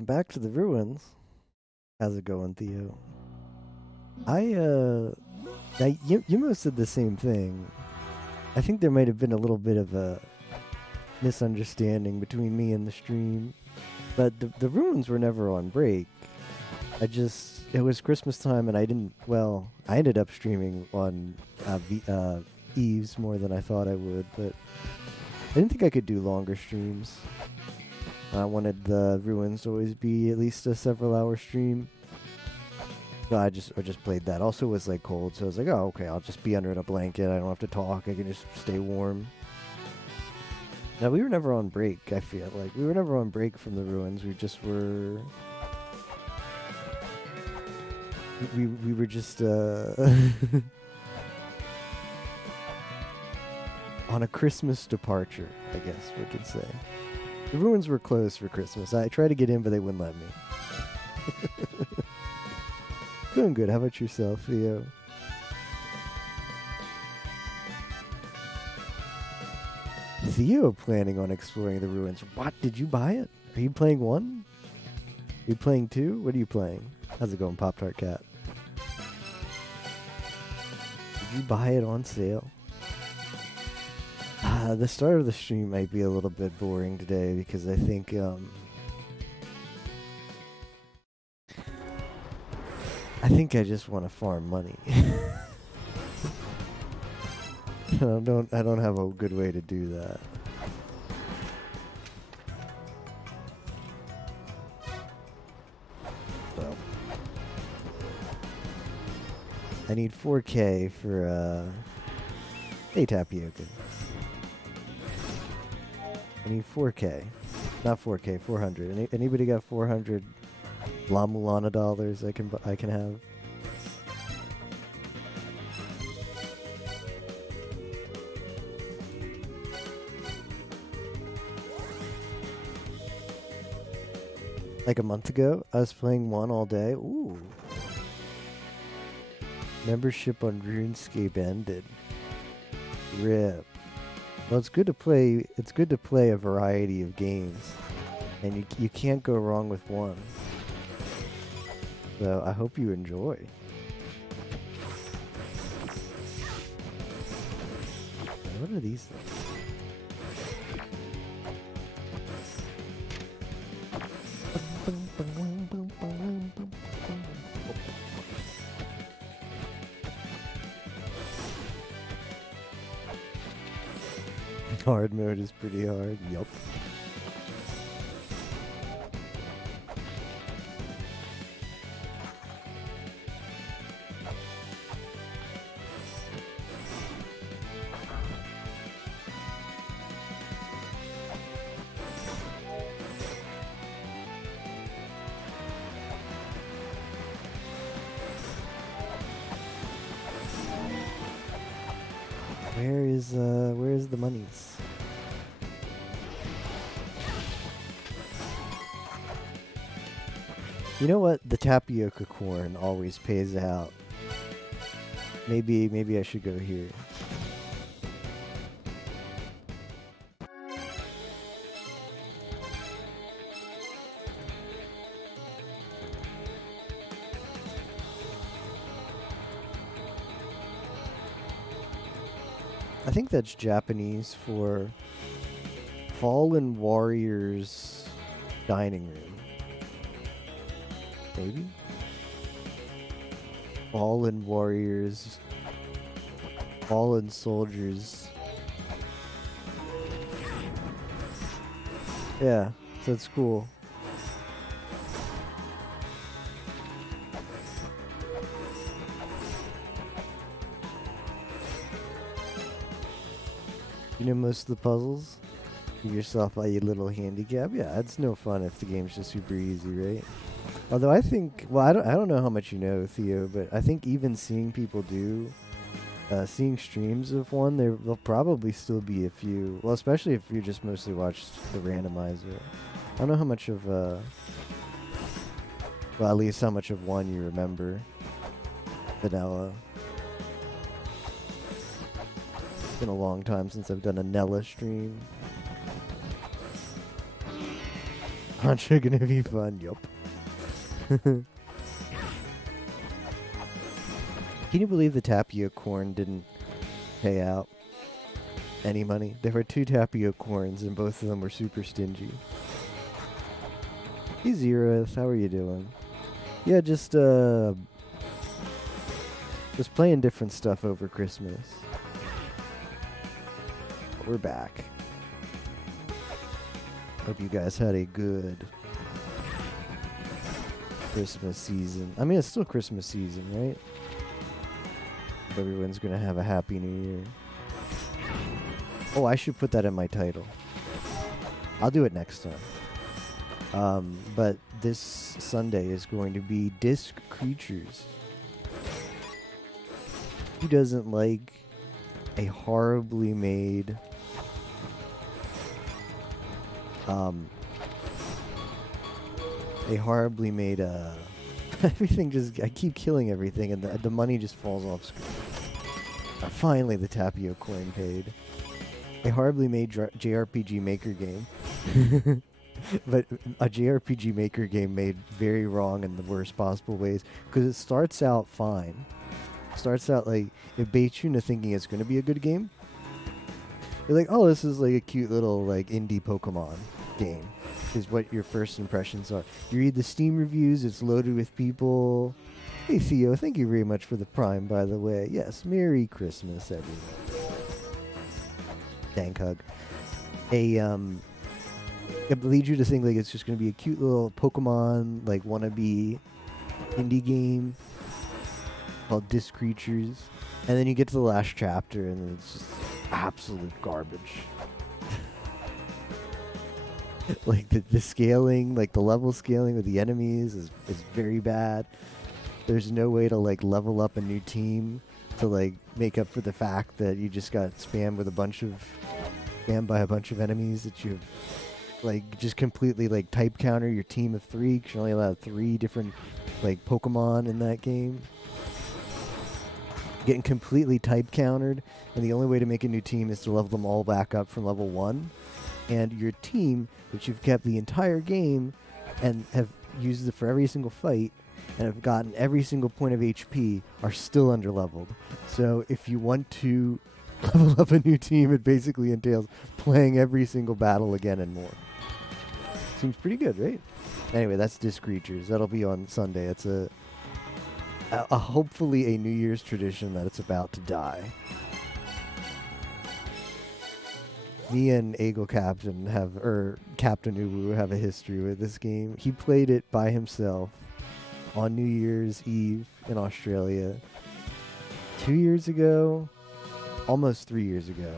Welcome back to the ruins. How's it going, Theo? I you most said the same thing. I think there might have been a little bit of a misunderstanding between me and the stream, but the ruins were never on break. It was Christmas time and I ended up streaming on Eves more than I thought I would, but I didn't think I could do longer streams. I wanted the ruins to always be at least a several hour stream. So I just played that. Also, it was like cold, so I was like, oh, okay, I'll just be under a blanket. I don't have to talk. I can just stay warm. Now, we were never on break, I feel like. We were never on break from the ruins. We just were. We were just on a Christmas departure, I guess we could say. The ruins were closed for Christmas. I tried to get in, but they wouldn't let me. Doing good. How about yourself, Theo? Theo planning on exploring the ruins. What? Did you buy it? Are you playing one? Are you playing two? What are you playing? How's it going, Pop Tart Cat? Did you buy it on sale? The start of the stream might be a little bit boring today because I think I just want to farm money. I don't have a good way to do that. So I need 4K for hey Tapioca. I need 4K. Not 4K, 400. Anybody got 400 La Mulana dollars I can have? Like a month ago, I was playing one all day. Ooh. Membership on RuneScape ended. RIP. Well, it's good to play. It's good to play a variety of games, and you can't go wrong with one. So I hope you enjoy. What are these things? Hard mode is pretty hard. Yup. Where is the monies? You know what? The tapioca corn always pays out. Maybe I should go here. I think that's Japanese for Fallen Warriors Dining Room. Maybe? Fallen Warriors. Fallen Soldiers. Yeah, so it's cool. You know most of the puzzles? Give yourself a little handicap. Yeah, it's no fun if the game's just super easy, right? Although I think, well, I don't know how much you know, Theo, but I think even seeing people seeing streams of one, there'll probably still be a few. Well, especially if you just mostly watched the randomizer. I don't know how much of, well, at least how much of one you remember. Vanilla. It's been a long time since I've done a Nella stream. Contra gonna be fun. Yup. Can you believe the tapioca corn didn't pay out any money? There were 2 tapioca corns and both of them were super stingy. Hey Zeroth, how are you doing? Yeah, just playing different stuff over Christmas. We're back. Hope you guys had a good Christmas season. I mean, it's still Christmas season, right? Everyone's gonna have a happy new year. Oh, I should put that in my title. I'll do it next time. But this Sunday is going to be Disc Creatures. Who doesn't like a horribly made everything just, I keep killing everything and the money just falls off screen. Finally the tapioca coin paid. A horribly made JRPG Maker game. But a JRPG Maker game made very wrong in the worst possible ways, because it starts out fine. Starts out like, it baits you into thinking it's going to be a good game. You're like, oh, this is like a cute little like indie Pokemon game, is what your first impressions are. You read the Steam reviews, it's loaded with people. Hey Theo, thank you very much for the Prime, by the way. Yes, Merry Christmas, everyone. Dank hug. It leads you to think like it's just going to be a cute little Pokemon, like wannabe indie game called Disc Creatures. And then you get to the last chapter and it's just absolute garbage. Like the scaling, like the level scaling with the enemies is very bad. There's no way to like level up a new team to like make up for the fact that you just got spammed by a bunch of enemies that you've like just completely like type counter your team of 3, because you're only allowed 3 different like Pokemon in that game. Getting completely type countered, and the only way to make a new team is to level them all back up from level 1. And your team that you've kept the entire game and have used it for every single fight and have gotten every single point of HP are still underleveled. So if you want to level up a new team, it basically entails playing every single battle again and more. Seems pretty good, right? Anyway, that's Disc Creatures. That'll be on Sunday. It's a hopefully a New Year's tradition that it's about to die. Me and Eagle Captain Captain Uwu have a history with this game. He played it by himself on New Year's Eve in Australia 2 years ago, almost 3 years ago,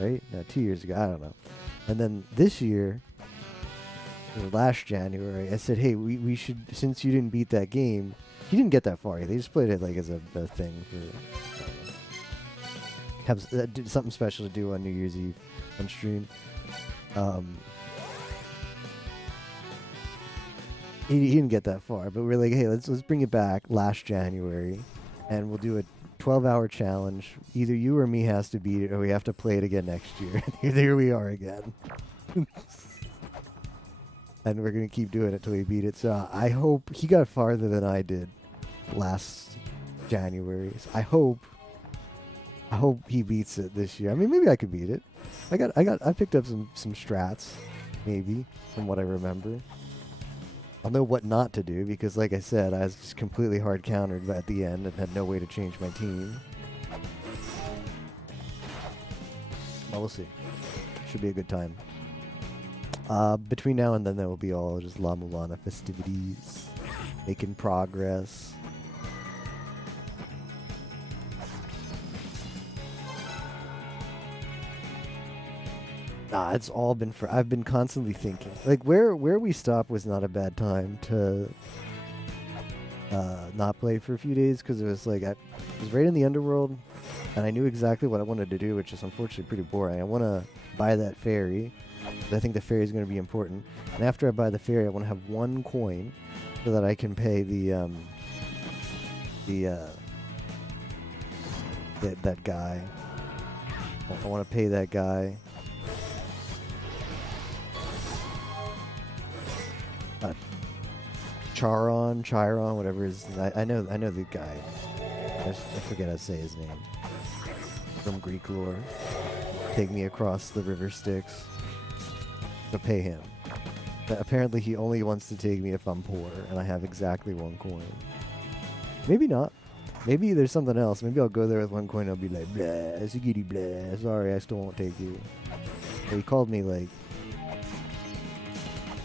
right? No, 2 years ago, I don't know. And then this year, last January, I said, hey, we should, since you didn't beat that game, he didn't get that far. They just played it like as a thing for have something special to do on New Year's Eve on stream. He didn't get that far, but we're like, hey, let's bring it back last January, and we'll do a 12-hour challenge. Either you or me has to beat it, or we have to play it again next year. Here we are again. And we're going to keep doing it till we beat it. So I hope he got farther than I did last January. So I hope he beats it this year. I mean, maybe I could beat it. I picked up some strats, maybe, from what I remember. I'll know what not to do because, like I said, I was just completely hard countered at the end and had no way to change my team. Well, we'll see. Should be a good time. Between now and then, there will be all just La Mulana festivities, making progress. It's all been I've been constantly thinking. Like, where we stopped was not a bad time to not play for a few days, because it was like, I was right in the underworld, and I knew exactly what I wanted to do, which is unfortunately pretty boring. I want to buy that fairy. I think the fairy is going to be important. And after I buy the fairy, I want to have 1 coin so that I can pay that guy. I want to pay that guy. Chiron, whatever his. I know the guy. I forget how to say his name. From Greek lore. Take me across the river Styx. To pay him. But apparently he only wants to take me if I'm poor, and I have exactly 1 coin. Maybe not. Maybe there's something else. Maybe I'll go there with 1 coin and I'll be like, blah, Ziggy blah, sorry, I still won't take you. But he called me like,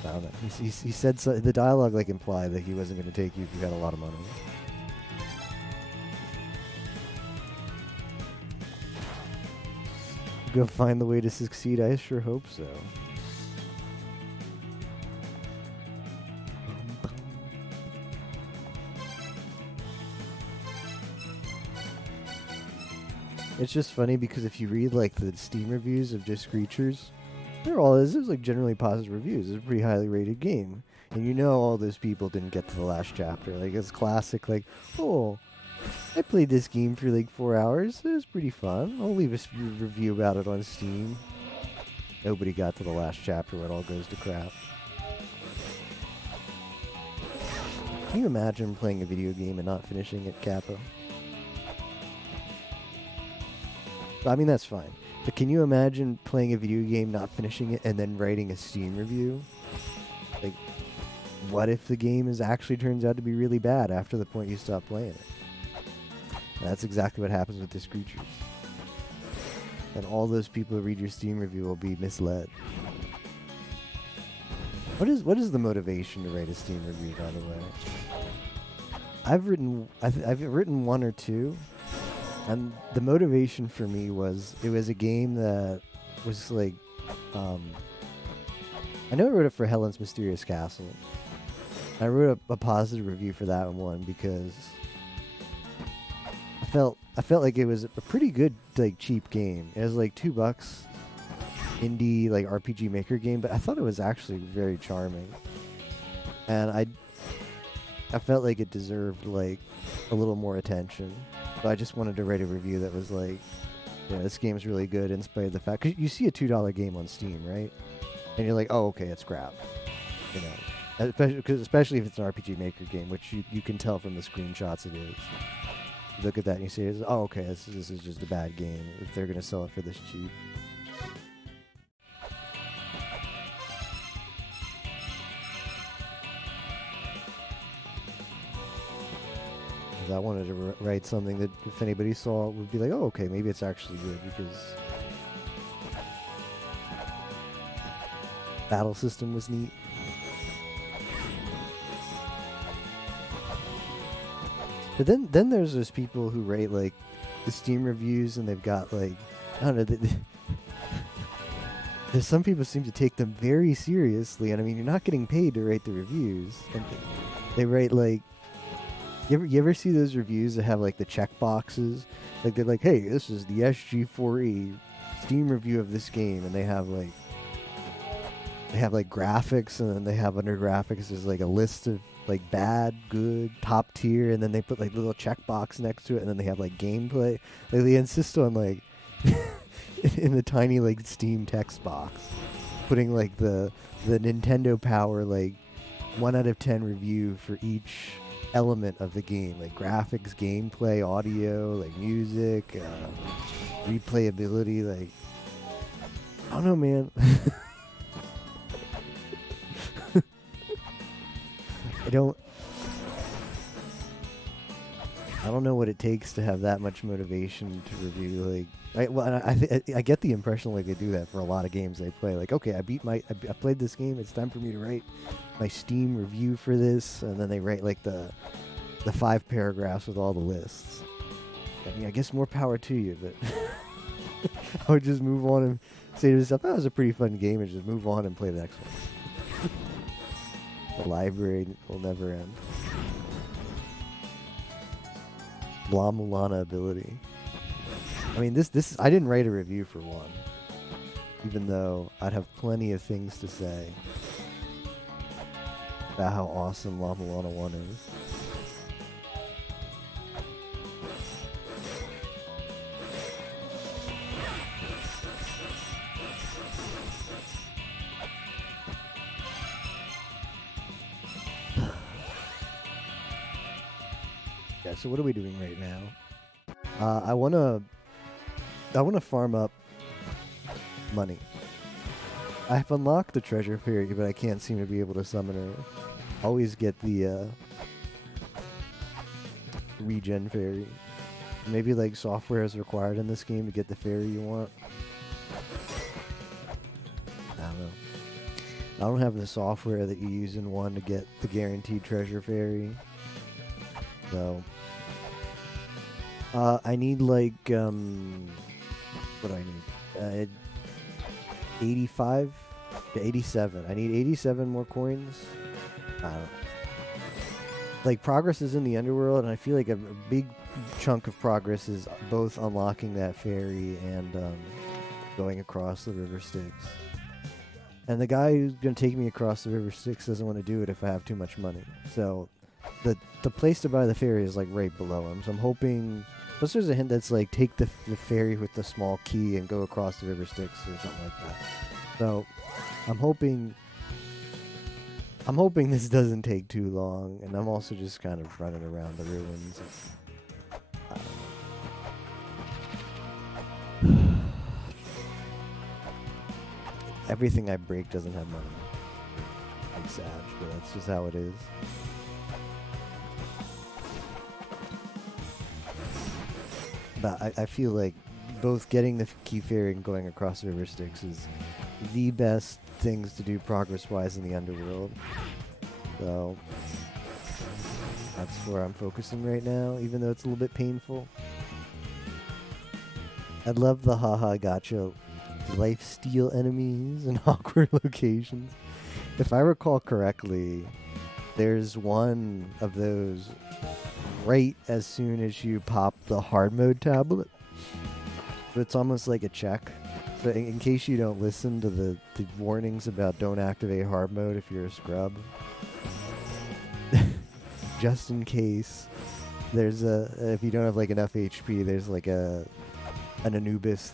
I don't know. He said the dialogue like implied that he wasn't going to take you if you had a lot of money. Go find the way to succeed. I sure hope so. It's just funny because if you read like the Steam reviews of just Screechers, this is like generally positive reviews. It's a pretty highly rated game, and you know all those people didn't get to the last chapter. Like it's classic. Like, oh, I played this game for like 4 hours. It was pretty fun. I'll leave a review about it on Steam. Nobody got to the last chapter where it all goes to crap. Can you imagine playing a video game and not finishing it, Kappa? I mean, that's fine. But can you imagine playing a video game, not finishing it, and then writing a Steam review? Like, what if the game actually turns out to be really bad after the point you stop playing it? And that's exactly what happens with the Screechers. And all those people who read your Steam review will be misled. What is the motivation to write a Steam review, by the way? I've written 1 or 2. And the motivation for me was, it was a game that was like, I know I wrote it for Helen's Mysterious Castle. I wrote a positive review for that one because I felt like it was a pretty good, like, cheap game. It was like $2, indie, like, RPG Maker game, but I thought it was actually very charming. And I felt like it deserved, like, a little more attention. But I just wanted to write a review that was like, yeah, this game's really good in spite of the fact, because you see a $2 game on Steam, right? And you're like, oh, okay, it's crap. You know, especially if it's an RPG Maker game, which you can tell from the screenshots it is. You look at that and you say, oh, okay, this is just a bad game if they're going to sell it for this cheap. I wanted to write something that if anybody saw it would be like, oh, okay, maybe it's actually good, because battle system was neat. But then there's those people who rate like the Steam reviews and they've got like, I don't know, there's some people seem to take them very seriously, and I mean, you're not getting paid to write the reviews, and they write like, You ever see those reviews that have like the check boxes? Like they're like, hey, this is the SG4E Steam review of this game, and they have like graphics, and then they have under graphics is like a list of like bad, good, top tier, and then they put like little check box next to it, and then they have like gameplay. Like they insist on like in the tiny like Steam text box, putting like the Nintendo Power like 1 out of 10 review for each element of the game, like graphics, gameplay, audio, like music, replayability. Like, I don't know, man. I don't know what it takes to have that much motivation to review. Like, I get the impression like they do that for a lot of games they play. Like, okay, I played this game. It's time for me to write my Steam review for this, and then they write like the 5 paragraphs with all the lists. I mean, I guess more power to you, but I would just move on and say to myself, that was a pretty fun game, and just move on and play the next one. The library will never end. Blah Mulana ability. I mean, this I didn't write a review for 1, even though I'd have plenty of things to say about how awesome La Mulana 1 is. Yeah, so what are we doing right now? I wanna farm up money. I've unlocked the treasure fairy, but I can't seem to be able to summon her. Always get the regen fairy. Maybe like software is required in this game to get the fairy you want. I don't know. I don't have the software that you use in 1 to get the guaranteed treasure fairy. So I need like what do I need? 85 to 87. I need 87 more coins. I don't know. Like, progress is in the underworld, and I feel like a big chunk of progress is both unlocking that fairy and going across the river Styx. And the guy who's going to take me across the river Styx doesn't want to do it if I have too much money. So the place to buy the fairy is like right below him. So I'm hoping, plus there's a hint that's like take the fairy with the small key and go across the river Styx or something like that. So I'm hoping this doesn't take too long, and I'm also just kind of running around the ruins. Everything I break doesn't have money. I'm sad, but that's just how it is. But I feel like both getting the key fairy and going across the river Styx is the best things to do progress-wise in the underworld. So that's where I'm focusing right now, even though it's a little bit painful. I love the haha gotcha lifesteal enemies in awkward locations. If I recall correctly, there's one of those right as soon as you pop the hard mode tablet. So it's almost like a check. So in case you don't listen to the warnings about don't activate hard mode if you're a scrub, just in case, there's if you don't have like enough HP, there's like an Anubis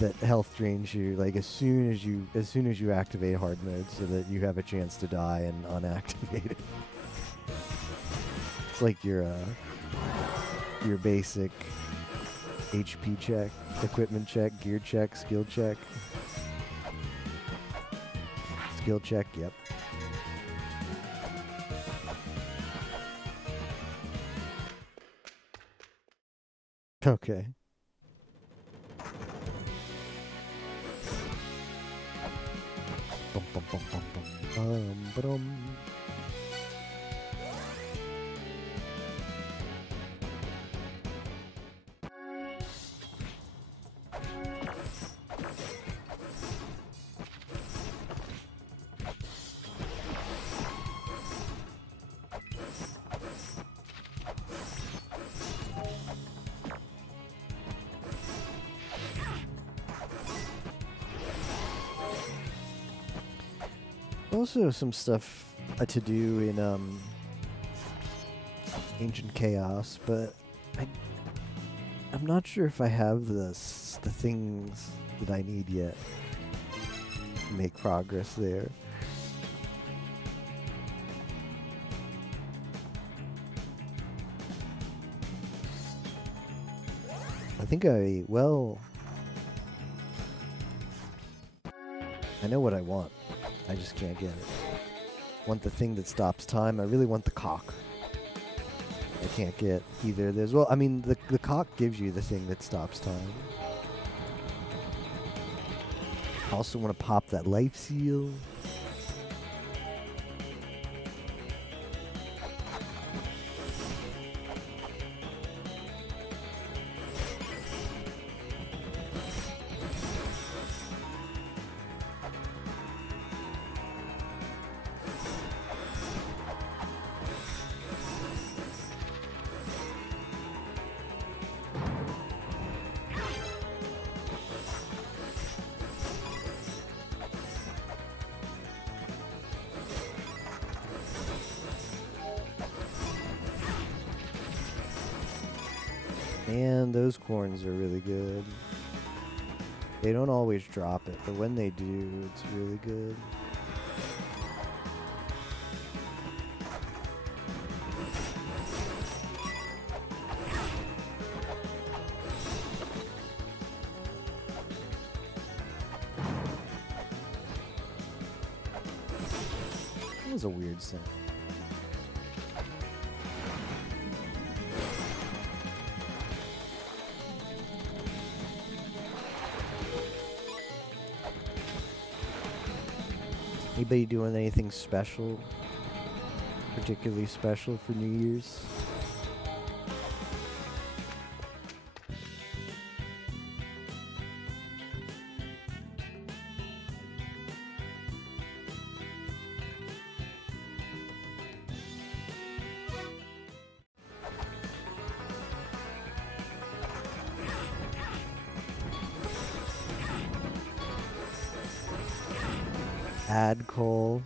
that health drains you like as soon as you activate hard mode, so that you have a chance to die and unactivate it. It's like your basic HP check, equipment check, gear check, skill check. Skill check, yep. Okay. Bum, bum, bum, bum, bum. Ba-dum. Also some stuff to do in Ancient Chaos, but I'm not sure if I have the things that I need yet to make progress there. I think I know what I want. I just can't get it. Want the thing that stops time. I really want the cock. I can't get either of those. Well, I mean, the cock gives you the thing that stops time. I also want to pop that life seal. And those corns are really good. They don't always drop it, but when they do, it's really good. was a weird sound. Anybody doing anything special? Particularly special for New Year's? Add call.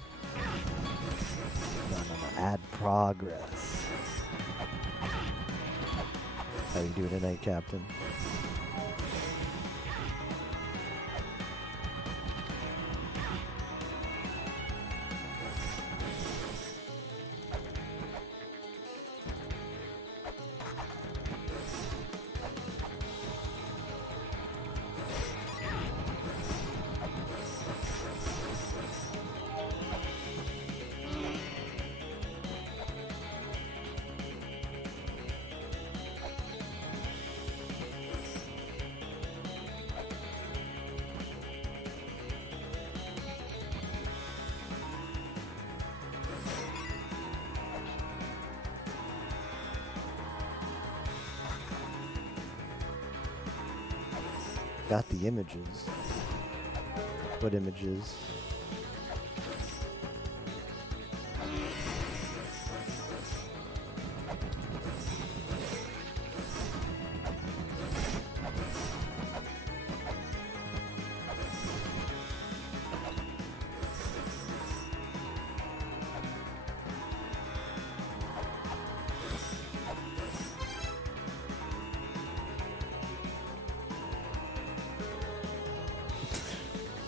No. Add progress. How you doing tonight, Captain? Got the images. What images?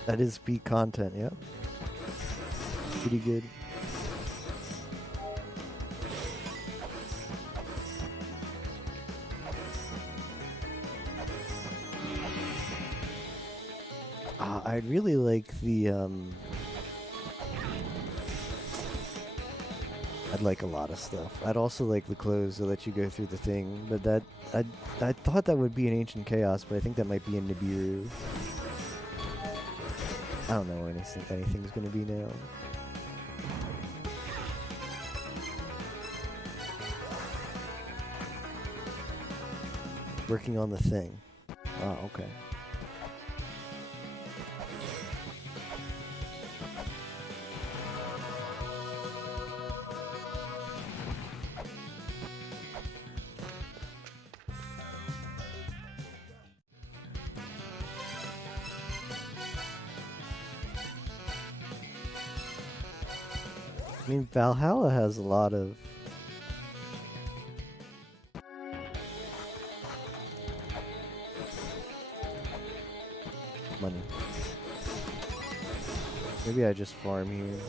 That is peak content, yep. Pretty good. I'd really like the I'd like a lot of stuff. I'd also like the clothes that let you go through the thing, but that I thought that would be an Ancient Chaos, but I think that might be in Nibiru. I don't know where anything's gonna be now. Working on the thing. Oh, okay. I mean, Valhalla has a lot of money. Maybe I just farm here.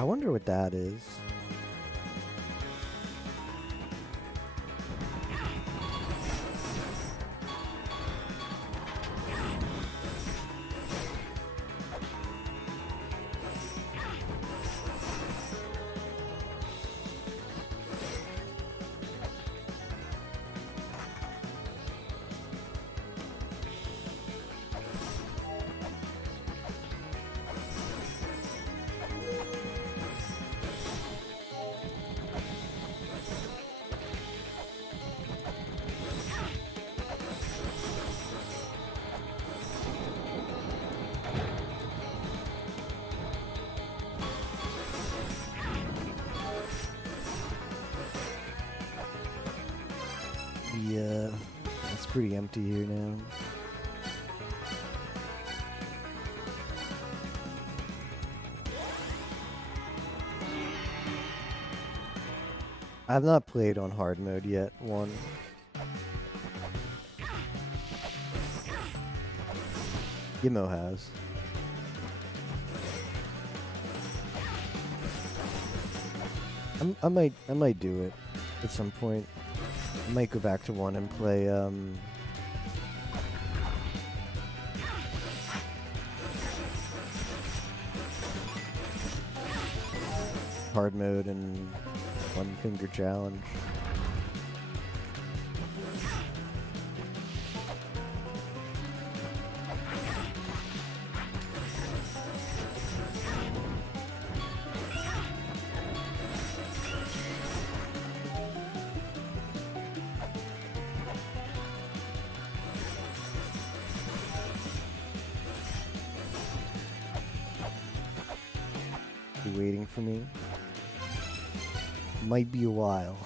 I wonder what that is. It's pretty empty here now. I've not played on hard mode yet, one. Gimmo has. I might do it at some point. I might go back to one and play hard mode and one finger challenge. You waiting for me? Might be a while.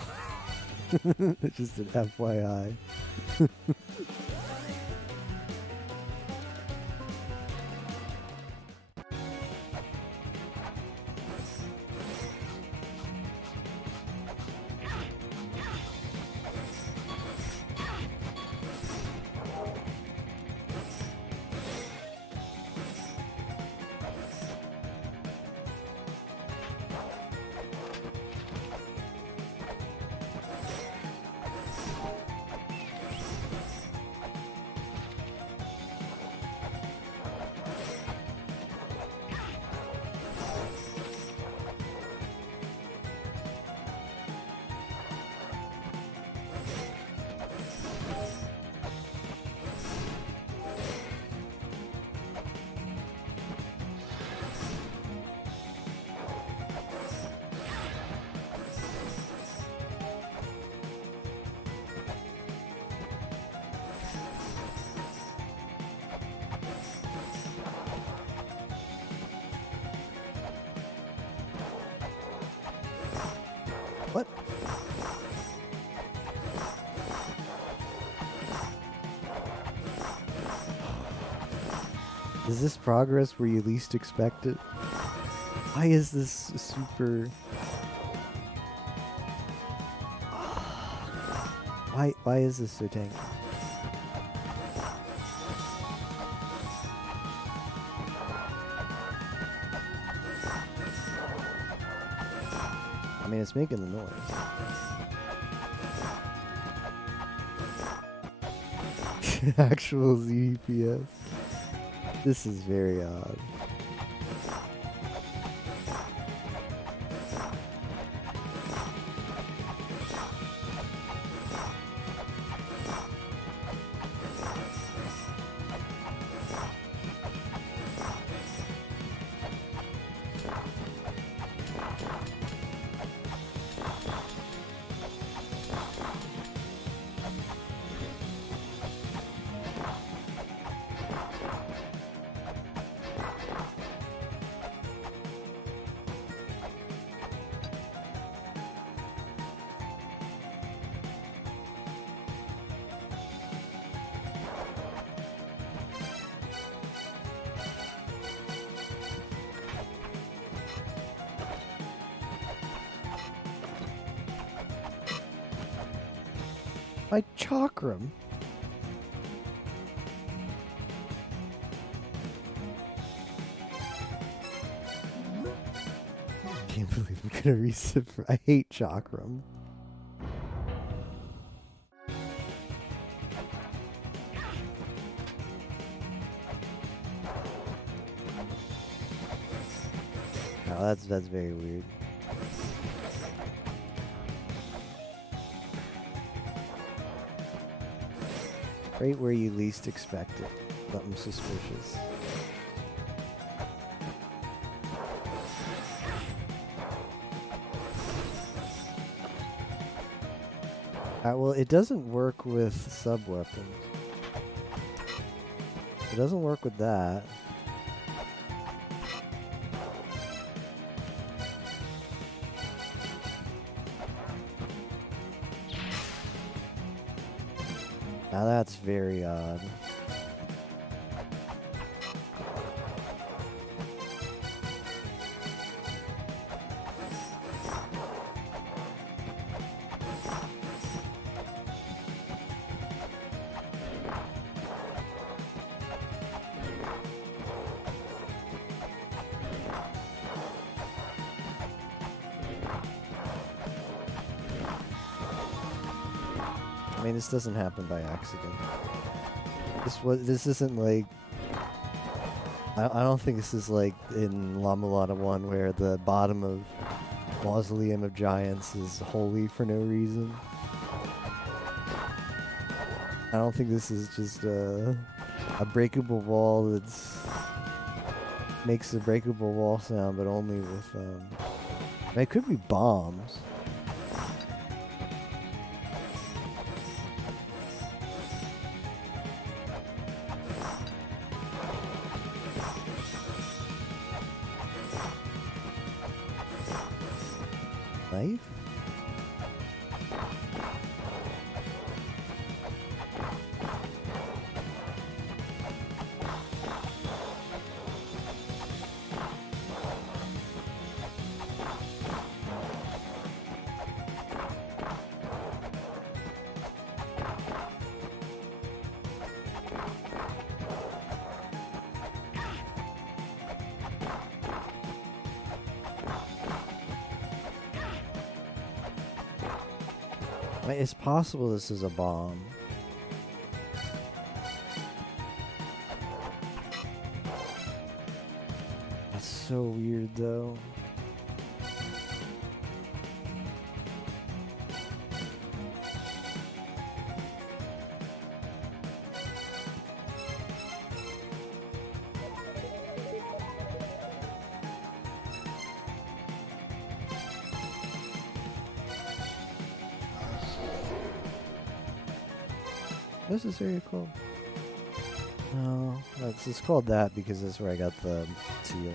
Just an FYI. What? Is this progress where you least expect it? Why is this super... Why is this so tanky? I mean, it's making the noise. Actual ZPS. This is very odd. My chakram. Can't believe I'm gonna reset for. I hate chakram. Oh, that's very weird. Right where you least expect it. Something suspicious. Well, it doesn't work with sub-weapons. It doesn't work with that. Now that's very odd. I mean, this doesn't happen by accident. This isn't like, I don't think this is like in La Mulana 1 where the bottom of Mausoleum of Giants is holy for no reason. I don't think this is just a breakable wall that's makes a breakable wall sound, but only with I mean, it could be bombs. Knife? It's possible this is a bomb. That's so weird, though. What's this area called? No, it's called that because that's where I got the seal.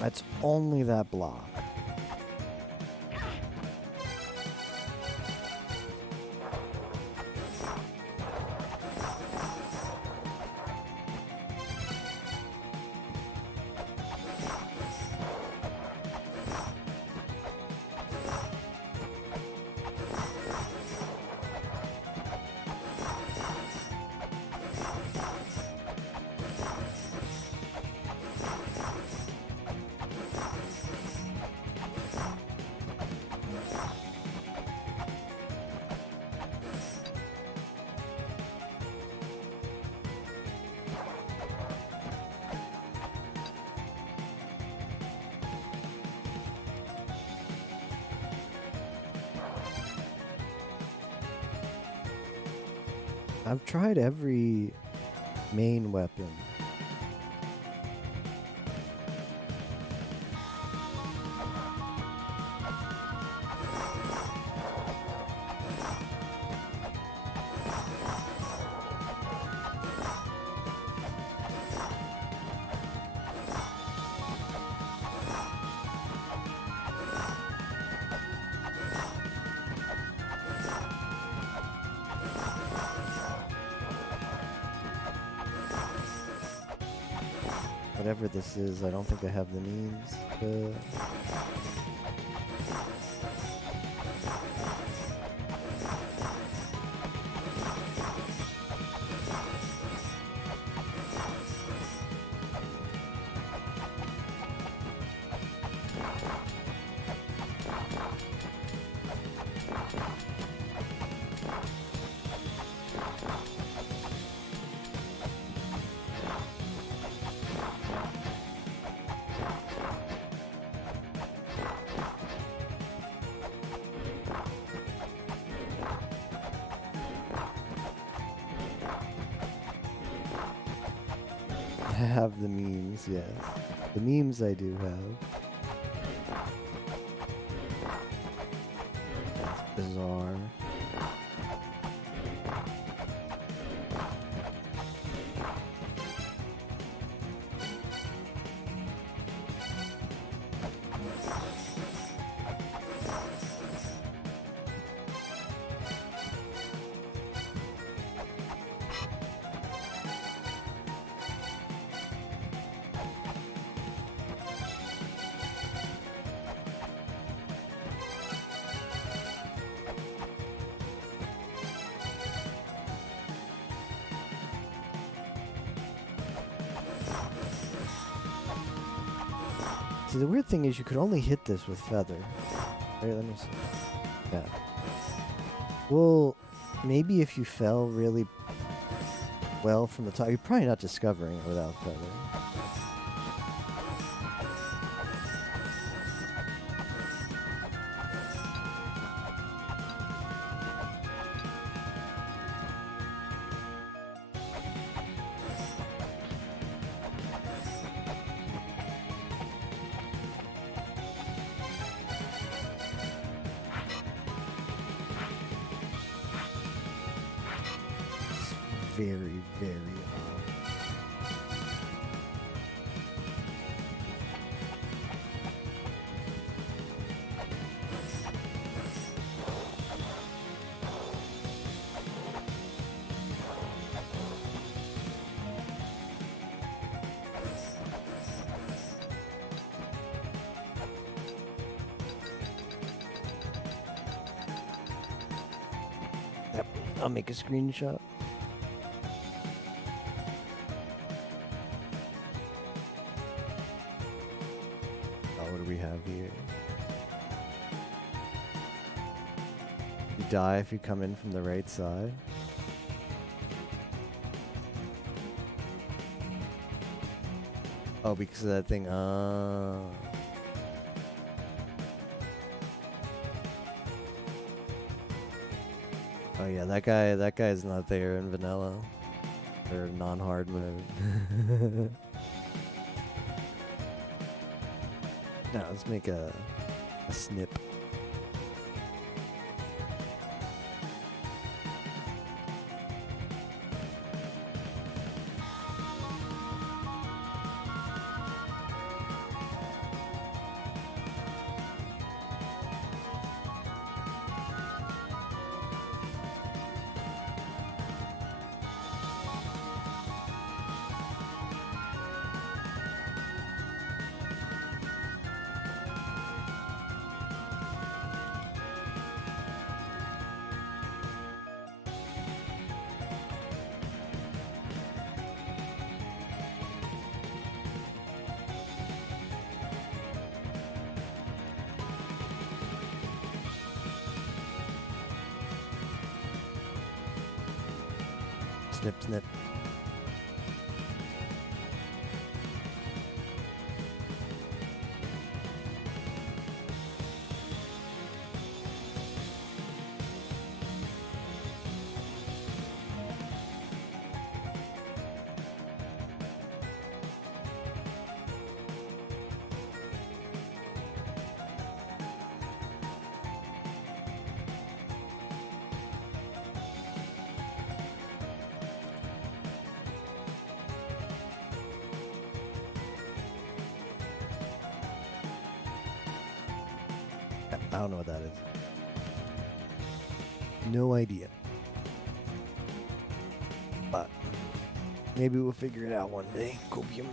That's only that block. I've tried every main weapon. Whatever this is, I don't think I have the means to... have the memes, yes. The memes I do have. That's bizarre. See, the weird thing is you could only hit this with feather. Wait, let me see. Yeah. Well, maybe if you fell really well from the top, you're probably not discovering it without feather. Very, very odd. Yep, I'll make a screenshot. What do we have here? You die if you come in from the right side. Oh, because of that thing. Oh yeah, that guy's not there in vanilla or non-hard mode. No, let's make a snip. Snip, snip. I don't know what that is. No idea. But maybe we'll figure it out one day. Copium.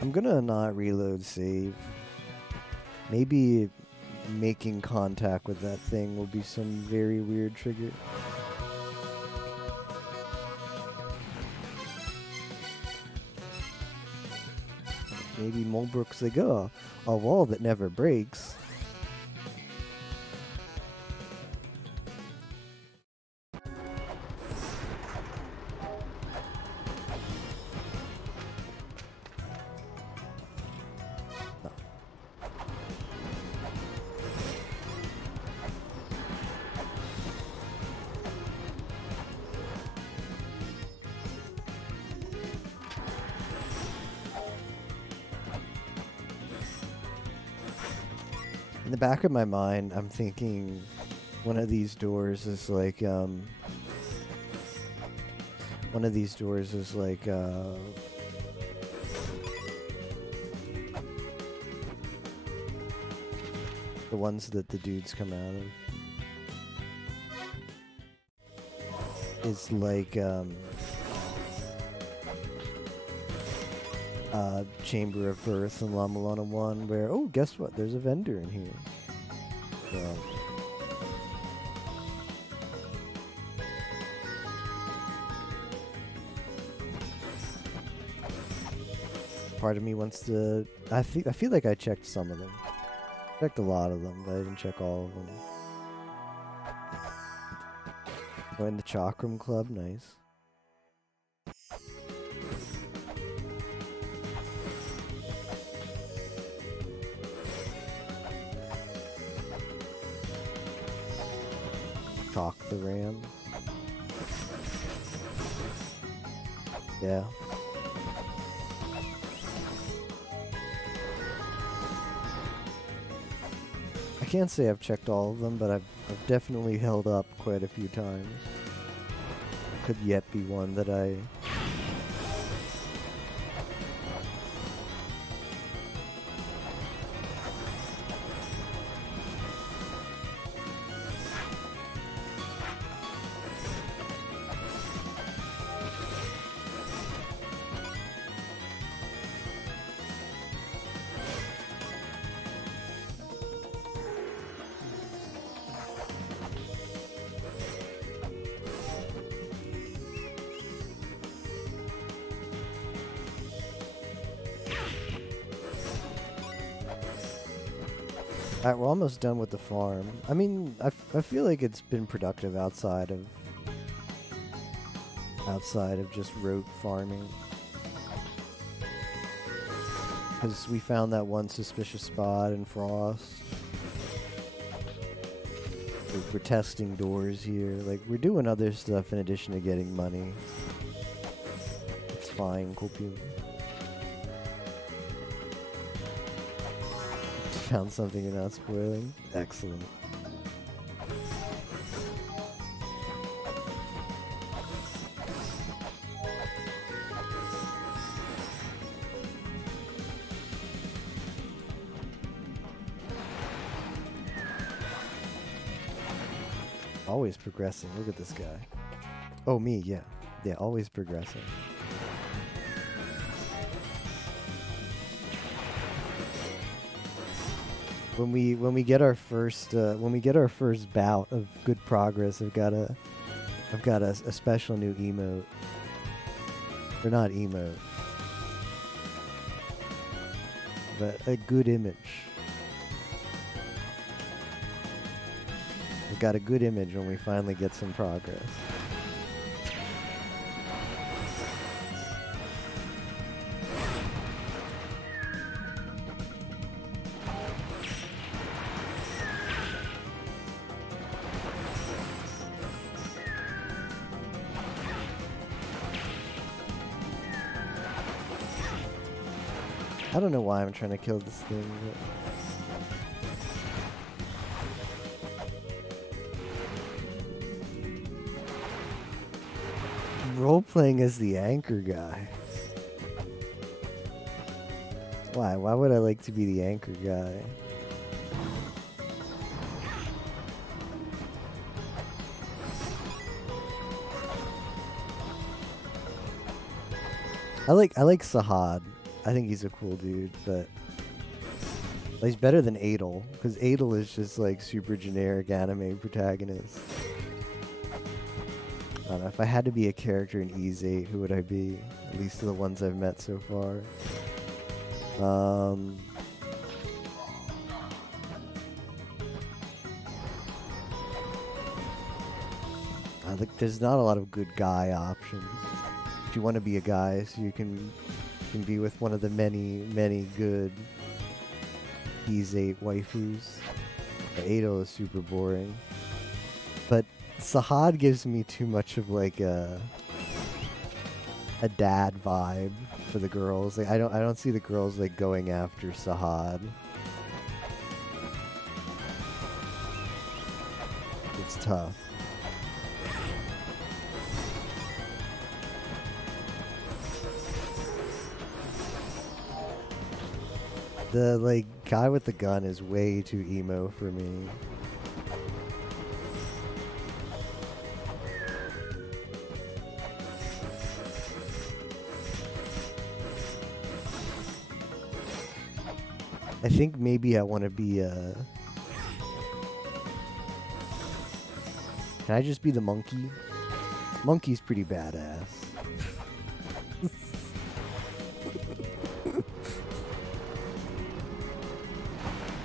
I'm gonna not reload save. Maybe making contact with that thing will be some very weird trigger. Maybe Mulbrook's like, oh, a wall that never breaks. In the back of my mind, I'm thinking one of these doors is like, the ones that the dudes come out of. Is like, Chamber of Birth in La Mulana 1, where, oh, guess what? There's a vendor in here. So. Part of me wants to. I feel like I checked some of them. Checked a lot of them, but I didn't check all of them. Join the Chakram Club, nice. Chalk the Ram. Yeah. I can't say I've checked all of them, but I've definitely held up quite a few times. Could yet be one that I... Alright, we're almost done with the farm. I mean, I feel like it's been productive outside of just rote farming. Because we found that one suspicious spot in Frost. We're testing doors here. Like, we're doing other stuff in addition to getting money. It's fine, Copium. Found something you're not spoiling. Excellent. Always progressing. Look at this guy. Oh, me, yeah. Yeah, always progressing. When we get our first bout of good progress, I've got a special new emote. Or not emote, but a good image. We've got a good image when we finally get some progress. I don't know why I'm trying to kill this thing, but... Role-playing as the anchor guy. Why? Why would I like to be the anchor guy? I like Sahad. I think he's a cool dude, but he's better than Adel, because Adel is just like super generic anime protagonist. I don't know, if I had to be a character in Ys 8, who would I be? At least the ones I've met so far. I think there's not a lot of good guy options. If you want to be a guy, so you can be with one of the many good Ys 8 waifus. Adel is super boring, but Sahad gives me too much of like a dad vibe for the girls. Like I don't see the girls like going after Sahad. It's tough. The like guy with the gun is way too emo for me. I think maybe I want to be Can I just be the monkey? Monkey's pretty badass.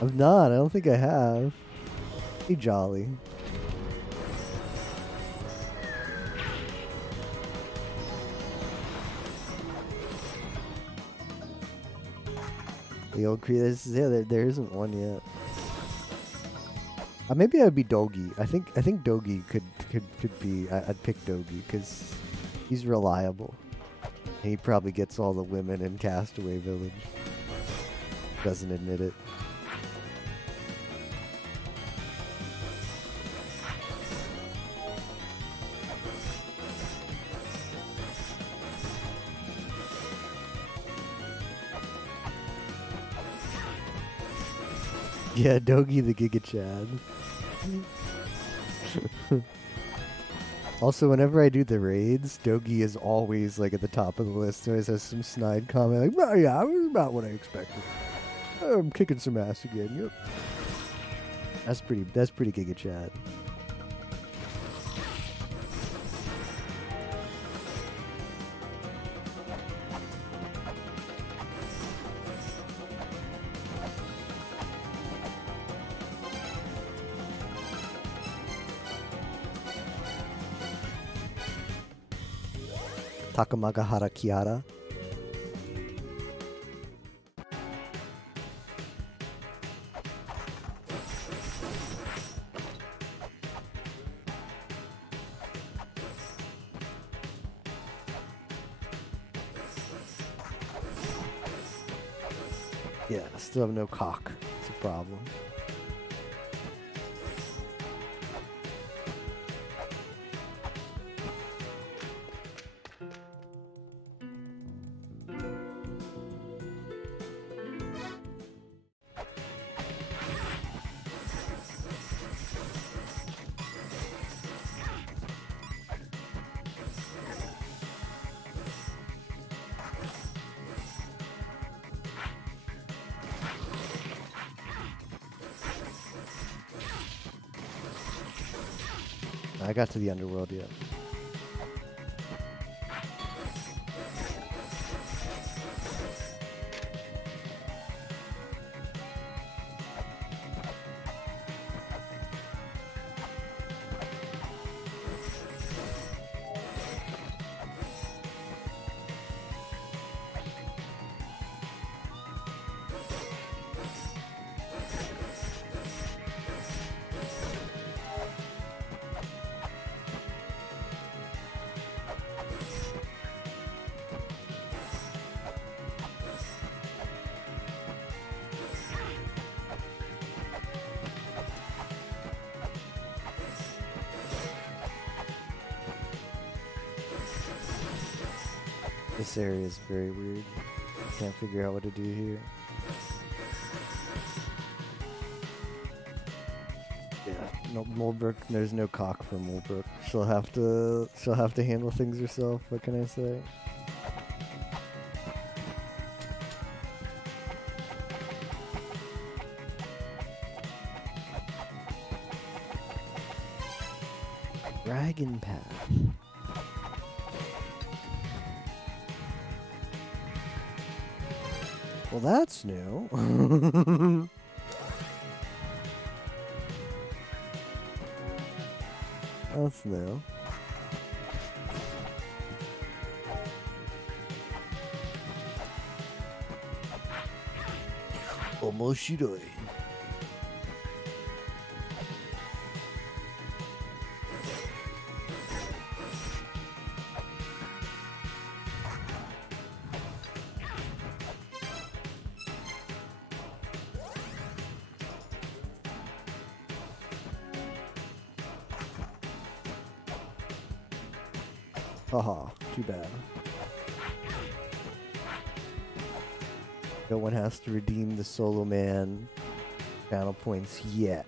I'm not. I don't think I have. Hey, Jolly. The old creators. Yeah, there isn't one yet. Maybe I'd be Dogi. I think Dogi could be. I'd pick Dogi because he's reliable. And he probably gets all the women in Castaway Village. Doesn't admit it. Yeah, Dogi the Giga Chad. Also, whenever I do the raids, Dogi is always like at the top of the list. Always has some snide comment like, "Oh yeah, it was about what I expected. I'm kicking some ass again." Yep. That's pretty Giga Chad. Takamaga Harakiara. Yeah, still have no cock. It's a problem. I got to the underworld yet. This area is very weird. Can't figure out what to do here. Yeah, no Mulbrook. There's no cock for Mulbrook. She'll have to handle things herself. What can I say? Dragon Path. Well, that's new. That's new. Omoshiroi. Haha, too bad. No one has to redeem the Solo Man channel points yet.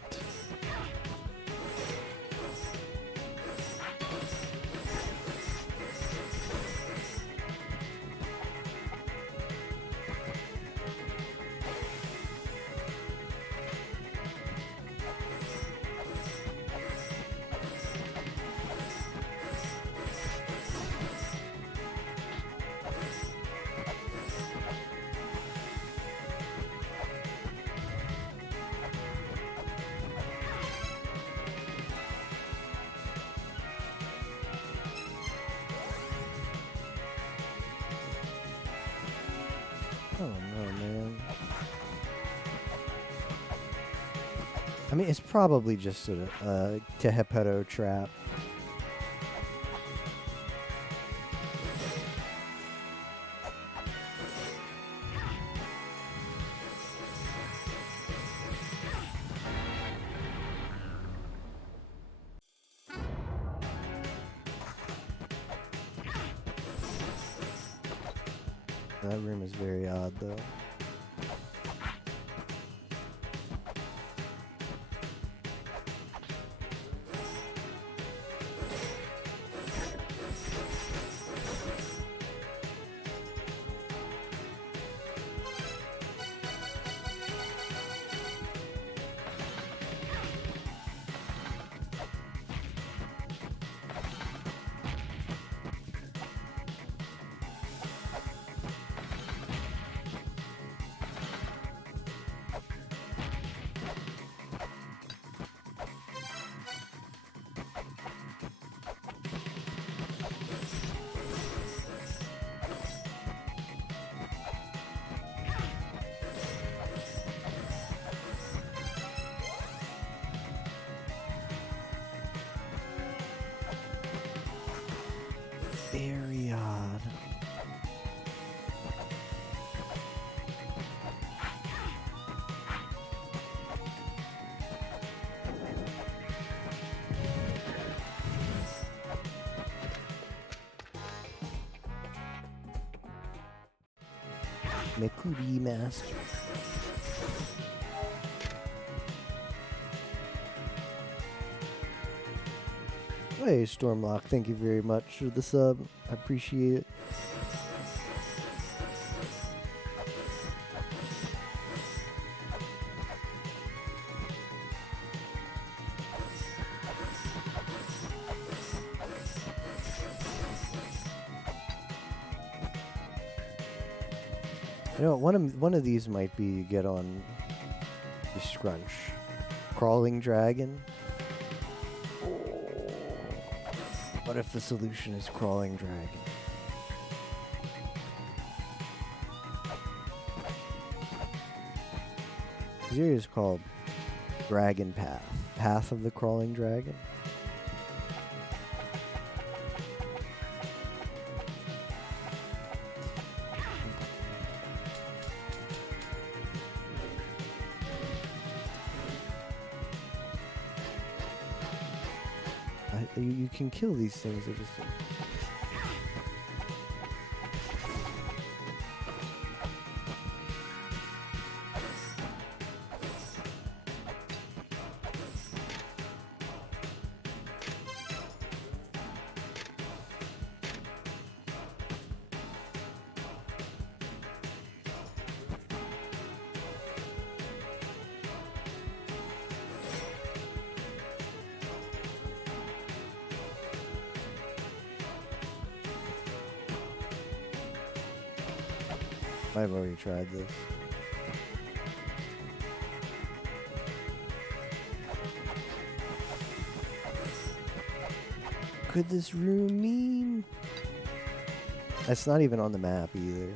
Oh no, man. I mean, it's probably just a Tehepeto trap. That room is very odd, though. Very odd. Mekubi Master. Hey, Stormlock, thank you very much for the sub. I appreciate it. You know, one of these might be get on the Scrunch. Crawling Dragon. What if the solution is Crawling Dragon? This area is called Dragon Path. Path of the Crawling Dragon. You can kill these things. They're just... I've already tried this. Could this room mean? That's not even on the map either.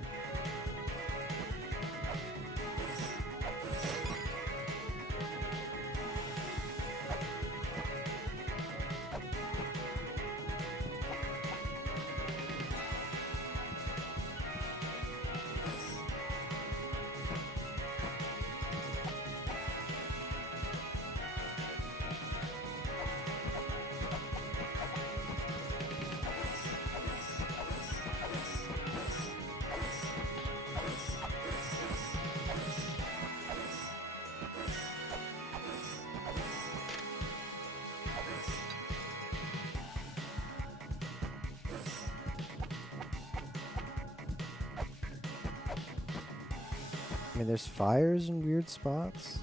mean, there's fires in weird spots.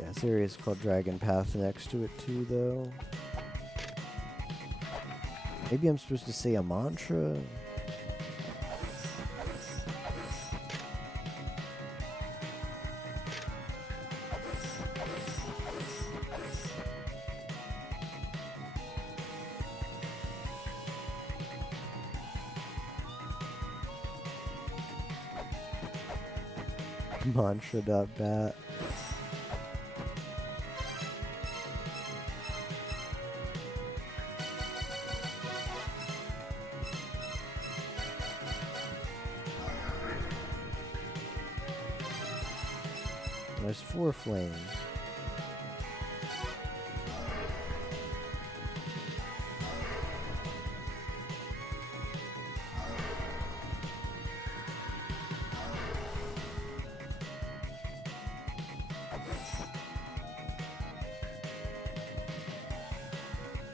Yeah, this area is called Dragon Path next to it too, though. Maybe I'm supposed to say a mantra? Mantra.bat. There's 4 flames.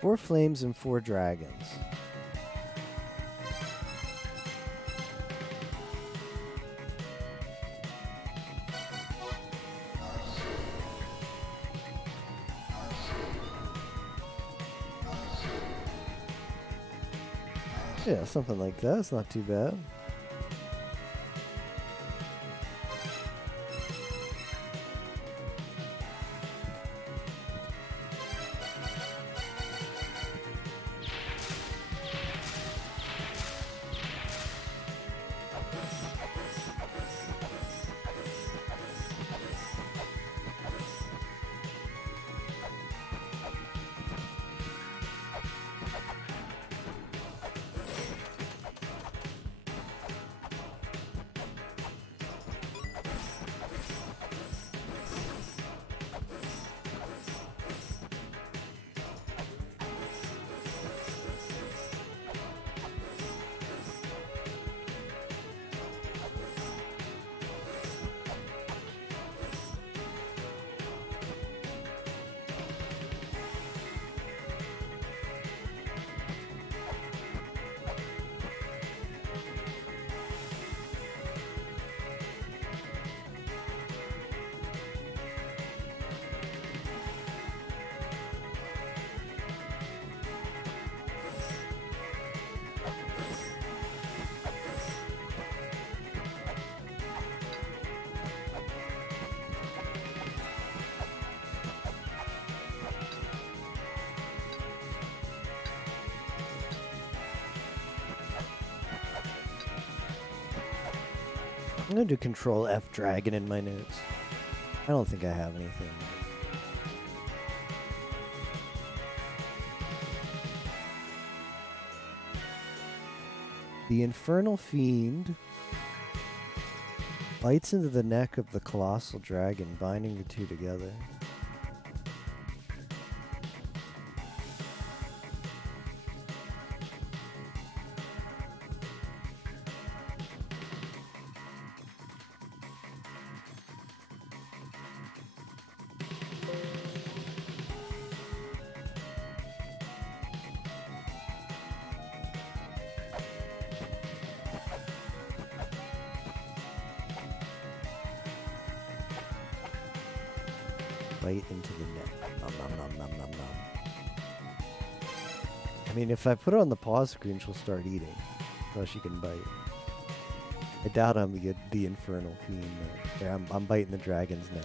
Four flames and 4 dragons. Yeah, something like that. It's not too bad. I'm going to do Control F Dragon in my notes. I don't think I have anything. The Infernal Fiend bites into the neck of the Colossal Dragon, binding the two together. Bite into the neck. Nom nom nom nom nom nom. I mean, if I put her on the pause screen, she'll start eating. So she can bite. I doubt I'm gonna get the Infernal Fiend. Yeah, I'm biting the dragon's neck.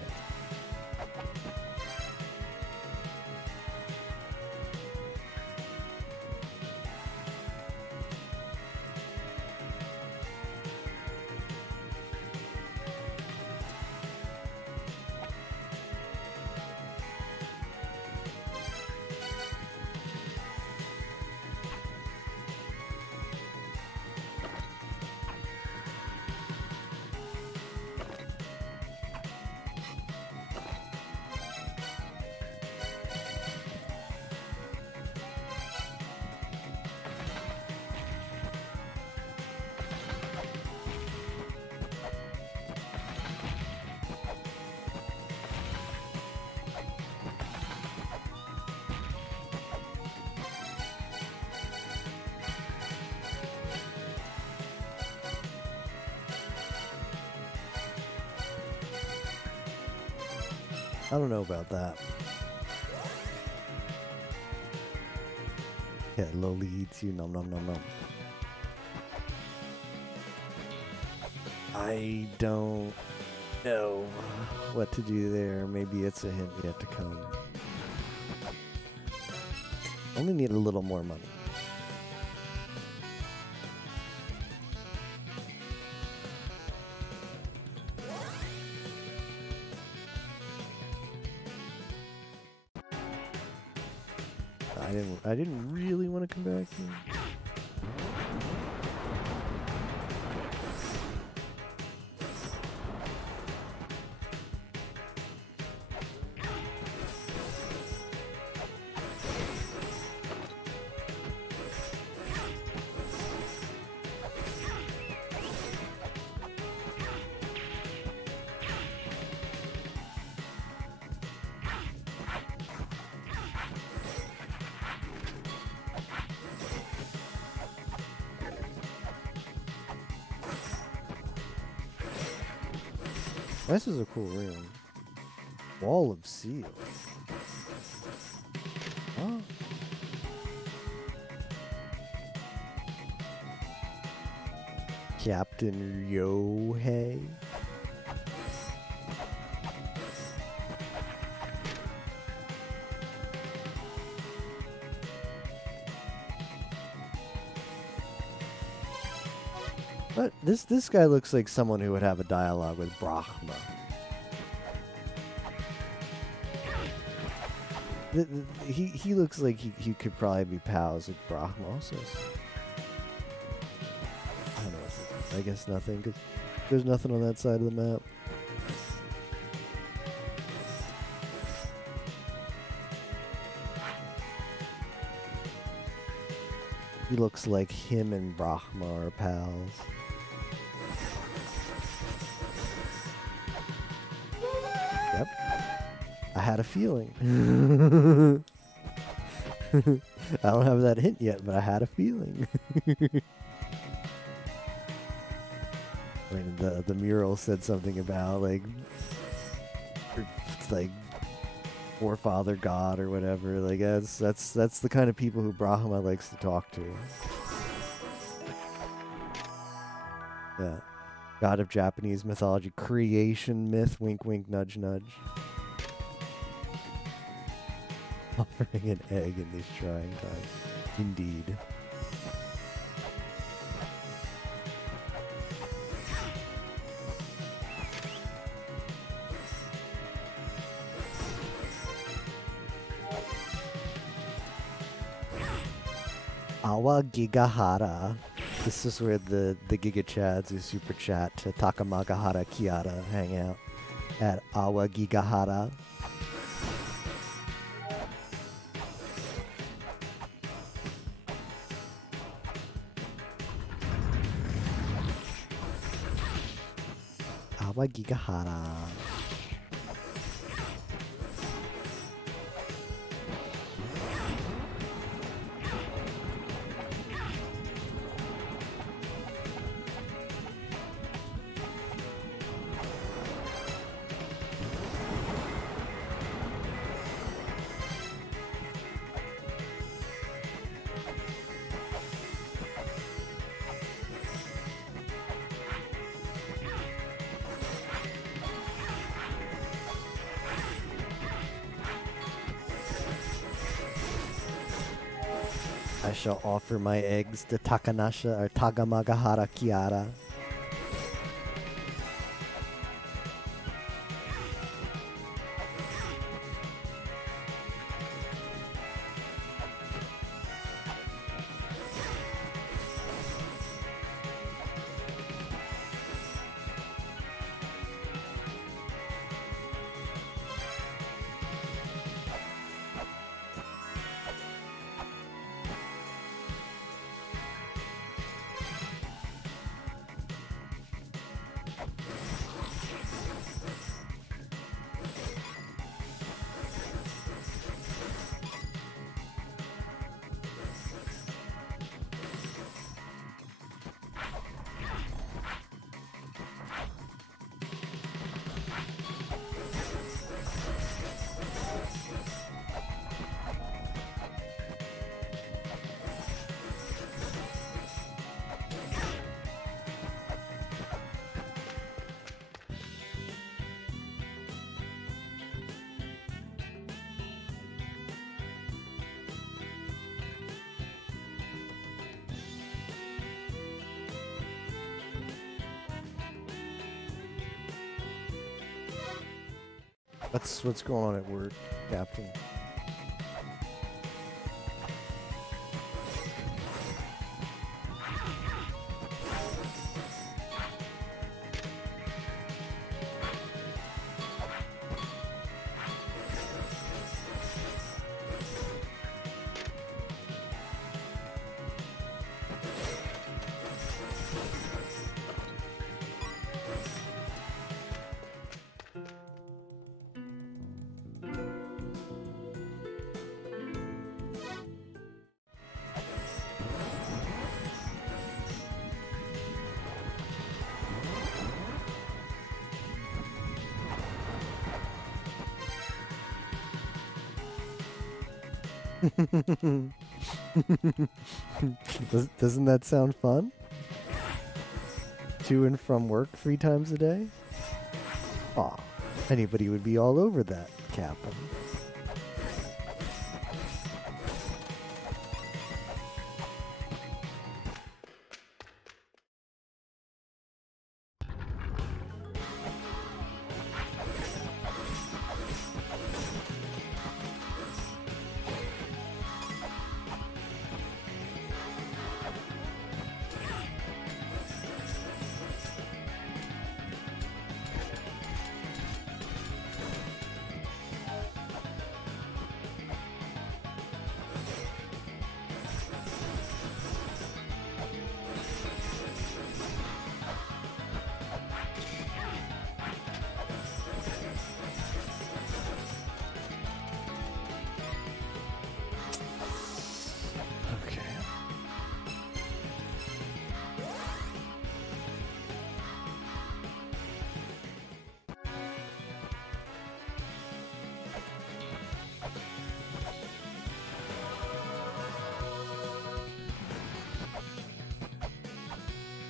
I don't know about that. Yeah, Loli eats you. Nom nom nom nom. I don't know what to do there. Maybe it's a hint yet to come. Only need a little more money. I didn't really want to come back here. This is a cool room. Wall of Seals. Oh. Captain Yohei. But this guy looks like someone who would have a dialogue with Brahma. He looks like he could probably be pals with Brahma also. I don't know what to do. I guess nothing, because there's nothing on that side of the map. He looks like him and Brahma are pals. Yep. I had a feeling. I don't have that hint yet, but I had a feeling. I mean, the mural said something about like forefather god or whatever. Like that's the kind of people who Brahma likes to talk to. Yeah. God of Japanese mythology, creation myth, wink wink, nudge nudge. Offering an egg in these trying times. Indeed. Awa Gigahara. This is where the Giga Chads who super chat to Takamagahara Kiara hang out at Awa Gigahara. Awa Gigahara. I shall offer my eggs to Takanasha or Tagamagahara Kiara. What's going on at work, Captain? Doesn't that sound fun? To and from work 3 times a day? Aw, anybody would be all over that, Captain.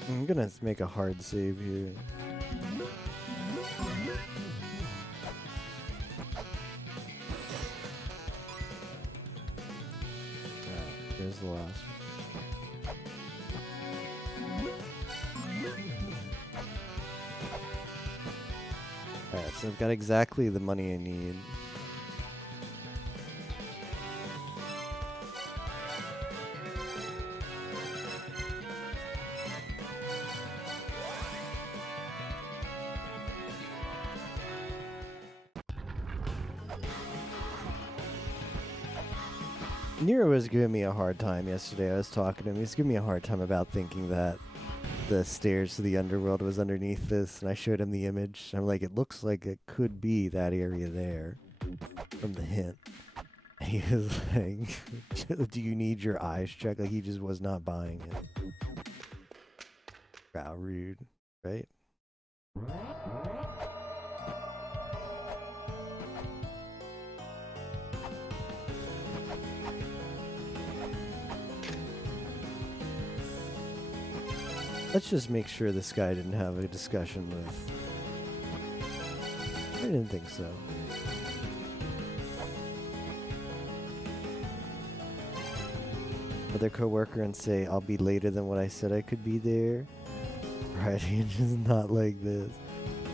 I'm gonna make a hard save here. There's the last one. Alright, so I've got exactly the money I need. Nero was giving me a hard time yesterday. I was talking to him. He was giving me a hard time about thinking that the stairs to the underworld was underneath this, and I showed him the image. I'm like, it looks like it could be that area there from the hint. And he was like, do you need your eyes checked? Like, he just was not buying it. Wow, rude, right? Let's just make sure this guy didn't have a discussion with... I didn't think so. Other coworker and say, I'll be later than what I said I could be there. Right, and just not like this.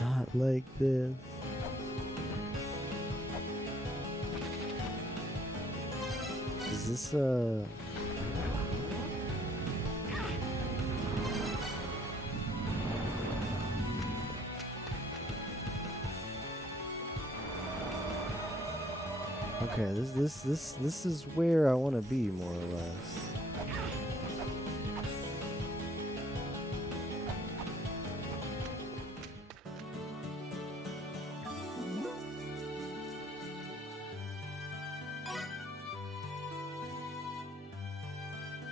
Not like this. Is this, okay, this is where I want to be, more or less.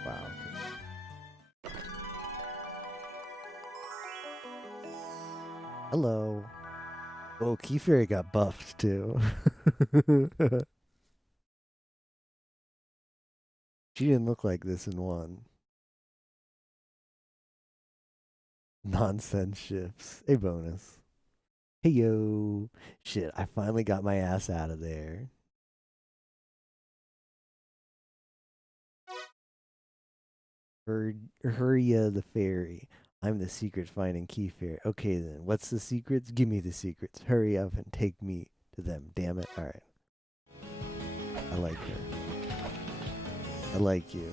Wow. Okay. Hello. Oh, Key Fairy got buffed too. She didn't look like this in 1. Nonsense shifts. A bonus. Hey yo. Shit, I finally got my ass out of there. Hurria the fairy. I'm the secret finding Key Fairy. Okay then, what's the secrets? Give me the secrets. Hurry up and take me to them. Damn it. All right. I like her. I like you.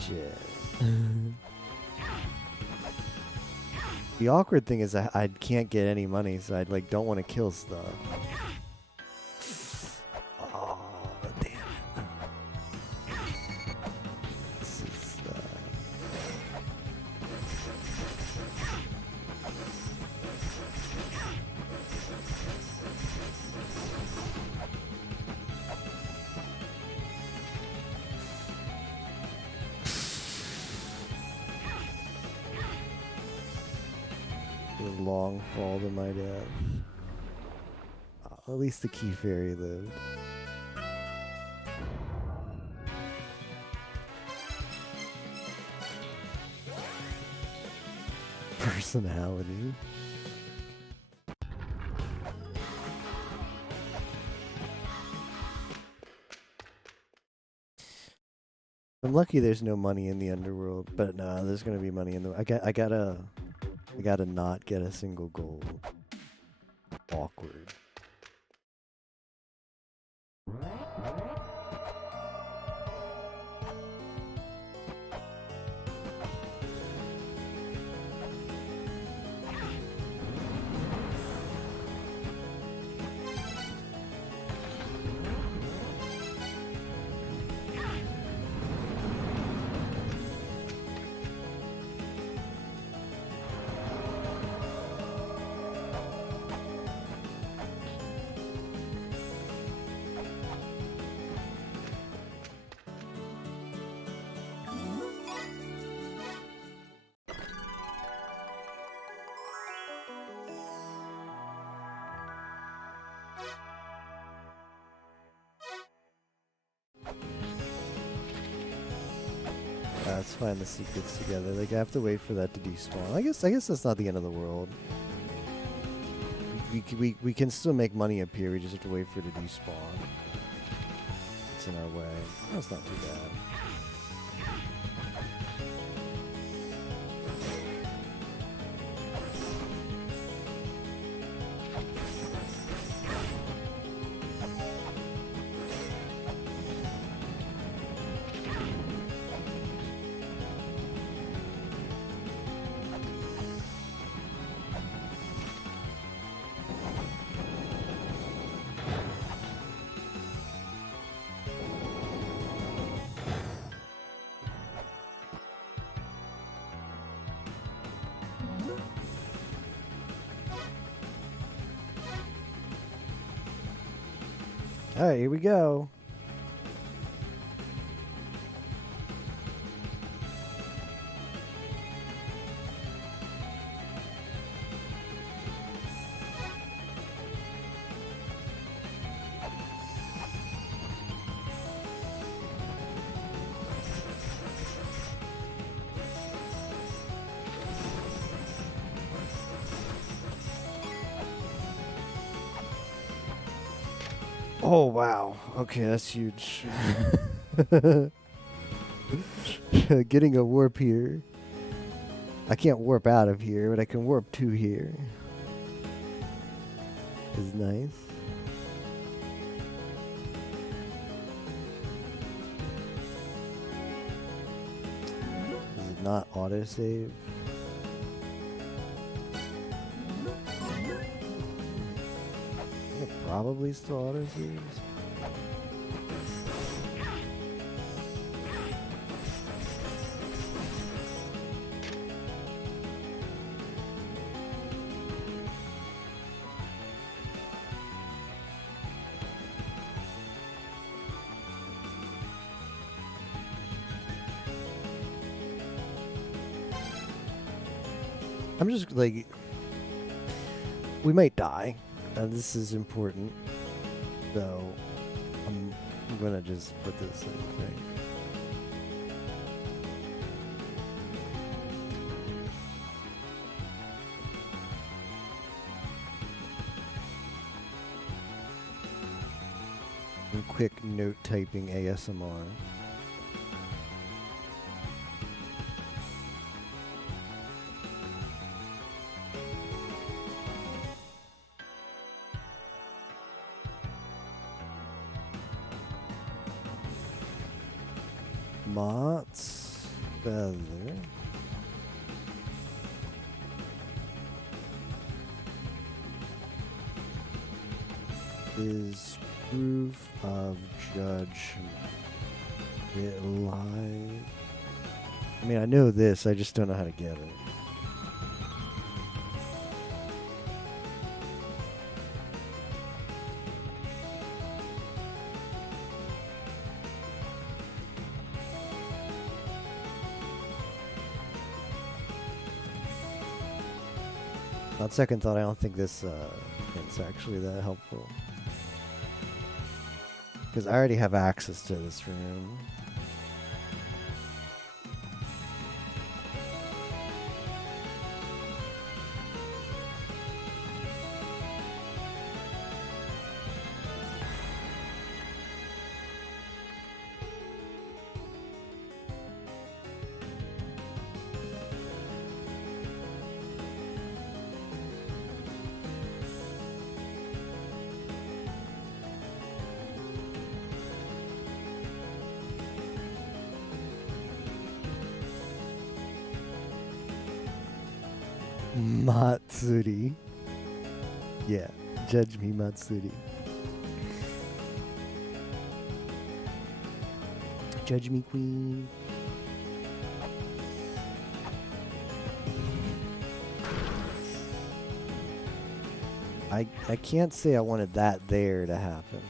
Shit. The awkward thing is I can't get any money, so I like don't want to kill stuff. Oh, damn it. This is a long fall to my death. At least the key fairy lived. Personality. I'm lucky there's no money in the underworld, but no, there's gonna be money in the. I gotta not get a single gold. Awkward. Let's find the secrets together. Like I have to wait for that to despawn. I guess that's not the end of the world. We can still make money up here. We just have to wait for it to despawn. It's in our way. That's not too bad. All right, here we go. Oh, wow. Okay, that's huge. Getting a warp here. I can't warp out of here, but I can warp to here. Is nice. Is it not autosave? Probably still autosaves. I'm just like, we might die. This is important, so I'm gonna just put this in the thing. And quick note typing ASMR. Mott's feather. Is proof of judgment. It lied. I mean, I know this, I just don't know how to get it. On second thought, I don't think this hint's actually that helpful. Because I already have access to this room. Matsuri. Yeah, judge me, Matsuri. Judge me, queen. I can't say I wanted that there to happen.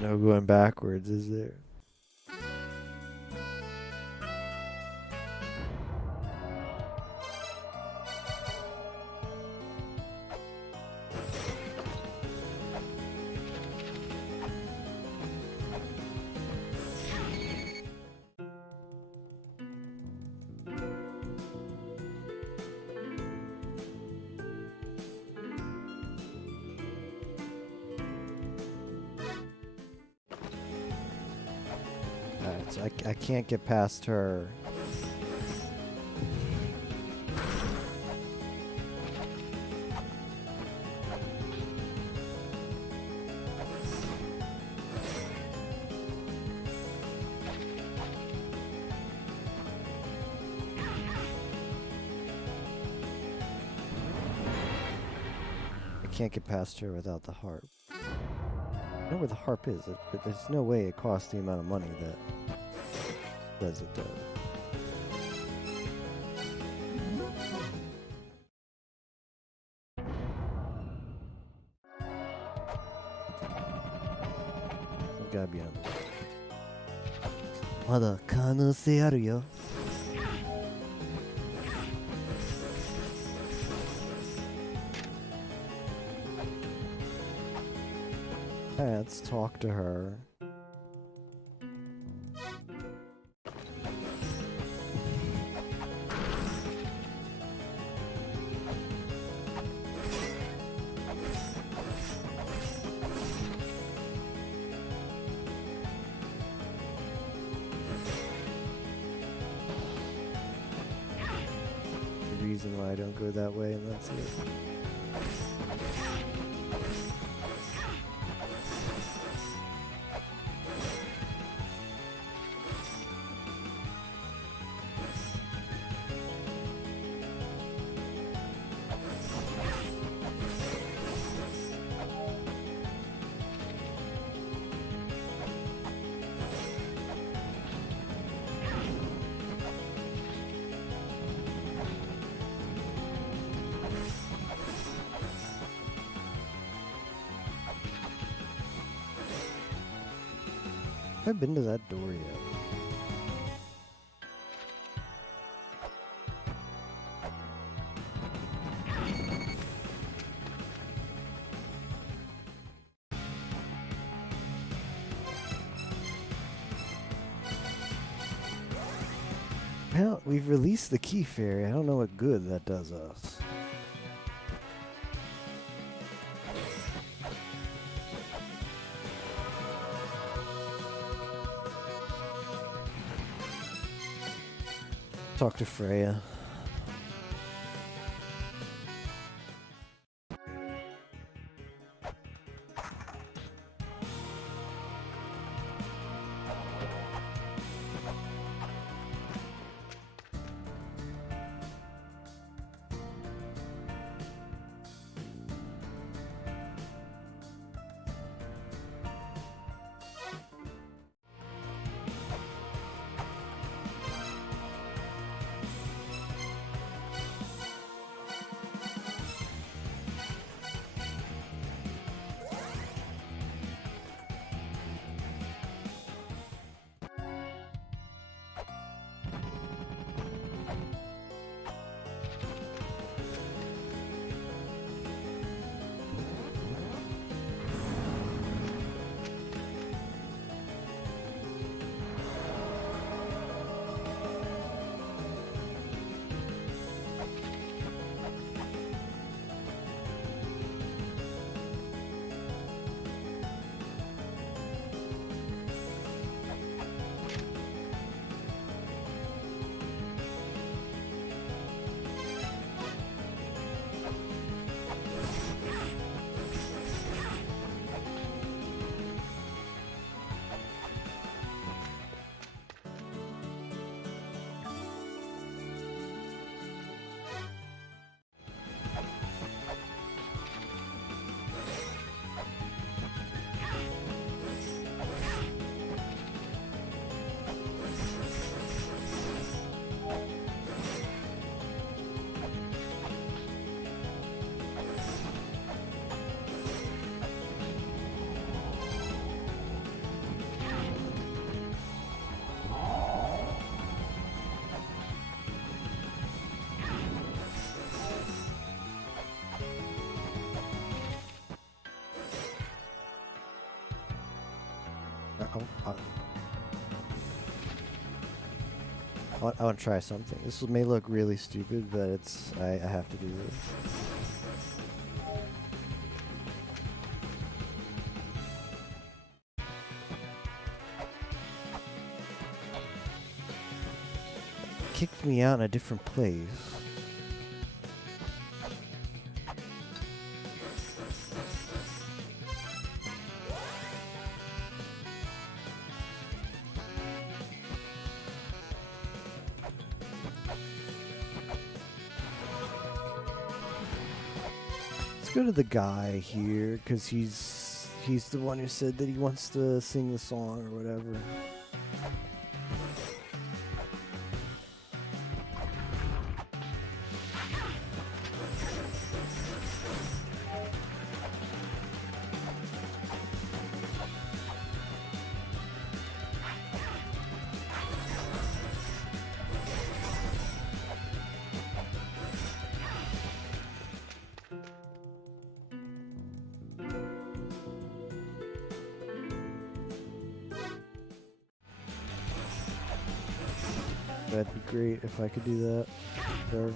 No going backwards, is there? I can't get past her. I can't get past her without the harp. I know where the harp is, but there's no way it costs the amount of money that says it does. There's gotta be another way. まだ可能性あるよ。Let's talk to her. reason why I don't go that way, and that's it. Have I been to that door yet? Well, we've released the key fairy. I don't know what good that does us. Talk to Freya. I want to try something. This may look really stupid, but I have to do this. Kicked me out in a different place. Go to the guy here, because he's the one who said that he wants to sing the song or whatever. That'd be great if I could do that. Sure.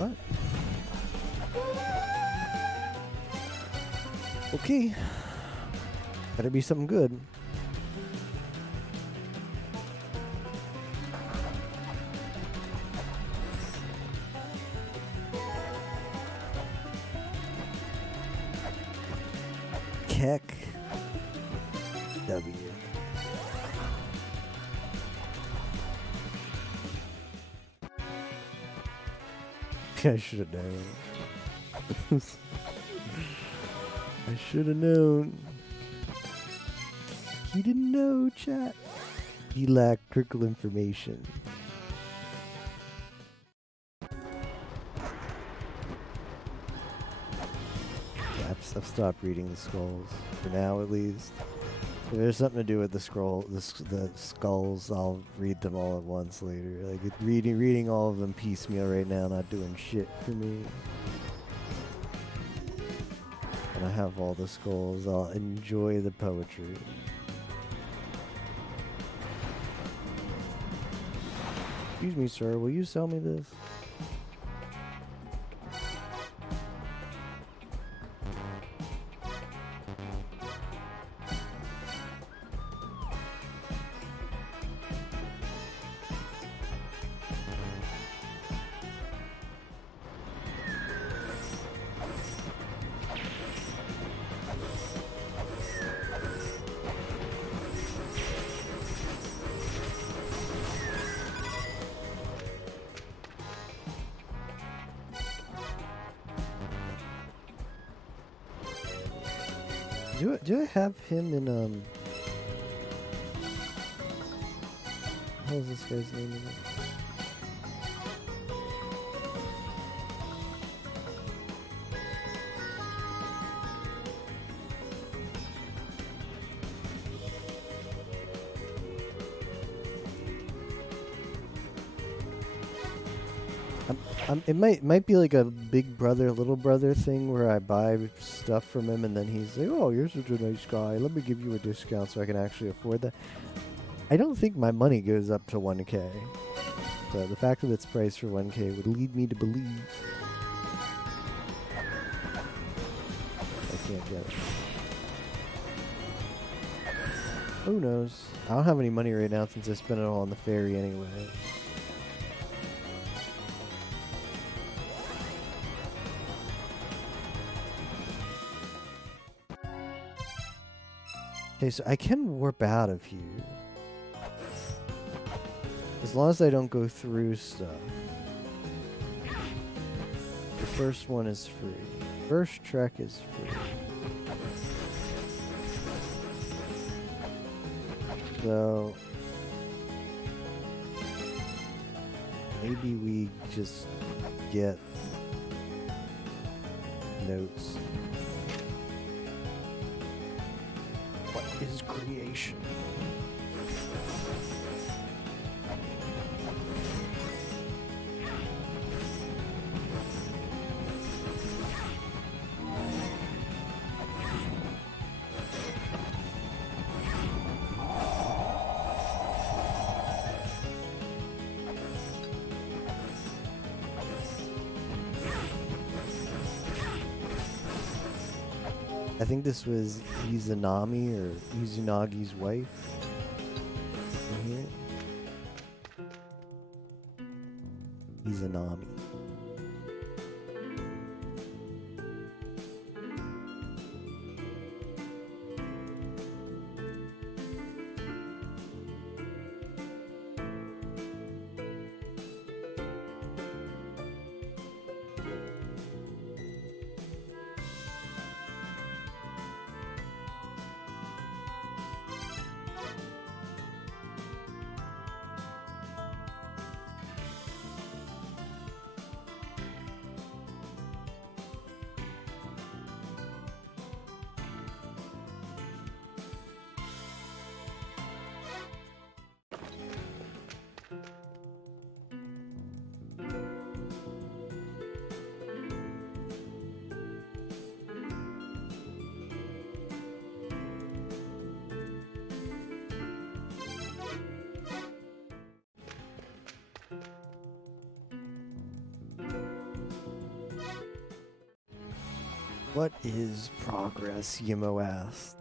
What? Okay. Better be something good. Keck W. I should have known. I should have known. He didn't know, chat. He lacked critical information. Yeah, I've stopped reading the skulls for now, at least. If there's something to do with the skulls, I'll read them all at once later. Like reading all of them piecemeal right now, not doing shit for me. When I have all the skulls, I'll enjoy the poetry. Excuse me, sir, will you sell me this? Do I have him in what was this guy's name again? It might be like a big brother, little brother thing where I buy stuff from him and then he's like, "Oh, you're such a nice guy. Let me give you a discount so I can actually afford that." I don't think my money goes up to 1K. So the fact that it's priced for 1K would lead me to believe I can't get it. Who knows? I don't have any money right now since I spent it all on the ferry anyway. Okay, so I can warp out of here. As long as I don't go through stuff. The first one is free. First trek is free. So maybe we just get notes. What is creation? I think this was Izanami or Izunagi's wife. In here. Izanami. What is progress, Yimo asked.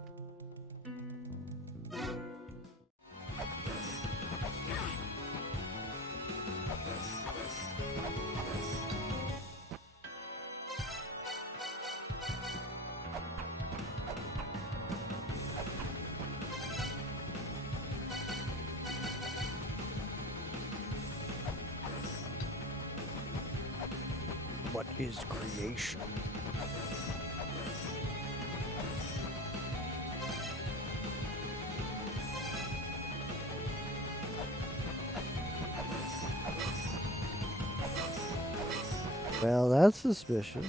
What is creation? Well, that's suspicious.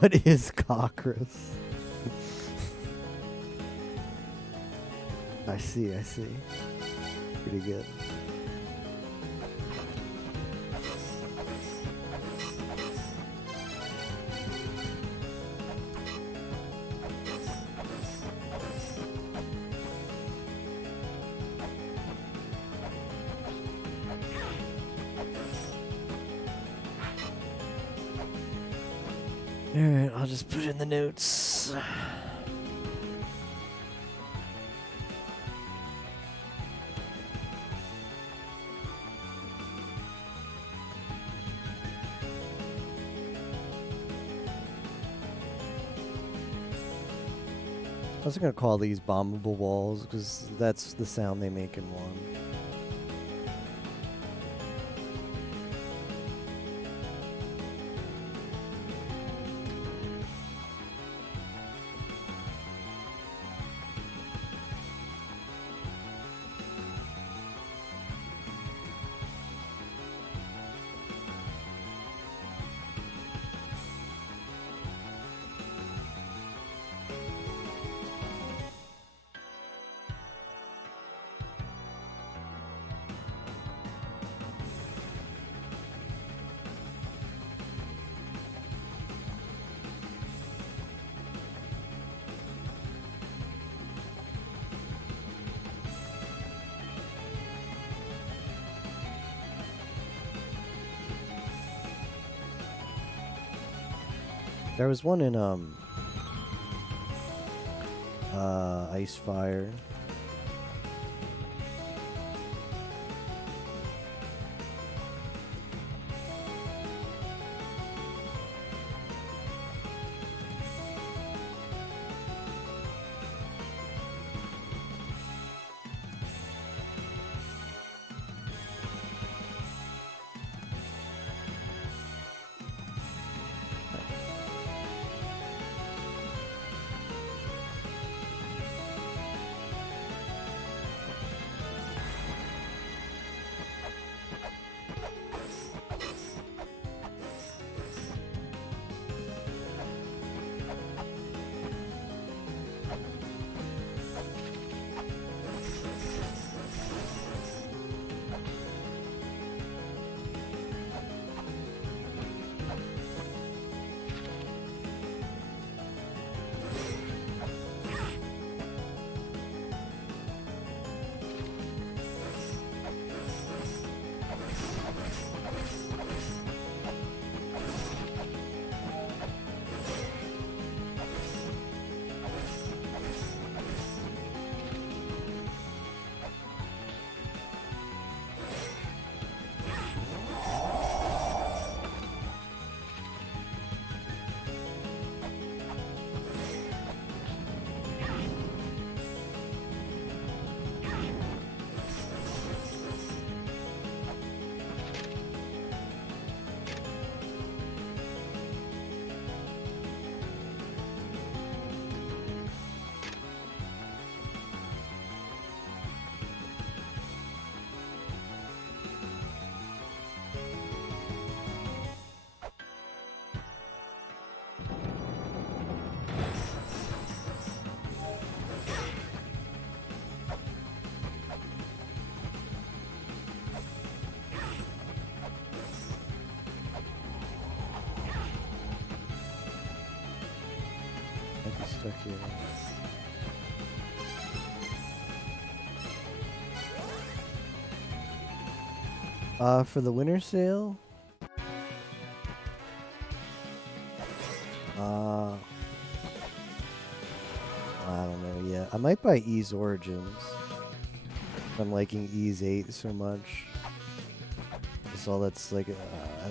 What is cockroach? I see. Pretty good. Alright, I'll just put in the notes. I was gonna call these bombable walls because that's the sound they make in one. There was one in Icefire. stuck here. For the winter sale? I don't know yet. I might buy Ys Origins. I'm liking Ys 8 so much. I saw that's like,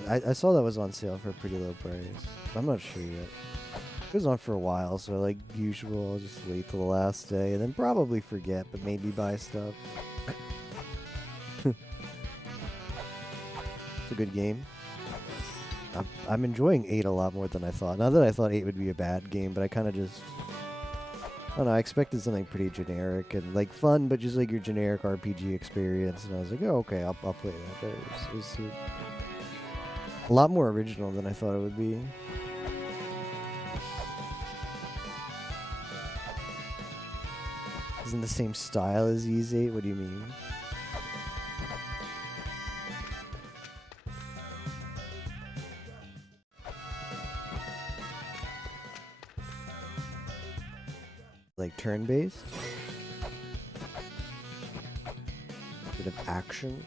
I saw that was on sale for a pretty low price. I'm not sure yet. It was on for a while, so like usual, I'll just wait till the last day and then probably forget, but maybe buy stuff. It's a good game. I'm enjoying 8 a lot more than I thought. Not that I thought 8 would be a bad game, but I kind of just... I don't know, I expected something pretty generic and like fun, but just like your generic RPG experience. And I was like, oh, okay, I'll play that. But it was a lot more original than I thought it would be. Isn't the same style as Ys 8? What do you mean? Like turn-based? Bit of action?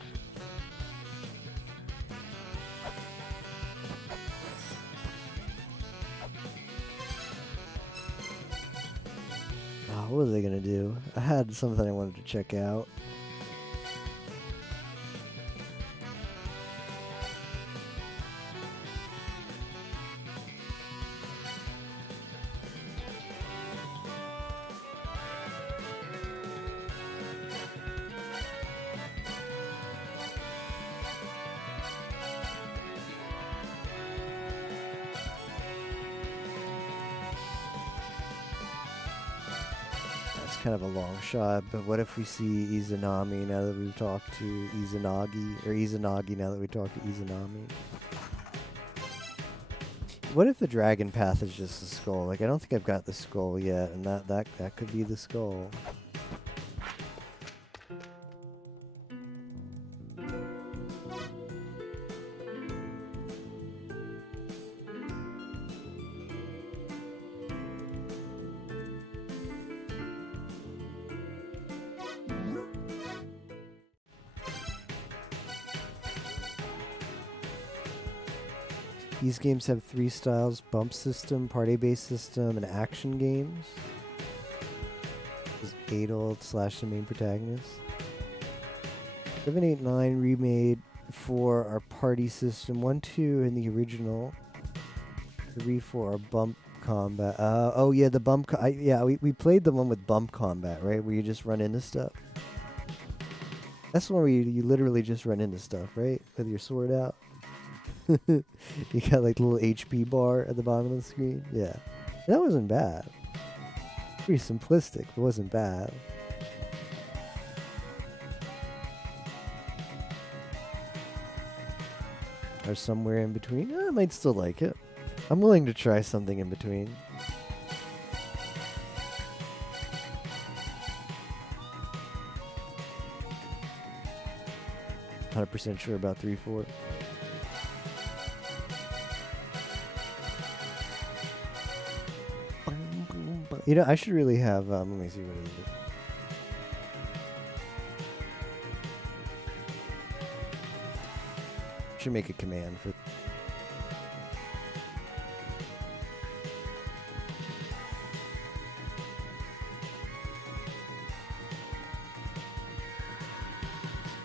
Oh, what are they gonna do? I had something I wanted to check out. Kind of a long shot, but what if we see Izanami now that we've talked to Izanagi, or Izanagi now that we talked to Izanami? What if the dragon path is just the skull? Like, I don't think I've got the skull yet, and that could be the skull. These games have 3 styles: bump system, party-based system, and action games. This is Adult / the main protagonist. 7, 8, 9 remade for our party system. 1, 2 in the original. 3, 4 are bump combat. Oh yeah, the bump. We played the one with bump combat, right? Where you just run into stuff. That's the one where you literally just run into stuff, right? With your sword out. You got like the little HP bar at the bottom of the screen. Yeah, that wasn't bad. Pretty simplistic, but wasn't bad. Or somewhere in between. I might still like it. I'm willing to try something in between. %, sure about 3, 4. You know, I should really have, let me see what it is. Should make a command for...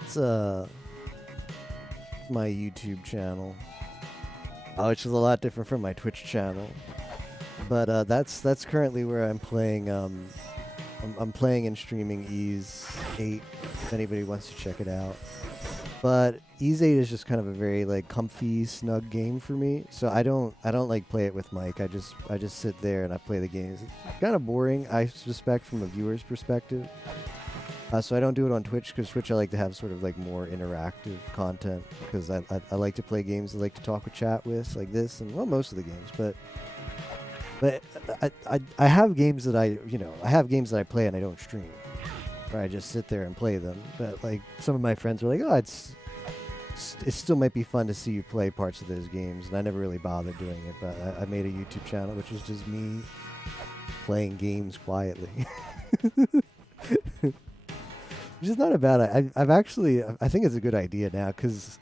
It's, my YouTube channel. Which is a lot different from my Twitch channel. But that's currently where I'm playing. I'm playing and streaming Ys 8. If anybody wants to check it out. But Ys 8 is just kind of a very like comfy, snug game for me. So I don't like play it with Mike. I just sit there and I play the games. It's kind of boring, I suspect, from a viewer's perspective. So I don't do it on Twitch, because Twitch I like to have sort of like more interactive content, because I like to play games I like to talk with chat with, like this, and well, most of the games. But I have games that I have games that I play and I don't stream, where I just sit there and play them. But like some of my friends are like, oh, it still might be fun to see you play parts of those games, and I never really bothered doing it. But I made a YouTube channel which is just me playing games quietly. Which is not a bad. I've actually. I think it's a good idea now because,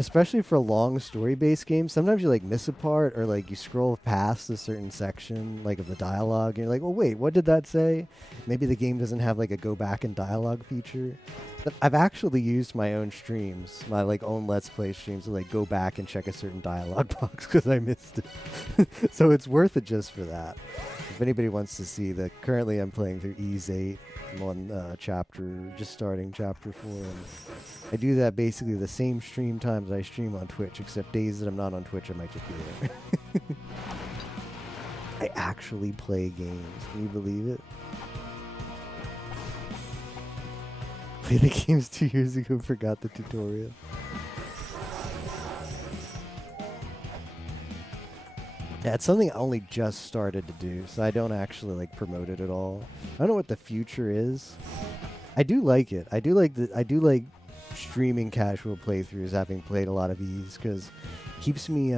especially for long story-based games, sometimes you like miss a part or like you scroll past a certain section like of the dialogue, and you're like, "Well, wait, what did that say?" Maybe the game doesn't have like a go back and dialogue feature. But I've actually used my own streams, my like own Let's Play streams, to like go back and check a certain dialogue box because I missed it. So it's worth it just for that. If anybody wants to see that, currently I'm playing through Ys 8. I'm on just starting chapter 4. And I do that basically the same stream times I stream on Twitch, except days that I'm not on Twitch, I might just be there. I actually play games. Can you believe it? Played the games 2 years ago, forgot the tutorial. Yeah, it's something I only just started to do, so I don't actually like promote it at all. I don't know what the future is. I do like it. I do like streaming casual playthroughs, having played a lot of Ys, because keeps me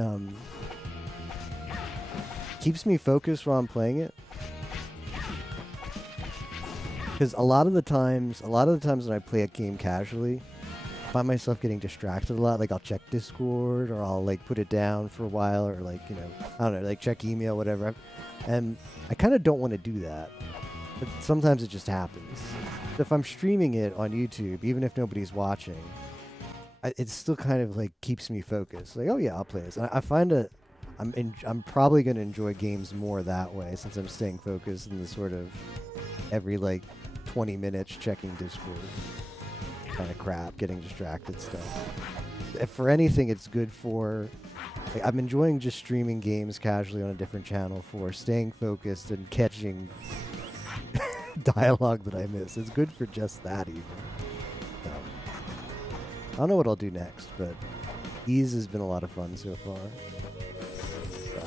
focused while I'm playing it. Because a lot of the times when I play a game casually, I find myself getting distracted a lot. Like I'll check Discord, or I'll like put it down for a while, or like, you know, I don't know, like check email, whatever. And I kind of don't want to do that. But sometimes it just happens. If I'm streaming it on YouTube, even if nobody's watching, it still kind of like keeps me focused. Like, oh yeah, I'll play this. I find that I'm probably going to enjoy games more that way, since I'm staying focused in the sort of every like 20 minutes checking Discord kind of crap, getting distracted stuff. If for anything, it's good for, like, I'm enjoying just streaming games casually on a different channel for staying focused and catching dialogue that I miss. It's good for just that even. So, I don't know what I'll do next, but Ys has been a lot of fun so far.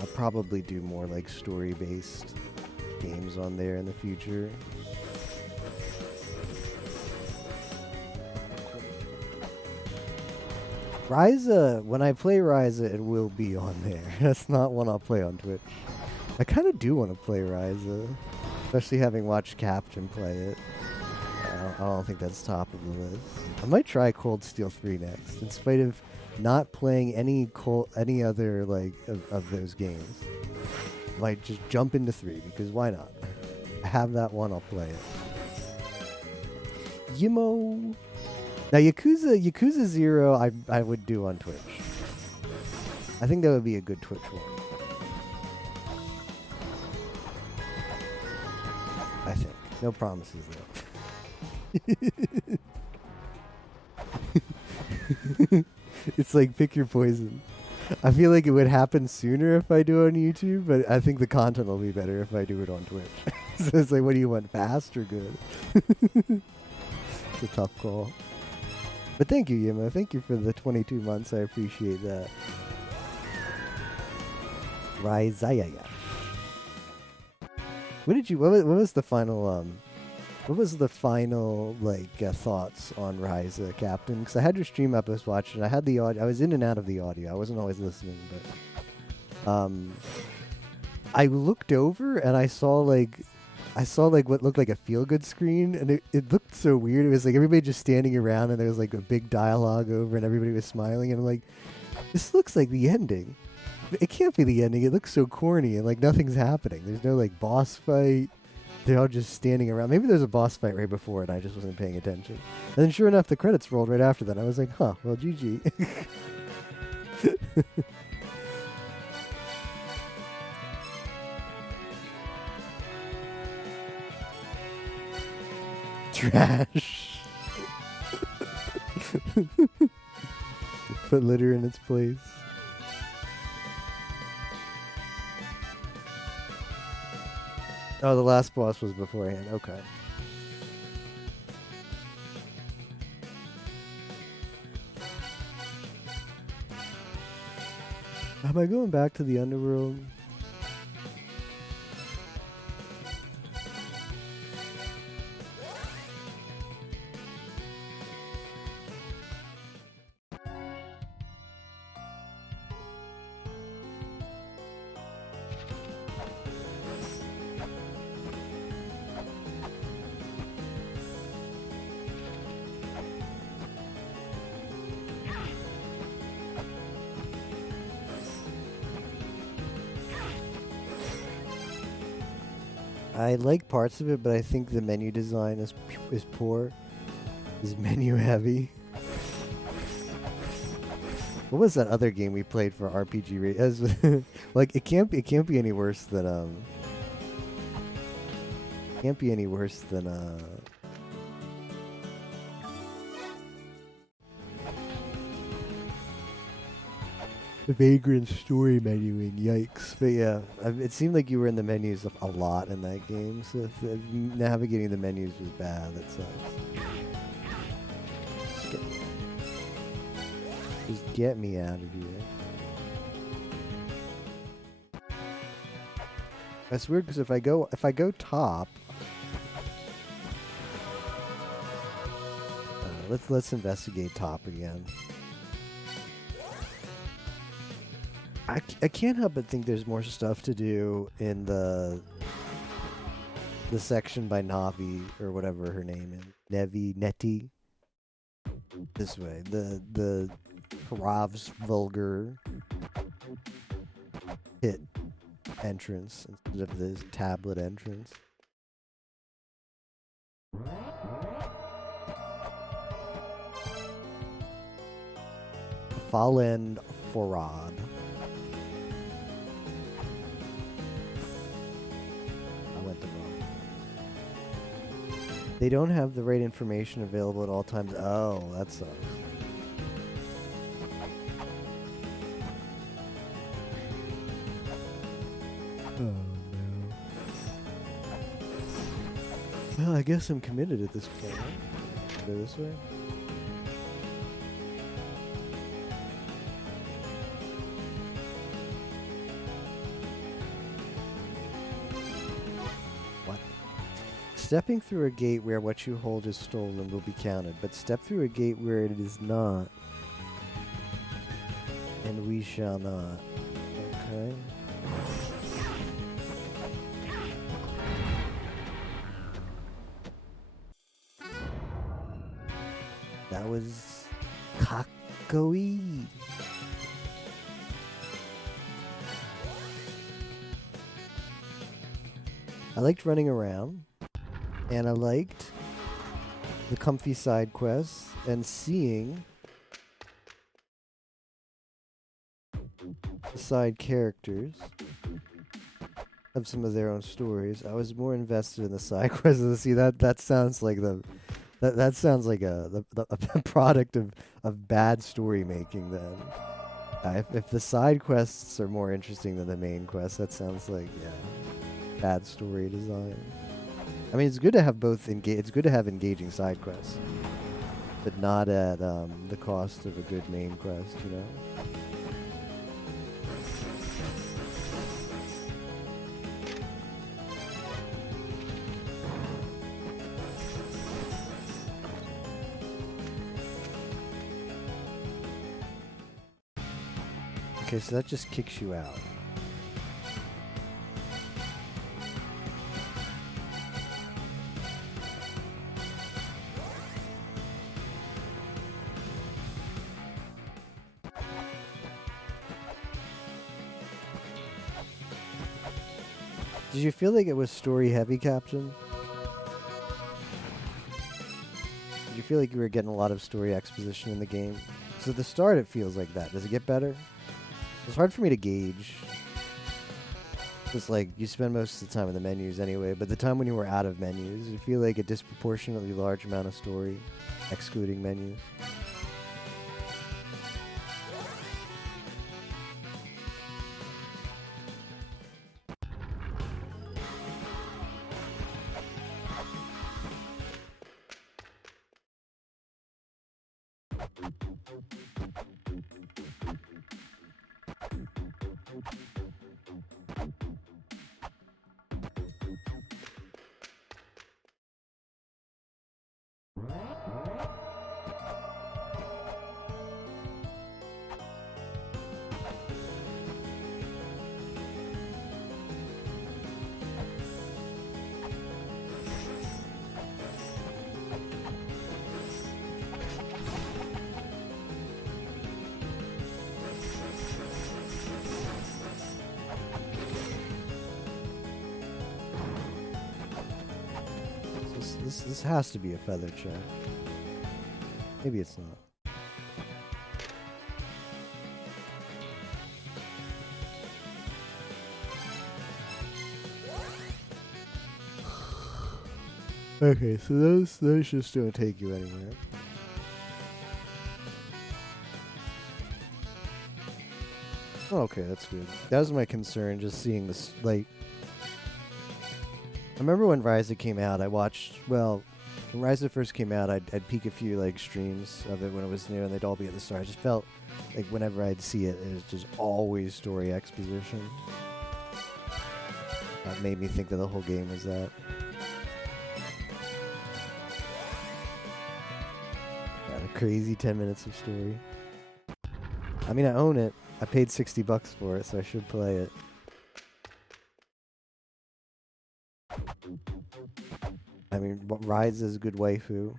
I'll probably do more like story-based games on there in the future. Ryza, when I play Ryza, it will be on there. That's not one I'll play on Twitch. I kind of do want to play Ryza, especially having watched Captain play it. I don't think that's top of the list. I might try Cold Steel 3 next, in spite of not playing any other like of those games. I might just jump into 3 because why not? I have that one, I'll play it. Yimo. Now Yakuza 0 I would do on Twitch. I think that would be a good Twitch one. I think. No promises though. It's like pick your poison. I feel like it would happen sooner if I do it on YouTube, but I think the content will be better if I do it on Twitch. So it's like, what do you want, fast or good? It's a tough call. But thank you, Yimo. Thank you for the 22 months. I appreciate that. Ryzaya. What was the final thoughts on Ryza, Captain? Because I had your stream up, I was watching. I had the audio. I was in and out of the audio. I wasn't always listening, but I looked over and I saw what looked like a feel-good screen, and it looked so weird. It was like everybody just standing around, and there was like a big dialogue over, and everybody was smiling, and I'm like, this looks like the ending. It can't be the ending. It looks so corny, and like nothing's happening. There's no like boss fight. They're all just standing around. Maybe there's a boss fight right before, and I just wasn't paying attention. And then sure enough, the credits rolled right after that. I was like, huh, well, GG. Trash. Put litter in its place. Oh, the last boss was beforehand. Okay. Am I going back to the underworld? I like parts of it, but I think the menu design is poor. Is menu heavy. What was that other game we played for RPG? As like it can't be any worse than can't be any worse than the Vagrant story menuing. Yikes! But yeah, it seemed like you were in the menus a lot in that game. So if navigating the menus was bad, that sucks. Just get me out of here. That's weird because if I go top, let's investigate top again. I can't help but think there's more stuff to do in the section by Navi or whatever her name is, Nettie. This way, the Karav's vulgar pit entrance instead of this tablet entrance. Fallen Forad. I went the wrong. They don't have the right information available at all times. Oh, that sucks. Oh no. Well, I guess I'm committed at this point. Go this way. What? Stepping through a gate where what you hold is stolen will be counted, but step through a gate where it is not, and we shall not. Okay. That was Kakoi. I liked running around, and I liked the comfy side quests and seeing the side characters have some of their own stories. I was more invested in the side quests. See, that sounds like that sounds like a product of bad story making. Then, if the side quests are more interesting than the main quest, that sounds like bad story design. I mean, it's good to have both it's good to have engaging side quests, but not at the cost of a good main quest, you know. Okay, so that just kicks you out. Did you feel like it was story heavy, Captain? Did you feel like you were getting a lot of story exposition in the game? So at the start it feels like that. Does it get better? It's hard for me to gauge. It's like you spend most of the time in the menus anyway, but the time when you were out of menus, you feel like a disproportionately large amount of story, excluding menus. This has to be a feather check. Maybe it's not. Okay, so those just don't take you anywhere. Okay, that's good. That was my concern, just seeing this, like... I remember when Ryza came out, I watched, well, when Ryza first came out, I'd peek a few, like, streams of it when it was new, and they'd all be at the start. I just felt like whenever I'd see it, it was just always story exposition. That made me think that the whole game was that. Yeah, a crazy 10 minutes of story. I mean, I own it. I paid $60 for it, so I should play it. I mean, Ryza is a good waifu.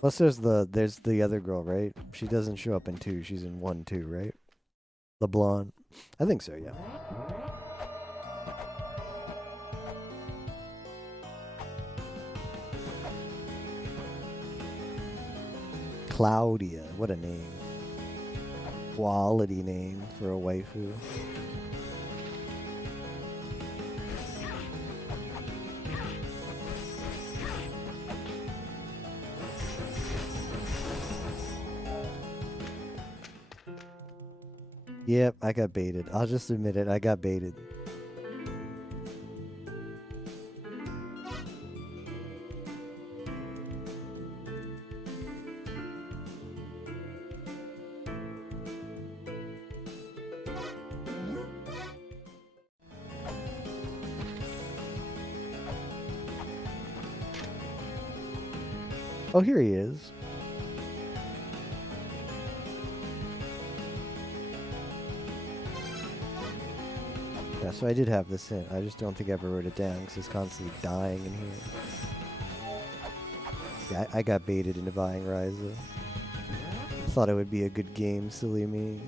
Plus, there's the other girl, right? She doesn't show up in 2. She's in 1 too, right? The blonde. I think so, yeah. Claudia, what a name. Quality name for a waifu. Yep, I got baited. I'll just admit it, I got baited. Oh, here he is. Yeah, so I did have this in. I just don't think I ever wrote it down because it's constantly dying in here. Yeah, I got baited into buying Ryza. Thought it would be a good game, silly me.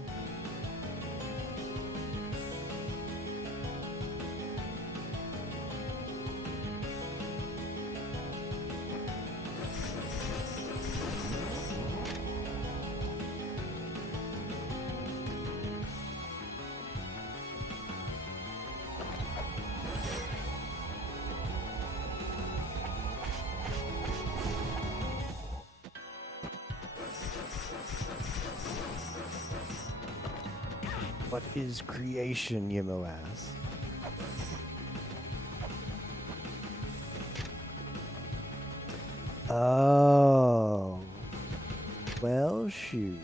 What is creation, Yimo asks? Oh. Well, shoot.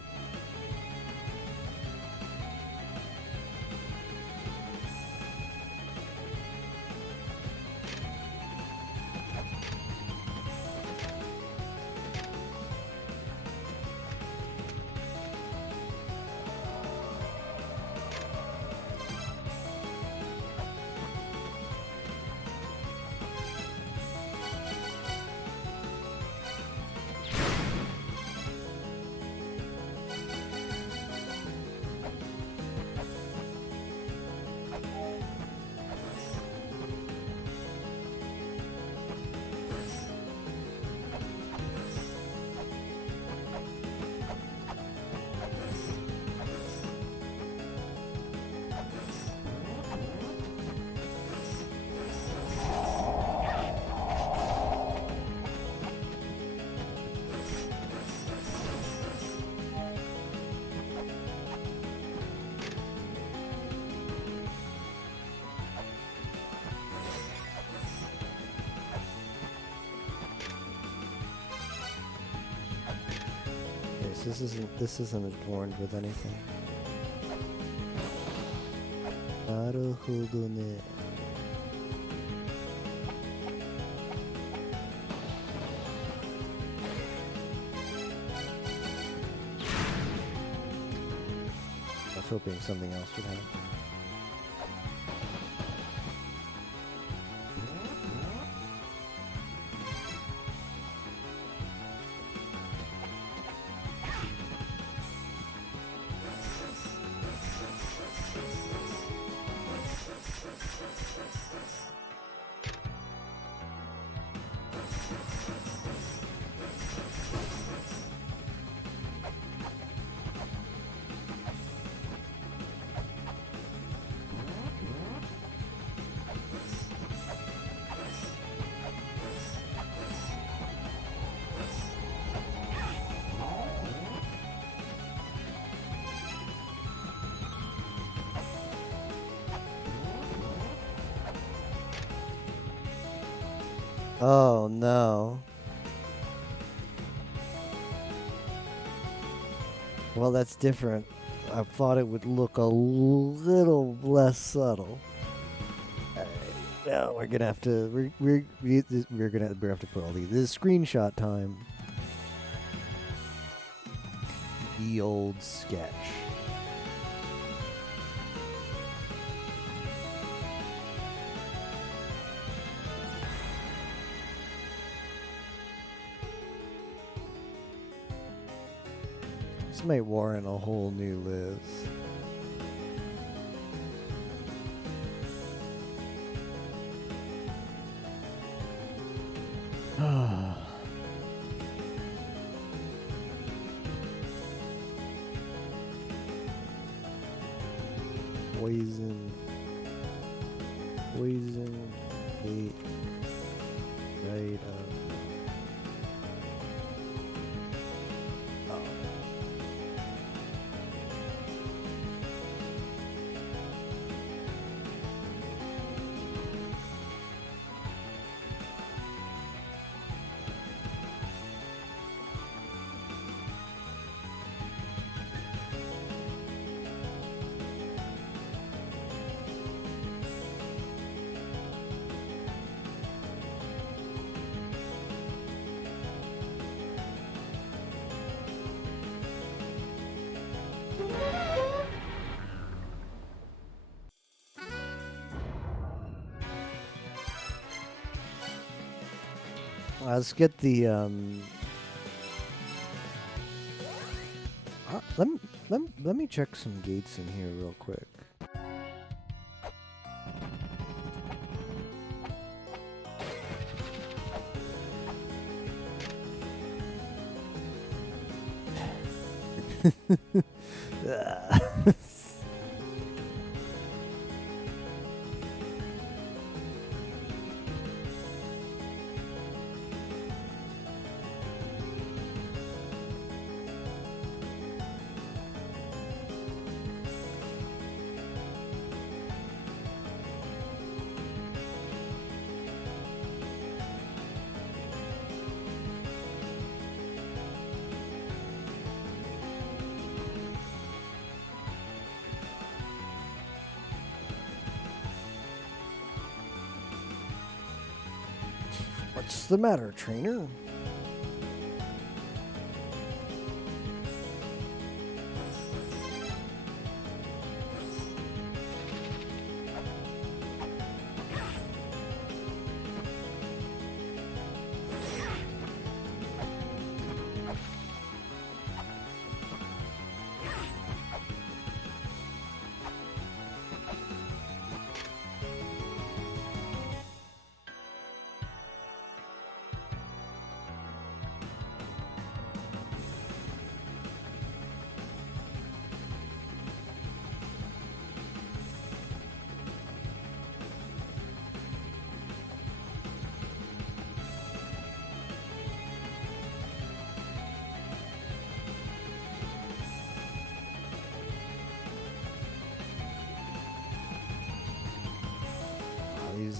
This isn't adorned with anything. Naruhodo ne. I was hoping something else would happen. Oh no. Well, that's different. I thought it would look a little less subtle. Now we're gonna have to we're gonna have to put all these. This is screenshot time. The old sketch. This might warrant a whole new Liz. Poison, hate, right, oh. Let's get the let me check some gates in here real quick. What's the matter, trainer?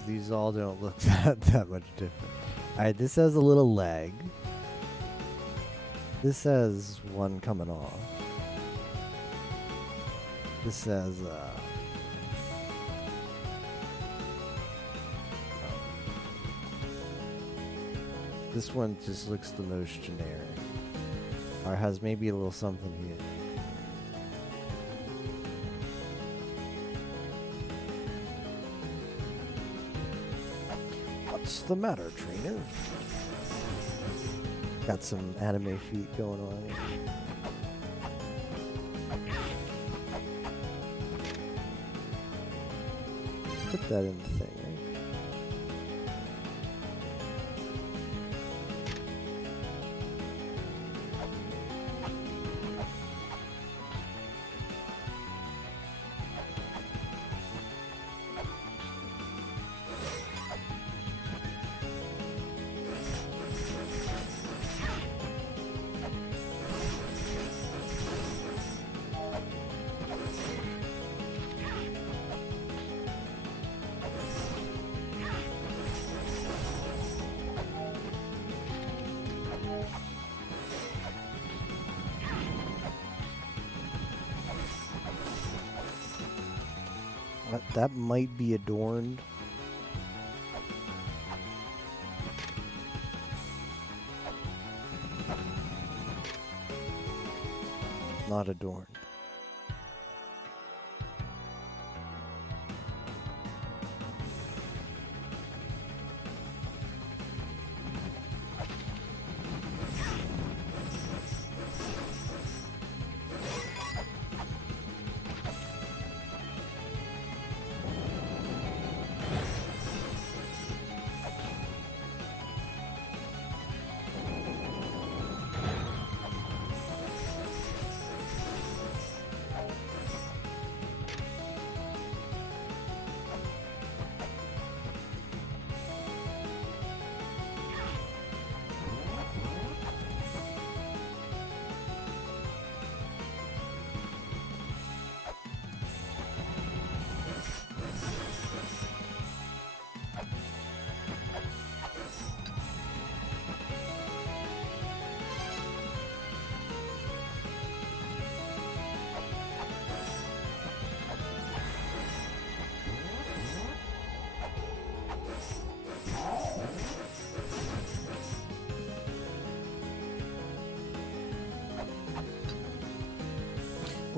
These all don't look that much different. Alright, this has a little lag. This has one coming off. This has this one just looks the most generic. Or has maybe a little something here. What's the matter, trainer? Got some anime feet going on. Put that in the thing, right? That might be adorned. Not adorned.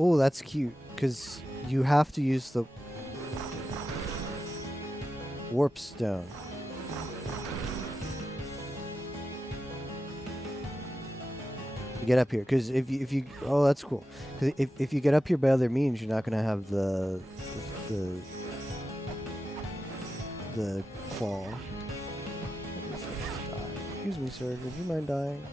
Oh, that's cute, because you have to use the warp stone. You get up here, because if you oh, that's cool. Because if you get up here by other means, you're not gonna have the fall. Excuse me, sir. Would you mind dying?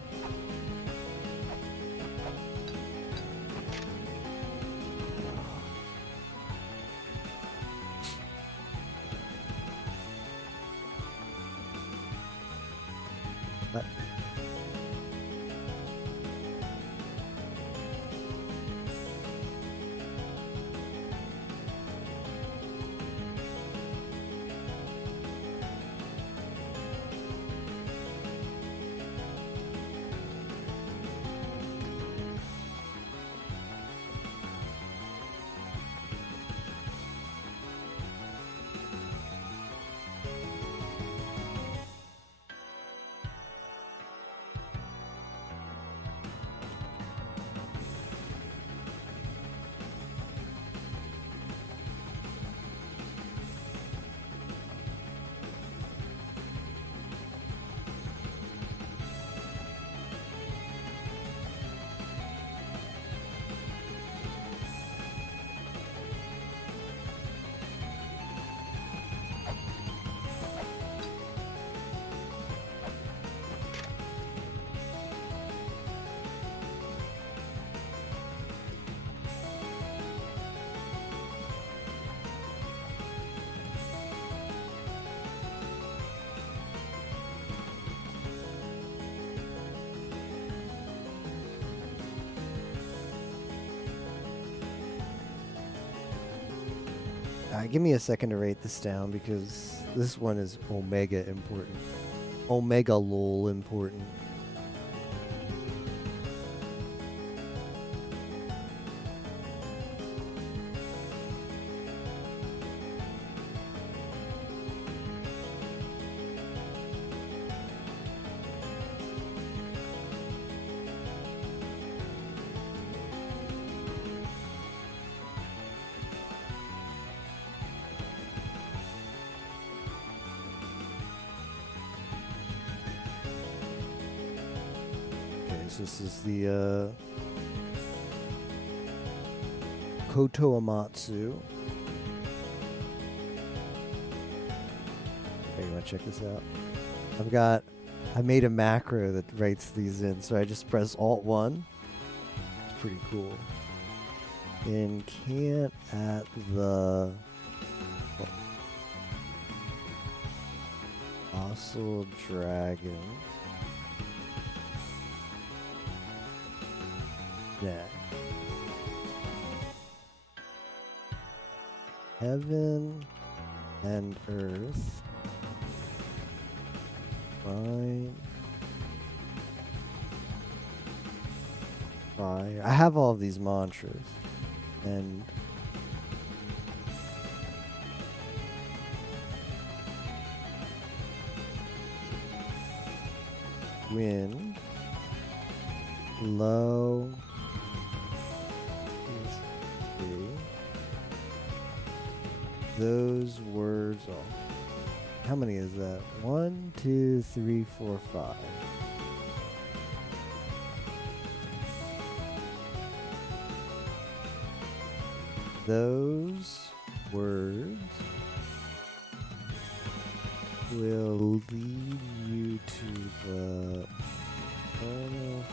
Give me a second to write this down because this one is omega important. Omega lol important. This is the Koto Amatsu. Hey, you want to check this out? I made a macro that writes these in, so I just press Alt-1. It's pretty cool. And can't at the Fossil Dragon. Yeah. Heaven and earth. Fine. Fire. I have all of these mantras. And wind, low, those words are. How many is that? 1, 2, 3, 4, 5. Those words will lead you to the final.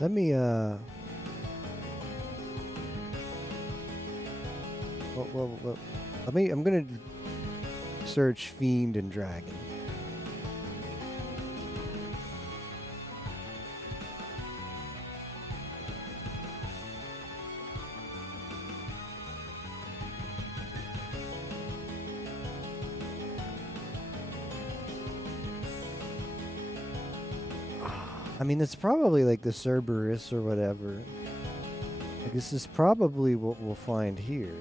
Let me, I'm gonna search Fiend and Dragon. I mean, it's probably like the Cerberus or whatever. Like, this is probably what we'll find here.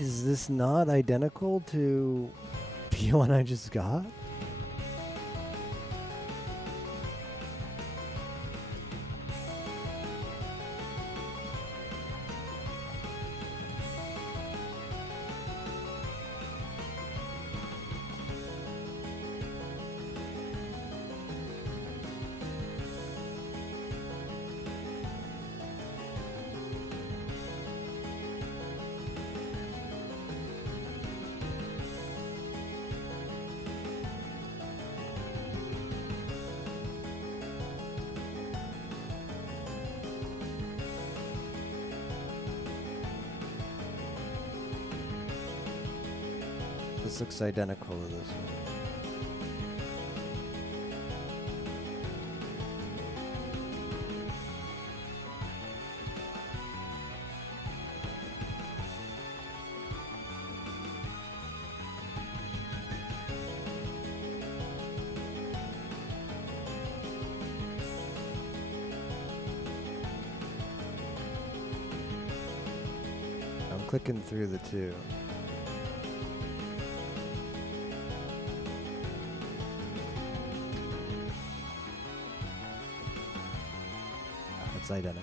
Is this not identical to the one I just got? This looks identical to this one. I'm clicking through the two. It's identical.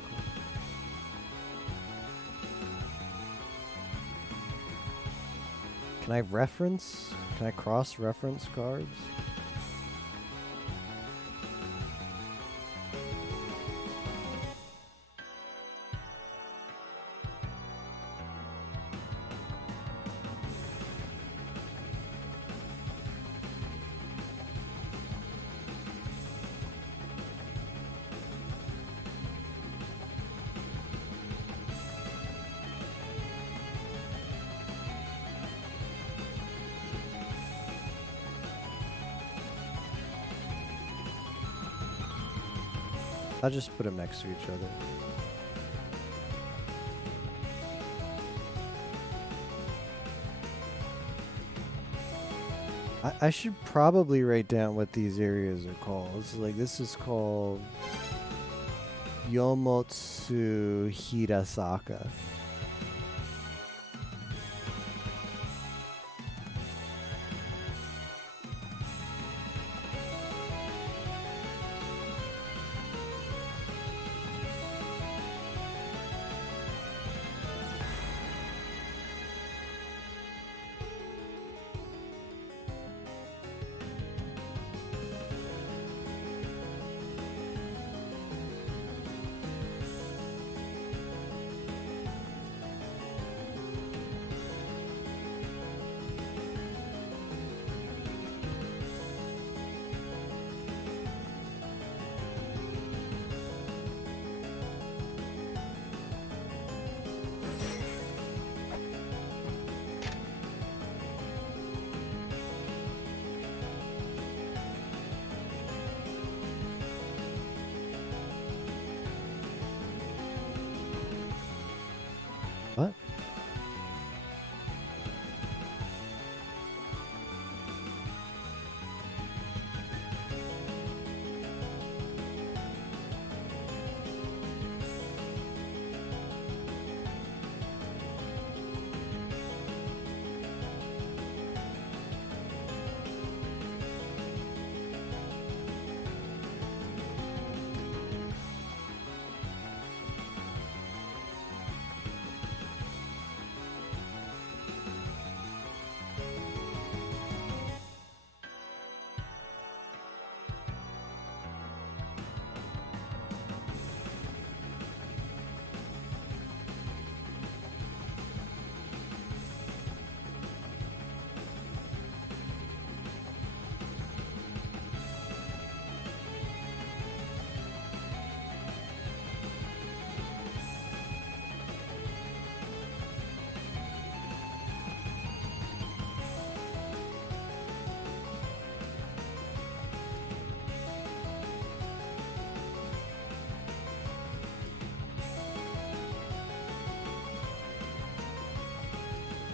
Can I reference? Can I cross-reference cards? I'll just put them next to each other. I should probably write down what these areas are called. It's like, this is called Yomotsu Hirasaka.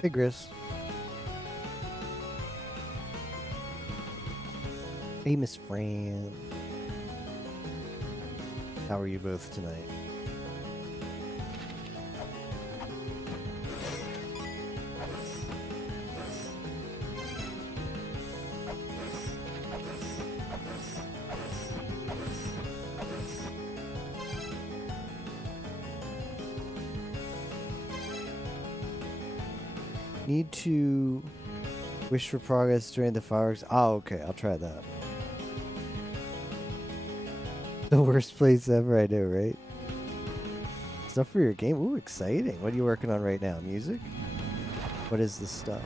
Hey, Gris. Famous Fran. How are you both tonight? Need to wish for progress during the fireworks. Oh, okay. I'll try that. The worst place ever, I know, right? Stuff for your game? Ooh, exciting. What are you working on right now? Music? What is this stuff?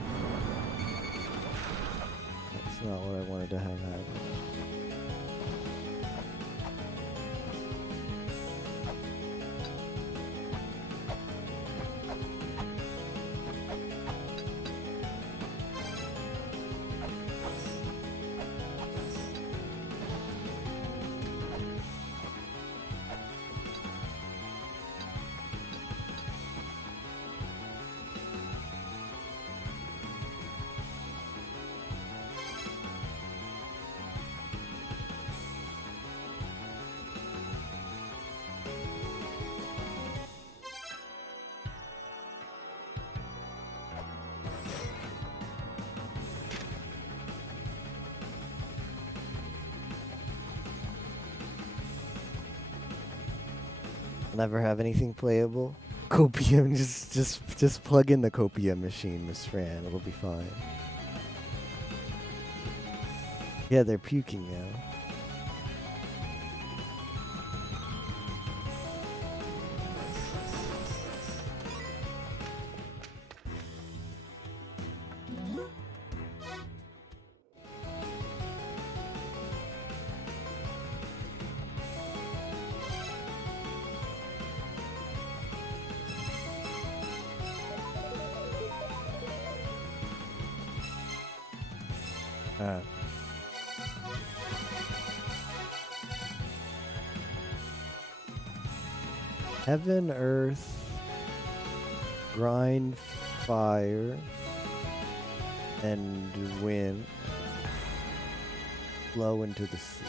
That's not what I wanted to have happen. Never have anything playable. Copium, just plug in the Copium machine, Miss Fran. It'll be fine. Yeah, they're puking now. Heaven, earth, grind, fire, and wind flow into the sea.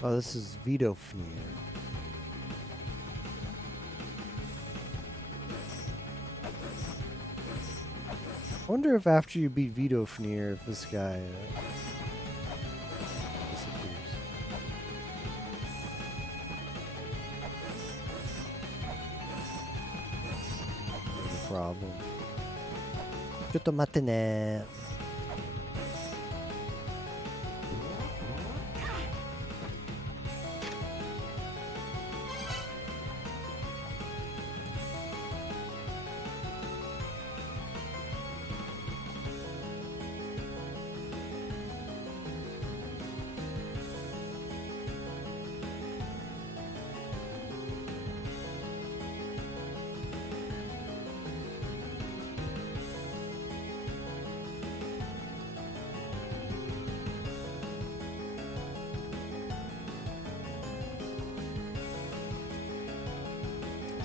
Oh, this is Vidofnir. I wonder if after you beat Vidofnir, if this guy disappears. No problem. ちょっと待ってね。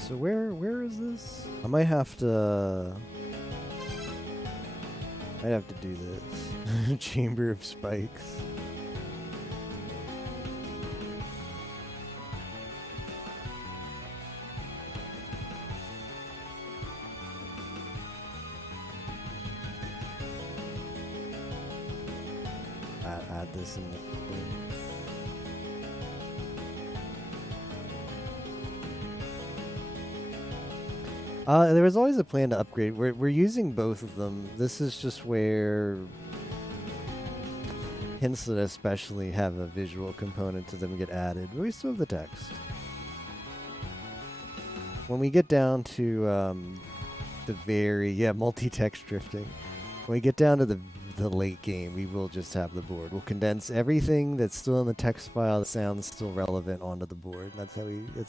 So where is this? I might have to do this. Chamber of Spikes. Add this in the there was always a plan to upgrade. We're using both of them. This is just where hints that especially have a visual component to them get added. But we still have the text. When we get down to the multi-text drifting. When we get down to the late game, we will just have the board. We'll condense everything that's still in the text file that sounds still relevant onto the board. That's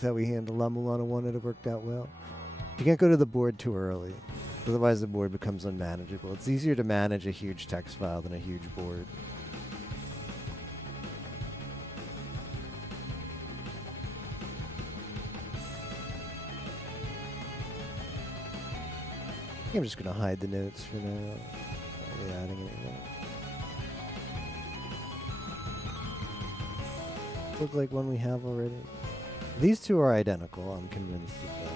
how we handle La Mulana 1. It worked out well. You can't go to the board too early, otherwise the board becomes unmanageable. It's easier to manage a huge text file than a huge board. I think I'm just going to hide the notes for now. Not really adding anything. Look like one we have already. These two are identical, I'm convinced of that.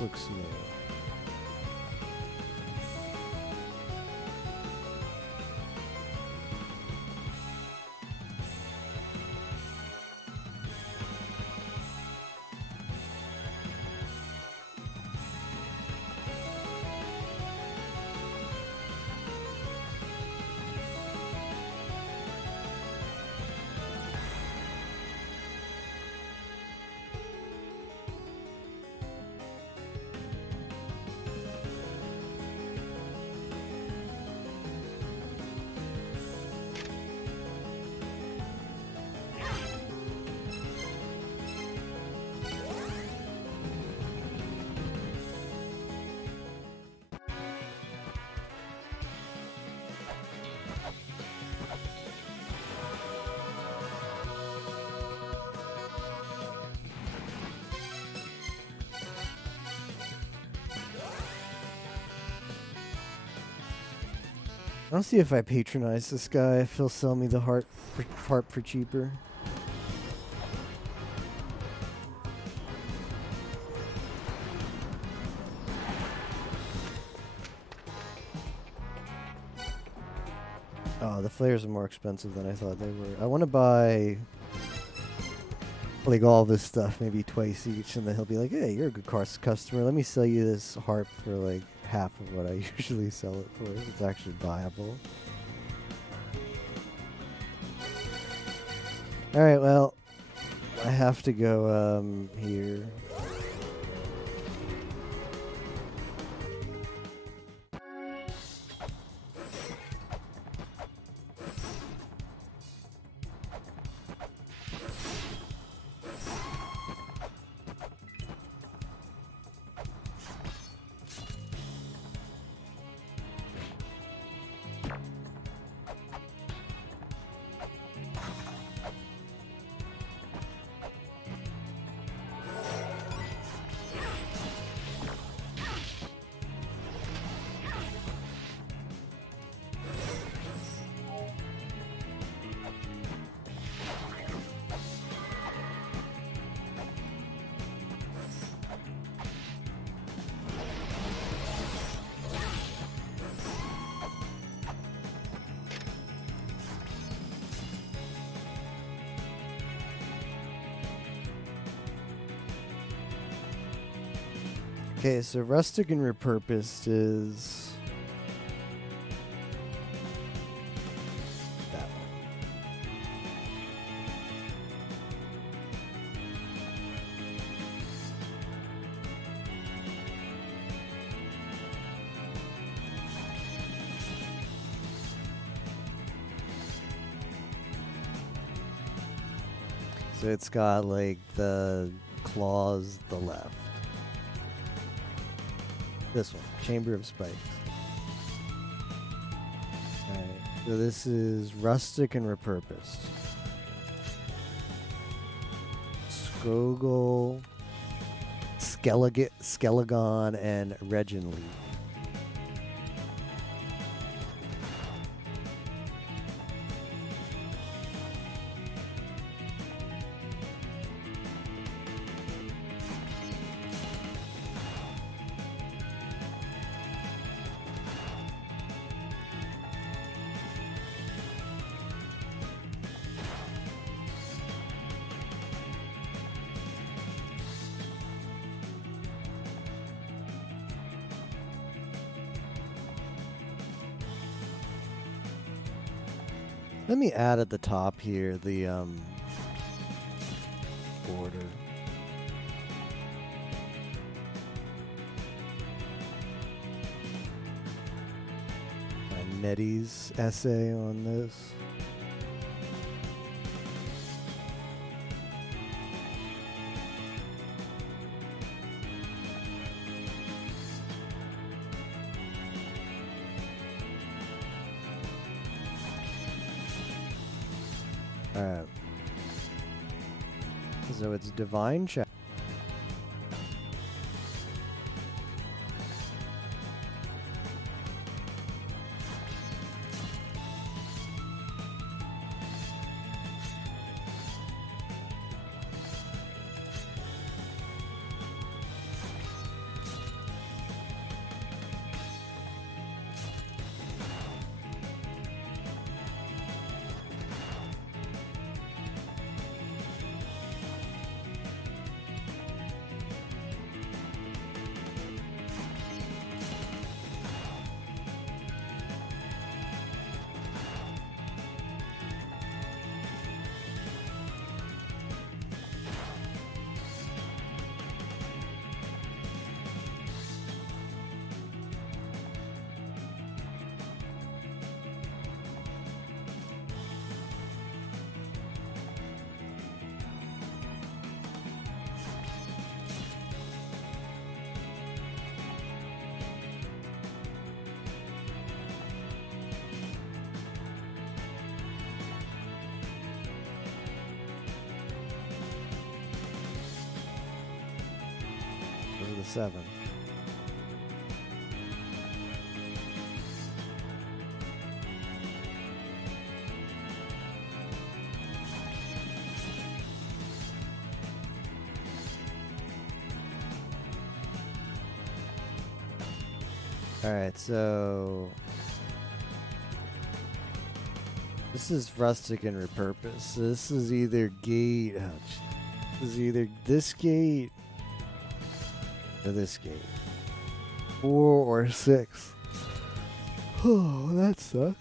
Looks new. I'll see if I patronize this guy, if he'll sell me the harp for cheaper. Oh, the flares are more expensive than I thought they were. I want to buy like all this stuff maybe twice each, and then he'll be like, hey, you're a good customer. Let me sell you this harp for like half of what I usually sell it for. It's actually viable. Alright, well, I have to go here. Okay, so Rustic and Repurposed is that one. So it's got like the claws, the left. This one, Chamber of Spikes. Alright, so this is Rustic and Repurposed. Gogol, Skelegon, and Reginleaf. Let me add at the top here the border. Nettie's essay on this. Alright. So it's Divine Chat. Those are the 7. Alright, so this is rustic and repurposed. This is either gate. This is either this gate or this gate. 4 or 6. Oh, that sucks.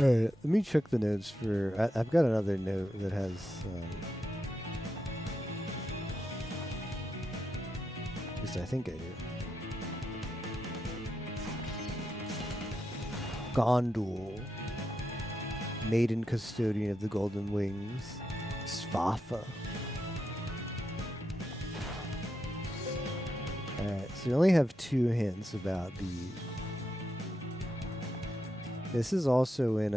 Alright, let me check the notes for. I've got another note that has. At least I think I do. Gondul, maiden custodian of the Golden Wings, Svafa. Alright, so we only have 2 hints about the. This is also in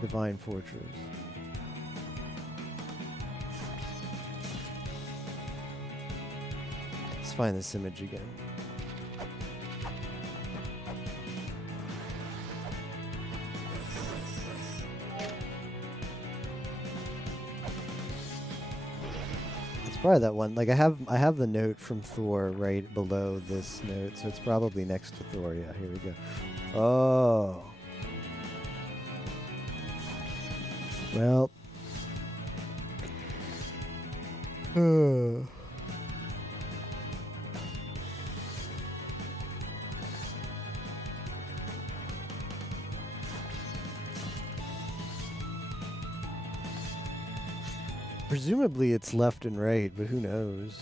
Divine Fortress. Let's find this image again. Probably that one. Like I have the note from Thor right below this note, so it's probably next to Thor. Yeah, here we go. Oh. Well. Presumably it's left and right, but who knows?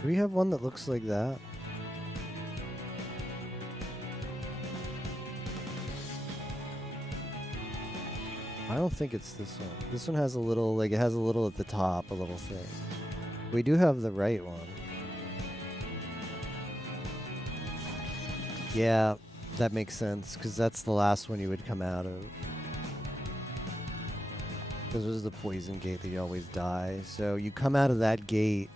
Do we have one that looks like that? I don't think it's this one. This one has a little, like, it has a little at the top, a little thing. We do have the right one. Yeah, that makes sense, because that's the last one you would come out of. This was the poison gate that you always die. So you come out of that gate,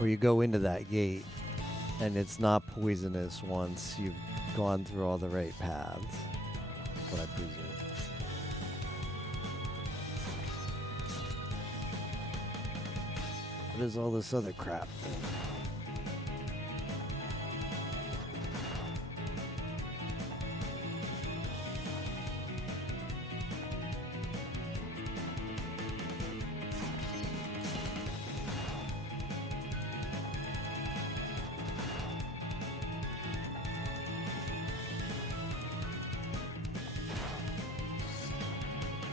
or you go into that gate, and it's not poisonous once you've gone through all the right paths. What I presume. What is all this other crap thing?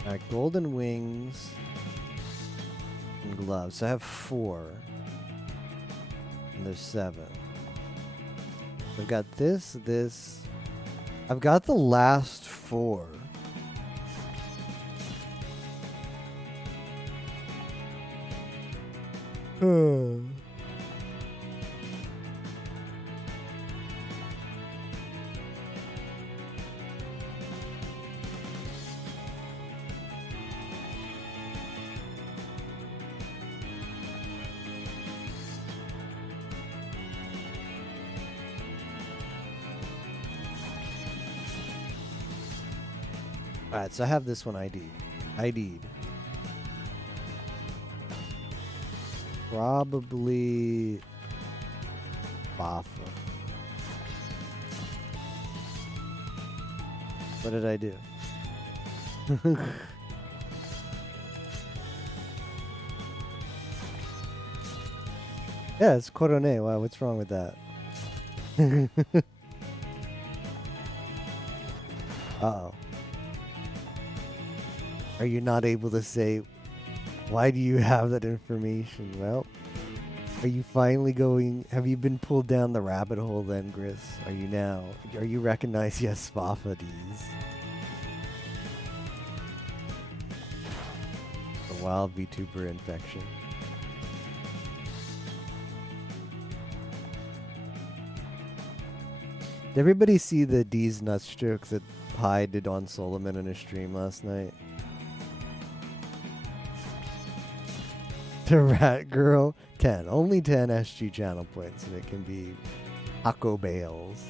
Alright, golden wings and gloves. So I have 4. And there's 7. I've got this. I've got the last 4. Alright, so I have this one ID'd. Probably Bafa. What did I do? Yeah, it's Corone. Wow, what's wrong with that? Uh-oh. Are you not able to say, why do you have that information? Well, are you finally going, have you been pulled down the rabbit hole then, Gris? Are you recognized? Yes, Spafades. The wild VTuber infection. Did everybody see the D's nuts joke that Pi did on Solomon in a stream last night? The rat girl, 10. Only 10 SG channel points, and it can be Hako Bales.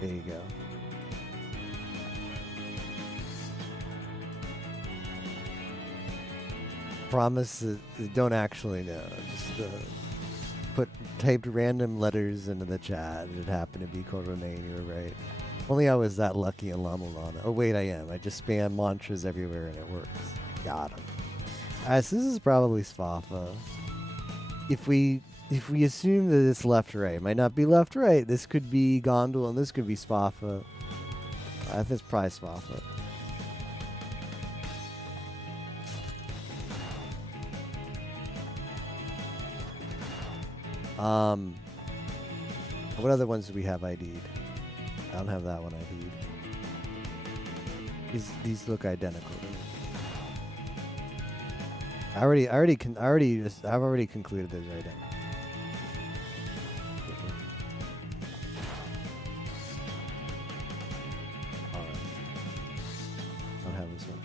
There you go. Promise don't actually know. Just typed random letters into the chat. It happened to be Corone, and you were right. Only I was that lucky in Lama Lana. Oh wait, I am. I just spam mantras everywhere and it works. Got him. Alright, so this is probably Spafa. If we assume that it's left-right, it might not be left-right. This could be Gondol and this could be Spafa. I think it's probably Spafa. What other ones do we have ID'd? I don't have that one ID'd. These look identical to me. I've already concluded those identical. Alright. I don't have this one.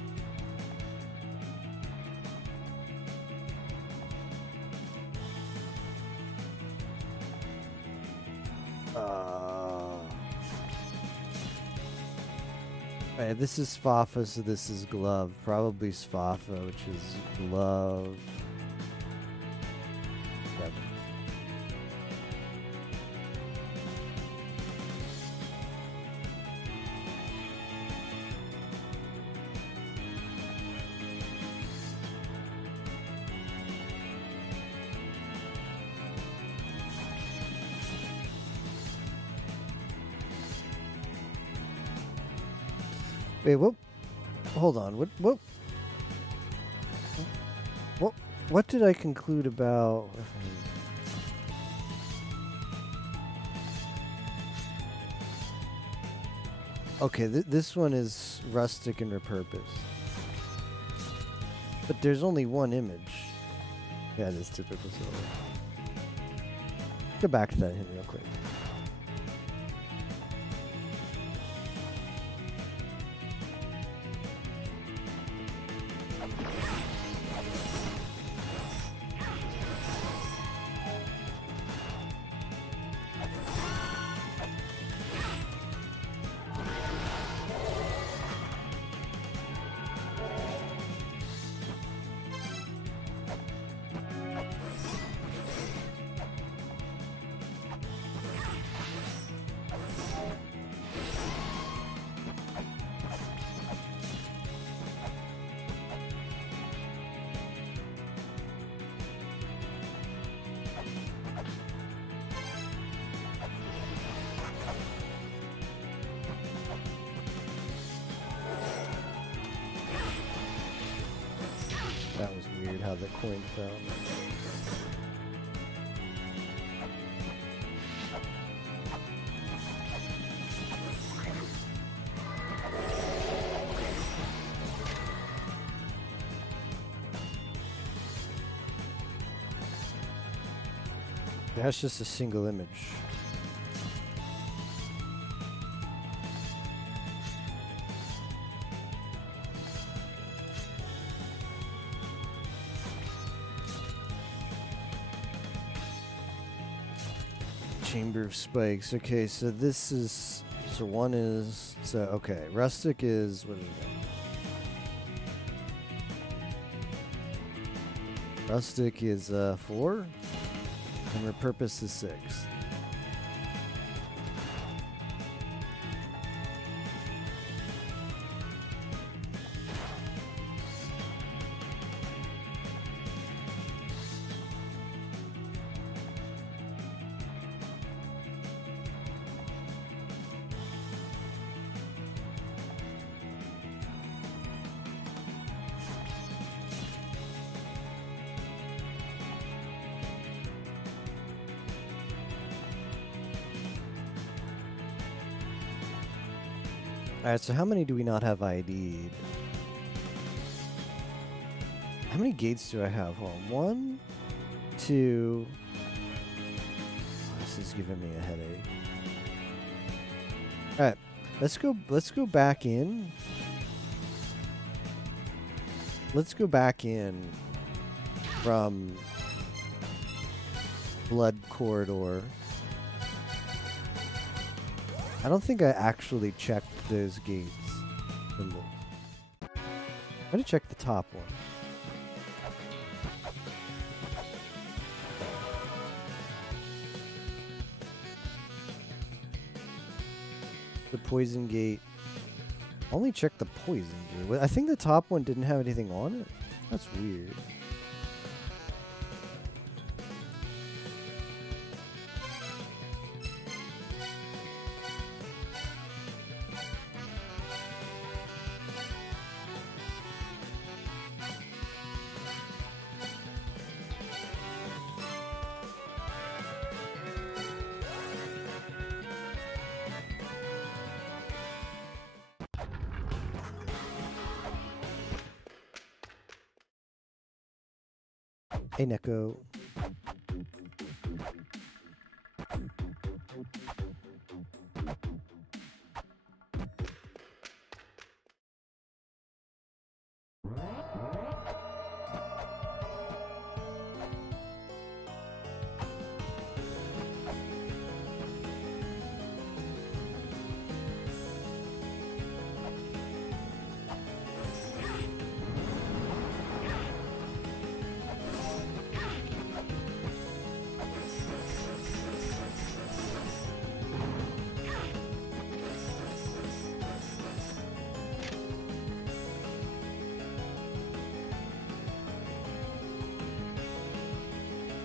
Alright, this is Sfafa, so this is glove. Probably Sfafa, which is glove. Seven. Wait, what? Hold on. What did I conclude about? Okay, this one is rustic and repurpose. But there's only one image. Yeah, it is typical silver. Go back to that hint real quick. That was weird how the coin fell. That's just a single image. Chamber of Spikes. Okay, so this is... So one is... So, okay, Rustic is... What is it? Rustic is 4. And Repurpose is 6. Alright, so how many do we not have ID'd? How many gates do I have? Hold on. 1, 2... This is giving me a headache. Alright, let's go back in. Let's go back in from Blood Corridor. I don't think I actually checked those gates. I'm gonna check the top one. The poison gate. Only check the poison gate. I think the top one didn't have anything on it. That's weird. Hey, Neko.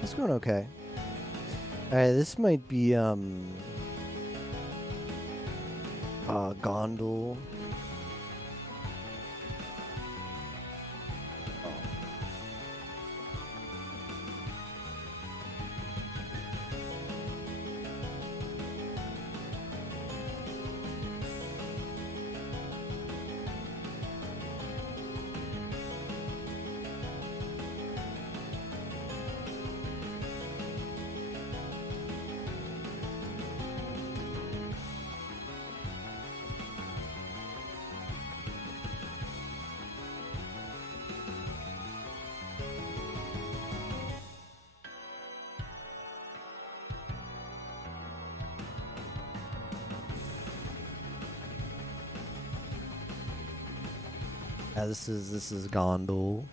It's going okay. Alright, this might be, Gondol. This is Gondol.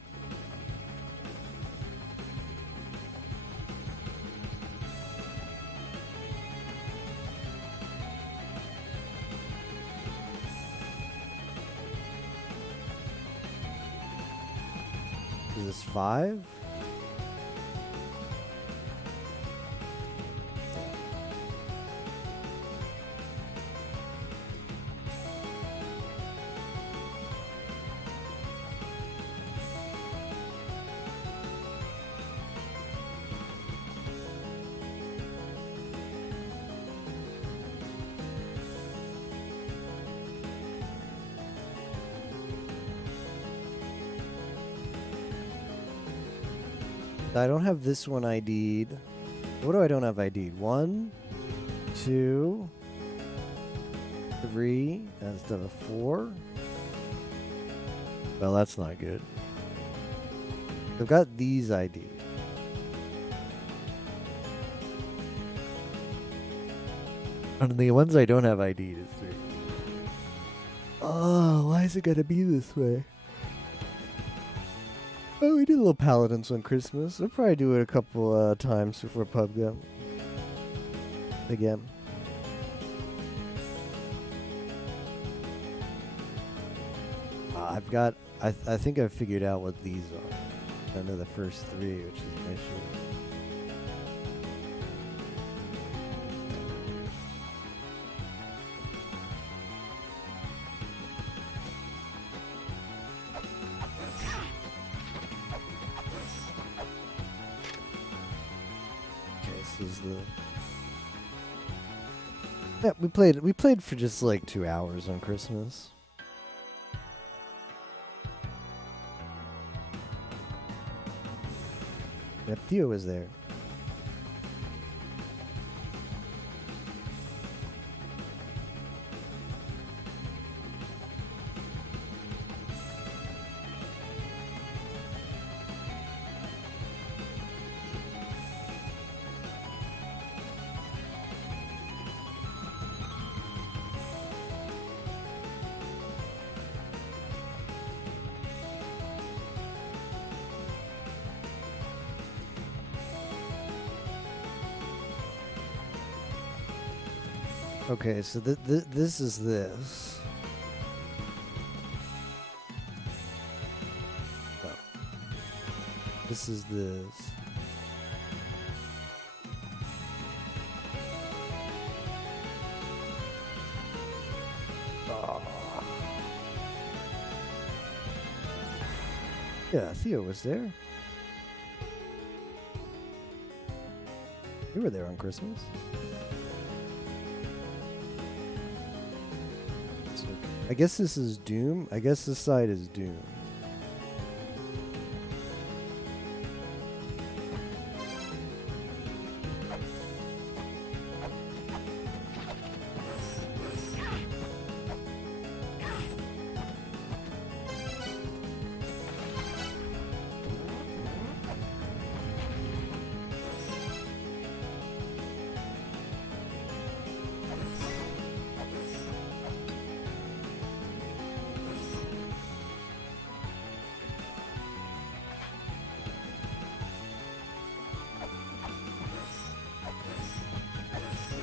Is this 5? I don't have this one ID'd. What do I don't have ID'd? 1, 2, 3, instead of 4. Well, that's not good. I've got these ID'd. And the ones I don't have ID'd is 3. Oh, why is it gotta be this way? Oh, we did a little Paladins on Christmas. We'll probably do it a couple times before PubGum. Again. I've got... I think I've figured out what these are. I know the first 3, which is my shit. Is the we played for just like 2 hours on Christmas. Yep, Theo was there. Okay, so this is this. Oh. This is this. Oh. Yeah, Theo was there. You were there on Christmas. I guess this is Doom. I guess this side is Doom.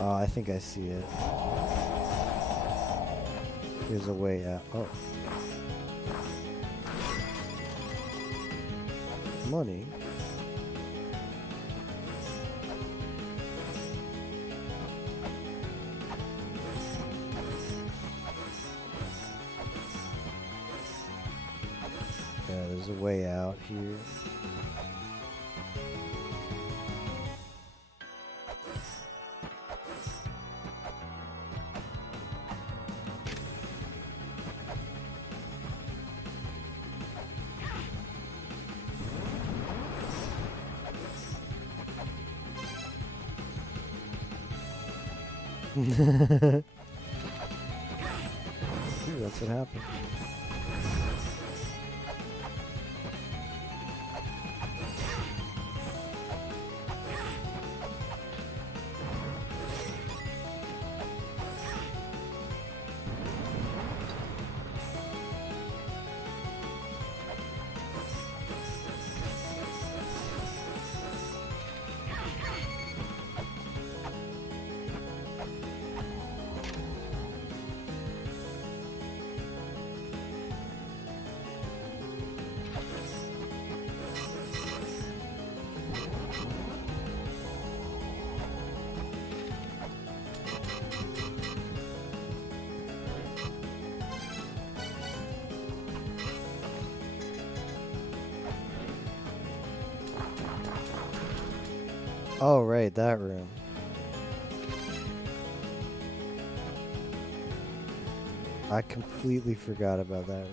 Oh, I think I see it. There's a way out. Oh. Money. Yeah, there's a way out here. Ooh, that's what happened. Oh, right, that room. I completely forgot about that room.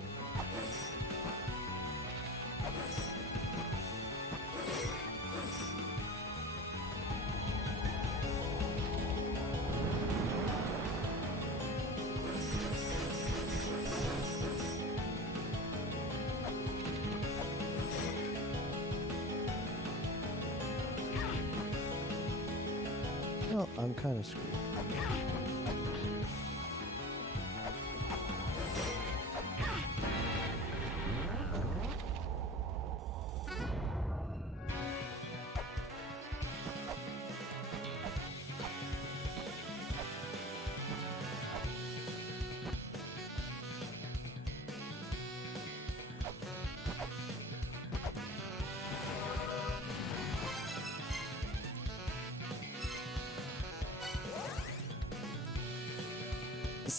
Well, I'm kind of screwed.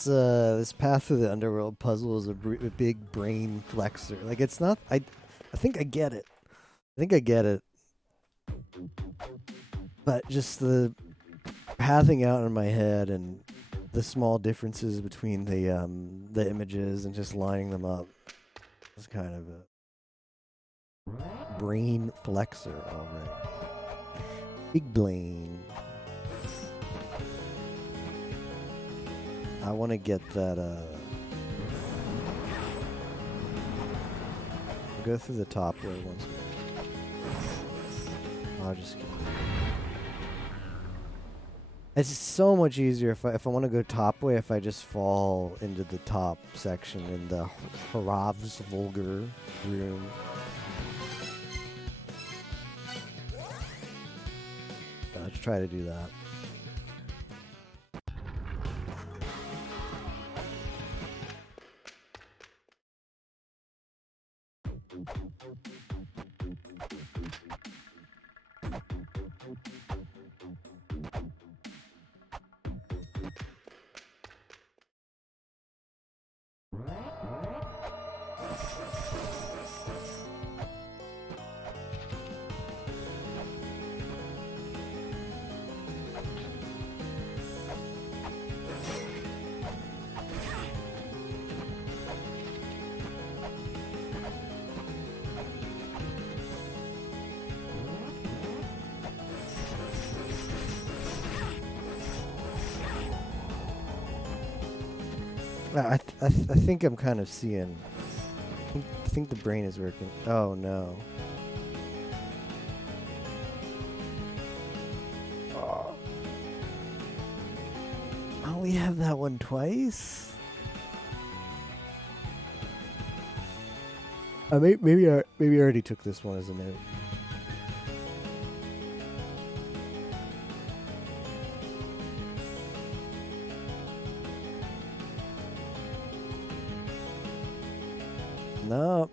This path through the underworld puzzle is a big brain flexor. Like, it's not. I think I get it. I think I get it. But just the pathing out in my head and the small differences between the images and just lining them up is kind of a brain flexor. All right, big brain. I want to get that. Go through the top way once more. I'll just. It's so much easier if I want to go top way, if I just fall into the top section in the Harav's Vulgar room. Let's try to do that. I think I'm kind of seeing. I think the brain is working. Oh no. Oh. I only have that one twice. Maybe I already took this one as a note. No.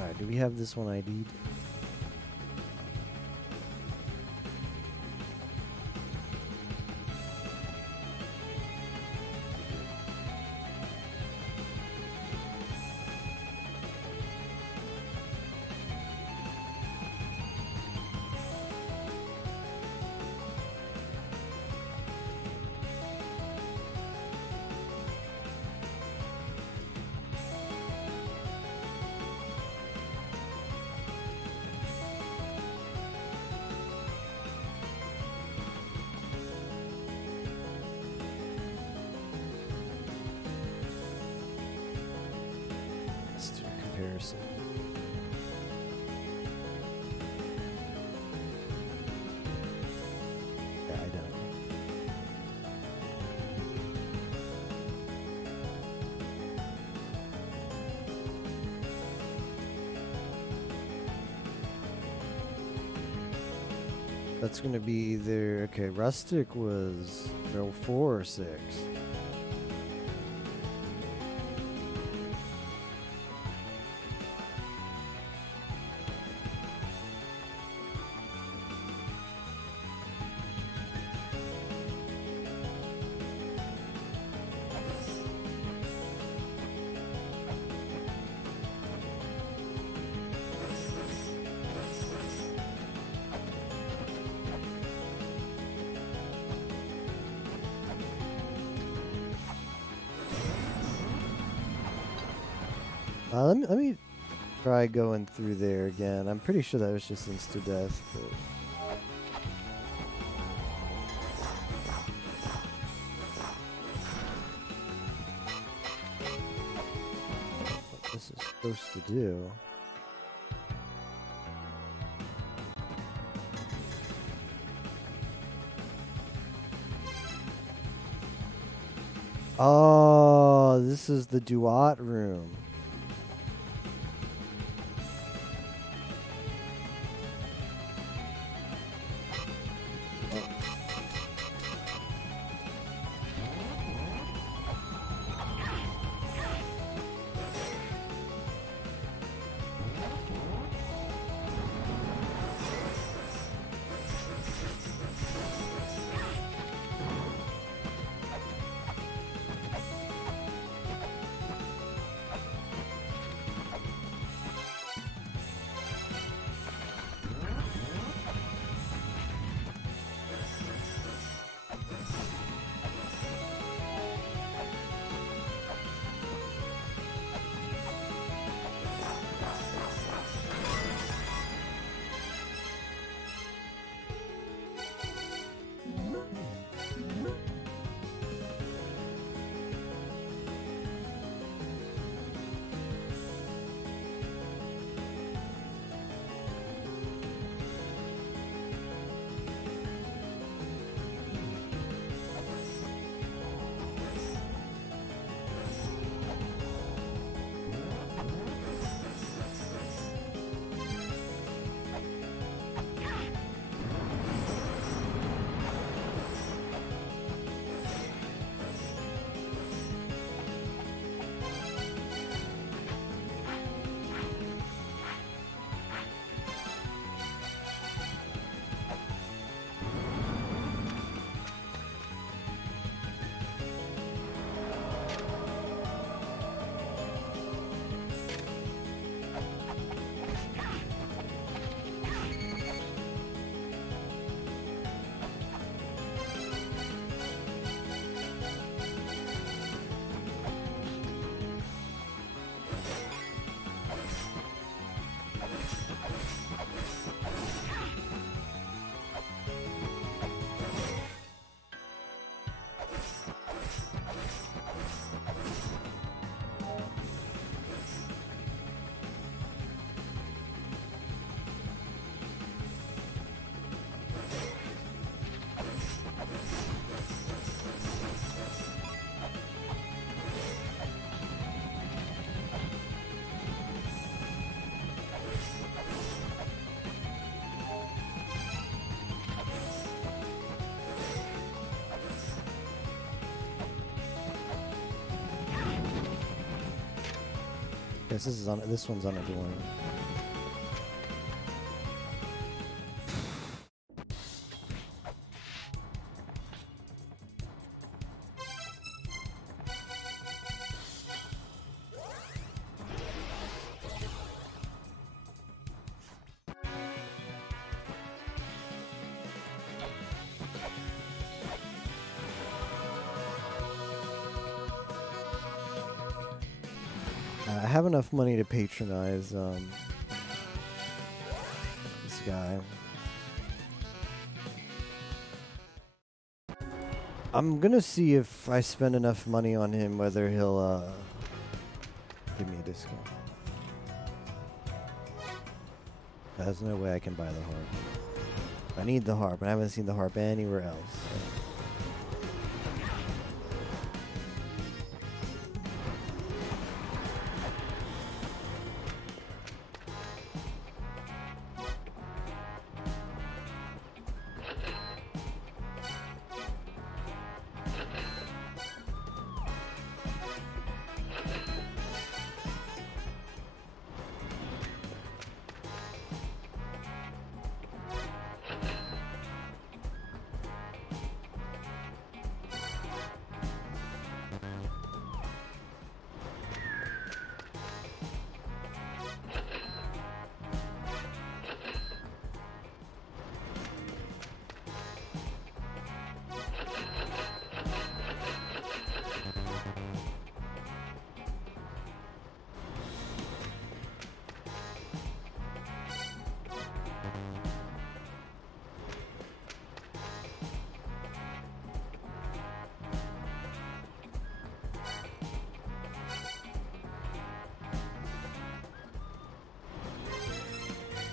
Alright, do we have this one ID'd? Let's do a comparison. Yeah, I don't. That's gonna be either, okay, Rustic was 4 or 6. Let me try going through there again. I'm pretty sure that was just insta-death, but... what this is supposed to do... Oh, this is the Duat room. Yes, this one's unadorned. I have enough money to patronize this guy. I'm gonna see if I spend enough money on him, whether he'll give me a discount. There's no way I can buy the harp. I need the harp, and I haven't seen the harp anywhere else. So.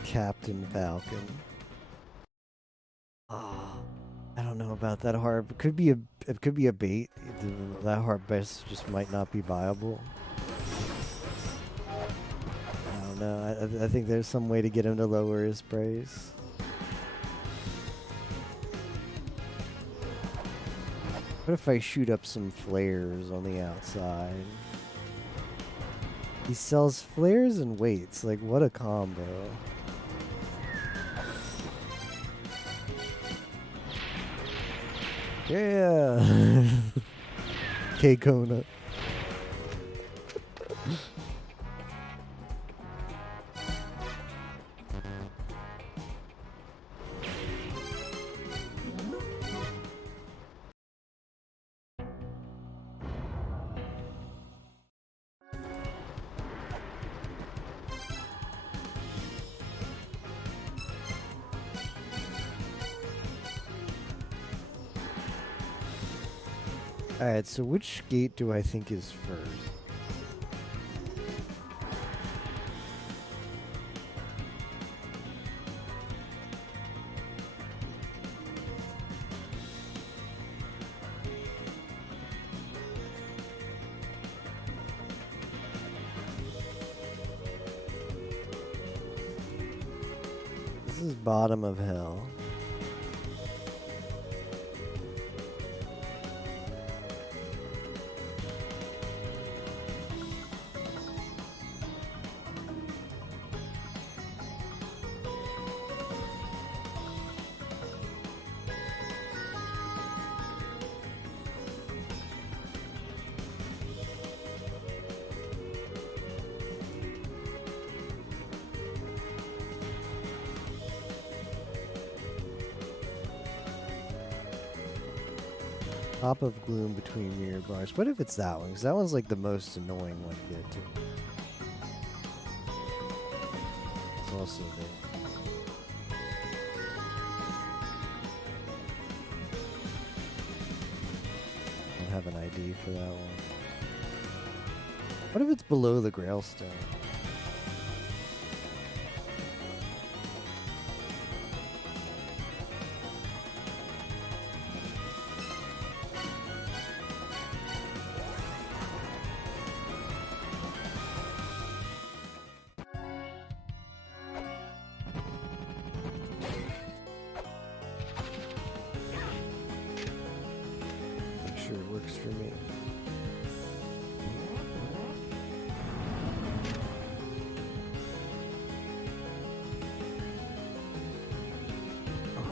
Captain Falcon. Oh, I don't know about that harp. It could be a bait. That harp just might not be viable. I don't know. I think there's some way to get him to lower his price. What if I shoot up some flares on the outside? He sells flares and weights. Like, what a combo. Yeah. K-Kona. Alright, so which gate do I think is first? This is bottom of hell. Top of Gloom between mirror bars. What if it's that one? Because that one's like the most annoying one to get to. It's also there. I don't have an ID for that one. What if it's below the Grailstone?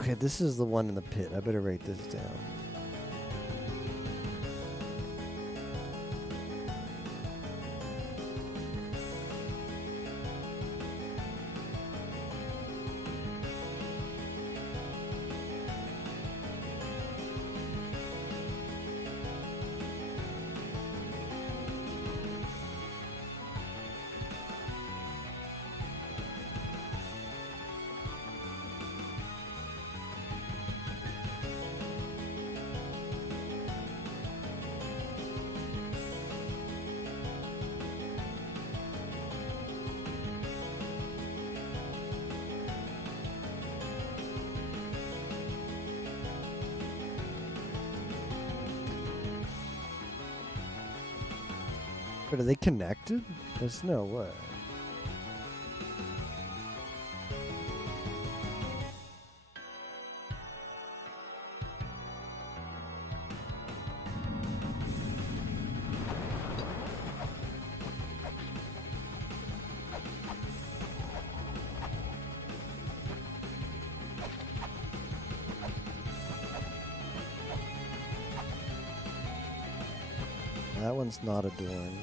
Okay, this is the one in the pit. I better write this down. But are they connected? There's no way. That one's not adorned.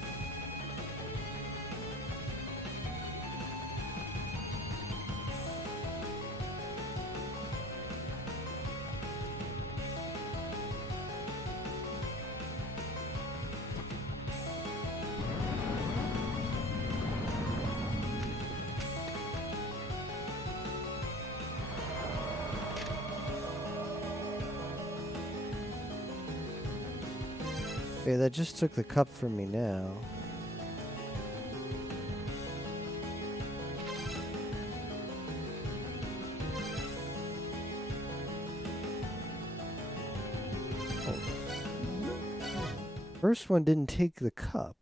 Okay, that just took the cup from me now. Oh. First one didn't take the cup.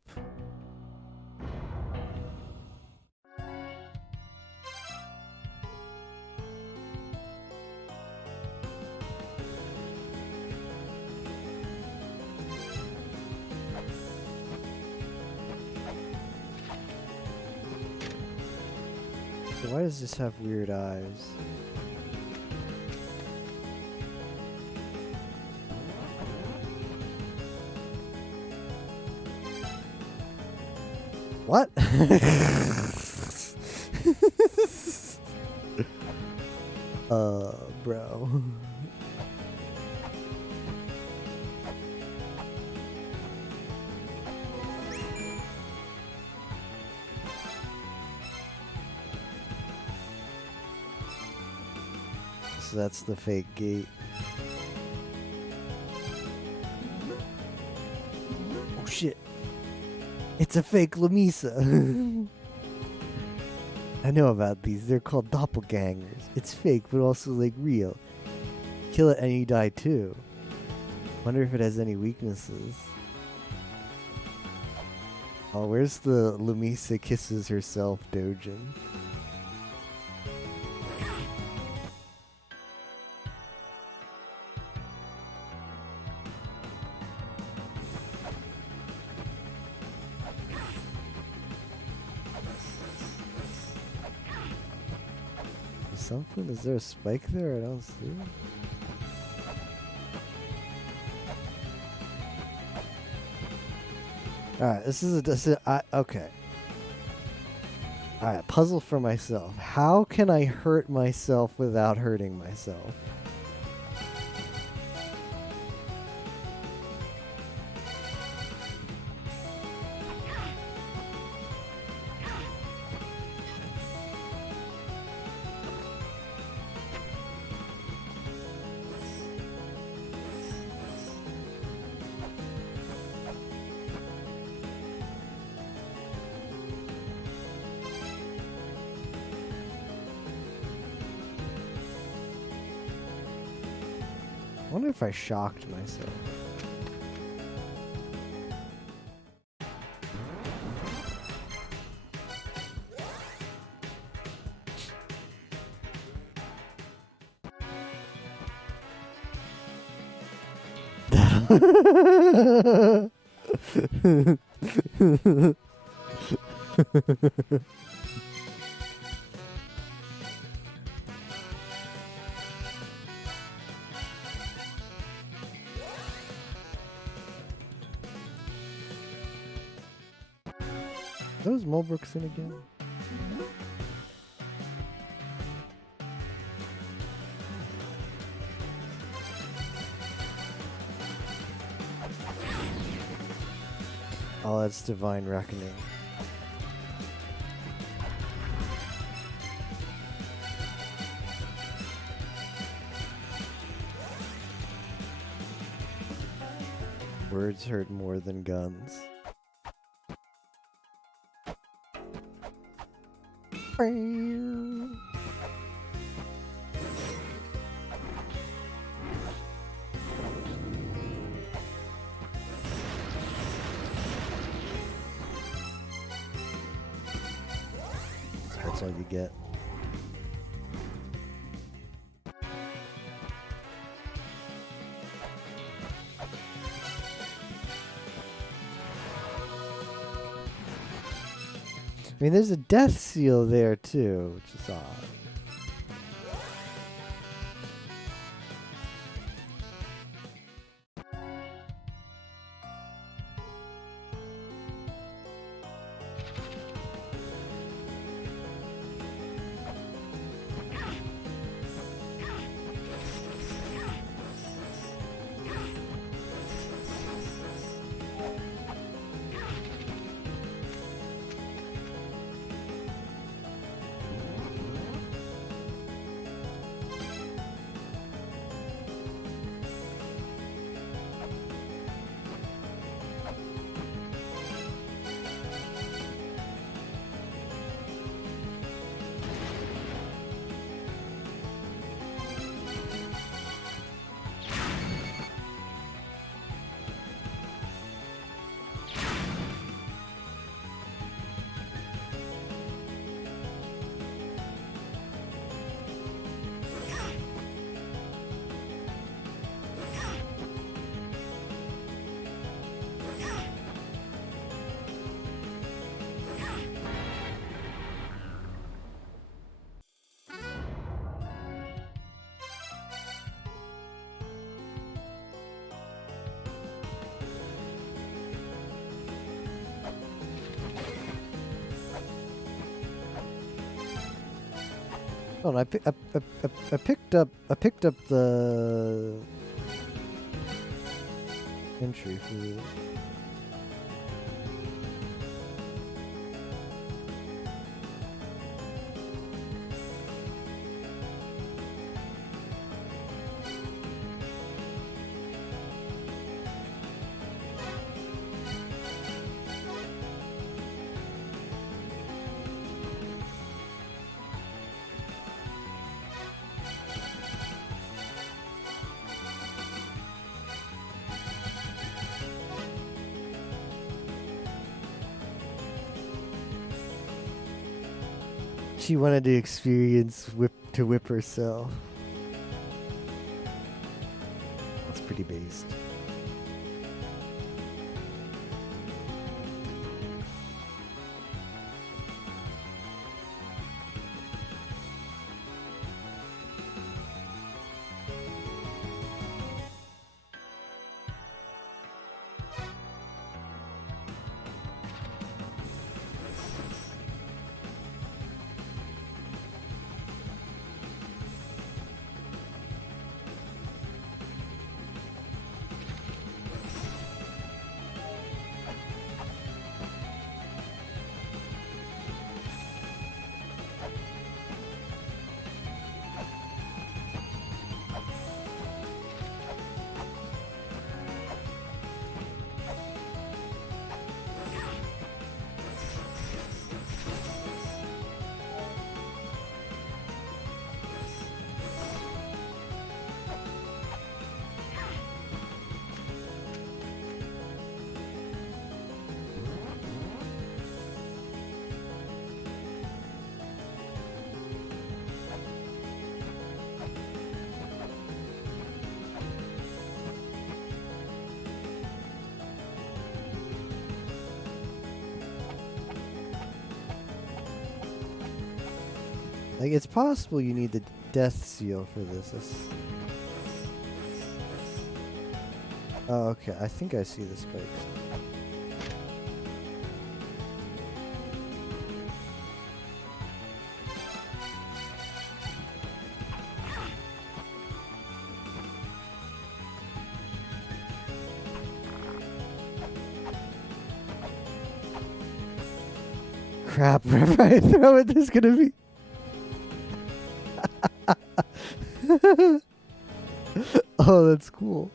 Why does this have weird eyes? What? Bro. So that's the fake gate. Oh shit. It's a fake Lamisa. I know about these. They're called doppelgangers. It's fake, but also like real. Kill it and you die too. Wonder if it has any weaknesses. Oh, where's the Lamisa kisses herself dojin? Something? Is there a spike there? I don't see it. Alright, okay. Alright, puzzle for myself. How can I hurt myself without hurting myself? I wonder if I shocked myself. Those Mulbrooks in again? Oh, that's Divine Reckoning. Words hurt more than guns. That's all you get. I mean, there's a death seal there too, which is odd. Hold on, I picked up the entry for this. She wanted to experience whip herself. That's pretty based. Like, it's possible you need the death seal for this. Oh, okay. I think I see the spikes. Crap, wherever I throw it, there's gonna be... Oh, that's cool.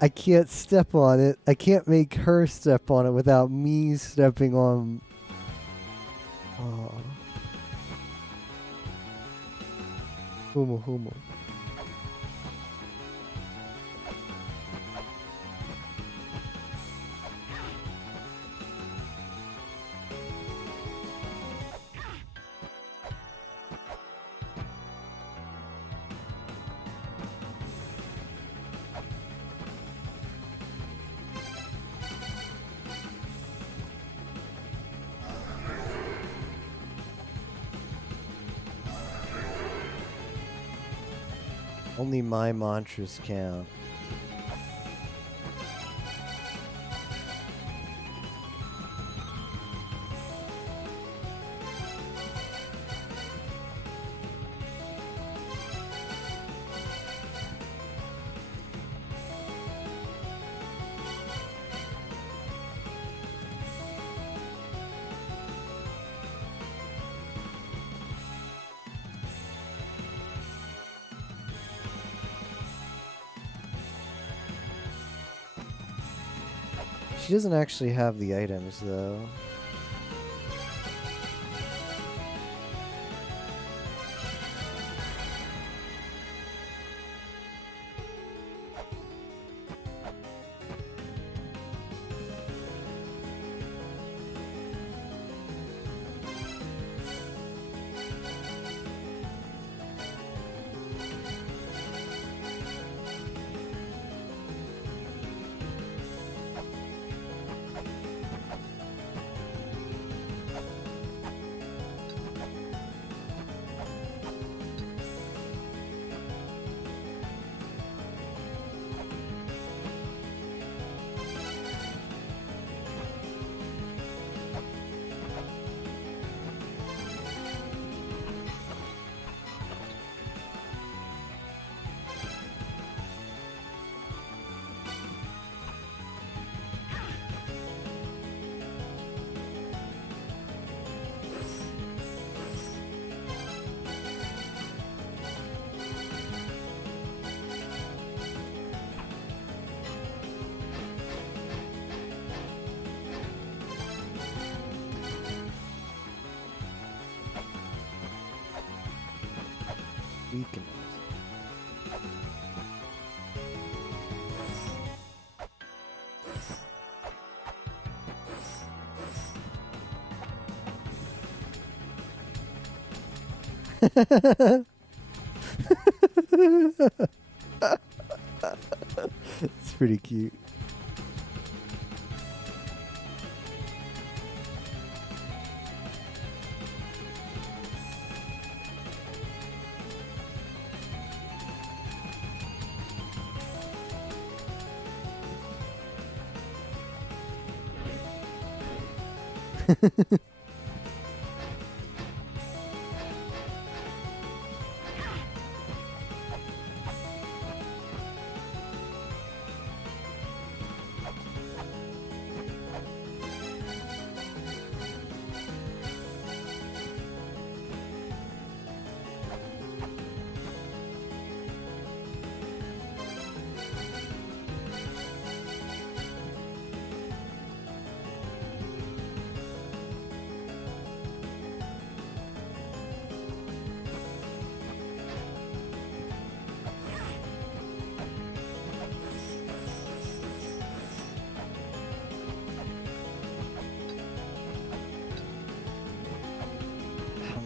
I can't step on it. I can't make her step on it without me stepping on... Oh. Humo, humo. Only my mantras count. She doesn't actually have the items, though. It's pretty cute.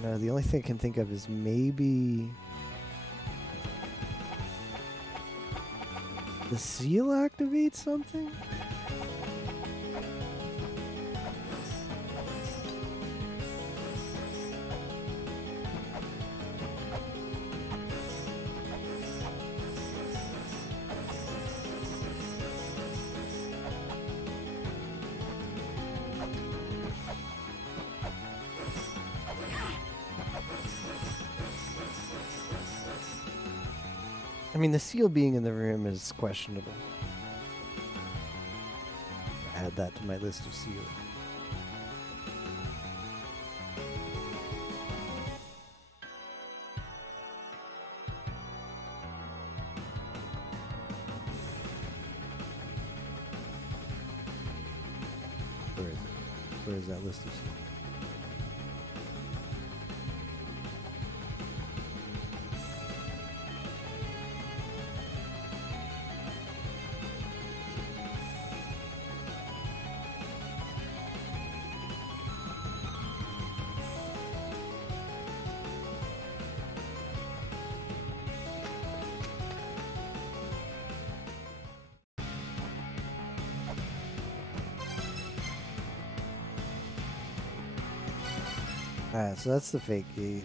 No, the only thing I can think of is maybe the seal activates something? I mean, the seal being in the room is questionable. Add that to my list of seals. Where is it? Where is that list of seals? Alright, so that's the fake gate.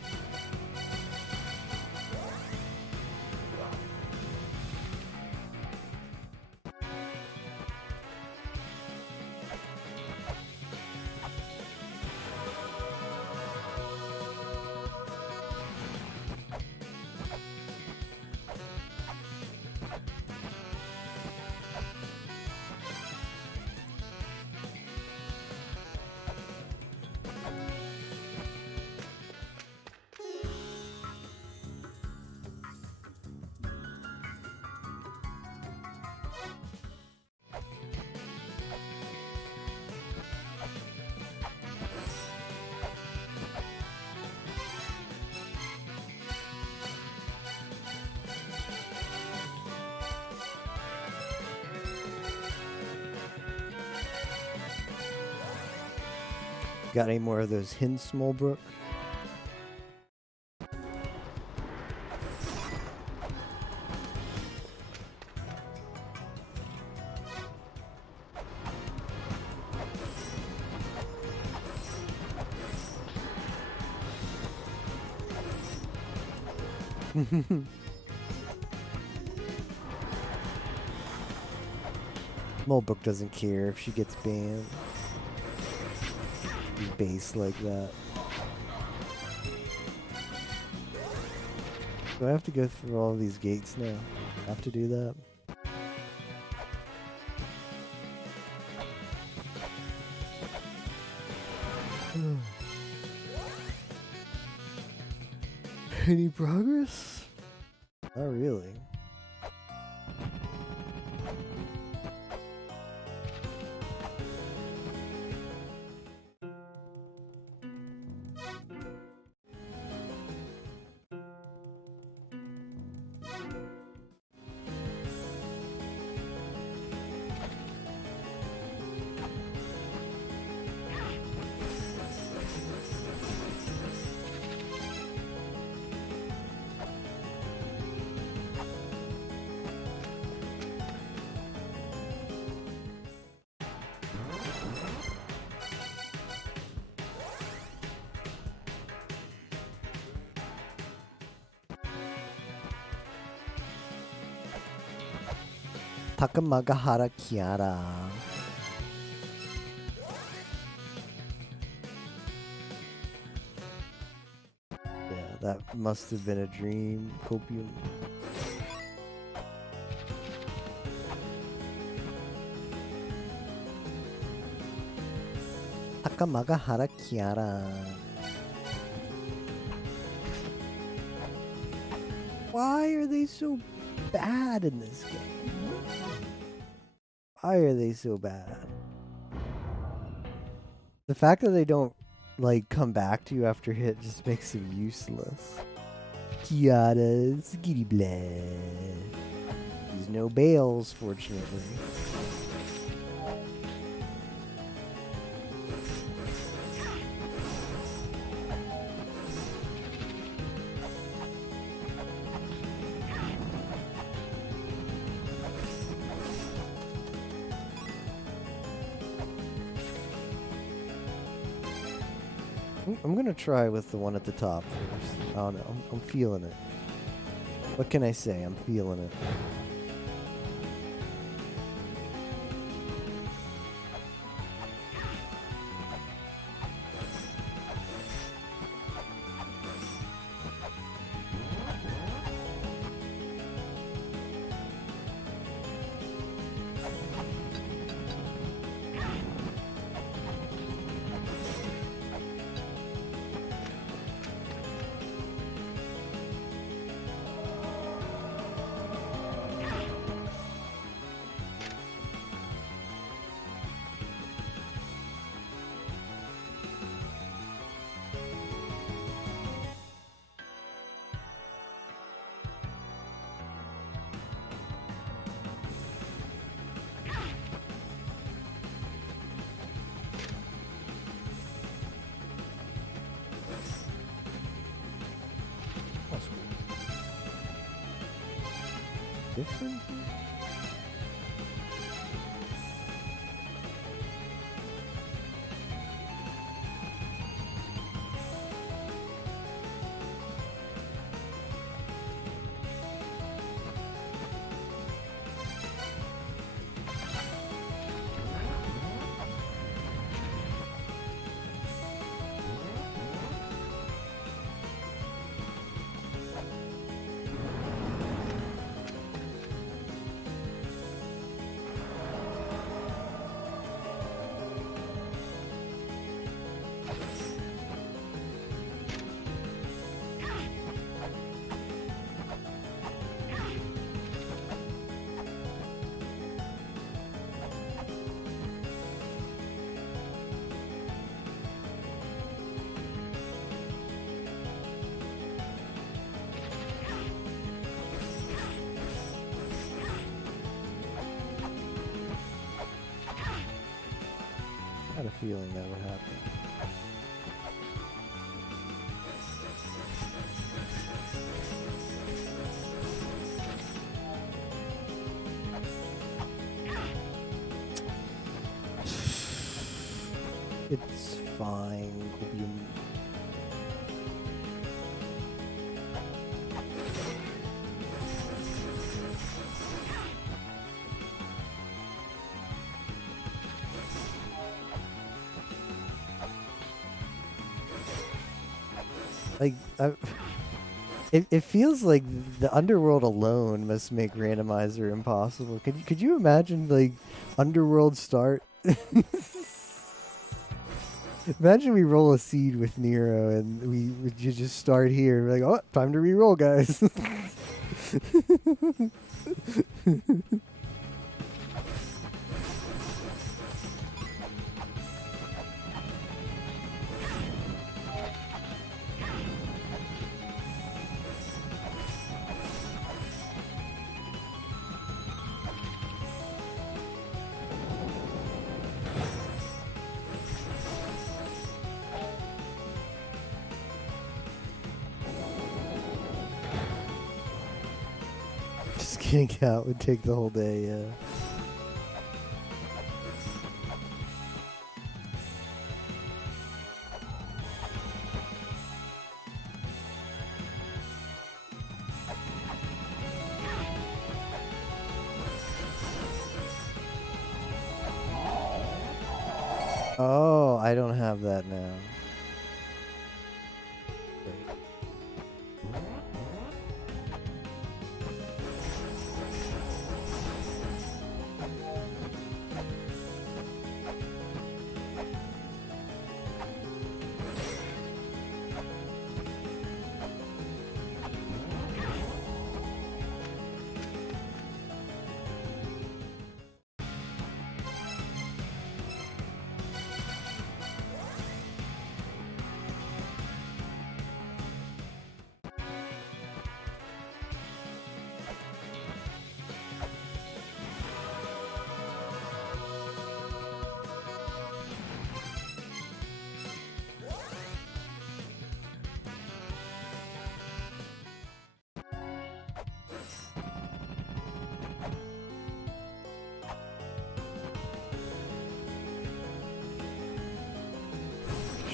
Got any more of those hints, Smolbrook? Smolbrook doesn't care if she gets banned. He's base like that. Do I have to go through all these gates now? I have to do that? Any progress? Not really. Takamagahara Kiara. Yeah, that must have been a dream, Copium. Takamagahara Kiara. Why are they so bad in this game? Why are they so bad? The fact that they don't like come back to you after hit just makes them useless. Kiara, skitty bleh. There's no bails, fortunately. I'm gonna try with the one at the top first. I don't know. I'm feeling it. What can I say? I'm feeling it. Different? I had a feeling that would happen. It's fine, Copium. Like, it feels like the Underworld alone must make randomizer impossible. Could you imagine, like, Underworld start? Imagine we roll a seed with Nero and we just start here. We're like, oh, time to re-roll, guys. Just getting out would take the whole day, yeah. Oh, I don't have that now.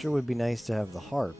Sure would be nice to have the harp.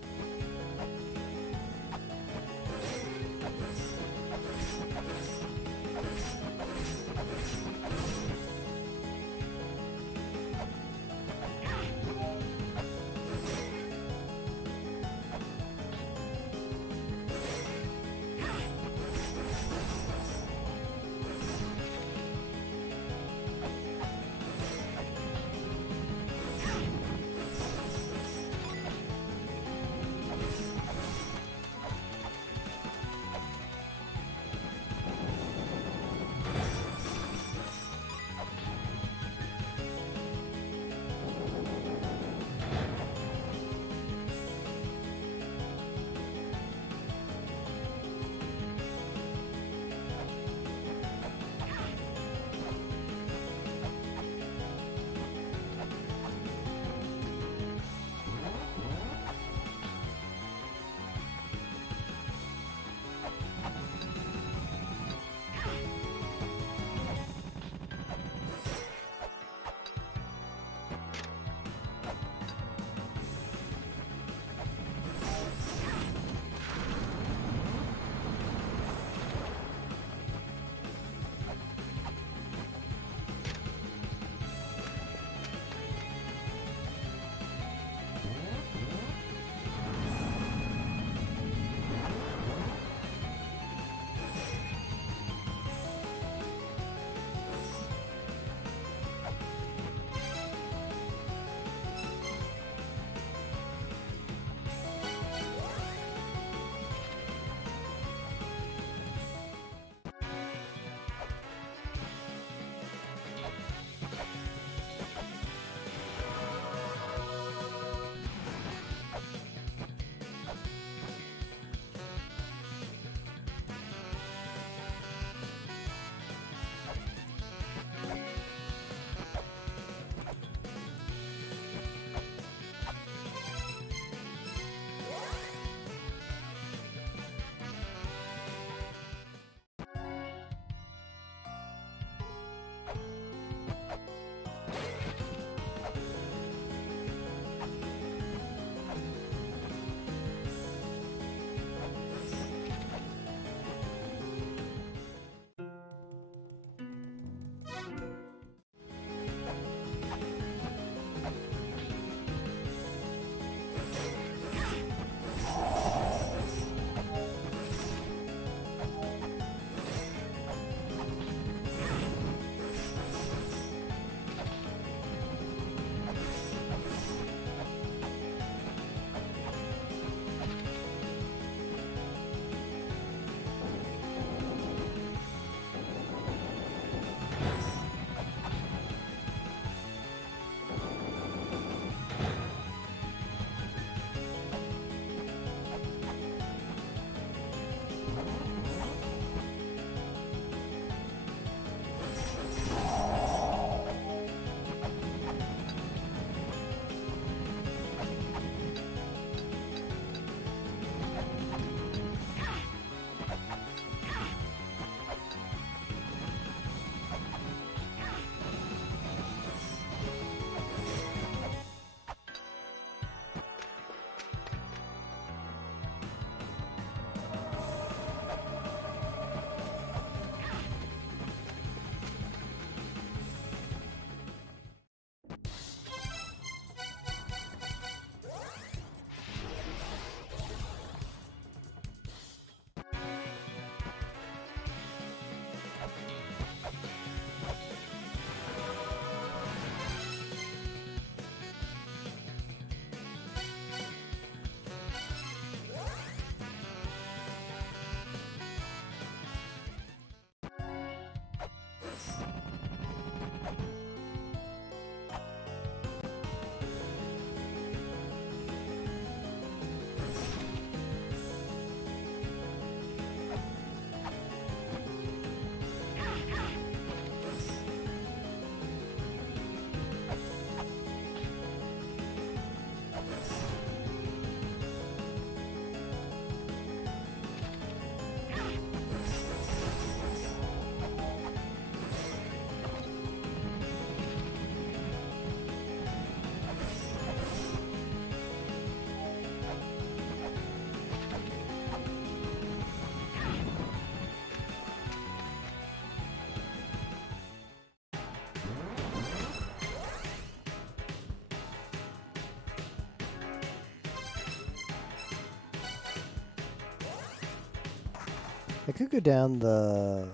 I could go down the...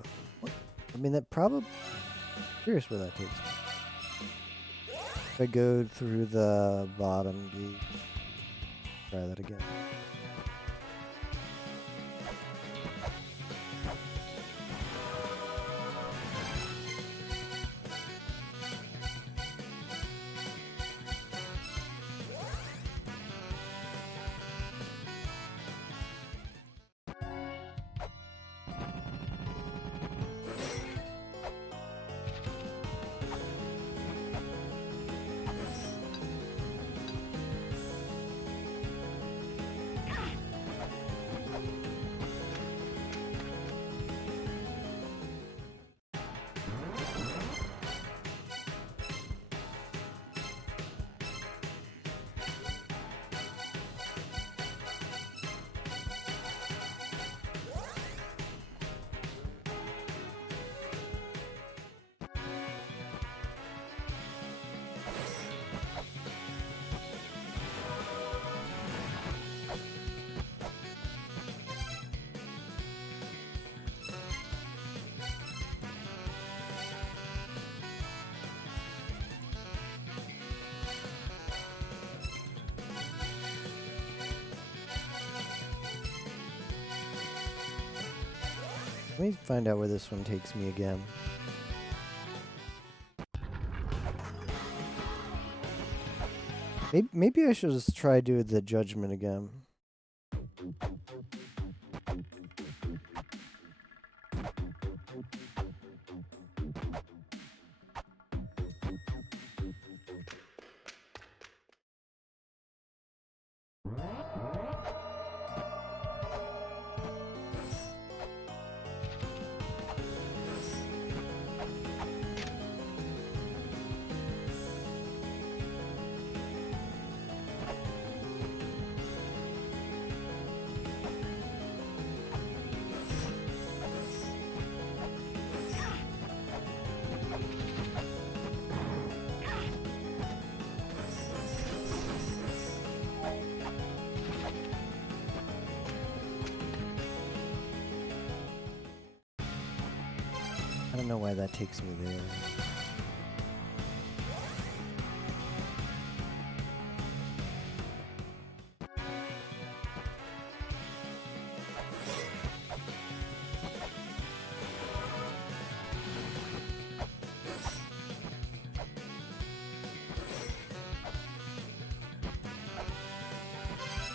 I mean, that probably... Curious where that takes me. If I go through the bottom gate. Try that again. Let me find out where this one takes me again. Maybe I should just try doing the judgment again. I don't know why that takes me there.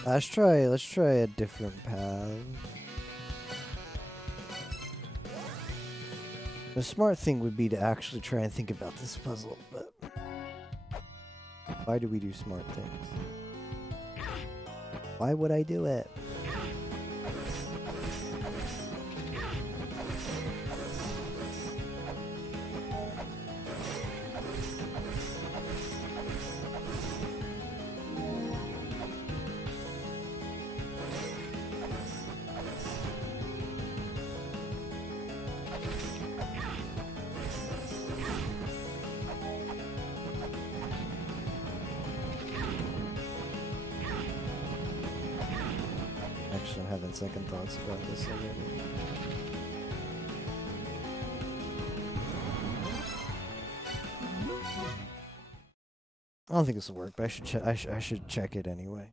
Let's try a different path. The smart thing would be to actually try and think about this puzzle, but why do we do smart things? Why would I do it? I'm having second thoughts about this already. I don't think this will work, but I should check it anyway.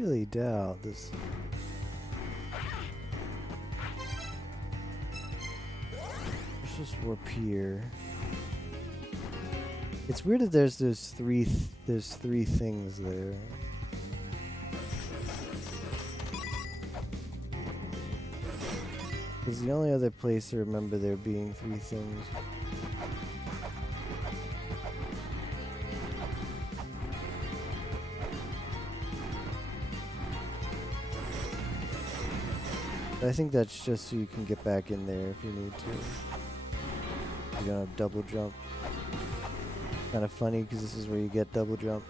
really doubt this. Let's just warp here. It's weird that there's those three things there. Because the only other place I remember there being 3 things. I think that's just so you can get back in there if you need to. You don't have double jump. Kind of funny because this is where you get double jump.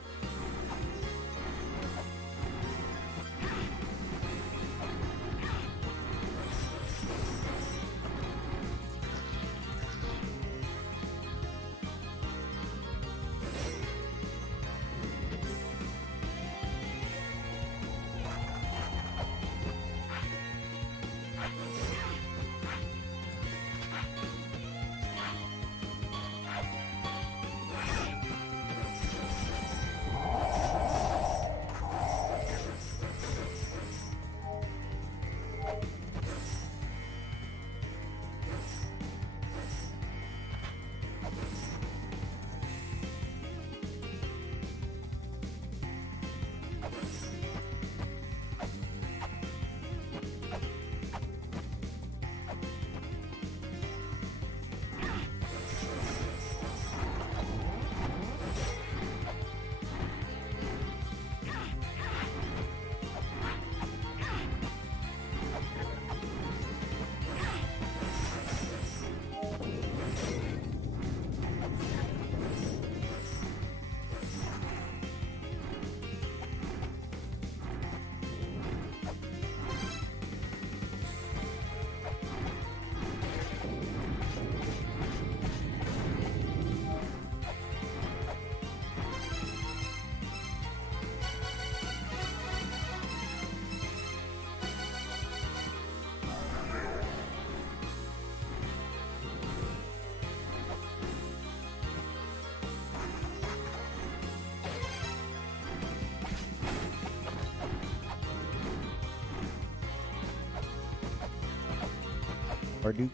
Marduk.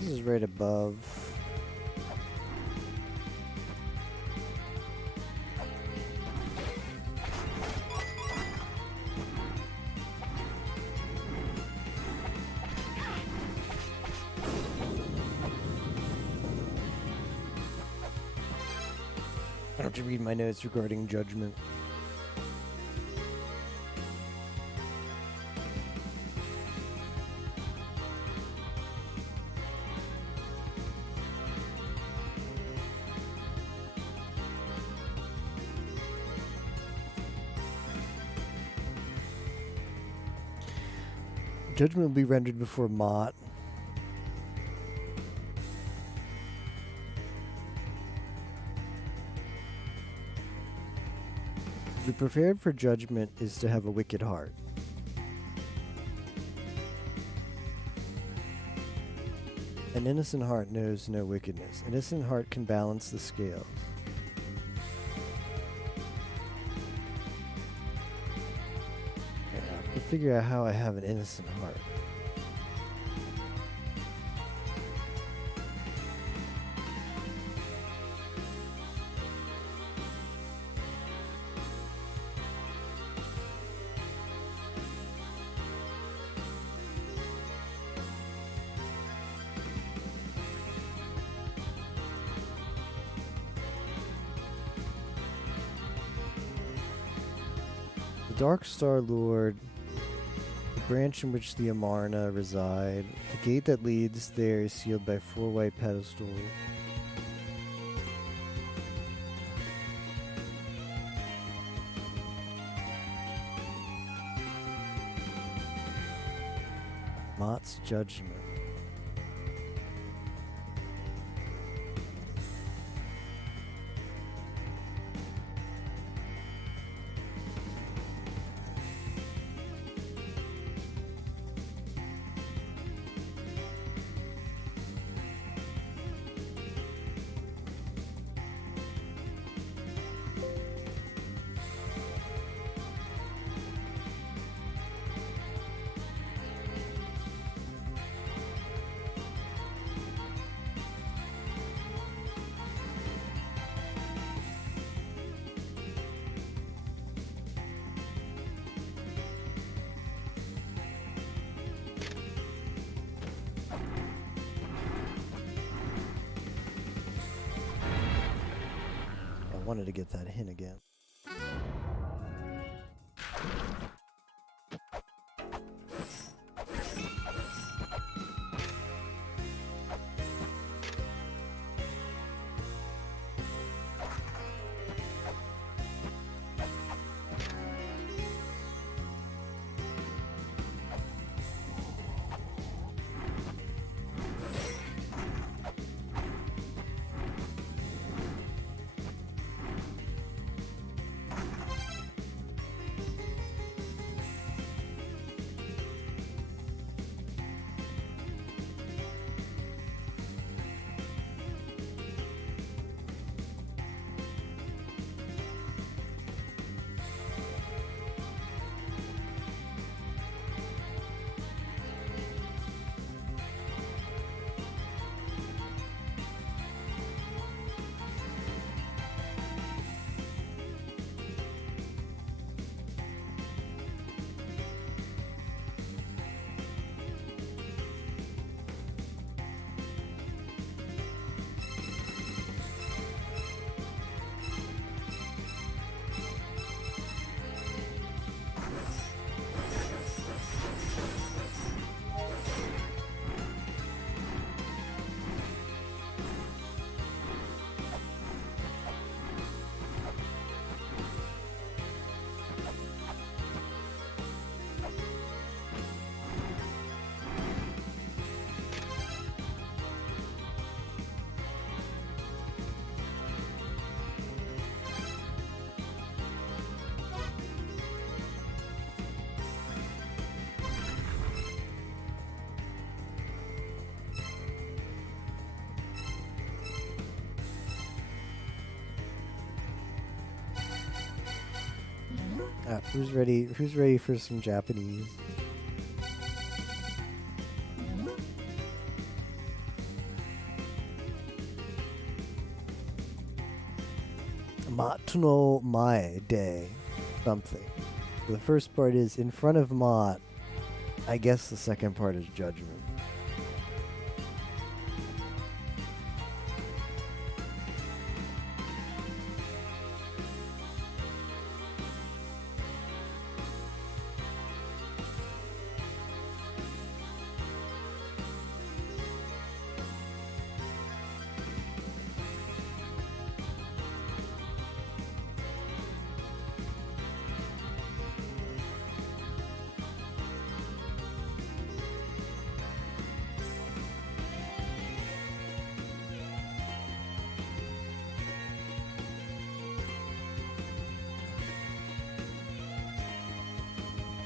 This is right above. I have to read my notes regarding judgment. Judgment will be rendered before Mott. To be prepared for judgment is to have a wicked heart. An innocent heart knows no wickedness. An innocent heart can balance the scales. I have to figure out how I have an innocent heart. The Dark Star Lord, the branch in which the Amarna reside, the gate that leads there is sealed by 4 white pedestals. Mott's judgment. I wanted to get that hint again. Who's ready? Who's ready for some Japanese? Matsuno Mae Day. Something. The first part is in front of Mott. I guess the second part is judgment.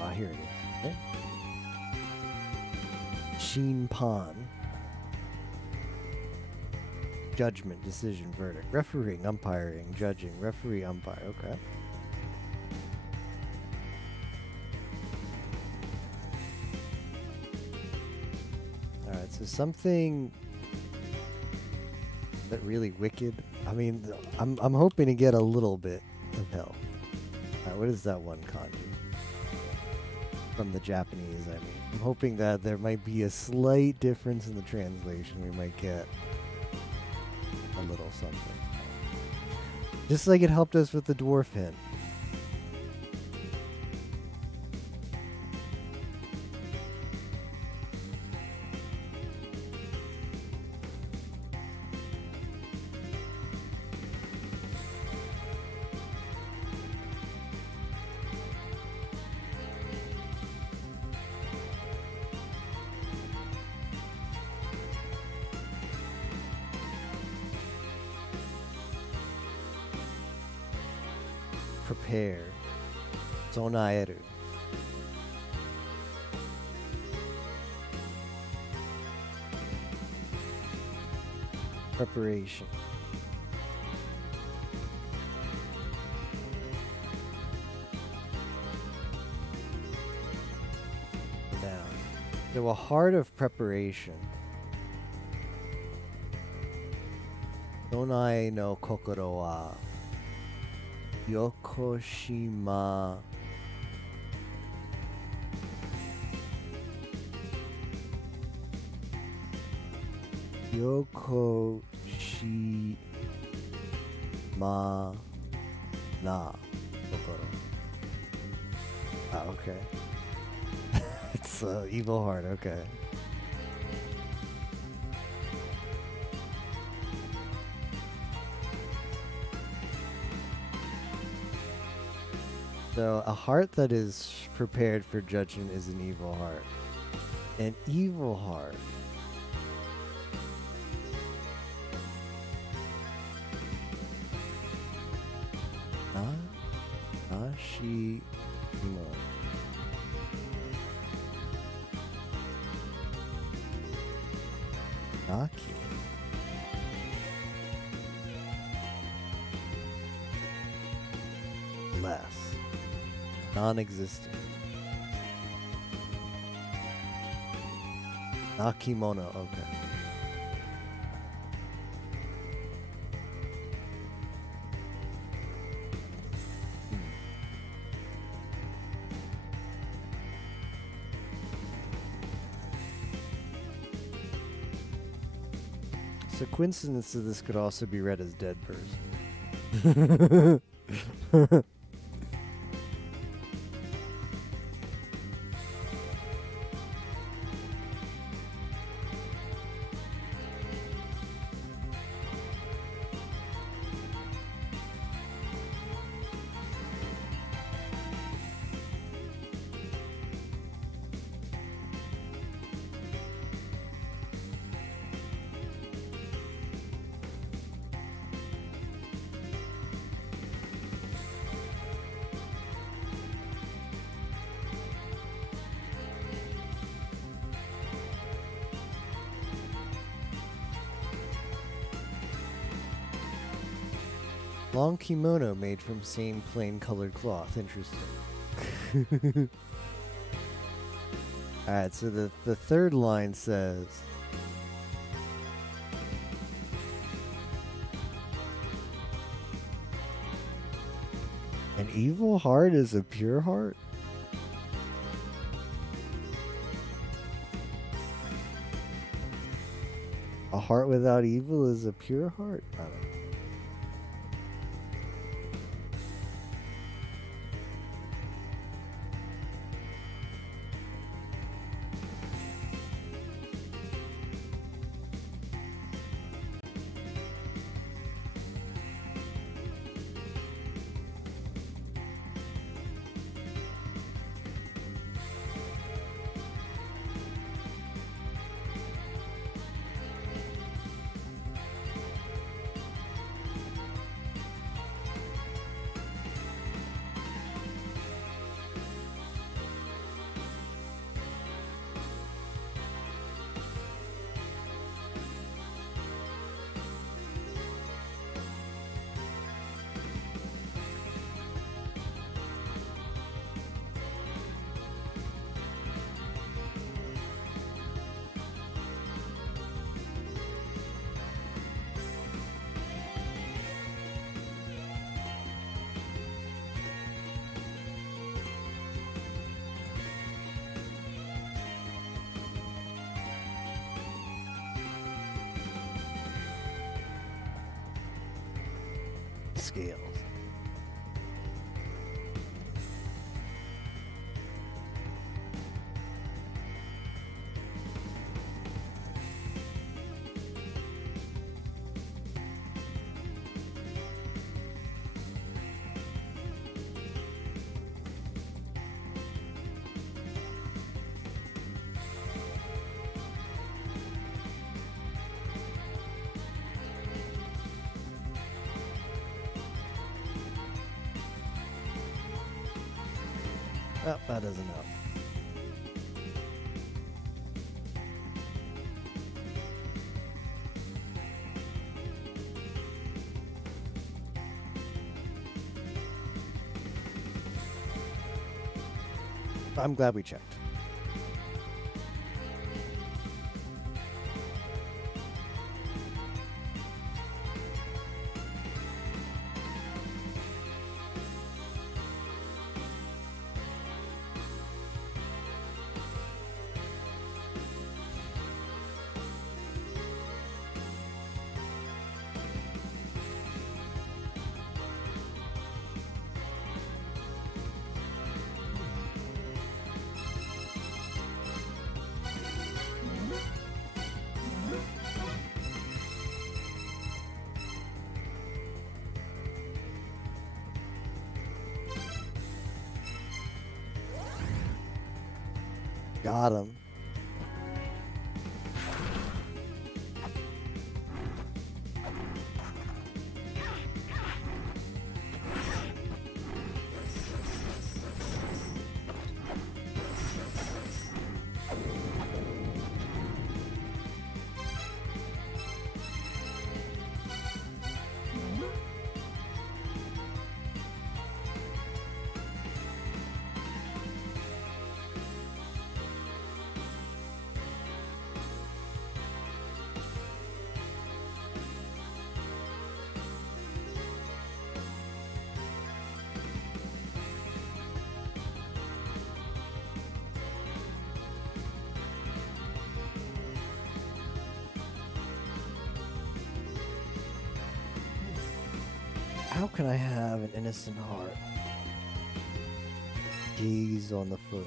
Ah, here it is. Okay. Shinpan. Judgment, decision, verdict. Refereeing, umpiring, judging. Referee, umpire. Okay. Alright, so something that really wicked. I mean, I'm hoping to get a little bit of help. Alright, what is that one kanji? From the Japanese, I mean. I'm hoping that there might be a slight difference in the translation. We might get a little something. Just like it helped us with the dwarf hint. Prepare. Sonaeru. Preparation. Now, so a heart of preparation. Sonai no kokoro wa Yokoshima na kokoro. Ah, okay. It's evil heart, okay. So a heart that is prepared for judgment is an evil heart. An evil heart. Nashi no. Naki. Less. Non-existent. Nakimono, okay. So coincidence of this could also be read as dead person. Long kimono made from same plain colored cloth. Interesting. Alright, so the third line says, an evil heart is a pure heart? A heart without evil is a pure heart? I don't know. scales. Oh, that doesn't help. I'm glad we checked. Got him. How can I have an innocent heart? G's on the foot.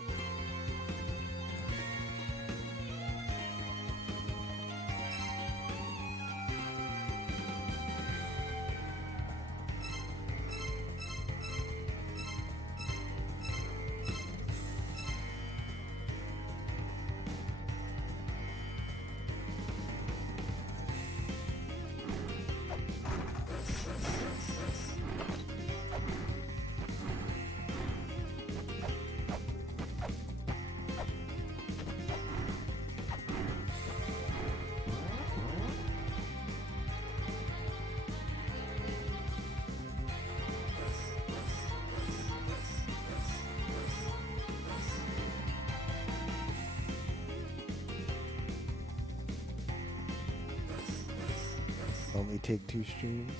Only take 2 streams.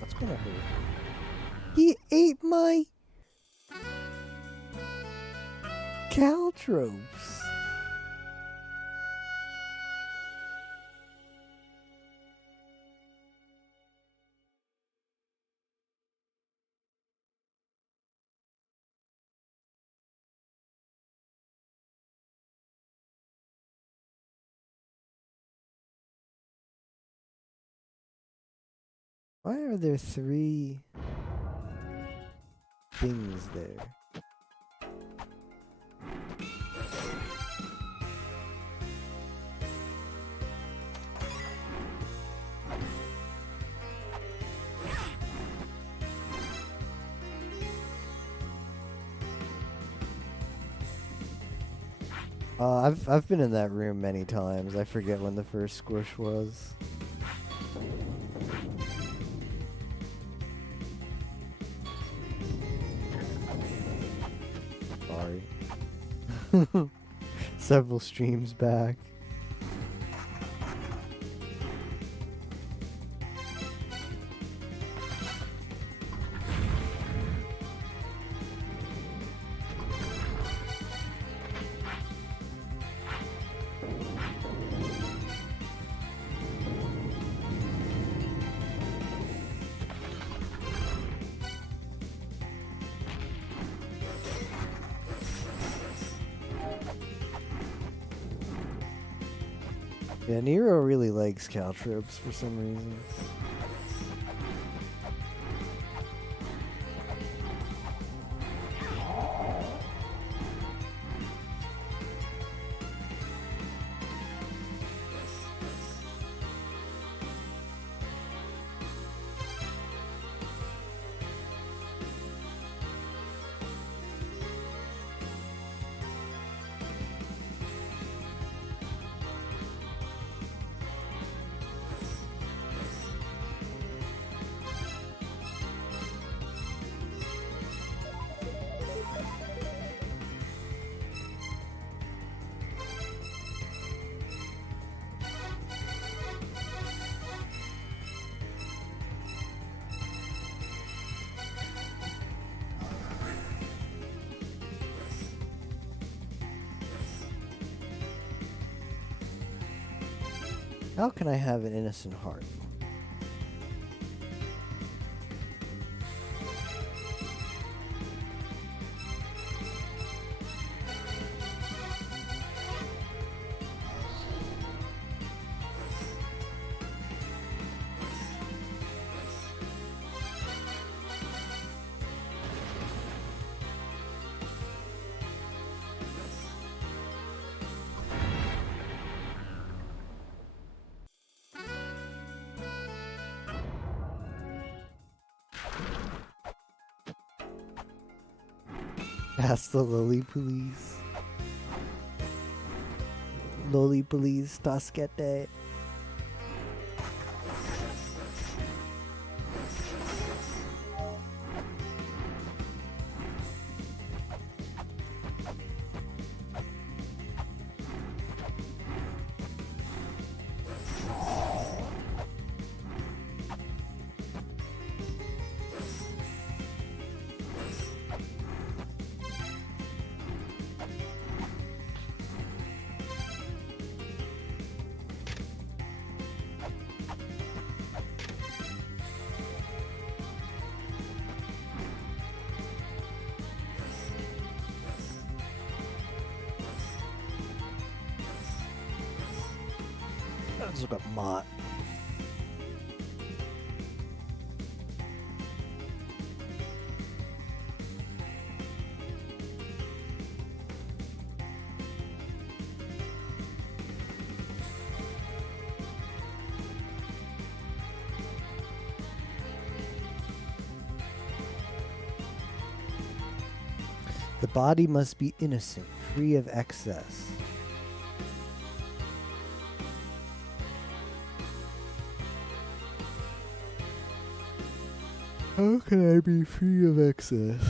What's gonna hurt? He ate my caltrops. Why are there 3 things there? I've been in that room many times. I forget when the first squish was. Sorry. Several streams back. Yeah, Nero really likes caltrops for some reason. How can I have an innocent heart? Ask the lily, please. Loli, please. Tasquete. Let's look up Mott. The body must be innocent, free of excess. How can I be free of excess?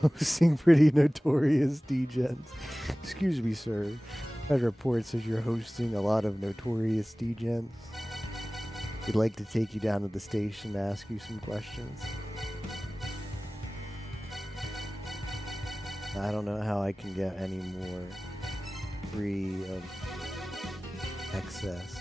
Hosting pretty notorious degens. Excuse me, sir. That report says you're hosting a lot of notorious degens. We'd like to take you down to the station to ask you some questions. I don't know how I can get any more free of excess.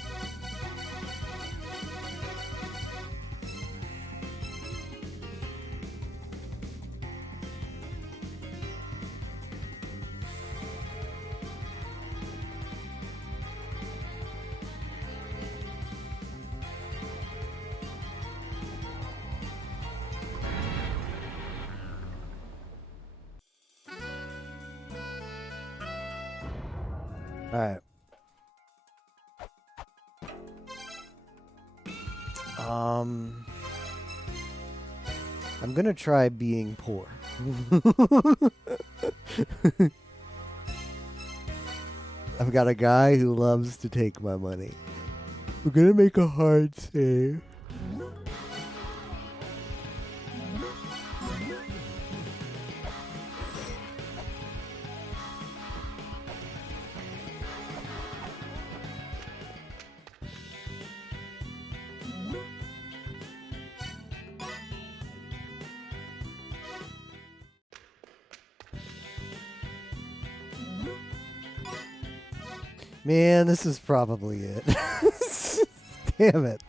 Alright. I'm gonna try being poor. I've got a guy who loves to take my money. We're gonna make a hard save. Man, this is probably it. Damn it.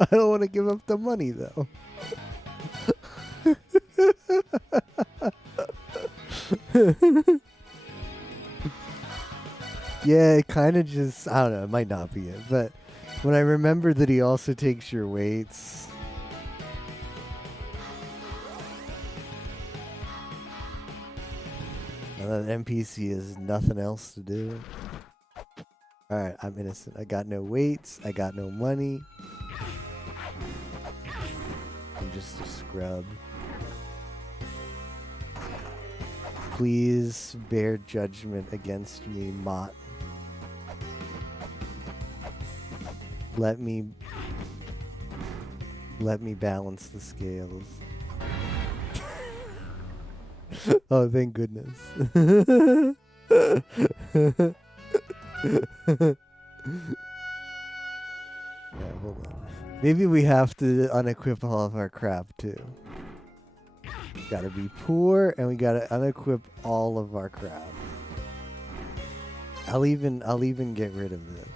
I don't want to give up the money, though. Yeah, it kind of just, I don't know, it might not be it. But when I remember that he also takes your weights. That NPC has nothing else to do. Alright, I'm innocent. I got no weights. I got no money. I'm just a scrub. Please bear judgment against me, Mott. Let me balance the scales. Oh, thank goodness. Yeah, hold on. Maybe we have to unequip all of our crap too. Gotta be poor, and we gotta unequip all of our crap. I'll even get rid of this.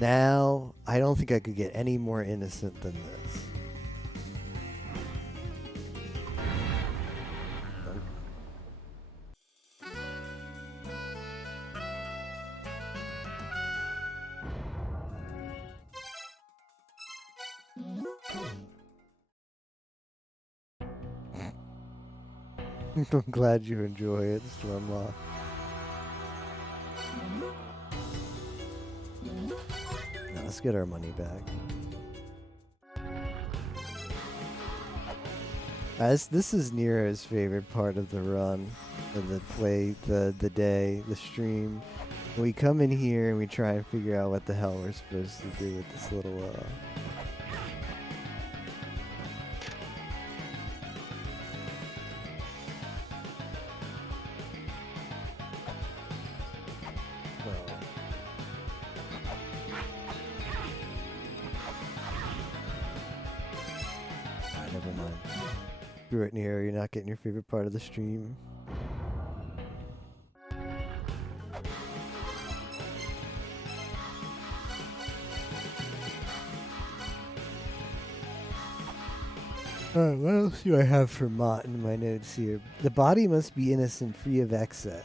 Now, I don't think I could get any more innocent than this. I'm glad you enjoy it, Stormlaw. Let's get our money back. This is Nero's favorite part of the run, of the play, the day, the stream. We come in here and we try and figure out what the hell we're supposed to do with this little never mind. Screw it, Nero, you're not getting your favorite part of the stream. Alright, what else do I have for Mott in my notes here? The body must be innocent, free of excess.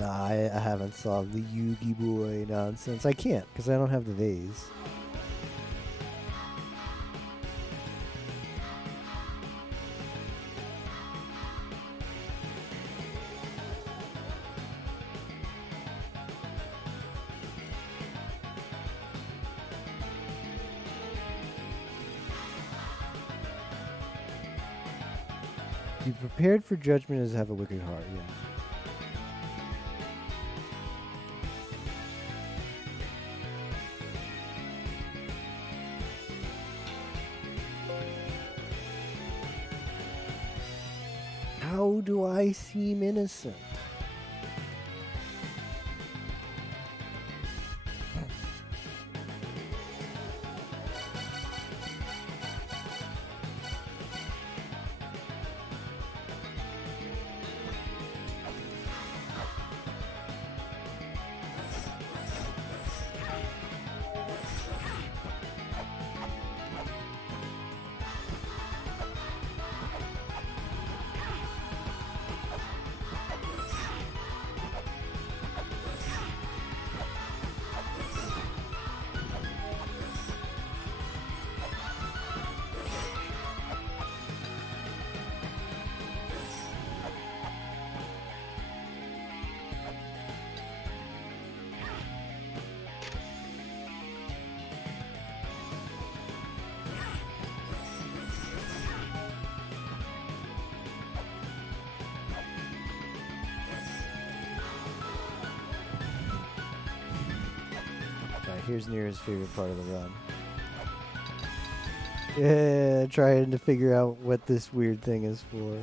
Nah, I haven't solved the Yugi boy nonsense. I can't, because I don't have the vase. Be prepared for judgment as have a wicked heart, yeah. How do I seem innocent? Here's Nira's favorite part of the run. Yeah, trying to figure out what this weird thing is for.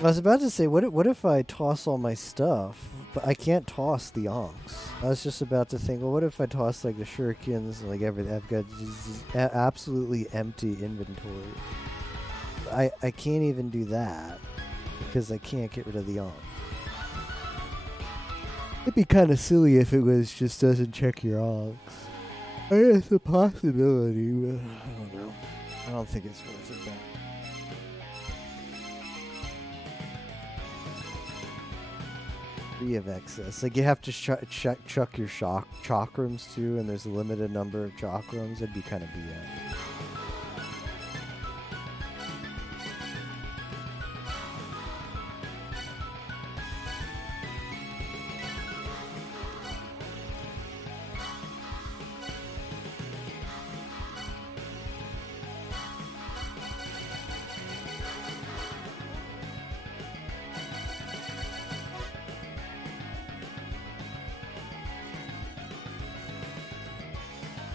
I was about to say, what if I toss all my stuff, but I can't toss the onks? I was just about to think, well, what if I toss like the shurikens and like everything? I've got just absolutely empty inventory. I can't even do that because I can't get rid of the onk. It'd be kind of silly if it was just doesn't check your onks. I mean, it's a possibility, but I don't know. I don't think it's worth it. Though. Of excess, like you have to chuck your chakrams too, and there's a limited number of chakrams. That'd be kind of BS.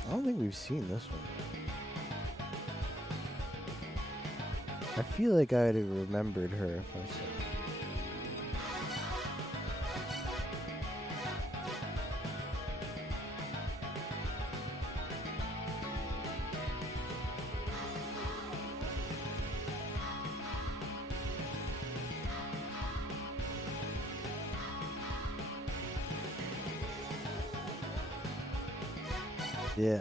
I don't think we've seen this one. I feel like I'd have remembered her if I said. Yeah.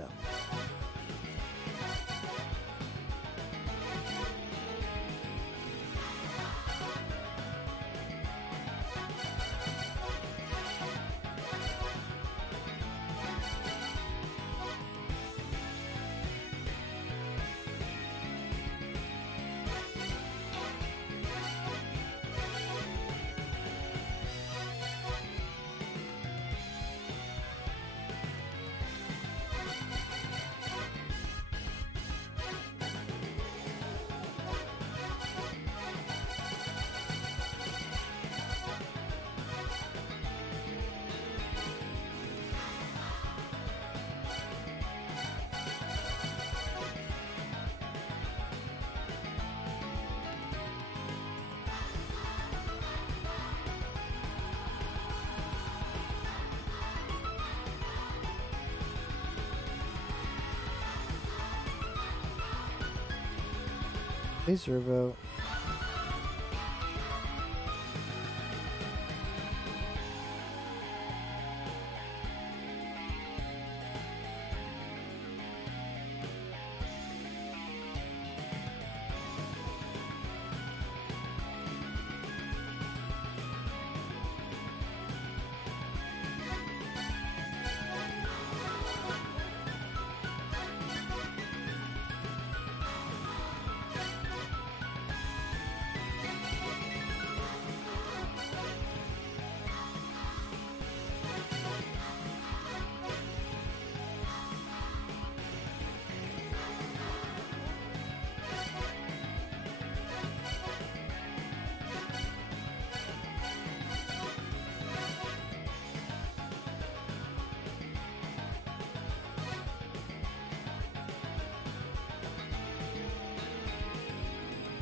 Hey, Servo.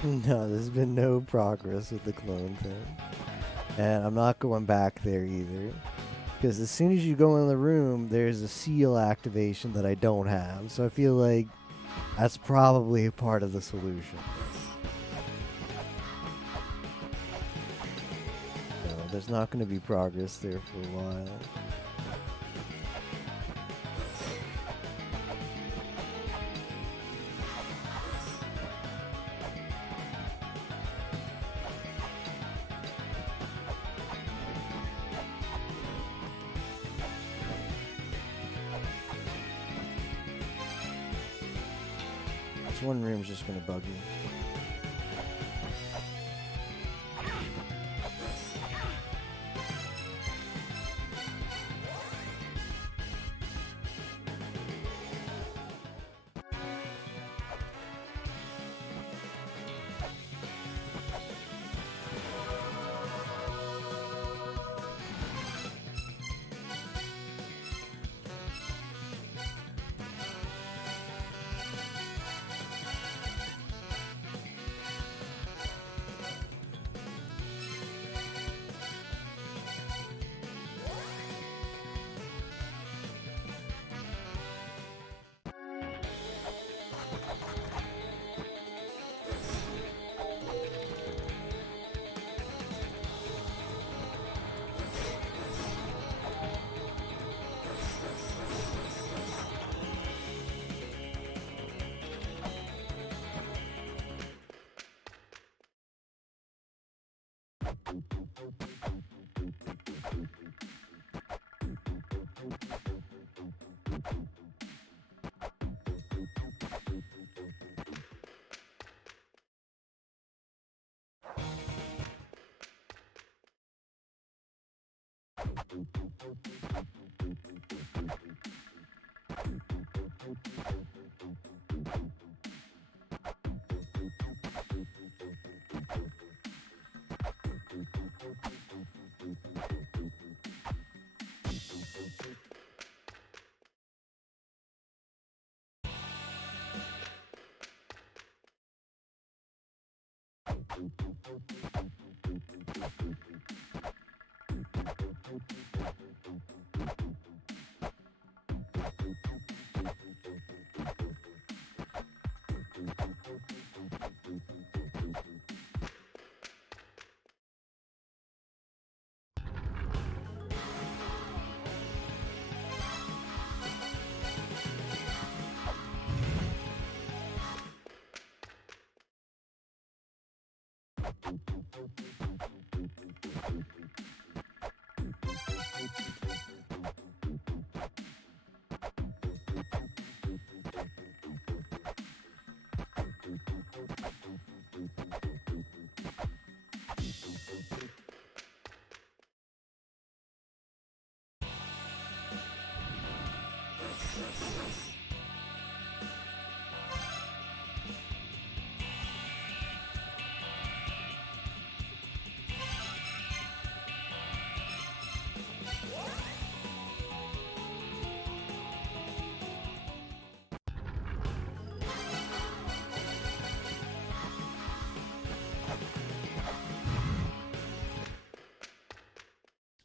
No, there's been no progress with the clone thing. And I'm not going back there either. Because as soon as you go in the room, there's a seal activation that I don't have. So I feel like that's probably part of the solution. No, there's not going to be progress there for a while. This one room's just going to bug me.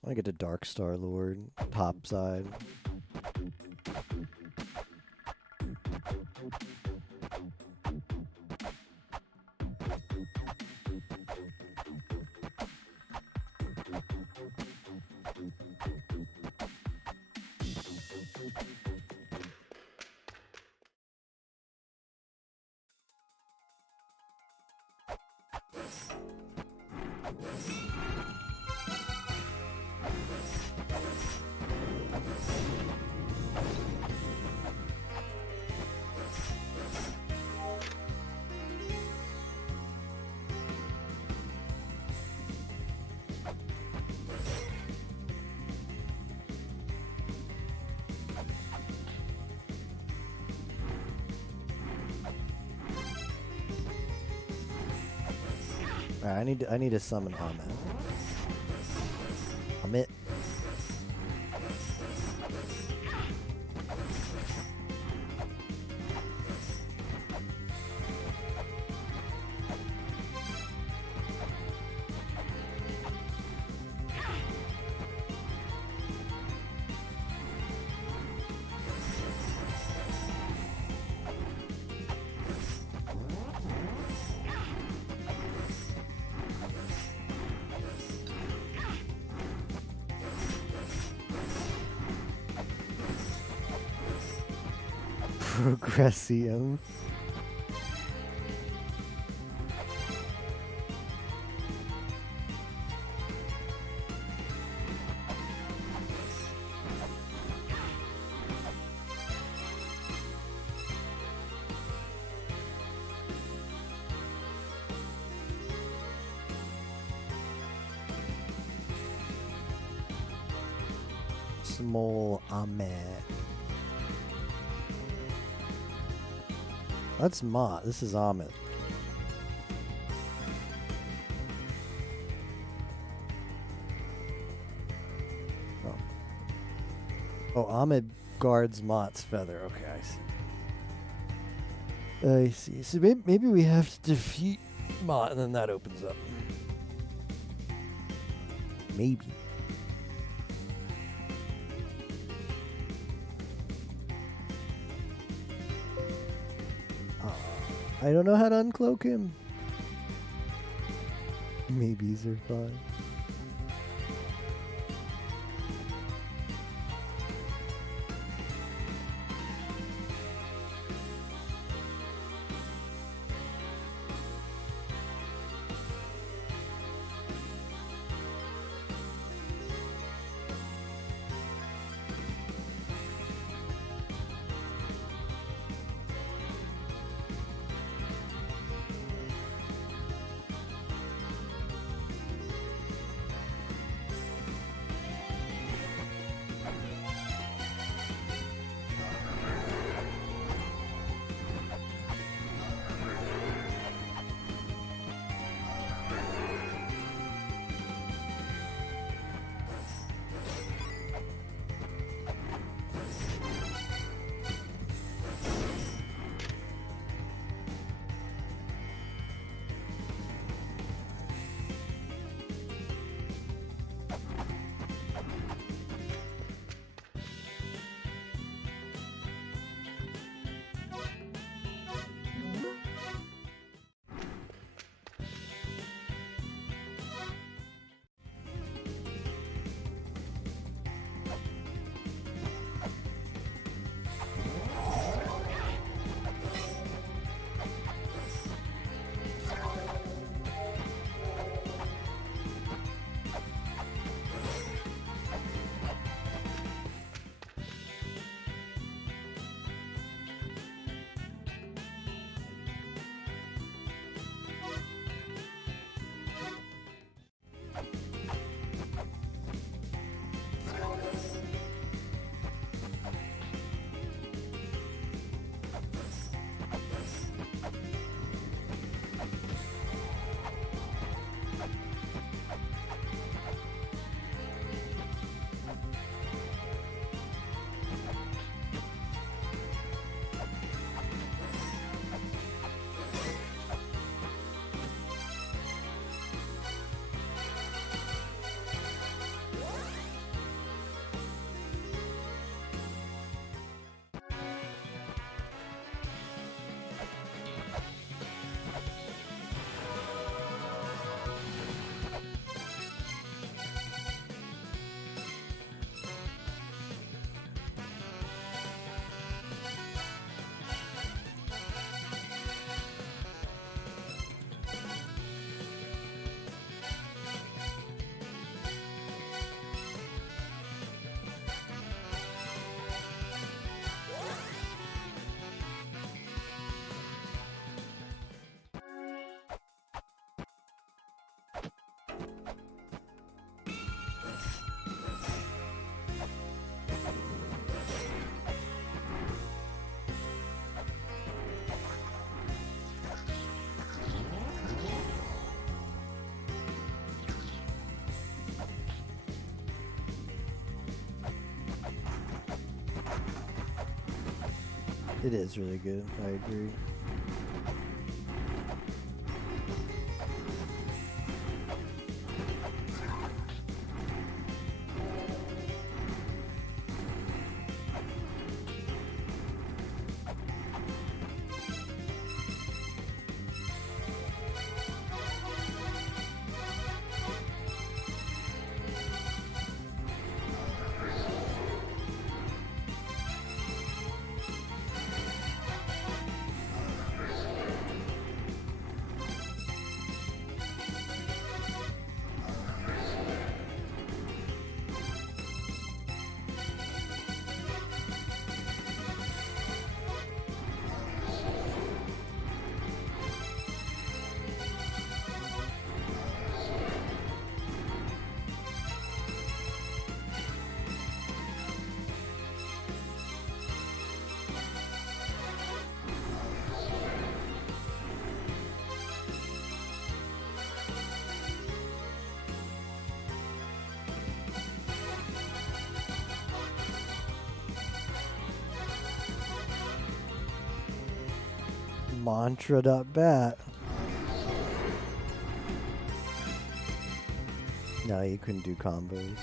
I get a Dark Star Lord, top side. Alright, I need to summon Ahmed. Amit. Progressium. Small Ahmed. That's Mott. This is Ahmed. Oh. Oh, Ahmed guards Mott's feather. Okay, I see. I see. So maybe we have to defeat Mott, and then that opens up. Maybe. I don't know how to uncloak him. Maybes are fine. It is really good. I agree. Mantra.bat. No, you couldn't do combos.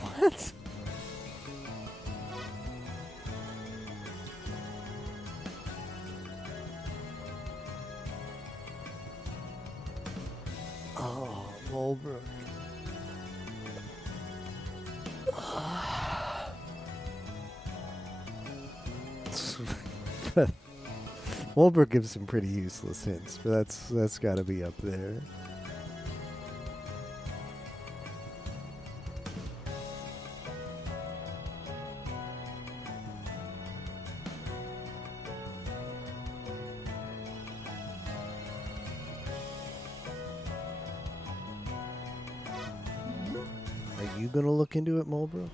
What? Oh, Volbrook. Volbrook gives some pretty useless hints, but that's got to be up there. Are you gonna look into it, Mulbrook?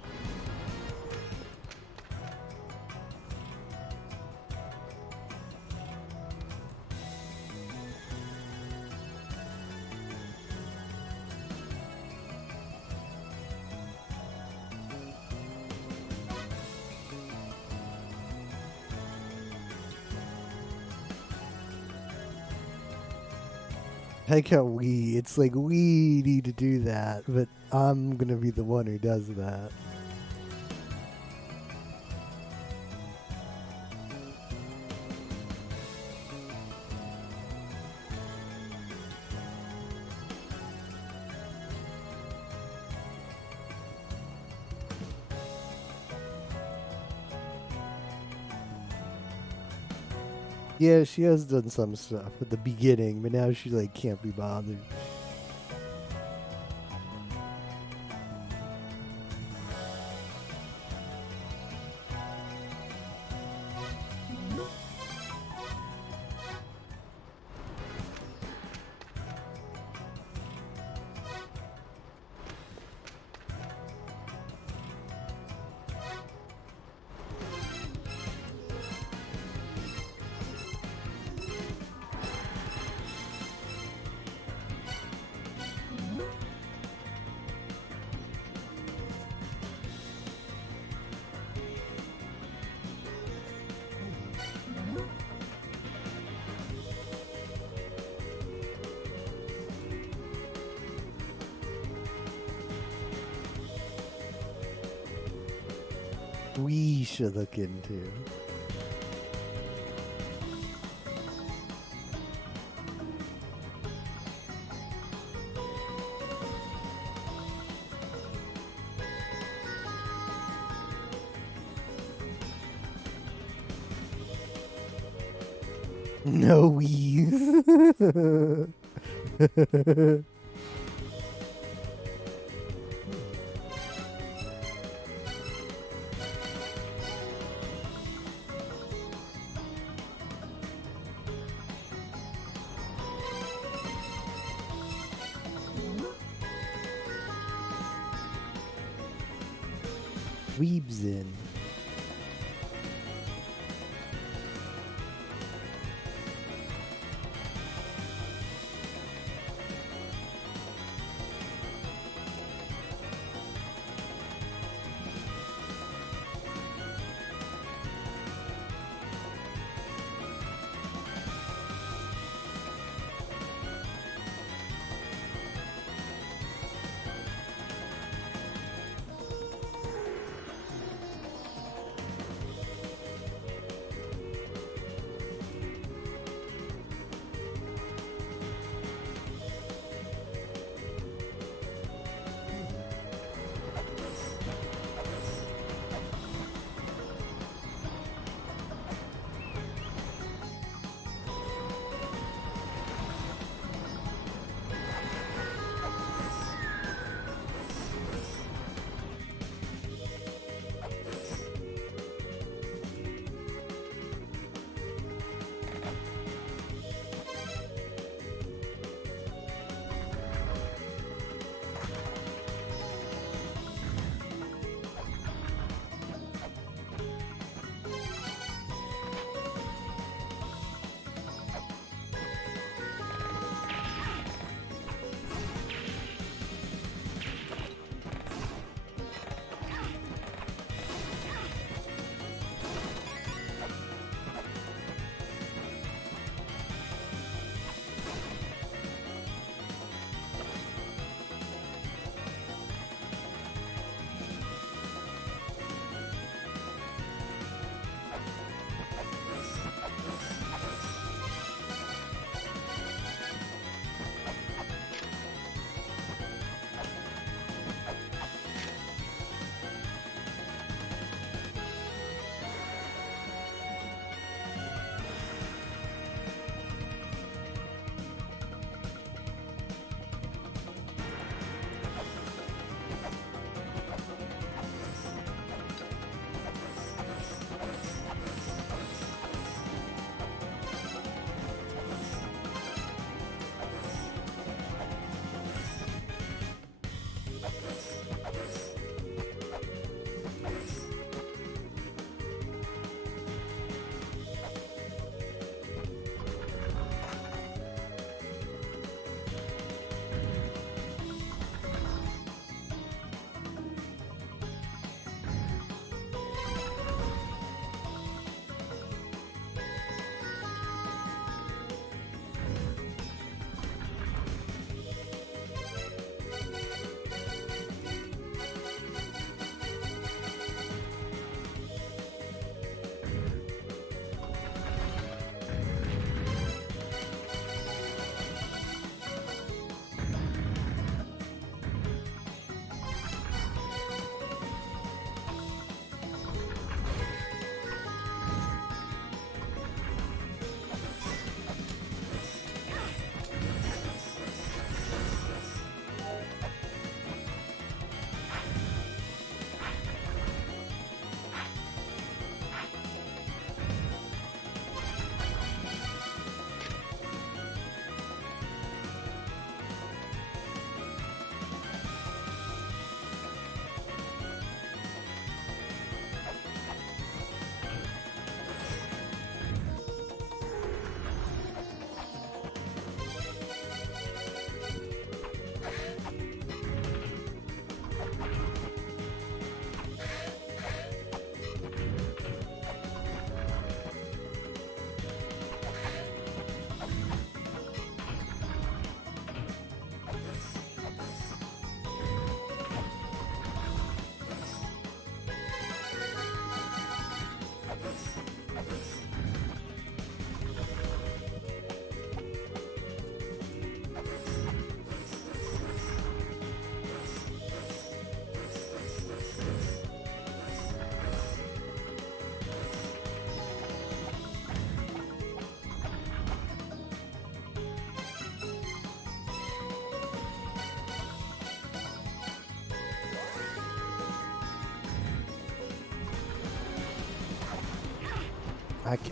I like how it's like we need to do that, but I'm gonna be the one who does that. Yeah, she has done some stuff at the beginning, but now she like can't be bothered. We should look into. No, we. weebs in.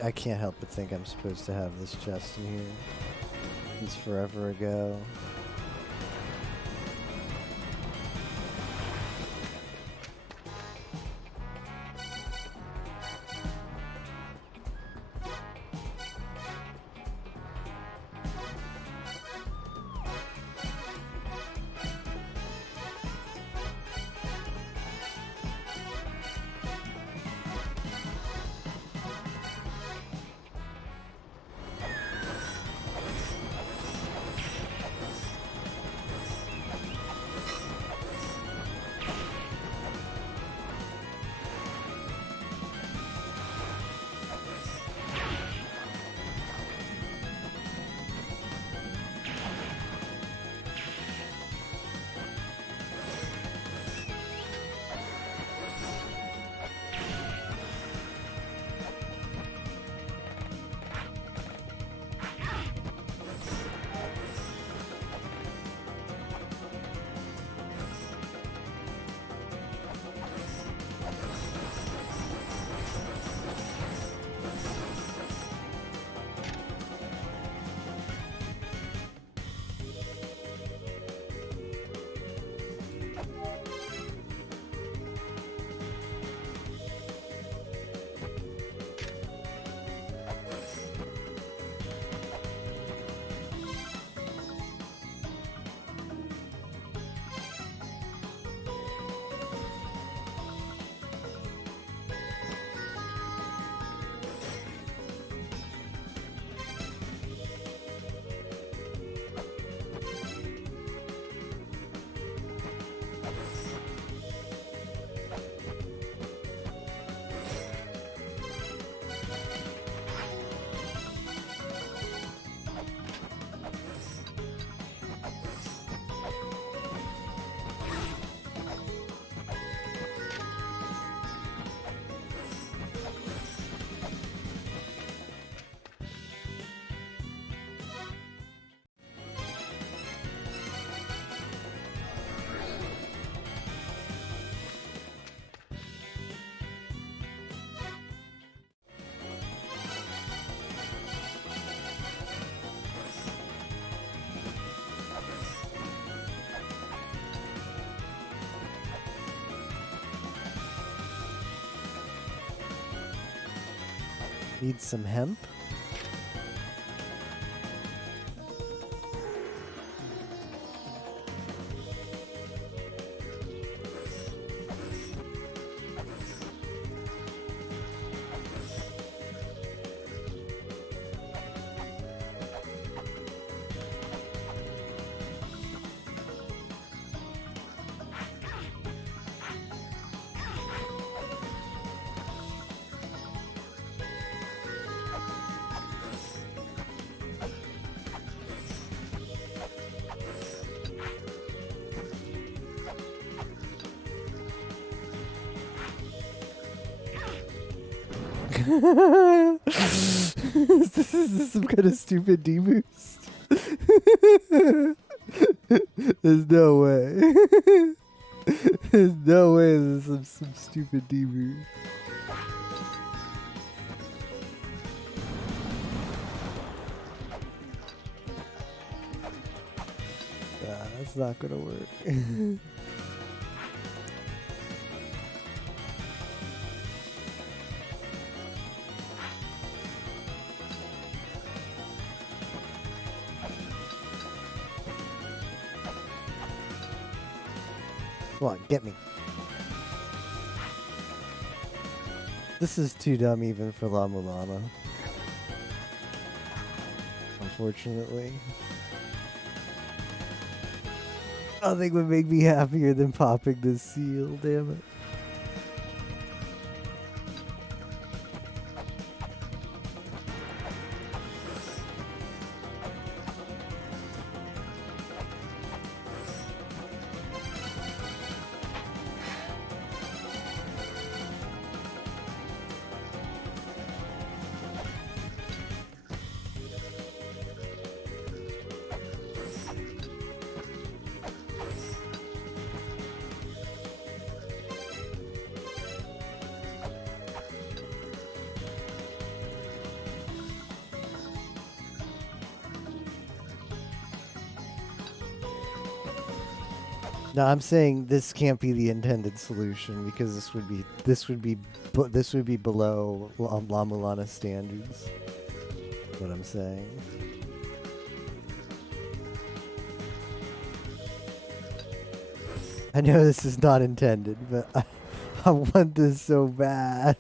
I can't help but think I'm supposed to have this chest in here. It's forever ago. Need some hemp. This is some kind of stupid D-boost. There's no way. There's no way this is some stupid D-boost. That's not gonna work. Come on, get me. This is too dumb even for La Mulana. Unfortunately. Nothing would make me happier than popping this seal, damn it. No, I'm saying this can't be the intended solution because this would be below La Mulana standards. What I'm saying. I know this is not intended, but I want this so bad.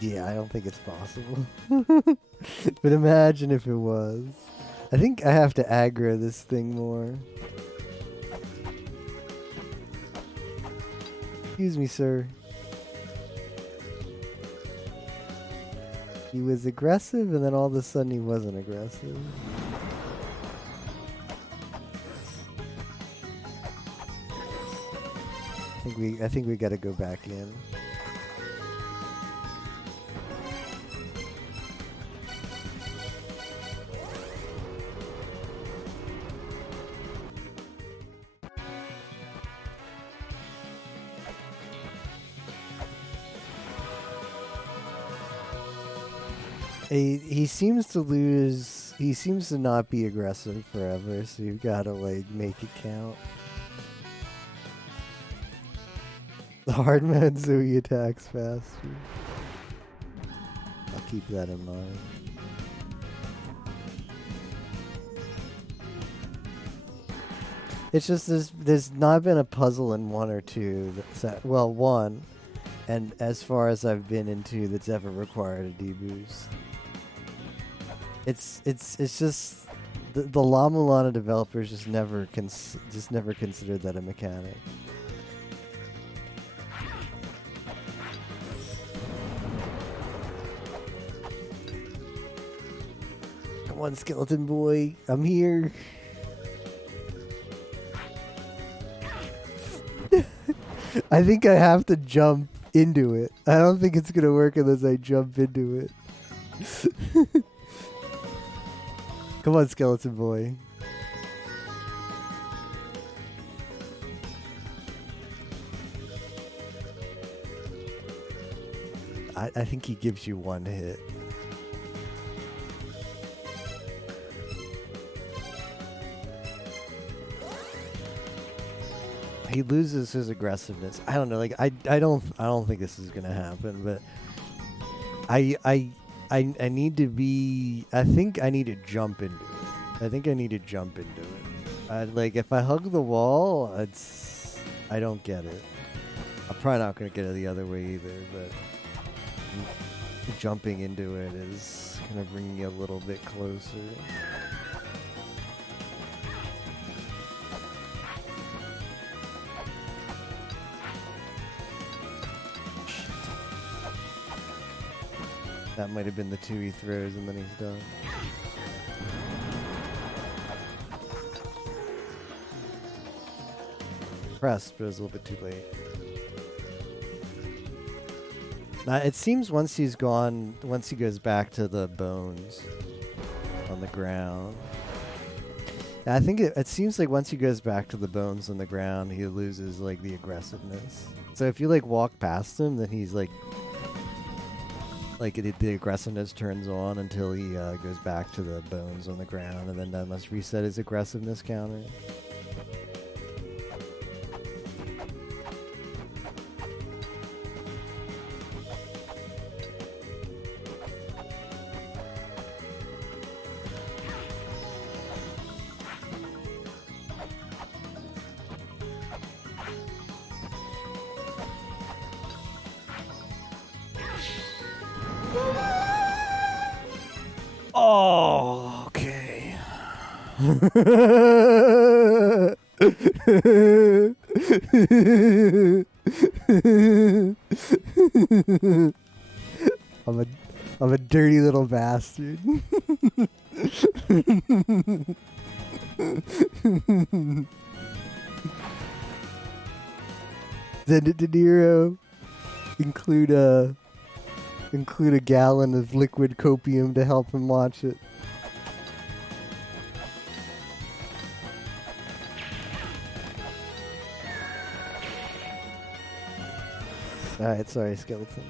Yeah, I don't think it's possible. But imagine if it was. I think I have to aggro this thing more. Excuse me, sir. He was aggressive, and then all of a sudden he wasn't aggressive. I think we gotta go back in. He seems to lose. He seems to not be aggressive forever, so you've got to like make it count. The hard mode, so he attacks faster. I'll keep that in mind. It's just there's not been a puzzle in 1 or 2 that's well, 1, and as far as I've been into that's ever required a deboost. It's just the La Mulana developers just never considered that a mechanic. Come on, skeleton boy, I'm here. I think I have to jump into it. I don't think it's gonna work unless I jump into it. Come on, skeleton boy. I think he gives you one hit. He loses his aggressiveness. I don't know. Like I don't think this is gonna happen. But I need to be. I think I need to jump into it. I think I need to jump into it. Like if I hug the wall, I don't get it. I'm probably not gonna get it the other way either. But jumping into it is gonna bring me a little bit closer. That might have been the two he throws and then he's done. Pressed, but it was a little bit too late. Now, it seems once he goes back to the bones on the ground. I think it seems like once he goes back to the bones on the ground, he loses like the aggressiveness. So if you like walk past him, then he's like the aggressiveness turns on until he goes back to the bones on the ground, and then that must reset his aggressiveness counter. Oh, okay. I'm a dirty little bastard. Send it to Nero. Include a gallon of liquid copium to help him watch it. Alright, sorry, skeleton.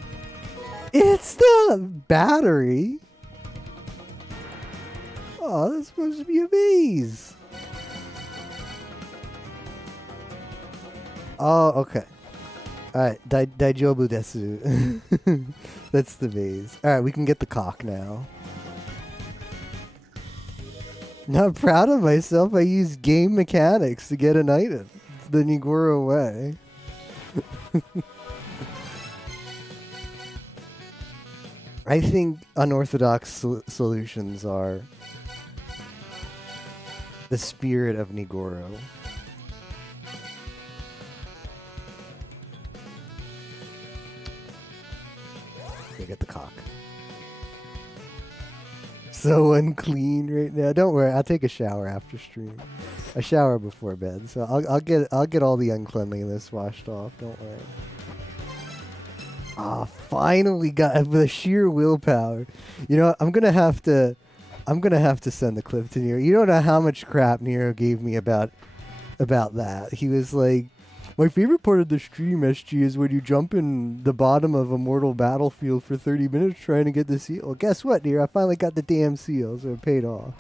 It's the battery! Oh, that's supposed to be a maze! Oh, okay. Alright, Daijobu desu. That's the maze. Alright, we can get the cock now. Not proud of myself, I used game mechanics to get an item. It's the Nigoro way. I think unorthodox solutions are the spirit of Nigoro. Get the cock. So unclean right now. Don't worry, I'll take a shower after stream. I shower before bed, so I'll get all the uncleanliness washed off. Don't worry. Ah, finally got the sheer willpower. You know, I'm gonna have to send the clip to Nero. You don't know how much crap Nero gave me about that. He was like, my favorite part of the stream, SG, is when you jump in the bottom of a mortal battlefield for 30 minutes trying to get the seal. Well, guess what, dear? I finally got the damn seal, so it paid off.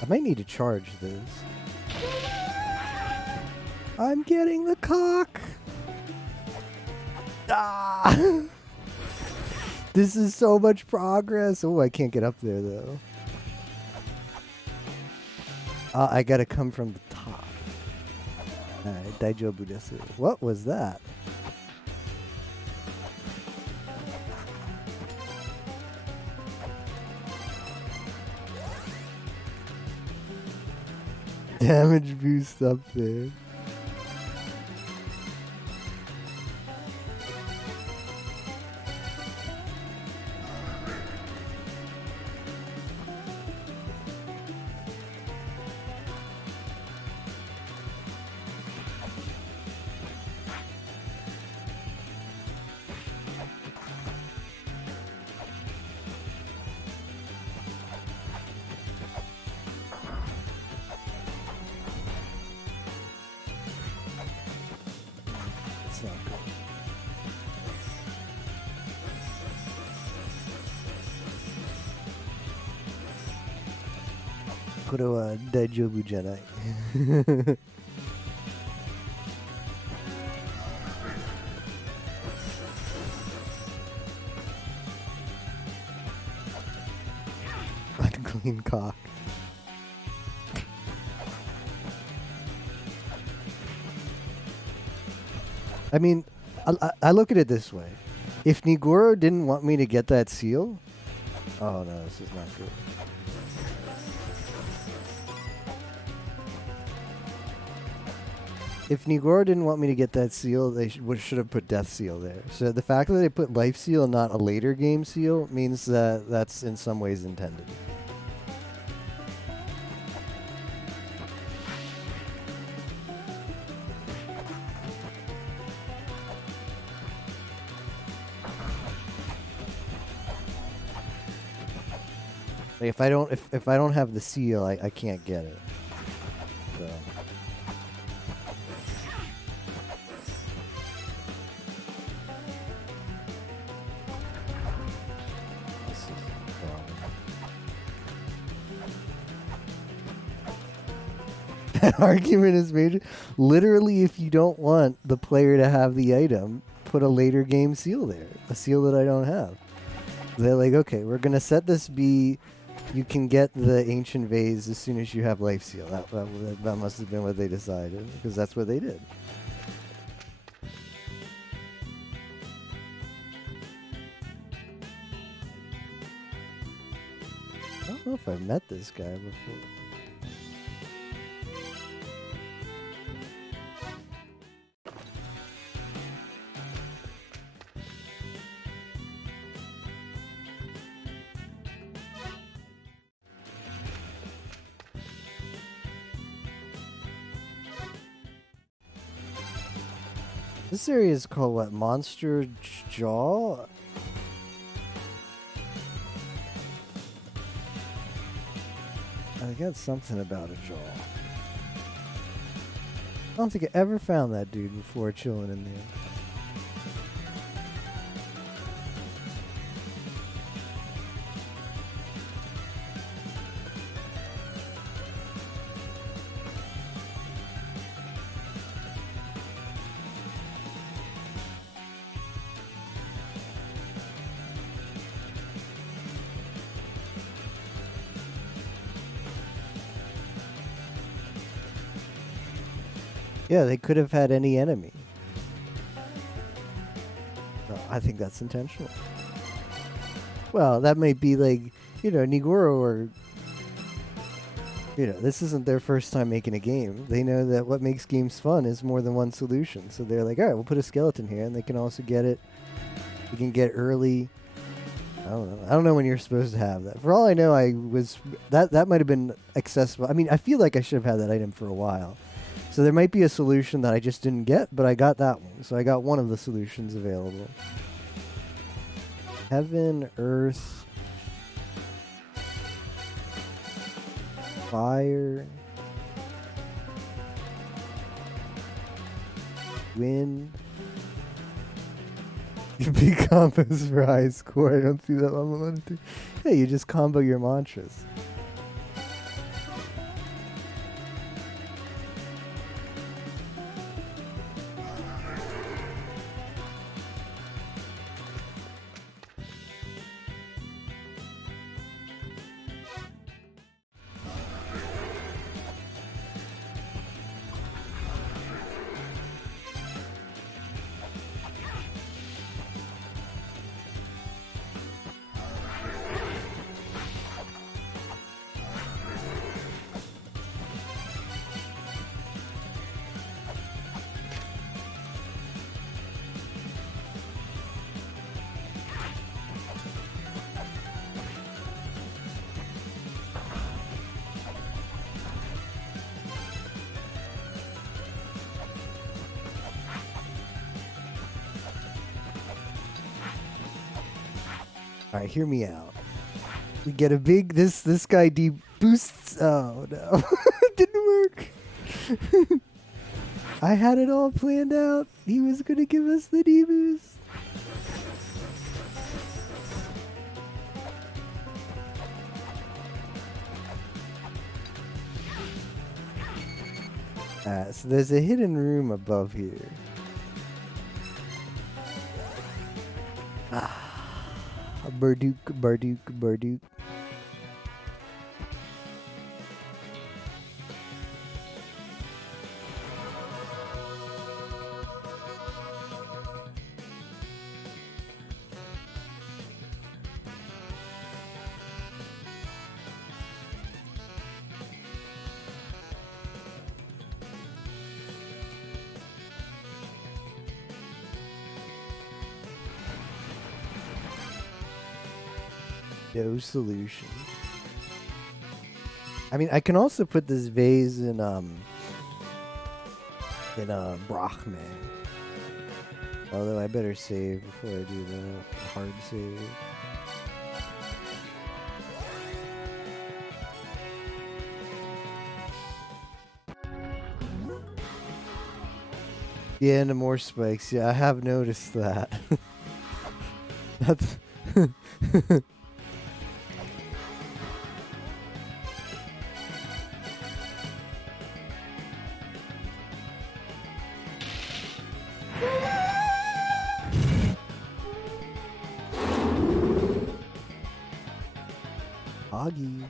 I might need to charge this. I'm getting the cock! Ah! This is so much progress. Oh, I can't get up there, though. I gotta come from the top. Alright, Daijobu desu. What was that? Damage boost up there. Koro wa daijoubu janai. Unclean cock. I mean, I look at it this way. If Nigoro didn't want me to get that seal... Oh no, this is not good. If Nigoro didn't want me to get that seal, they should have put Death Seal there. So the fact that they put Life Seal and not a later game seal means that that's in some ways intended. Like if I don't have the seal, I can't get it. So. This is a problem. That argument is made. Literally, if you don't want the player to have the item, put a later game seal there. A seal that I don't have. They're like, okay, we're gonna set this be. You can get the Ancient Vase as soon as you have Life Seal. That must have been what they decided, because that's what they did. I don't know if I've met this guy before. This area is called what? Monster Jaw? I got something about a jaw. I don't think I ever found that dude before chilling in there. Yeah, they could have had any enemy. No, I think that's intentional. Well, that might be like, Nigoro or... this isn't their first time making a game. They know that what makes games fun is more than one solution. So they're like, all right, we'll put a skeleton here, and they can also get it. You can get early... I don't know. I don't know when you're supposed to have that. For all I know, that might have been accessible. I mean, I feel like I should have had that item for a while. So there might be a solution that I just didn't get, but I got that one. So I got one of the solutions available. Heaven, Earth, Fire, Wind. Big combos for high score. I don't see that on the monitor. Yeah, you just combo your mantras. Alright, hear me out. We get a big... This guy boosts... Oh, no. It didn't work. I had it all planned out. He was going to give us the D-boost. So there's a hidden room above here. Bardook, Bardook, Bardook. No solution. I mean, I can also put this vase in Brahme. Although I better save before I do the hard save. Yeah, and more spikes. Yeah, I have noticed that. That's Hoggies.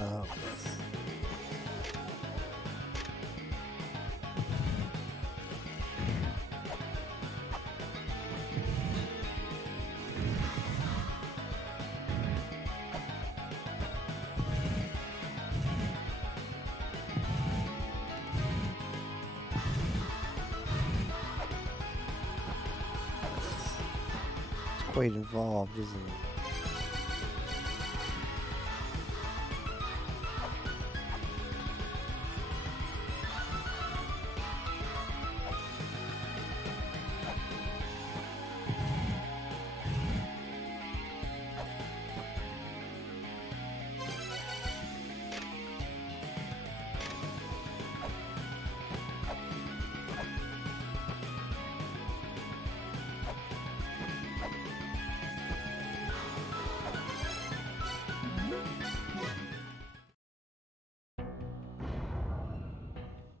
Oh. It's quite involved, isn't it?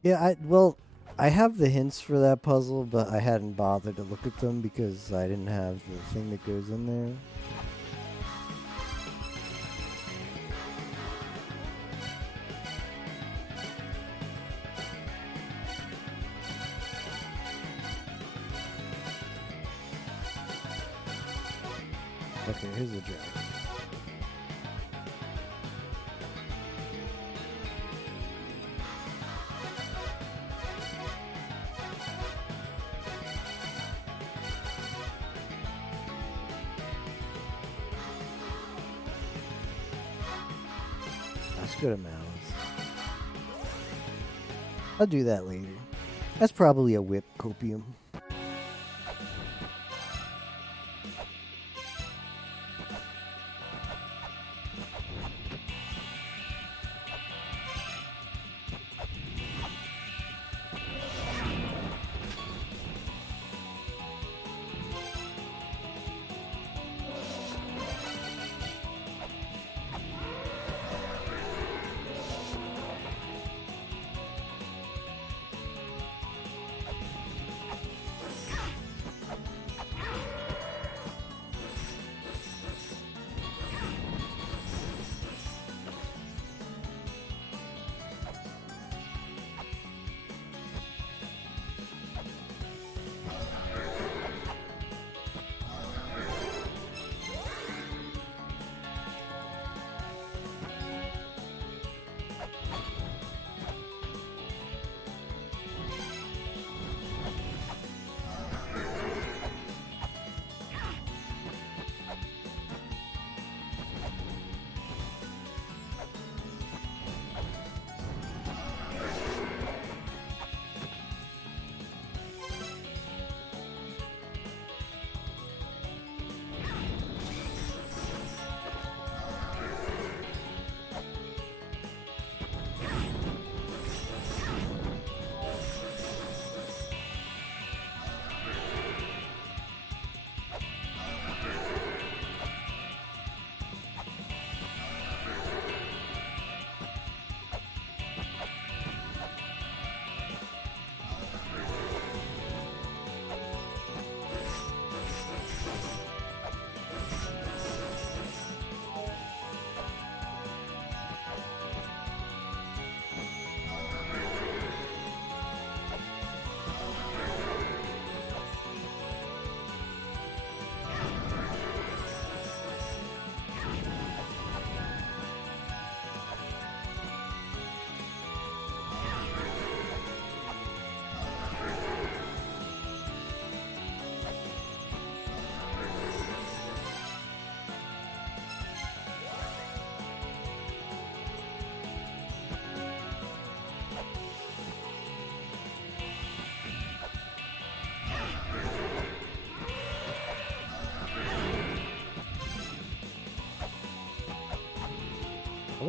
Yeah, I have the hints for that puzzle, but I hadn't bothered to look at them because I didn't have the thing that goes in there. Okay, here's the dragon. Let's go to Malice. I'll do that later. That's probably a whip copium.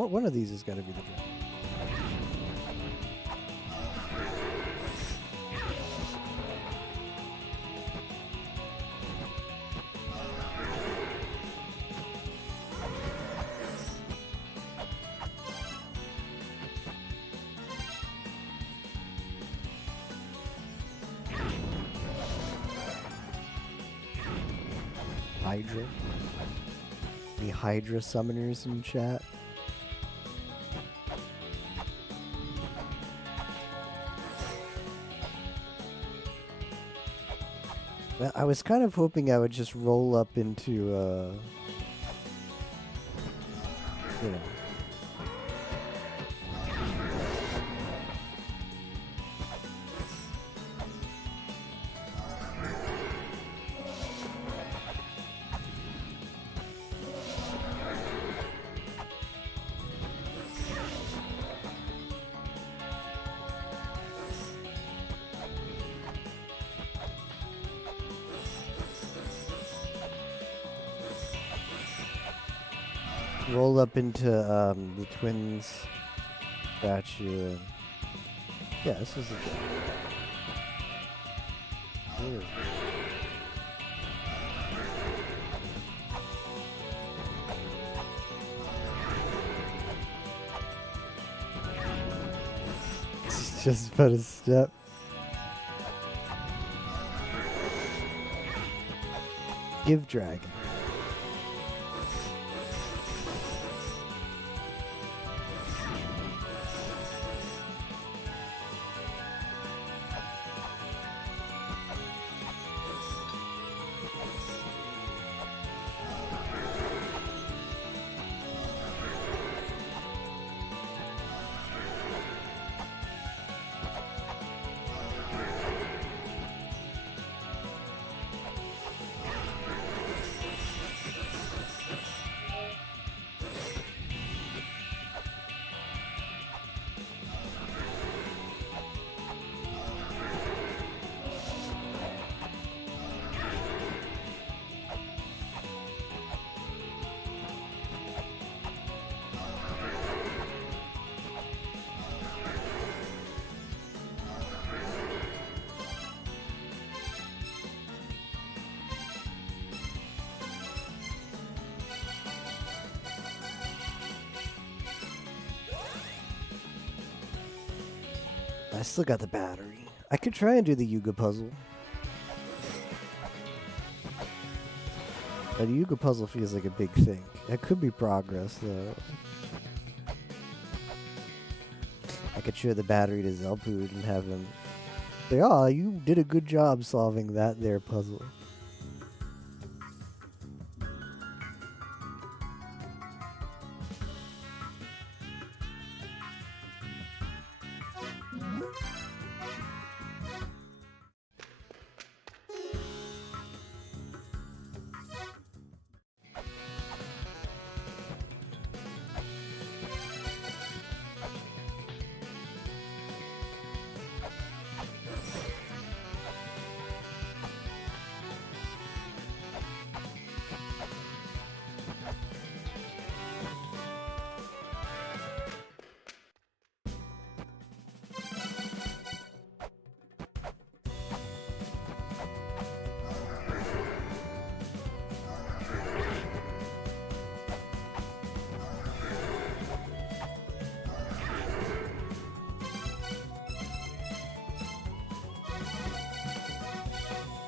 One of these is got to be the dragon. Hydra. Any Hydra summoners in chat? Well, I was kind of hoping I would just roll up into, you know. Roll up into the twins statue. And yeah, this is a good. It's just but a step. Give dragon. I still got the battery. I could try and do the Yuga puzzle. But the Yuga puzzle feels like a big thing. That could be progress, though. I could share the battery to Zelpud and have him say, "Oh, you did a good job solving that there puzzle."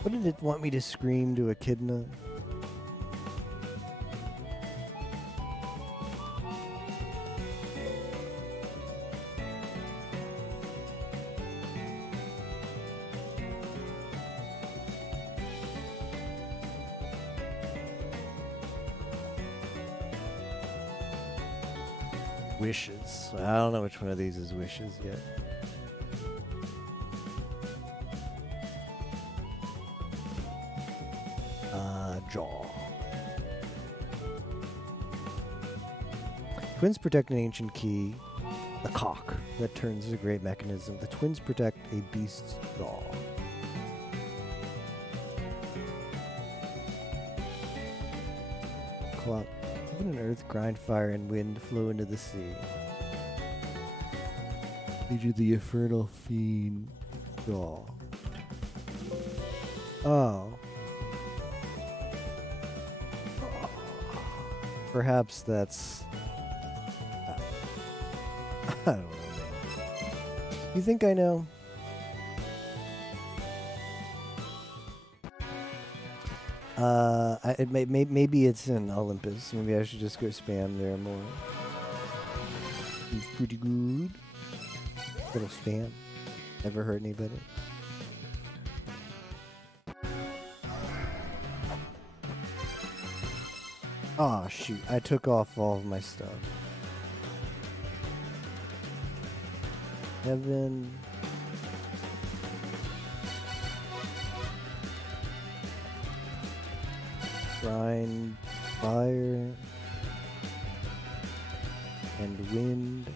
What did it want me to scream to Echidna? Wishes. I don't know which one of these is wishes yet. Jaw. Twins protect an ancient key, the cock, that turns a great mechanism. The twins protect a beast's jaw. Clock. What on earth? earth, grind fire and wind, flow into the sea. Lead you the infernal fiend. Oh. Oh. Perhaps that's... I don't know, man. You think I know? Maybe it's in Olympus. Maybe I should just go spam there more. He's pretty good. Little spam. Never hurt anybody. Aw, shoot. I took off all of my stuff. Heaven. Grind, fire, and wind.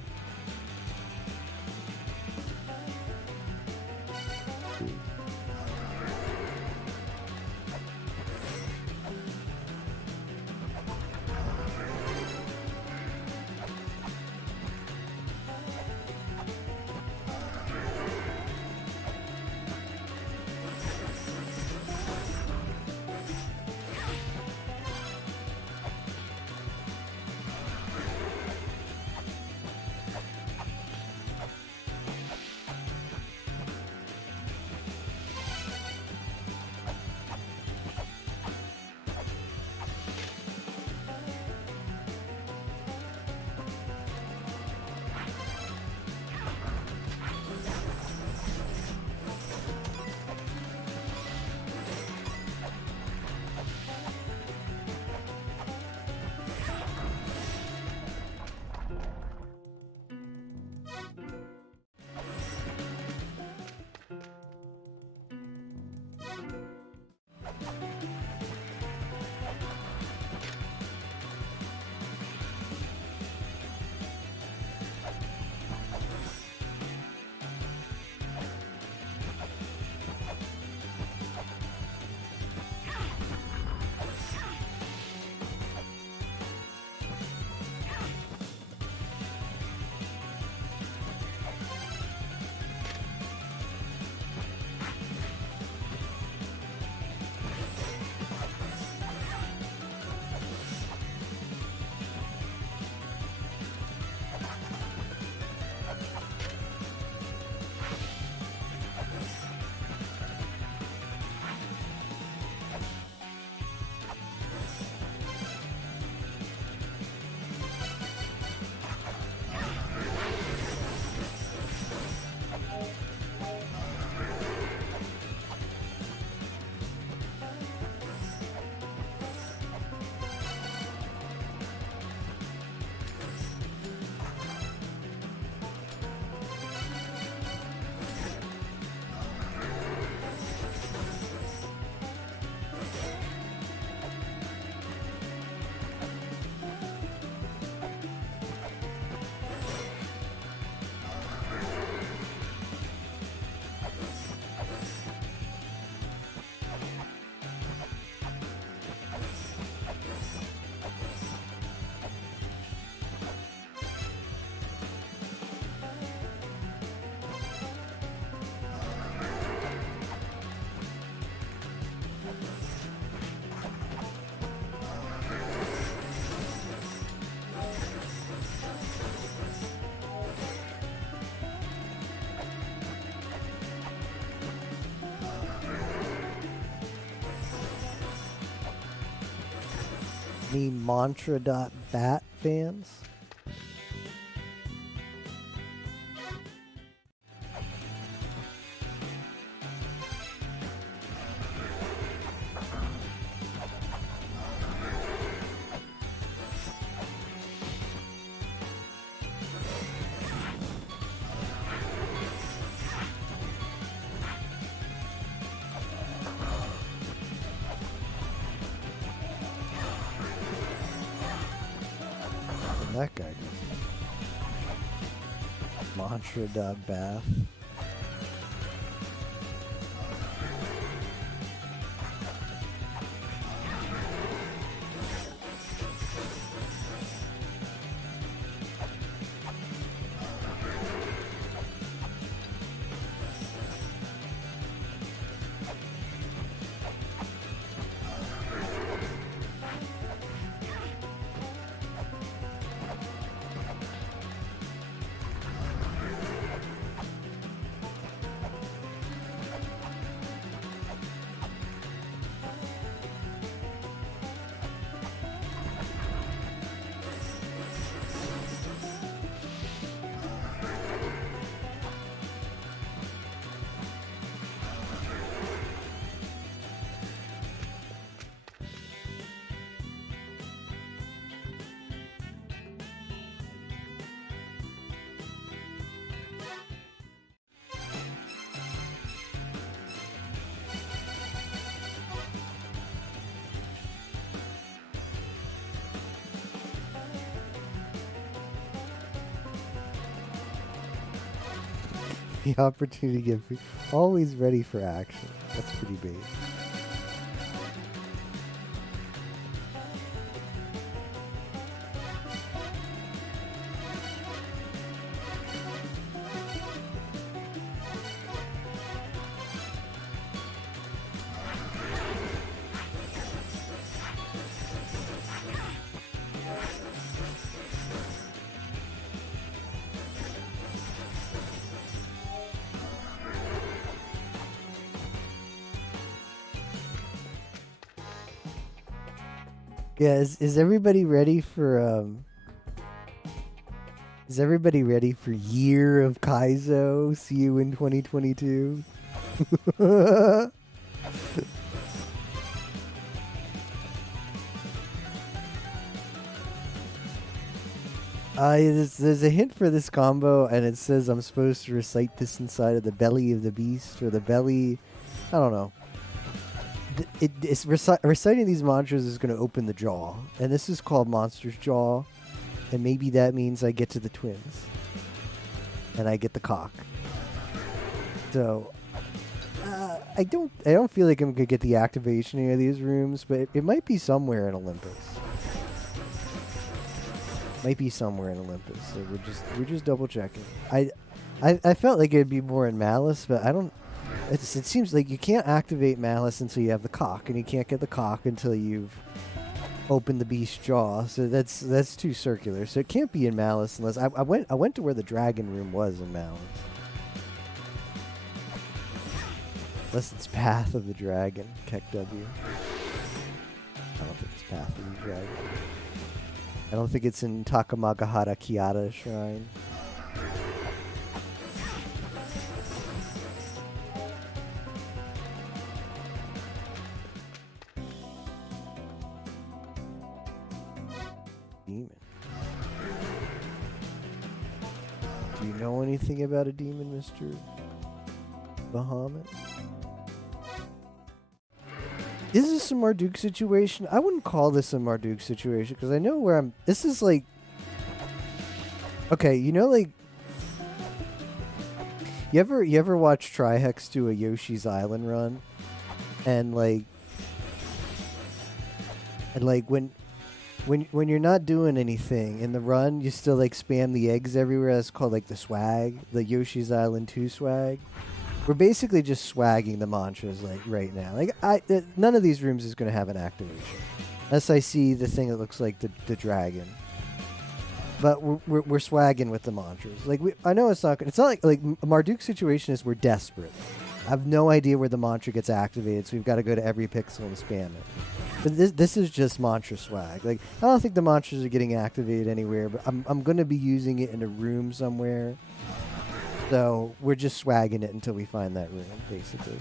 Any Mantra.bat fans? That guy does. Mantra.bath. The opportunity to get free. Always ready for action. That's pretty big. Yeah, is everybody ready for is everybody ready for Year of Kaizo? See you in 2022. There's a hint for this combo, and it says I'm supposed to recite this inside of the belly of the beast, or the belly. I don't know. Reciting these mantras is going to open the jaw, and this is called Monster's Jaw, and maybe that means I get to the twins, and I get the cock. So I don't feel like I'm gonna get the activation in any of these rooms, but it might be somewhere in Olympus. Might be somewhere in Olympus. So we're just double checking. I felt like it'd be more in Malice, but I don't. It seems like you can't activate Malice until you have the cock, and you can't get the cock until you've opened the beast's jaw. So that's too circular. So it can't be in Malice unless I went to where the dragon room was in Malice. Unless it's Path of the Dragon, Kek W. I don't think it's Path of the Dragon. I don't think it's in Takamagahara Kiata Shrine. Demon. Do you know anything about a demon, Mr. Bahamut? Is this a Marduk situation? I wouldn't call this a Marduk situation because I know where I'm. This is like. Okay, you know, like. You ever watch Trihex do a Yoshi's Island run, and like when you're not doing anything in the run, you still like spam the eggs everywhere. That's called like the swag, the Yoshi's Island 2 swag. We're basically just swagging the mantras like right now. Like none of these rooms is going to have an activation, unless I see the thing that looks like the dragon. But we're swagging with the mantras. Like I know it's not. It's not like a Marduk situation is we're desperate. I have no idea where the mantra gets activated, so we've got to go to every pixel and spam it. But this is just mantra swag. Like I don't think the mantras are getting activated anywhere, but I'm going to be using it in a room somewhere. So we're just swagging it until we find that room, basically.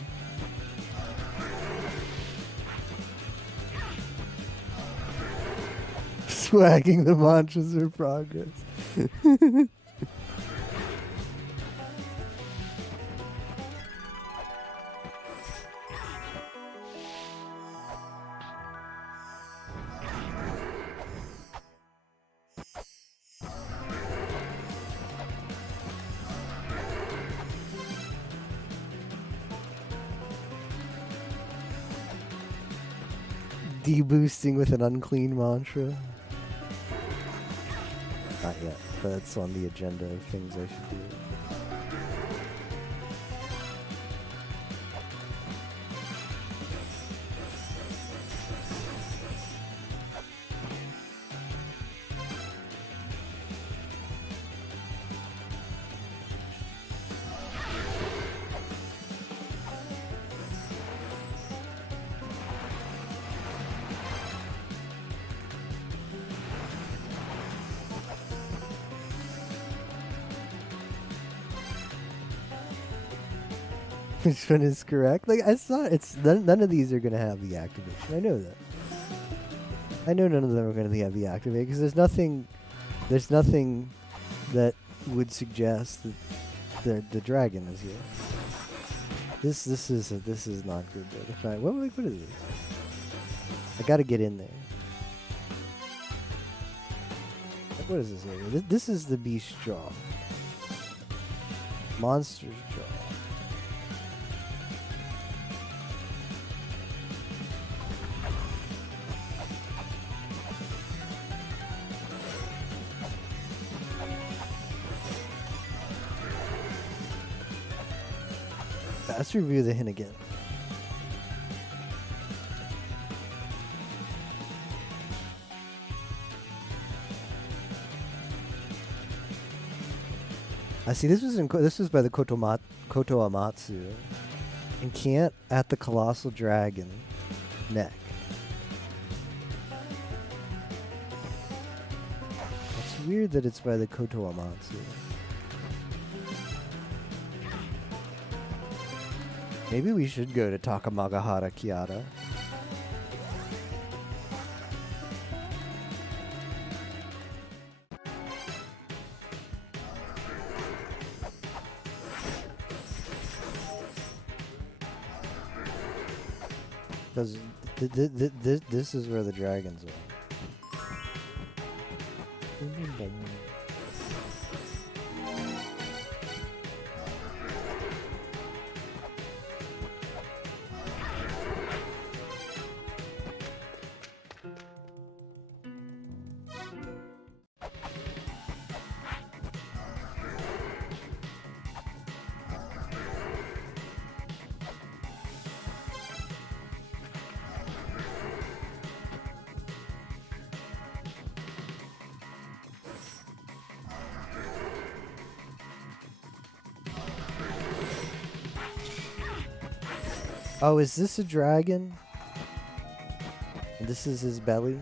Swagging the mantras of progress. Deboosting with an unclean mantra. Not yet, but it's on the agenda of things I should do. Which one is correct? Like it's not. It's none of these are gonna have the activation. I know that. I know none of them are gonna have the activate because there's nothing. There's nothing that would suggest that the dragon is here. This is not good. Though. What is this? I gotta get in there. What is this area? This is the beast jaw. Monster's Jaw. Let's review the hint again. I see. This was by the Koto Amatsu. Encant at the colossal dragon neck. It's weird that it's by the Koto Amatsu. Maybe we should go to Takamagahara Kiara. Because this is where the dragons are. Oh, is this a dragon? And this is his belly?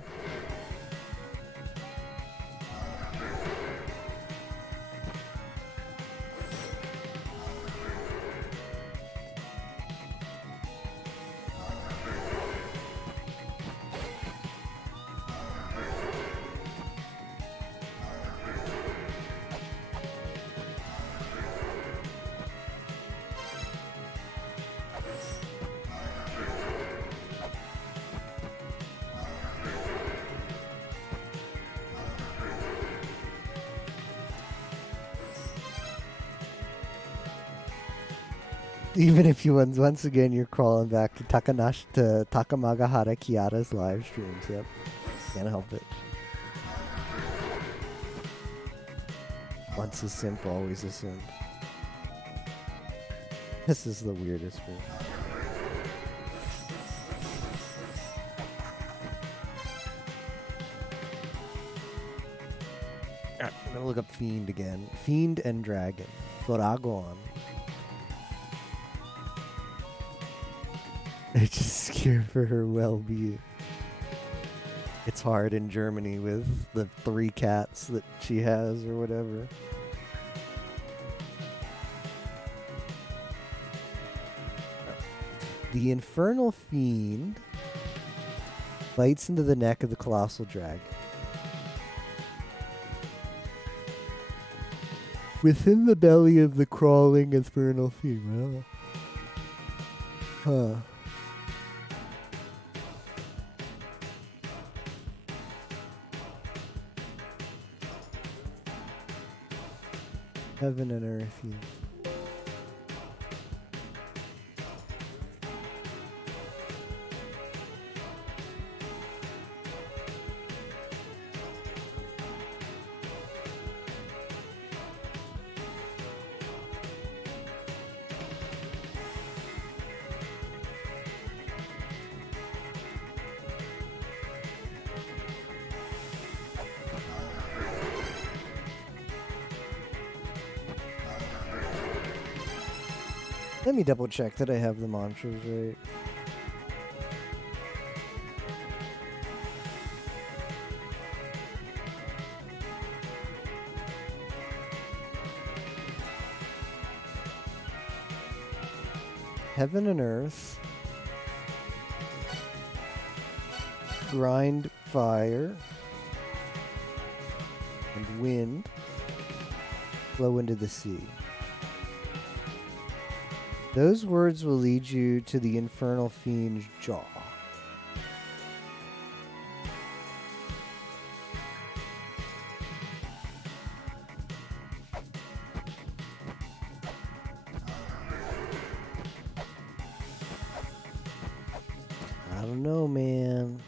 Even if you once again you're crawling back to Takamagahara Kiara's live streams. Yep, can't help it. Once a simp, always a simp. This is the weirdest one. I'm gonna look up Fiend again. Fiend and Dragon. Goragon. I just scared for her well-being. It's hard in Germany with the 3 cats that she has or whatever. The Infernal Fiend bites into the neck of the Colossal Dragon. Within the belly of the crawling Infernal Fiend. Huh. Heaven and earth. Let me double check that I have the mantras right. Heaven and earth. Grind fire. And wind. Flow into the sea. Those words will lead you to the Infernal Fiend's jaw. don't know, man.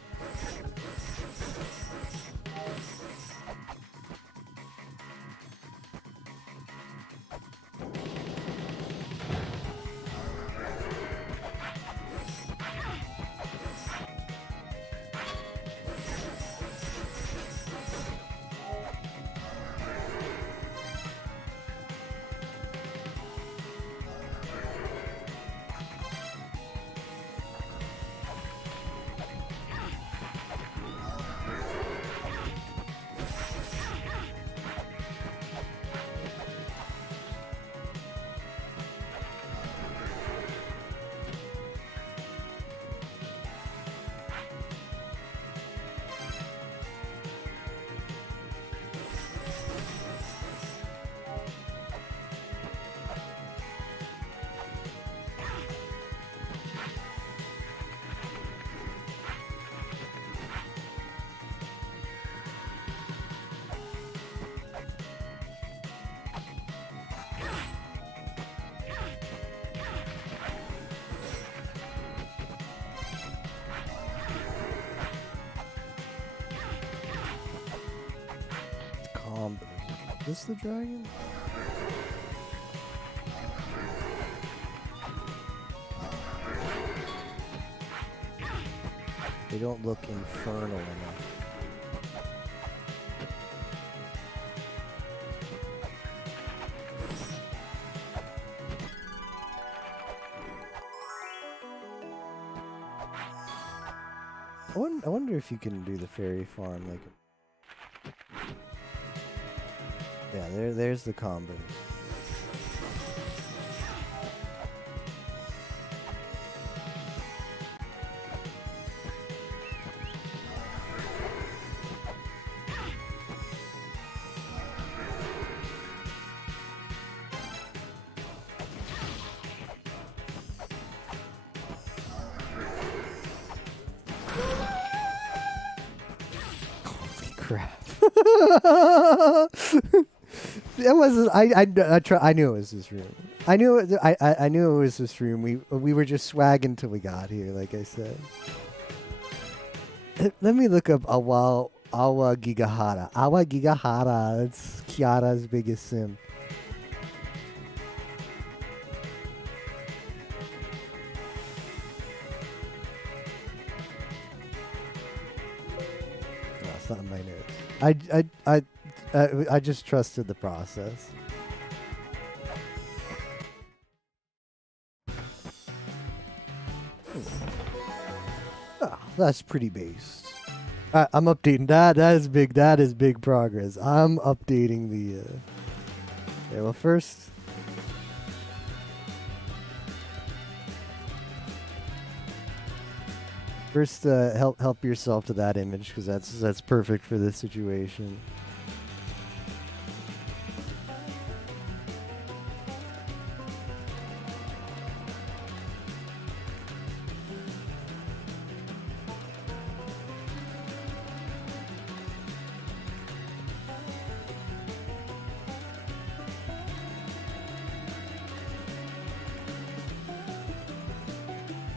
Is this the dragon? They don't look infernal enough. I wonder if you can do the fairy farm like. Yeah, there's the combos. Holy crap. It wasn't. I knew it was this room. I knew it. I knew it was this room. We were just swagging till we got here. Like I said. Let me look up Awa Gigahara. Awa Gigahara. That's Kiara's biggest sim. No, it's not in my notes. I just trusted the process. Oh, that's pretty based. I'm updating that. That is big. That is big progress. I'm updating the. Okay, well, first. First, help yourself to that image because that's perfect for this situation.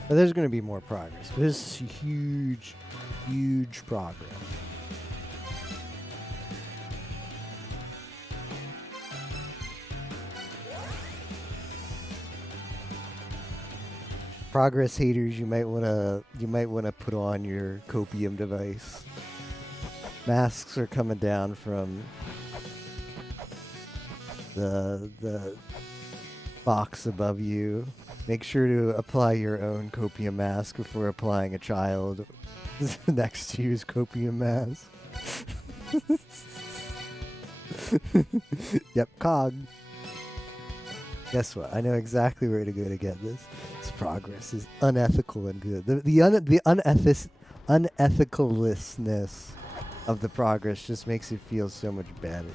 But there's going to be more progress. This is huge, huge progress. Progress haters, you might want to put on your copium device. Masks are coming down from the box above you. Make sure to apply your own copium mask before applying a child next to you's copium mask. Yep, cog. Guess what? I know exactly where to go to get this. This progress is unethical and good. The unethicalness of the progress just makes it feel so much better.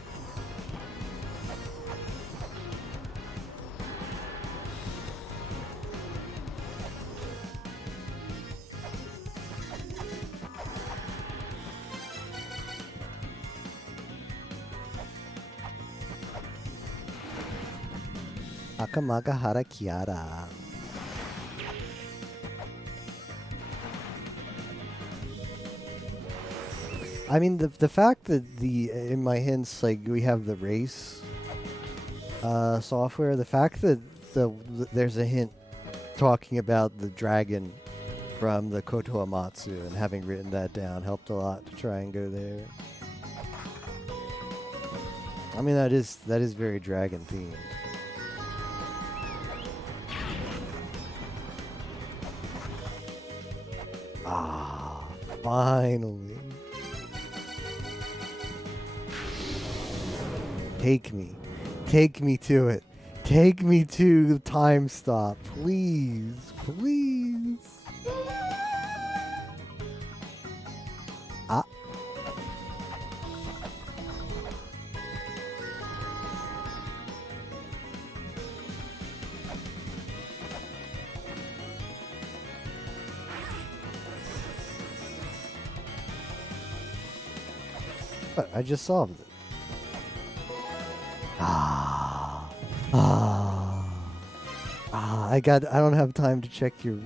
Akamagahara Kiara. I mean, the fact that in my hints, like, we have the race software, the fact that there's a hint talking about the dragon from the Koto Amatsu, and having written that down helped a lot to try and go there. I mean, that is very dragon themed. Ah, finally. Take me. Take me to it. Take me to the time stop. Please. Please. Ah. But I just solved it. I don't have time to check your...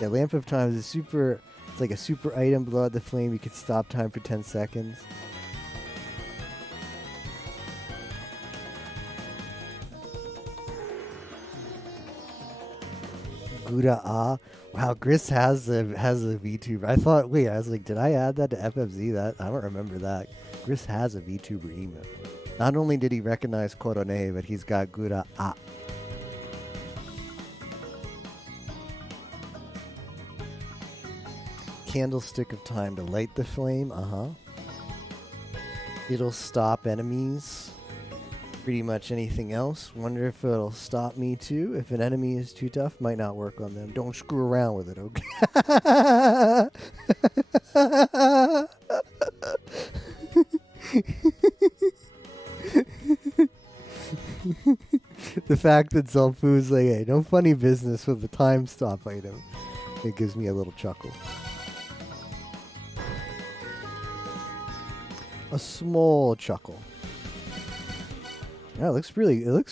Yeah, Lamp of Time is a super... It's like a super item. Blow out the flame. You can stop time for 10 seconds. Gouda Ah. Wow, Gris has a VTuber. I thought... Wait, I was like, did I add that to FFZ? I don't remember that. Gris has a VTuber emote. Not only did he recognize Korone, but he's got Gouda Ah. Candlestick of Time to light the flame. It'll stop enemies. Pretty much anything else. Wonder if it'll stop me too. If an enemy is too tough, might not work on them. Don't screw around with it, okay? The fact that Zelfu's like, hey, no funny business with the time stop item. It gives me a little chuckle. A small chuckle. Yeah, it looks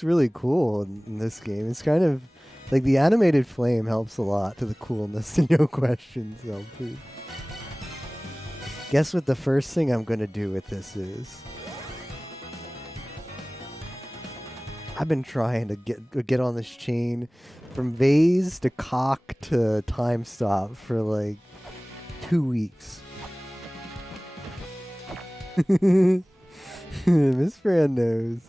really cool in this game. It's kind of like the animated flame helps a lot to the coolness, no question, Zelfu. Guess what the first thing I'm gonna do with this is? I've been trying to get on this chain from vase to cock to time stop for like 2 weeks. Miss Fran knows.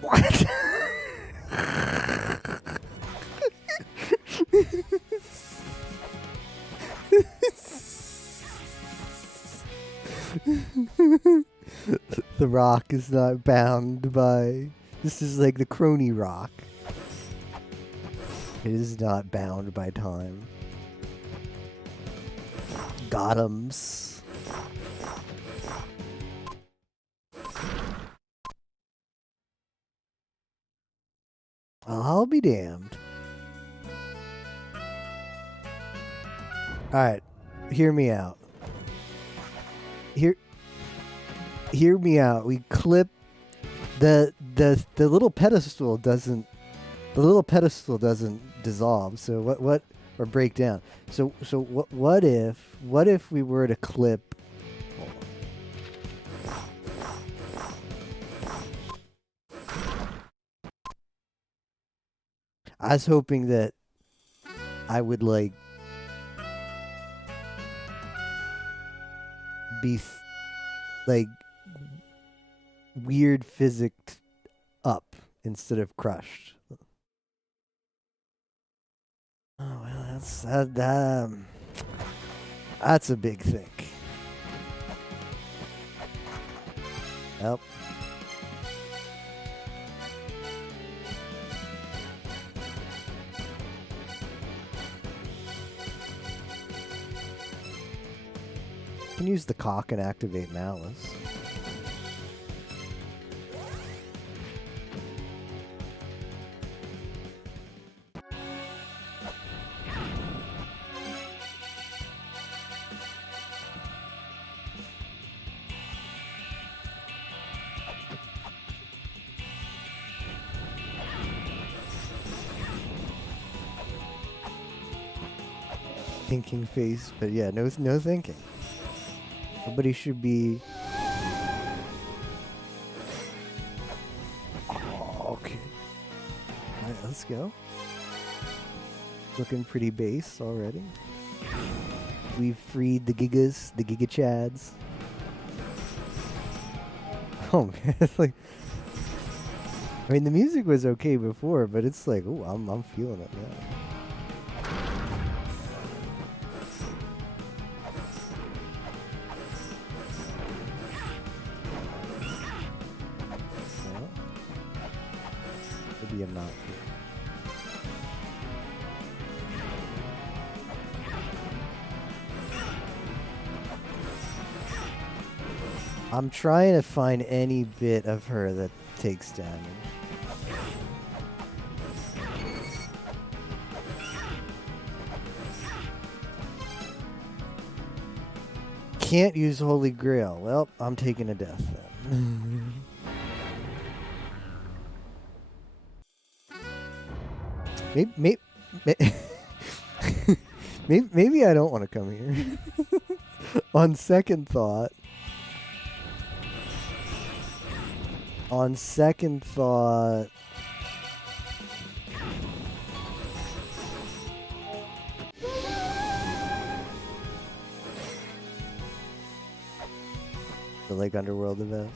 What? The rock is not bound by... This is like the crony rock. It is not bound by time. Gotham's. I'll be damned. Alright, hear me out. Hear me out. We clip the little pedestal doesn't dissolve. So what or break down. So what if we were to clip? I was hoping that I would like be like weird physics up instead of crushed. Oh well, that's a big thing. Yep. You can use the cock and activate Malice. thinking face, but yeah, no thinking. Nobody should be. Oh, okay. All right, let's go. Looking pretty base already. We've freed the Gigas, the Giga Chads. Oh man, it's like. I mean, the music was okay before, but it's like, oh, I'm feeling it now. Well, maybe I'm not. I'm trying to find any bit of her that takes damage. Can't use Holy Grail. Well, I'm taking a death then. Maybe I don't want to come here. On second thought. On second thought. The Lake Underworld event.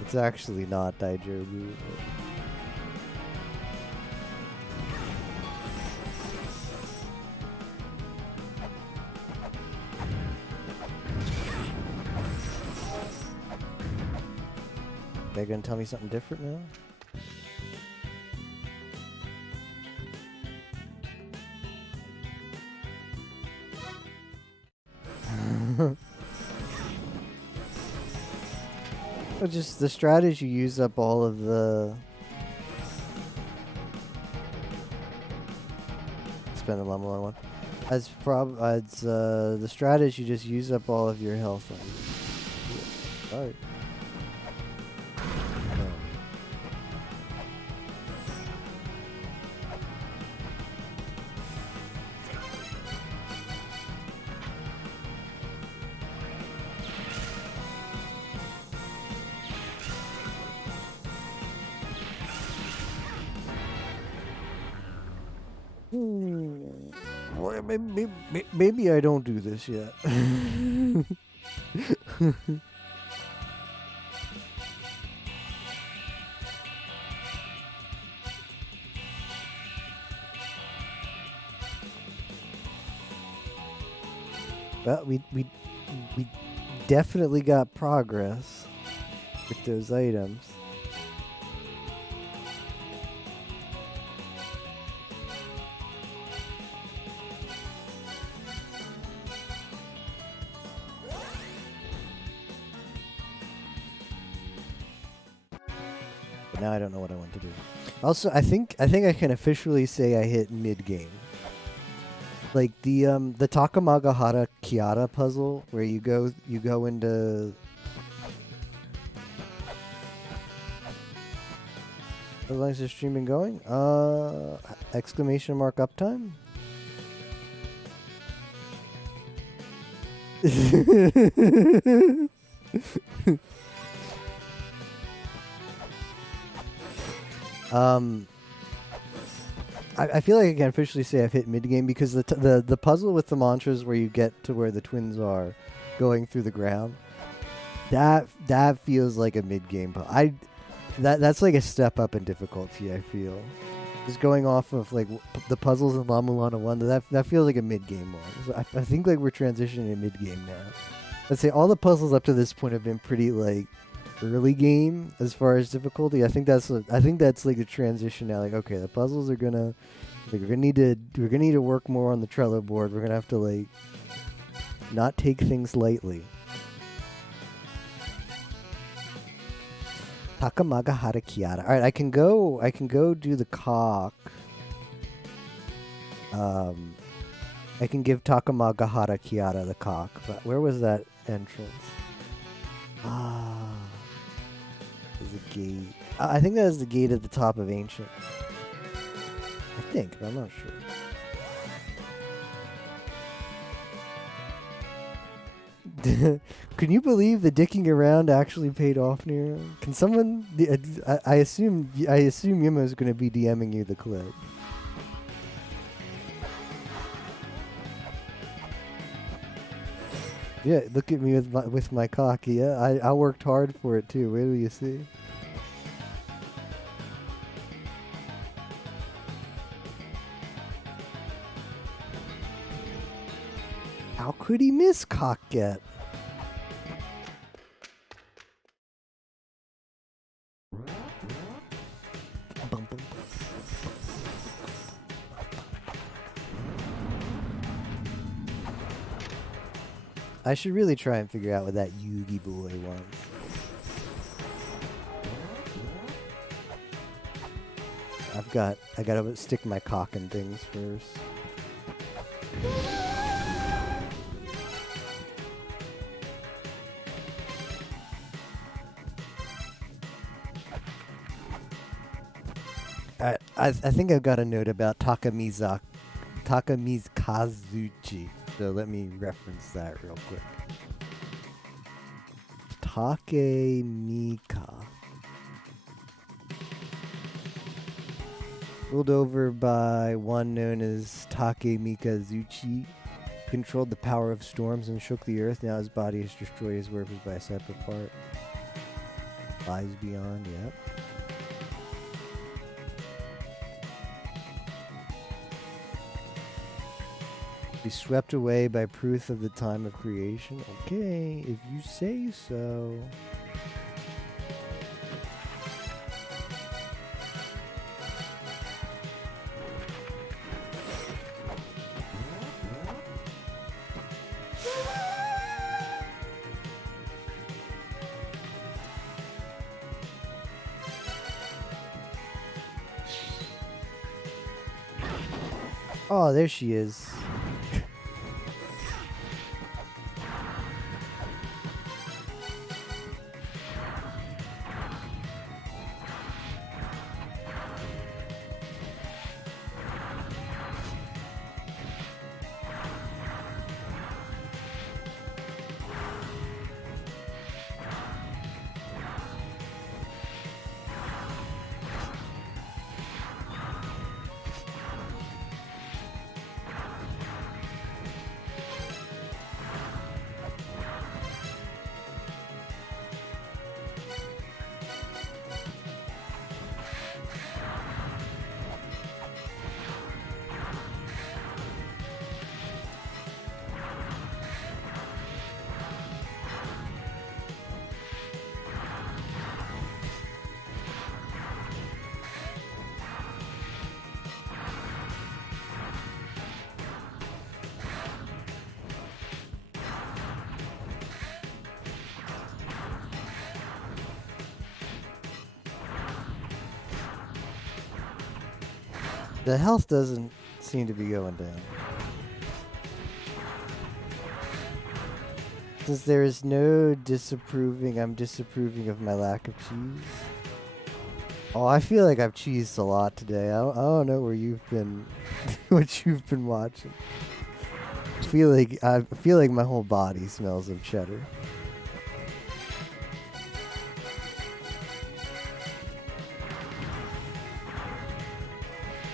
It's actually not Daijobu. They're gonna tell me something different now? Well, just the strategy use up all of the... Spend a level on one. As the strategy just use up all of your health. Sorry. Well, maybe I don't do this yet. Well, we definitely got progress with those items. But now I don't know what I want to do. Also, I think I can officially say I hit mid game. Like the Takamagahara Kiara puzzle where you go into how long is the streaming going? Exclamation mark uptime? I feel like I can officially say I've hit mid game because the puzzle with the mantras where you get to where the twins are going through the ground, that feels like a mid game. That's like a step up in difficulty. I feel just going off of like the puzzles in La Mulana 1. That feels like a mid game one. So I think like we're transitioning to mid game now. Let's say all the puzzles up to this point have been pretty like early game as far as difficulty. I think that's like the transition now. Like, okay, the puzzles are gonna like, we're gonna need to work more on the Trello board. We're gonna have to like not take things lightly. Takamaga Harakiara. All right, I can go do the cock. I can give Takamaga Harakiara the cock, but where was that entrance? Ah, there's a gate. I think that is the gate at the top of Ancient. I think, but I'm not sure. Can you believe the dicking around actually paid off, Nero? Can someone? I assume Yumo's going to be DMing you the clip. Yeah, look at me with my cock. Yeah, I worked hard for it too. Where do you see? How could he miss cock get? I should really try and figure out what that Yugi boy wants. I gotta stick my cock in things first. I think I've got a note about Takamizuchi. So let me reference that real quick. Takemika. Ruled over by one known as Takemikazuchi. Controlled the power of storms and shook the earth. Now his body has destroyed his workers by a separate part. Lies beyond, yep. Be swept away by proof of the time of creation. Okay, if you say so. Oh, there she is. The health doesn't seem to be going down. Since there is no disapproving, I'm disapproving of my lack of cheese. Oh, I feel like I've cheesed a lot today. I don't know where you've been, what you've been watching. I feel like my whole body smells of cheddar.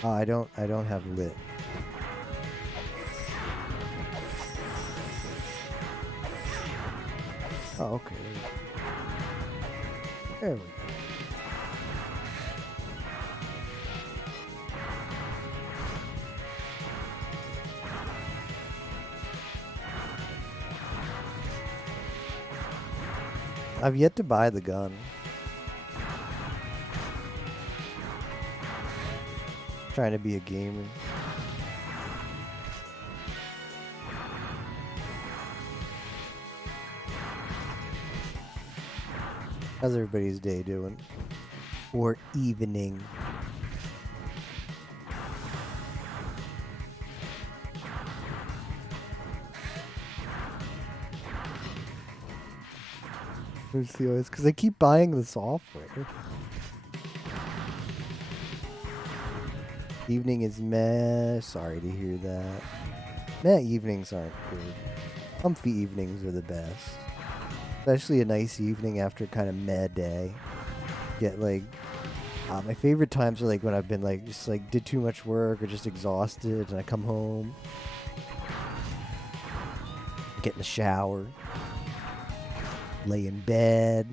Oh, I don't have lit. Oh, okay. There we go. I've yet to buy the gun. Trying to be a gamer. How's everybody's day doing? Or evening? Because I keep buying the software. Evening is meh. Sorry to hear that. Meh evenings aren't good. Comfy evenings are the best. Especially a nice evening after kind of meh day. Get like, my favorite times are like when I've been like, just like did too much work or just exhausted and I come home. Get in the shower. Lay in bed.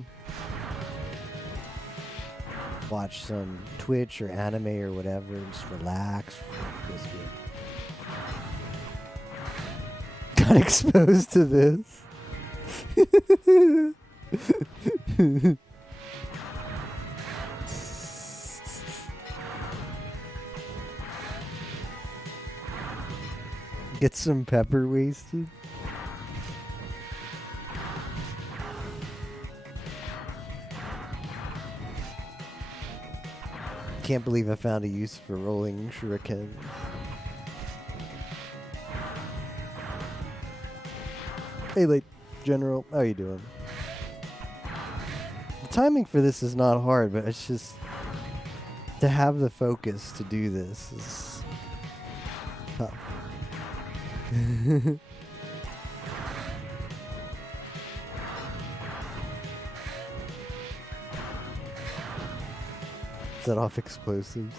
Watch some Twitch or anime or whatever and just relax. Feels good. Got exposed to this. Get some pepper wasted. Can't believe I found a use for rolling shuriken. Hey, late general, how you doing? The timing for this is not hard, but it's just to have the focus to do this is tough. Set off explosives.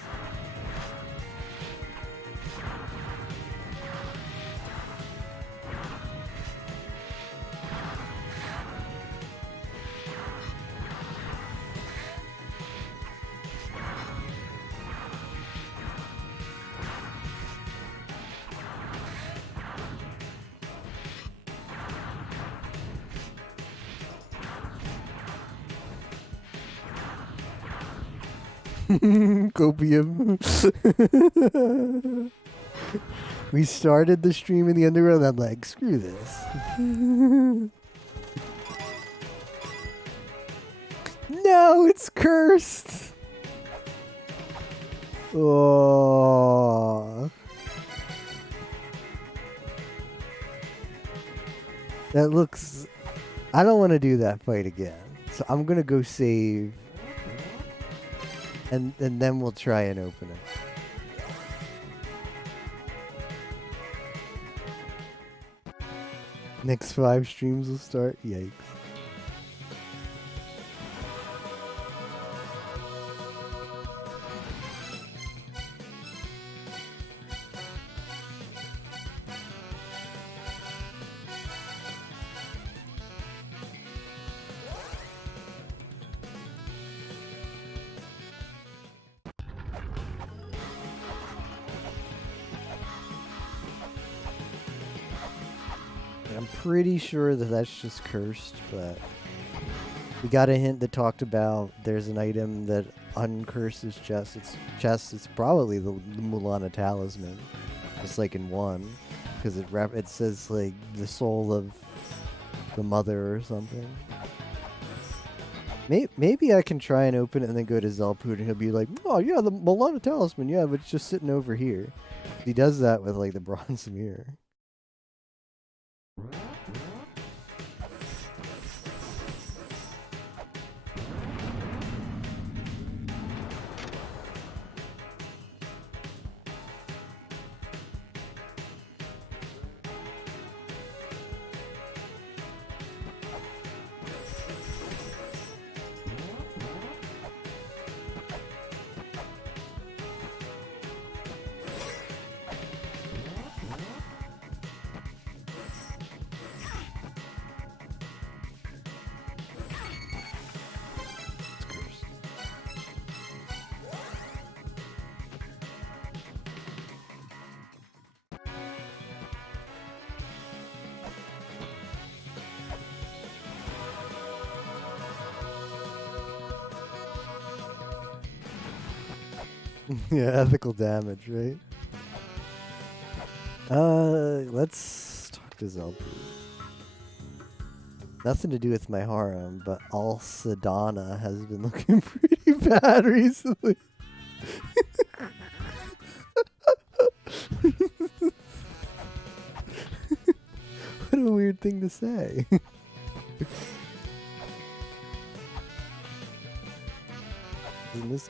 Copium. We started the stream in the underground. I'm like, screw this. No, it's cursed. Oh. That looks... I don't want to do that fight again. So I'm going to go save. And then we'll try and open it. Next 5 streams will start. Yikes. Pretty sure that that's just cursed, but we got a hint that talked about there's an item that uncurses chests. It's probably the Mulana talisman, just like in 1, because it says like the soul of the mother or something. Maybe I can try and open it and then go to Zelput and he'll be like, oh yeah, the Mulana talisman, yeah, but it's just sitting over here. He does that with like the bronze mirror. Yeah, ethical damage, right? Let's talk to Zelbu. Nothing to do with my harem, but Alcidana has been looking pretty bad recently. What a weird thing to say.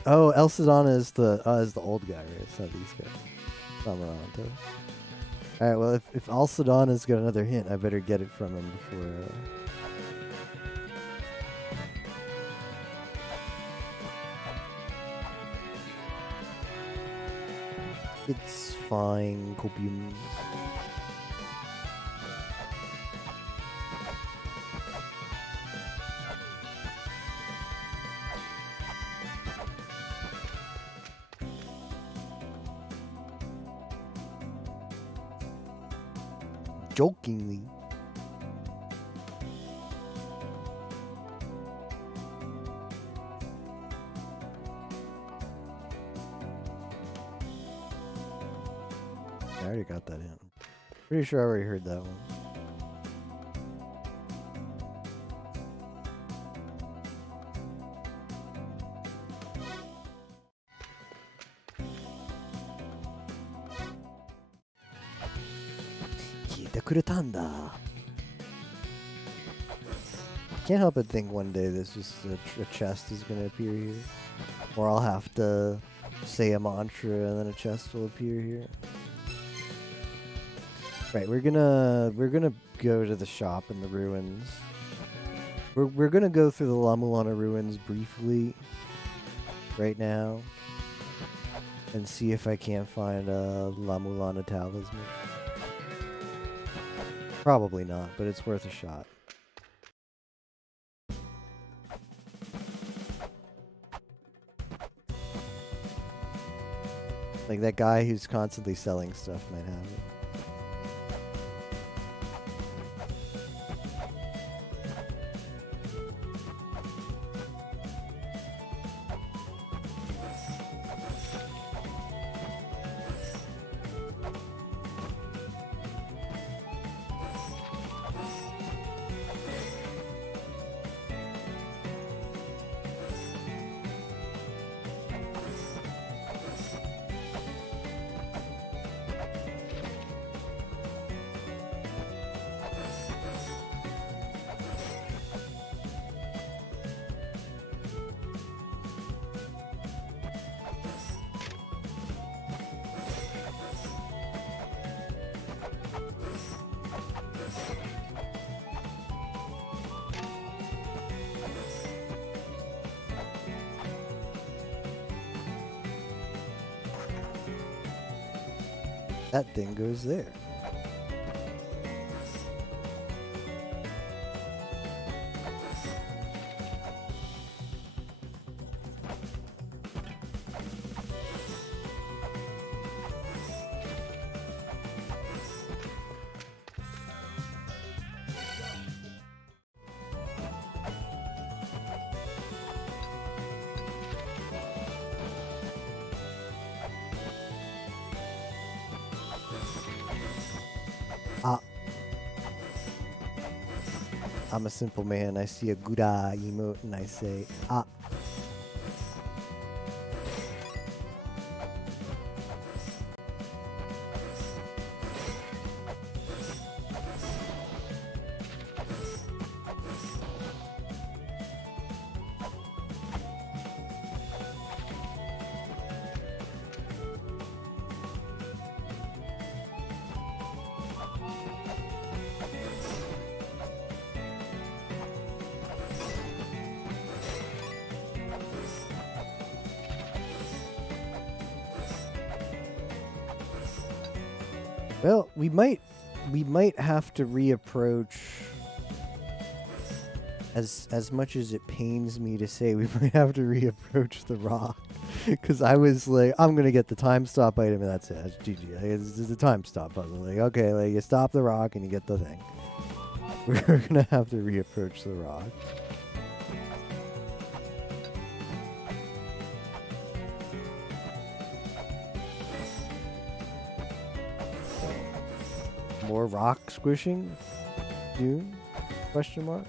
Oh, Alcidana is the old guy, right? It's not these guys. Samaranto. Alright, well, if Alcidana's got another hint, I better get it from him before... It's fine, Copium. Jokingly. I already got that in. Pretty sure I already heard that one. Can't help but think one day this just a chest is gonna appear here, or I'll have to say a mantra and then a chest will appear here. Right, we're gonna go to the shop in the ruins. We're gonna go through the La Mulana ruins briefly right now and see if I can't find a La Mulana talisman. Probably not, but it's worth a shot. Like that guy who's constantly selling stuff might have it. That thing goes there. I'm a simple man. I see a Gouda emote and I say, ah. Well, we might have to reapproach. As much as it pains me to say, we might have to reapproach the rock, because I was like, I'm gonna get the time stop item and that's it. That's GG. Like, it's a time stop puzzle. Like, okay, like you stop the rock and you get the thing. We're gonna have to reapproach the rock. More rock squishing? Dune? Question mark?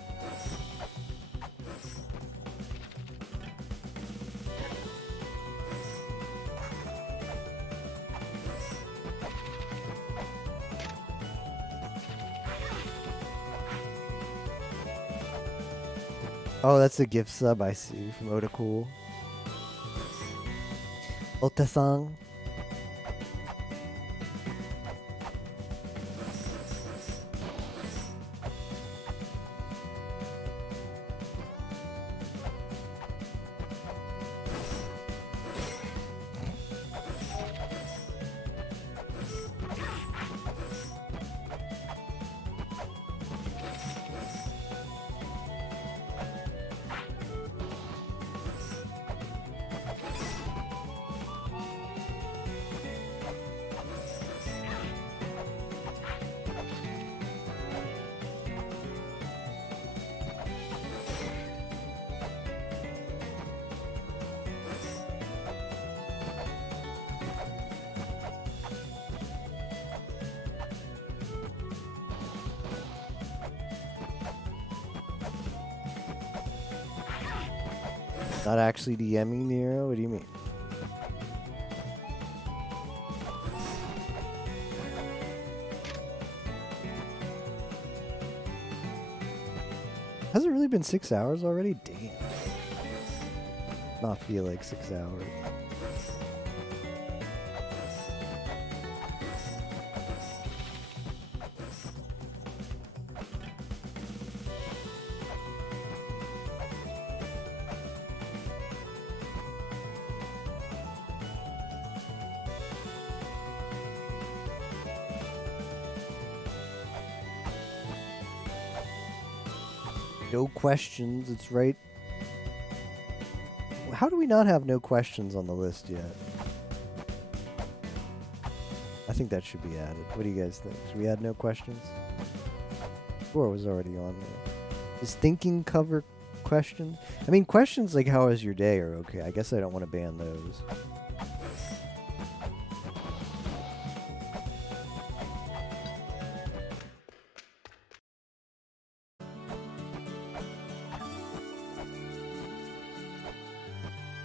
Oh, that's a gift sub I see from Otacool. Otasang. Not actually DMing Nero? What do you mean? Has it really been 6 hours already? Damn. Not feel like 6 hours. No questions, it's right. How do we not have no questions on the list yet? I think that should be added. What do you guys think? Should we add no questions? Or was already on there. Is thinking cover questions? I mean, questions like how was your day are okay. I guess I don't want to ban those.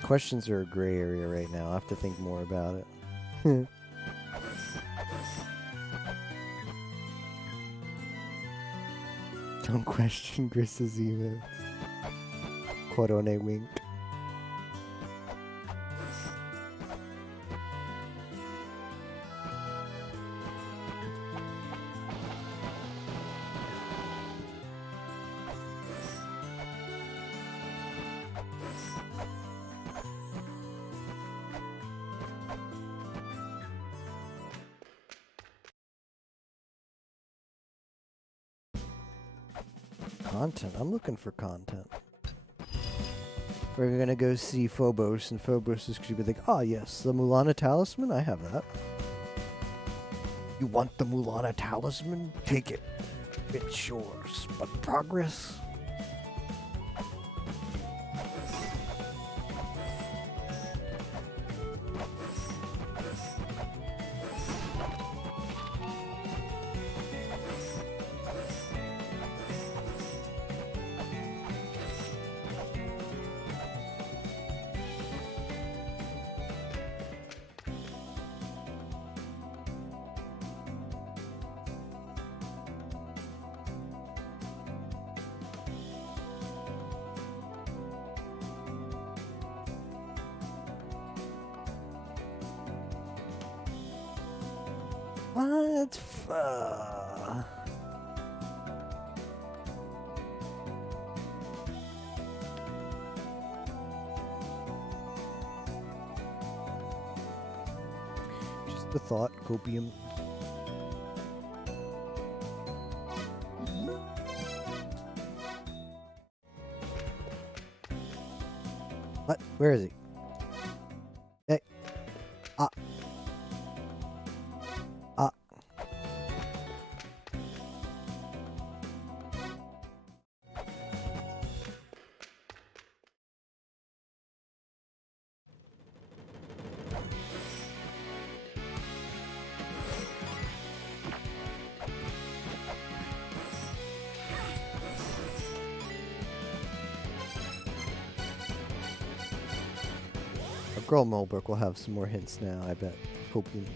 Questions are a gray area right now. I have to think more about it. Don't question Chris's emails. Corone wink. Content. I'm looking for content. We're gonna go see Phobos, and Phobos is gonna be like, ah, yes, the Mulana Talisman? I have that. You want the Mulana Talisman? Take it. It's yours. But progress? What? Just the thought, copium. What? Where is he? Hey. Ah. Ah. Scroll Mulbrook will have some more hints now, I bet. Hoping.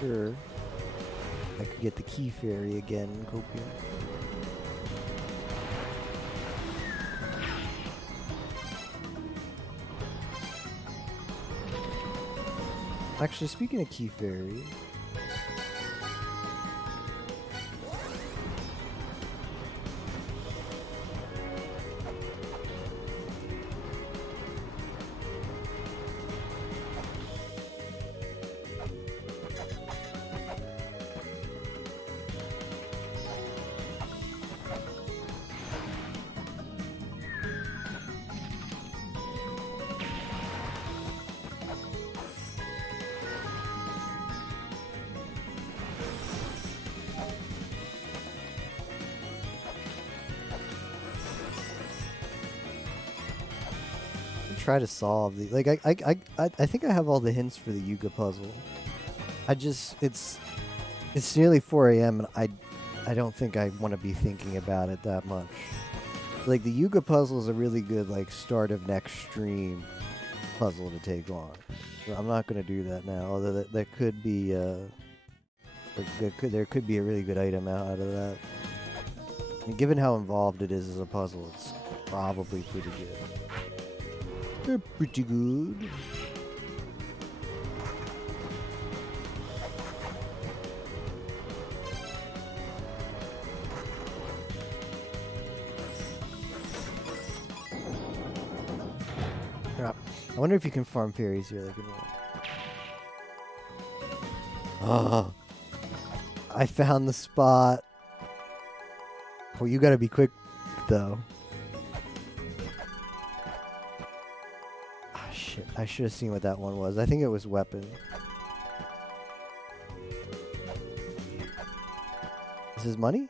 Sure. I could get the Key Fairy again in Copium. Actually, speaking of Key Fairy, try to solve the I think I have all the hints for the Yuga puzzle. It's nearly 4 a.m. and I don't think I want to be thinking about it that much. Like the Yuga puzzle is a really good like start of next stream puzzle to take on. So I'm not going to do that now. Although that could be there could be a really good item out of that. I mean, given how involved it is as a puzzle, it's probably pretty good. They're pretty good. I wonder if you can farm fairies here. Like oh, I found the spot. Well, you gotta be quick, though. Ah, shit. I should have seen what that one was. I think it was weapon. This is money?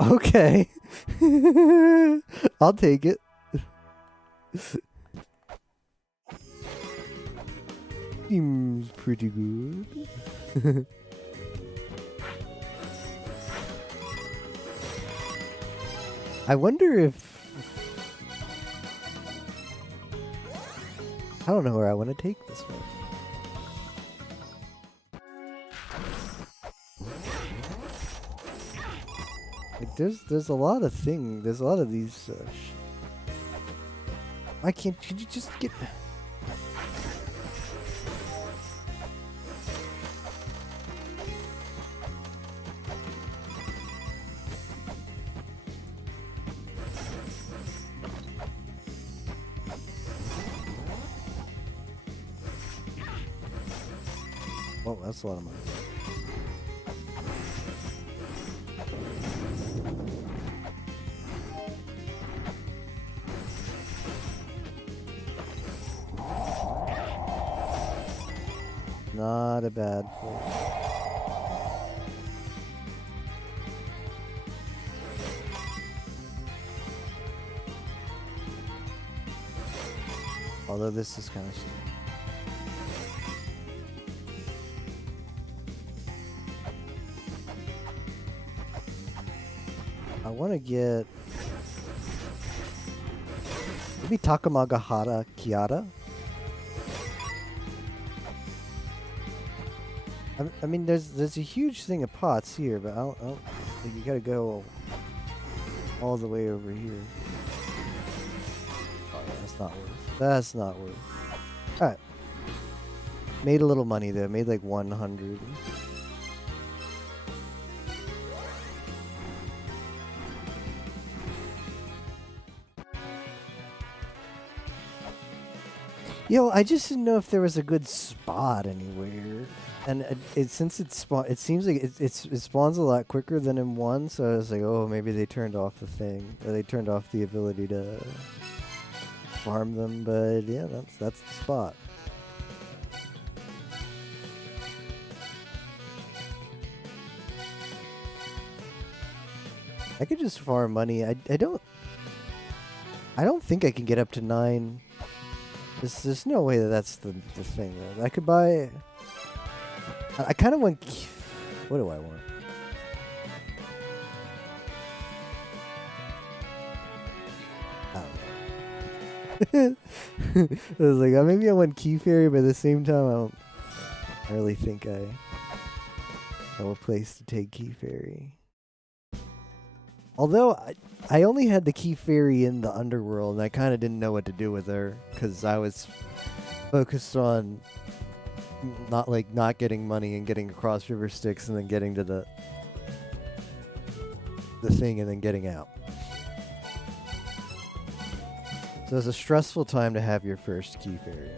Okay. I'll take it. Seems pretty good. I wonder if... I don't know where I want to take this one. Like there's a lot of things. There's a lot of these... Why can't you just get... Oh, that's a lot of money. Not a bad place. Although this is kind of slow. I want to get maybe Takamagahara Kiara. I mean, there's a huge thing of pots here, but I don't think you gotta go all the way over here. Oh, yeah, that's not worth. That's not worth. All right. Made a little money though. Made like 100. Yo, I just didn't know if there was a good spot anywhere. And since it seems like it spawns a lot quicker than in 1, so I was like, oh, maybe they turned off the thing, or they turned off the ability to farm them. But yeah, that's the spot. I could just farm money. I don't think I can get up to 9. There's no way that's the thing. Though. I could buy. I kind of want. What do I want? I don't know. I was like, maybe I want Key Fairy, but at the same time, I don't really think I have a place to take Key Fairy. Although I only had the Key Fairy in the underworld, and I kind of didn't know what to do with her because I was focused on not getting money and getting across River Styx and then getting to the thing and then getting out. So it's a stressful time to have your first Key Fairy.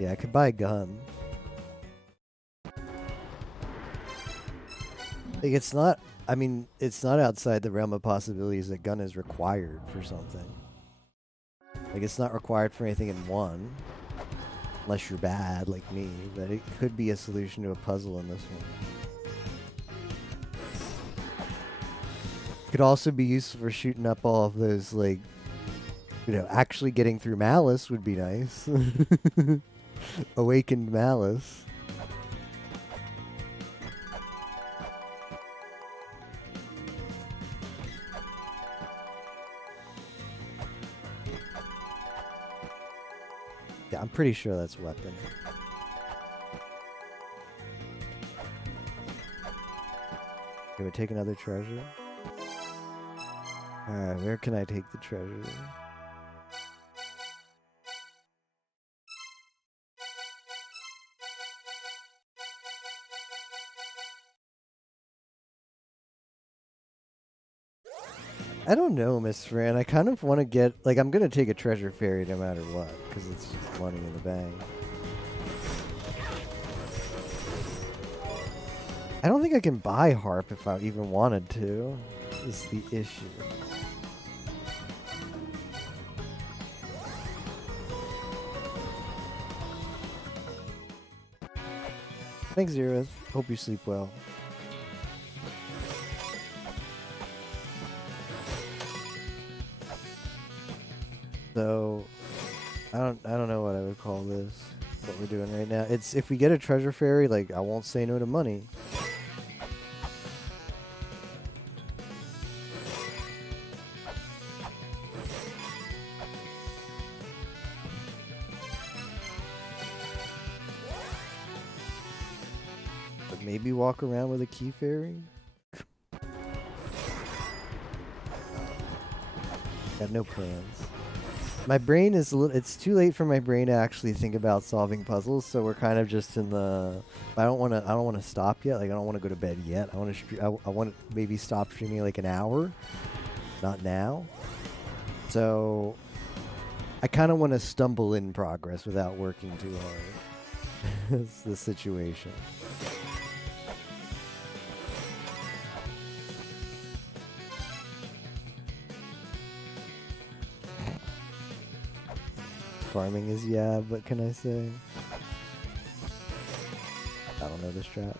Yeah, I could buy a gun. Like, it's not outside the realm of possibilities that gun is required for something. Like, it's not required for anything in 1. Unless you're bad, like me. But it could be a solution to a puzzle in this one. Could also be useful for shooting up all of those, like, actually getting through Malice would be nice. Awakened Malice. Yeah, I'm pretty sure that's weapon. Can we take another treasure? Alright, where can I take the treasure? I don't know, Miss Fran. I kind of want to get... Like, I'm going to take a treasure fairy no matter what, because it's just money in the bank. I don't think I can buy Harp if I even wanted to. Is the issue. Thanks, Zeroth. Hope you sleep well. So, I don't know what I would call this. What we're doing right now. It's if we get a treasure fairy, like, I won't say no to money. But maybe walk around with a Key Fairy. Got no plans. My brain is it's too late for my brain to actually think about solving puzzles, so we're kind of just in the I don't want to stop yet. Like, I don't want to go to bed yet. I want to I want to maybe stop streaming like an hour. Not now. So I kind of want to stumble in progress without working too hard. That's the situation. Farming is what can I say? I don't know the strats.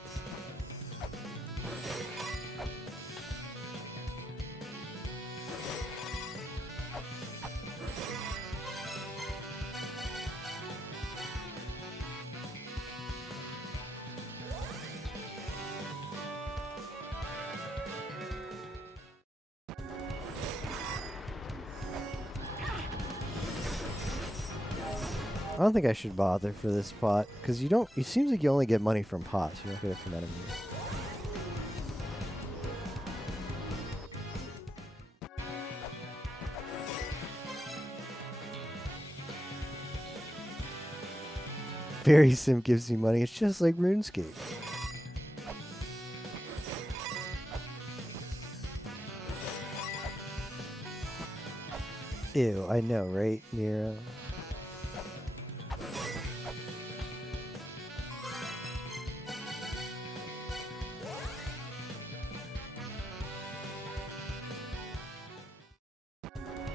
I don't think I should bother for this pot, because you don't, it seems like you only get money from pots, you don't get it from enemies. Fairy Sim gives you money, it's just like RuneScape. Ew, I know, right, Nero?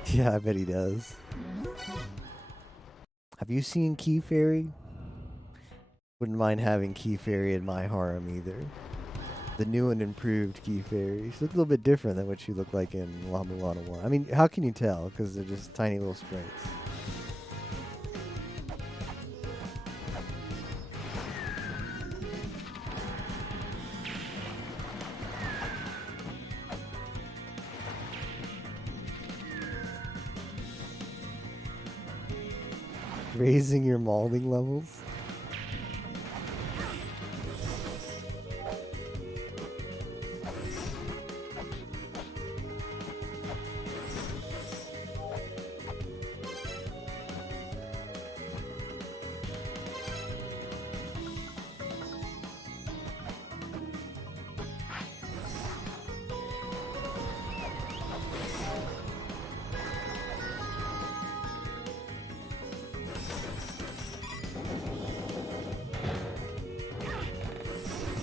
Yeah, I bet he does. Have you seen Key Fairy? Wouldn't mind having Key Fairy in my harem either. The new and improved Key Fairy. She looks a little bit different than what she looked like in La Mulana 1. I mean, how can you tell? Because they're just tiny little sprites. Raising your malding levels?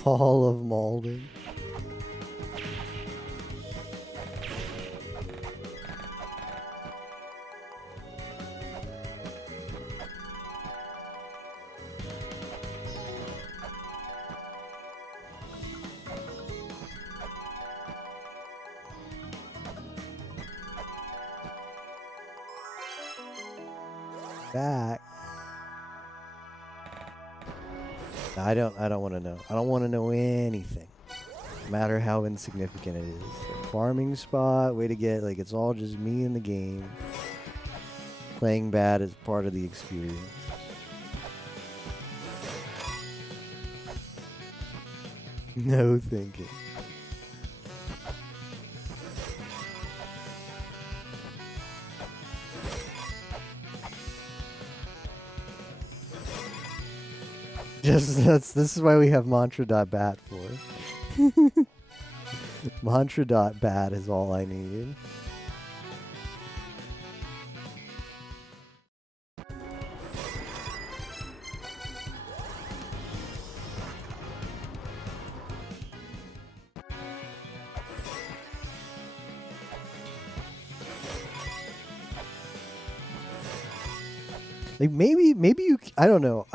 Hall of Malding. Back. I don't want to know. I don't want to know anything. No matter how insignificant it is. A farming spot, way to get, like, it's all just me in the game. Playing bad is part of the experience. No thinking. This is why we have mantra.bat for. Mantra.bat is all I needed. Like maybe you, I don't know.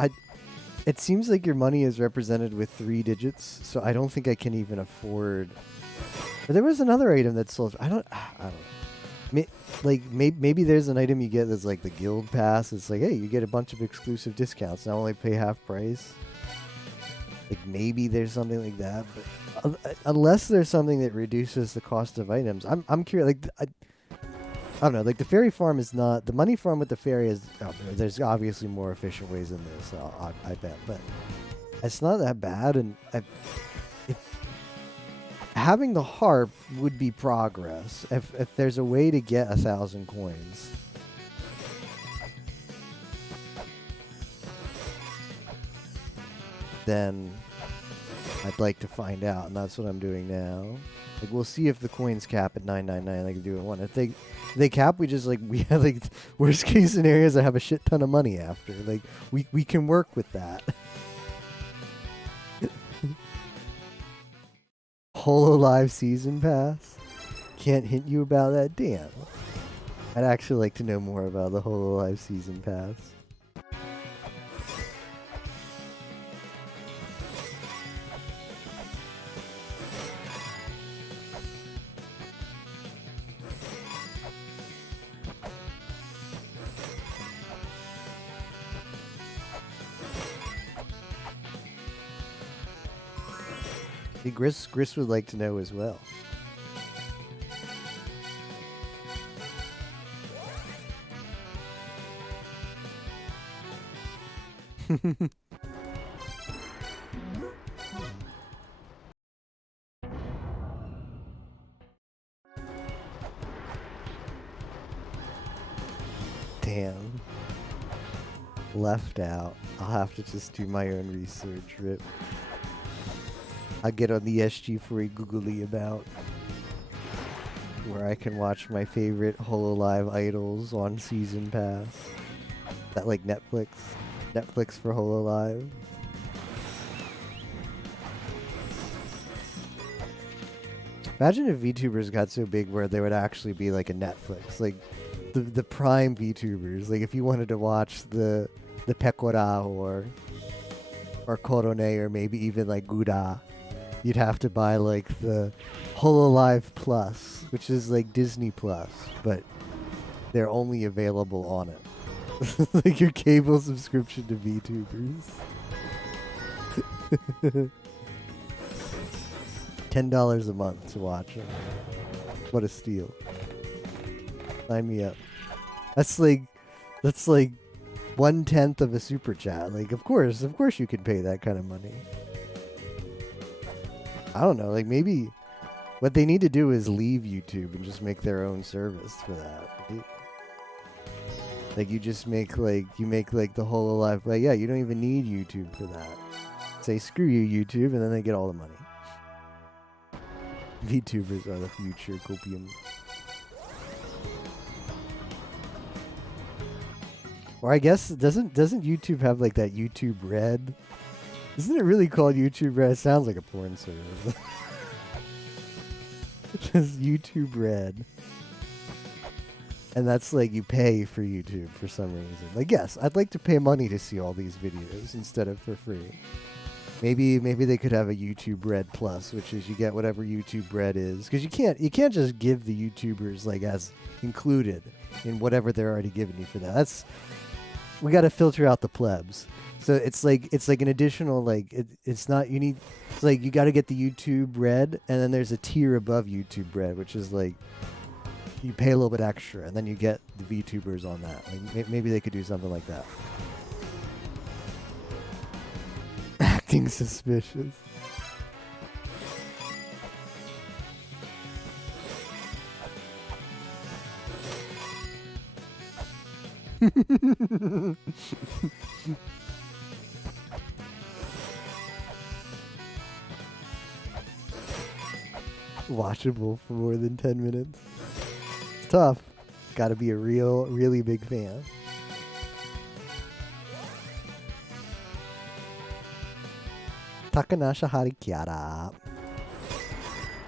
It seems like your money is represented with 3 digits, so I don't think I can even afford. But there was another item that sold. I don't know. Maybe there's an item you get that's like the guild pass. It's like, hey, you get a bunch of exclusive discounts. Now only pay half price. Like maybe there's something like that, but unless there's something that reduces the cost of items, I'm curious. Like I don't know, like the fairy farm is not, the money farm with the fairy is, there's obviously more efficient ways than this, I bet, but it's not that bad, and having the harp would be progress, if there's a way to get 1,000 coins. Then I'd like to find out, and that's what I'm doing now. Like, we'll see if the coins cap at 999. They can do it one. If they cap, we just we have like worst case scenarios. I have a shit ton of money after. Like we can work with that. HoloLive season pass. Can't hint you about that. Damn. I'd actually like to know more about the HoloLive season pass. Gris would like to know as well. Damn. Left out. I'll have to just do my own research, Rip. I'll get on the SG4 googly about where I can watch my favorite HoloLive idols on Season Pass. That like Netflix? Netflix for HoloLive? Imagine if VTubers got so big where they would actually be like a Netflix. Like the prime VTubers. Like if you wanted to watch the Pekora or Korone or maybe even like Gura, you'd have to buy like the HoloLive Plus, which is like Disney Plus, but they're only available on it. Like your cable subscription to VTubers. $10 a month to watch them. What a steal. Sign me up. That's like 1/10 of a super chat. Like of course you could pay that kind of money. I don't know, like maybe what they need to do is leave YouTube and just make their own service for that. Like you just make like the HoloLive, like yeah, you don't even need YouTube for that. Say screw you YouTube, and then they get all the money. VTubers are the future, Copium. Or I guess doesn't YouTube have like that YouTube Red? Isn't it really called YouTube Red? It sounds like a porn service. Just YouTube Red. And that's like you pay for YouTube for some reason. Like yes, I'd like to pay money to see all these videos instead of for free. Maybe they could have a YouTube Red Plus, which is you get whatever YouTube Red is, because you can't just give the YouTubers like as included in whatever they're already giving you for that. We got to filter out the plebs. So it's like an additional like it's not you need it's like you got to get the YouTube Red, and then there's a tier above YouTube Red, which is like you pay a little bit extra, and then you get the VTubers on that. Like maybe they could do something like that. Acting suspicious. Watchable for more than 10 minutes. It's tough. Gotta be a really big fan. Takanashihara Kiara.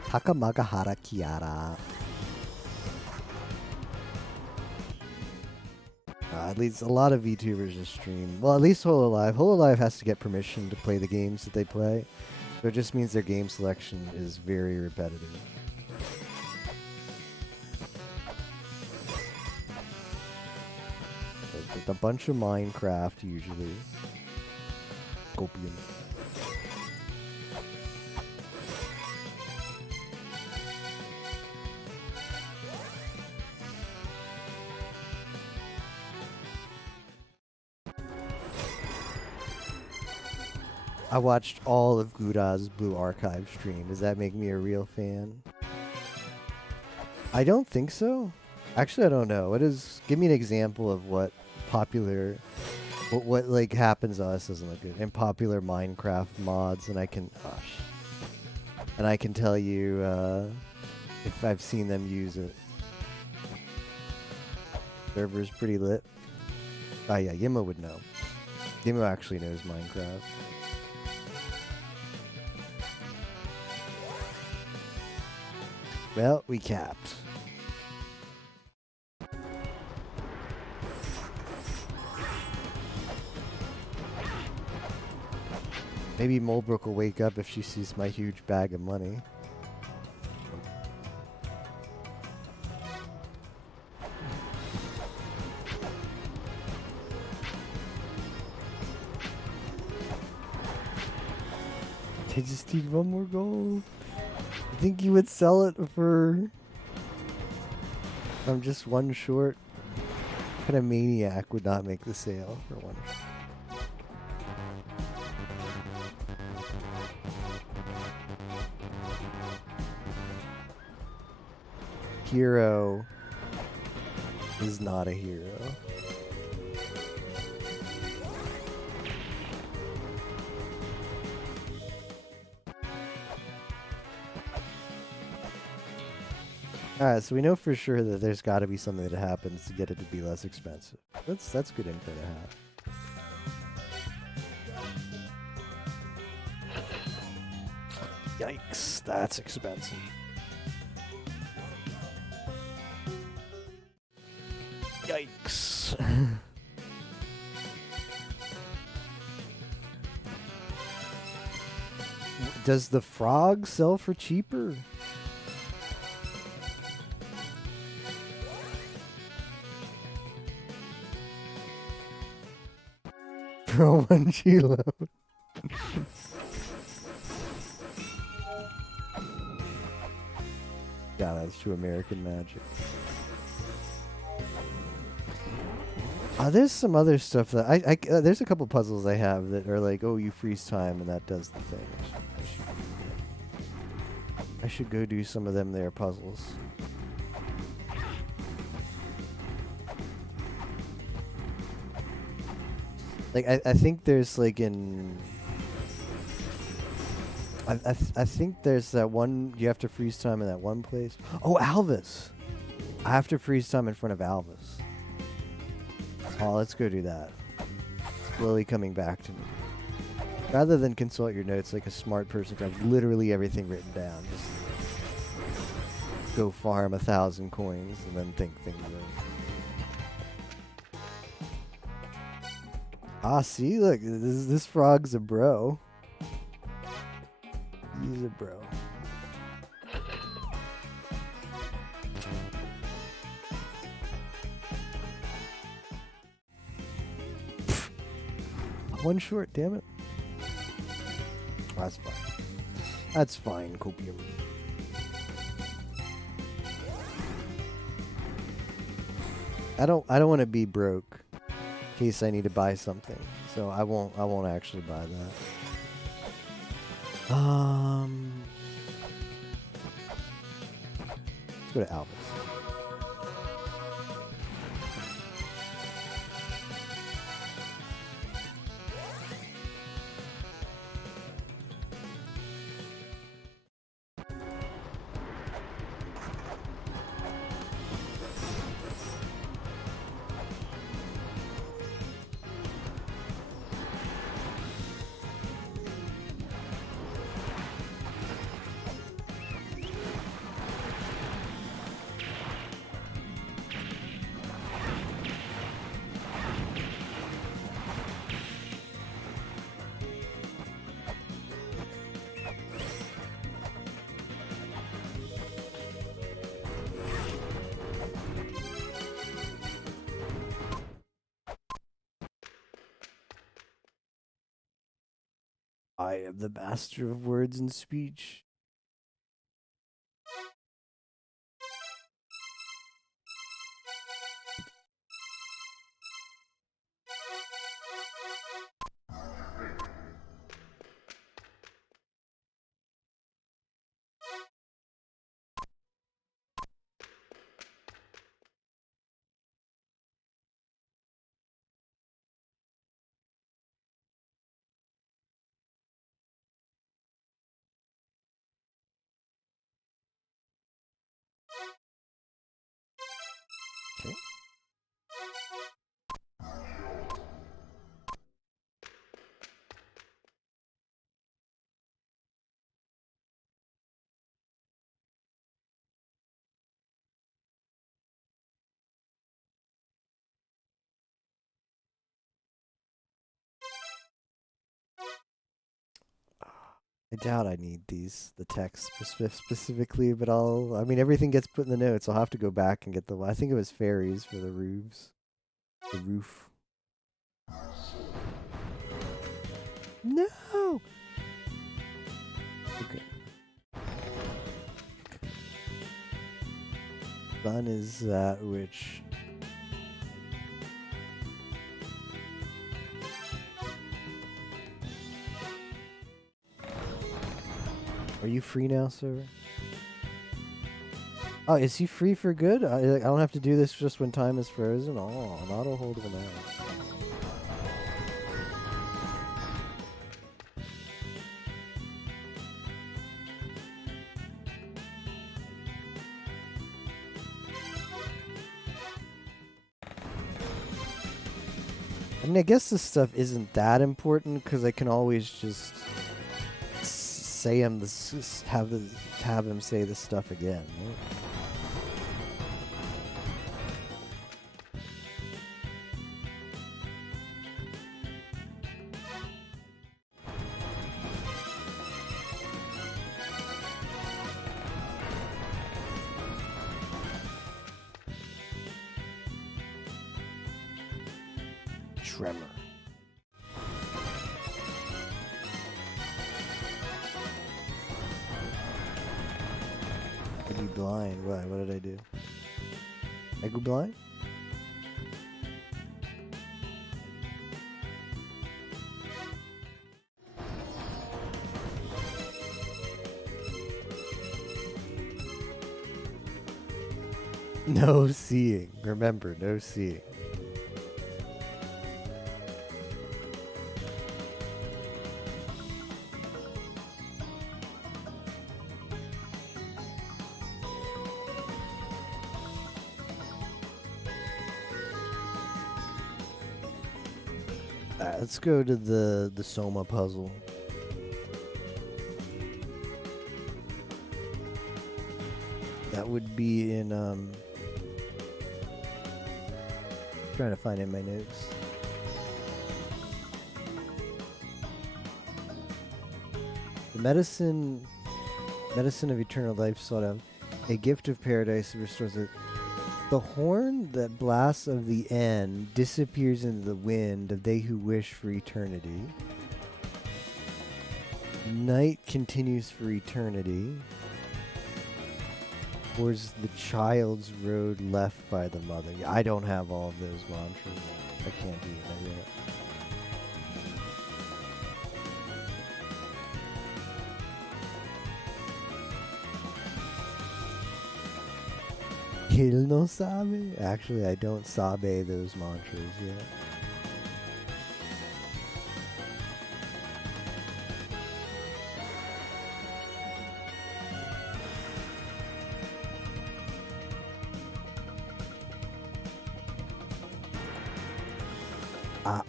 Takamagahara Kiara. At least a lot of VTubers just stream. Well, at least HoloLive. HoloLive has to get permission to play the games that they play. So it just means their game selection is very repetitive. It's a bunch of Minecraft usually. Copium. I watched all of Gura's Blue Archive stream. Does that make me a real fan? I don't think so. Actually, I don't know. Give me an example of what popular, what like happens to us doesn't look good. In popular Minecraft mods, and I can tell you if I've seen them use it. Server's pretty lit. Oh yeah, Yimmo would know. Yimmo actually knows Minecraft. Well, we capped. Maybe Molebrook will wake up if she sees my huge bag of money. They just need one more gold. I think you would sell it for... I'm just one short. What kind of maniac would not make the sale for one? hero is not a hero. Alright, so we know for sure that there's got to be something that happens to get it to be less expensive. That's good info to have. Yikes, that's expensive. Yikes. Does the frog sell for cheaper? For 1 kilo. Yeah, that's true American magic. There's some other stuff that there's a couple puzzles I have that are like, oh, you freeze time and that does the thing. I should go do some of them there puzzles. Like I think there's like in I think there's that one you have to freeze time in that one place. Oh, Alvis. I have to freeze time in front of Alvis. Oh, let's go do that. Slowly coming back to me. Rather than consult your notes like a smart person who has literally everything written down. Just go farm 1,000 coins and then think things over. Ah, see, look, this frog's a bro. He's a bro. One short, damn it. That's fine. That's fine, Copium. I don't want to be broke in case I need to buy something. So I won't actually buy that. Let's go to Alvis. I am the master of words and speech. Okay. I doubt I need the text specifically, but I mean, everything gets put in the notes. I'll have to go back and get I think it was fairies for the roofs. The roof. No! Okay. Sun is that which... Are you free now, sir? Oh, is he free for good? I don't have to do this just when time is frozen? Oh, an auto hold of an hour. I mean, I guess this stuff isn't that important because I can always just say him have him say this stuff again. Right? Tremor. I'd be blind. Why? What did I do? I go blind? No seeing. Remember, no seeing. Alright, let's go to the Soma puzzle. That would be in trying to find it in my notes. The medicine of eternal life sought out. A gift of paradise restores it. The horn that blasts of the end disappears into the wind of they who wish for eternity. Night continues for eternity. Towards the child's road left by the mother. Yeah, I don't have all of those mantras. I can't do that yet. Él no sabe? Actually, I don't sabe those mantras yet. Ah.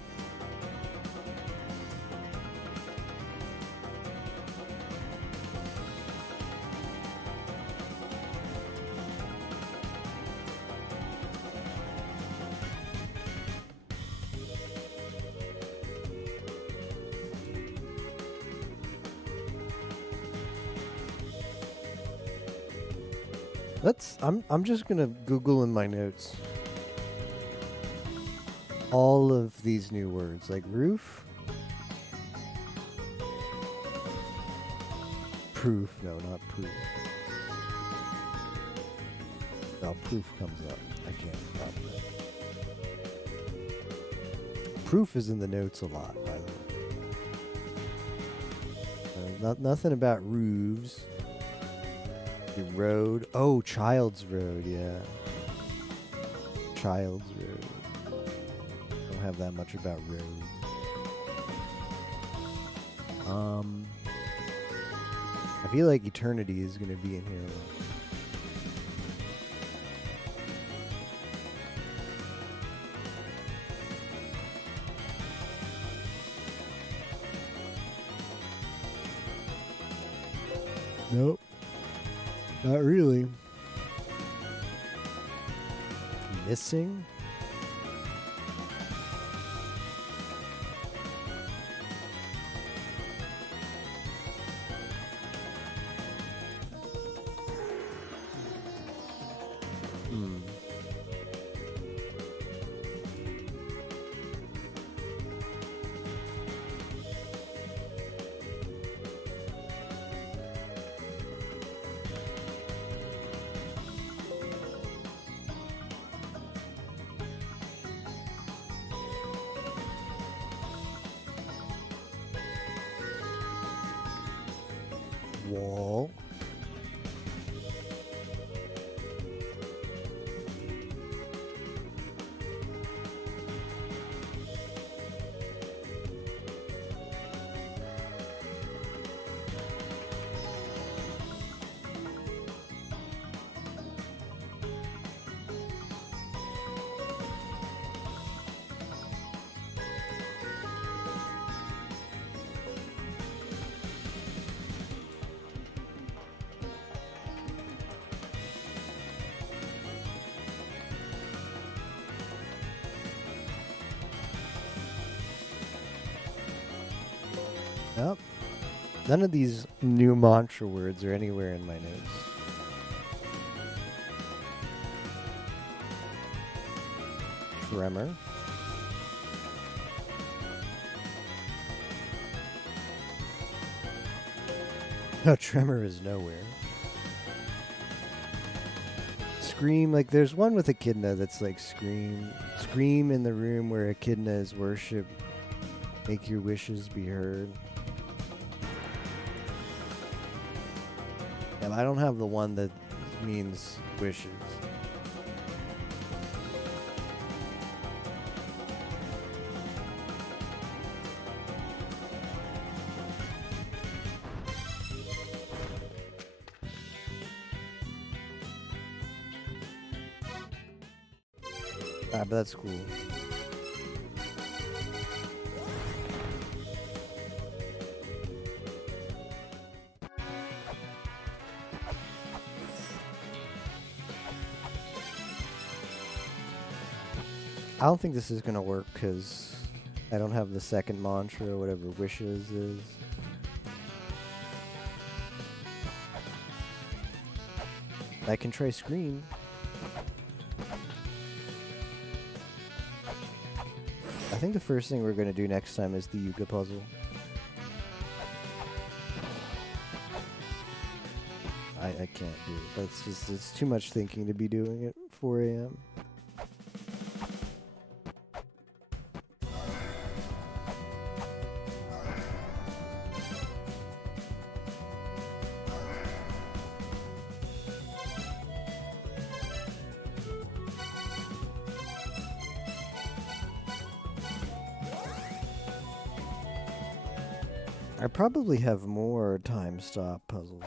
I'm just gonna Google in my notes all of these new words, like roof, proof. No, not proof. No, proof comes up. I can't stop that. Proof is in the notes a lot, by the way. Nothing about roofs. The road. Oh, Child's Road, yeah. Child's Road. Don't have that much about roads. I feel like eternity is gonna be in here. Nope. Not really. Missing? Wall. Nope. None of these new mantra words are anywhere in my notes. Tremor. No, tremor is nowhere. Scream, like there's one with echidna that's like scream. Scream in the room where echidna is worshipped. Make your wishes be heard. Yeah, I don't have the one that means wishes. Ah, but that's cool. I don't think this is gonna work because I don't have the second mantra or whatever wishes is. I can try scream. I think the first thing we're gonna do next time is the Yuga puzzle. I can't do it. That's just, it's too much thinking to be doing it 4 a.m. I probably have more time stop puzzles.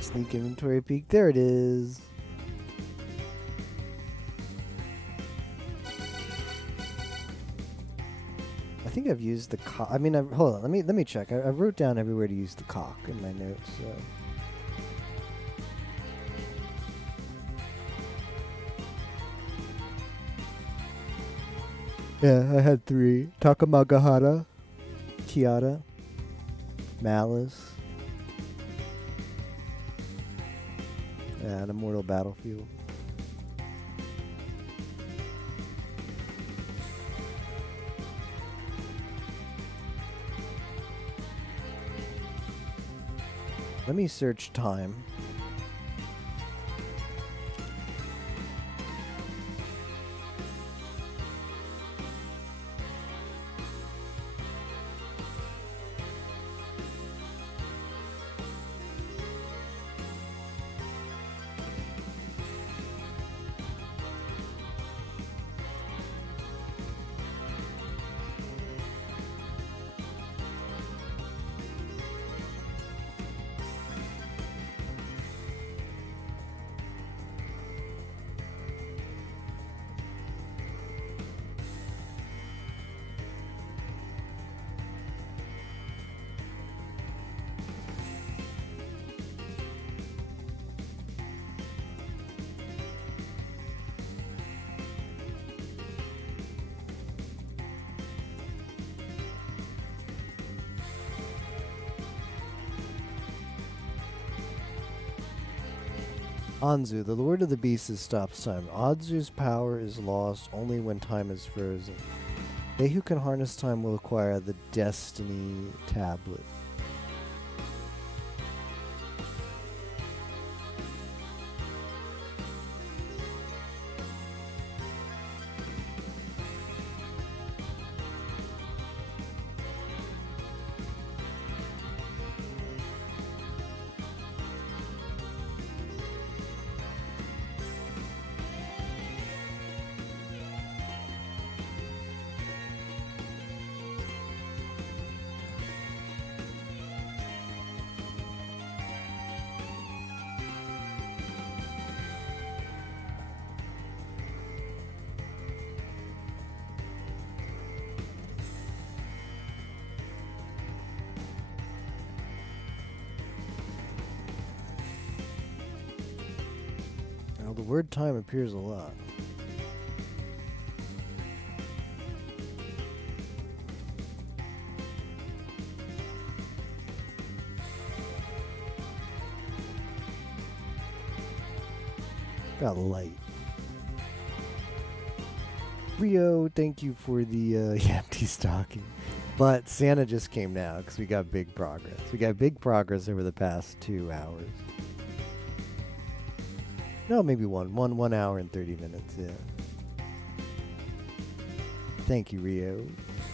Sneak inventory peek. There it is. I think I've used the cock. I mean, hold on. Let me check. I wrote down everywhere to use the cock in my notes. So. Yeah, I had 3. Takamagahara, Kiata, Malice, and Immortal Battlefield. Let me search time. Anzu, the Lord of the Beasts, stops time. Anzu's power is lost only when time is frozen. They who can harness time will acquire the Destiny Tablet. The word time appears a lot. Got light. Rio, thank you for the empty stocking. But Santa just came now because we got big progress. We got big progress over the past 2 hours. No, maybe 1 hour and 30 minutes, yeah. Thank you, Rio,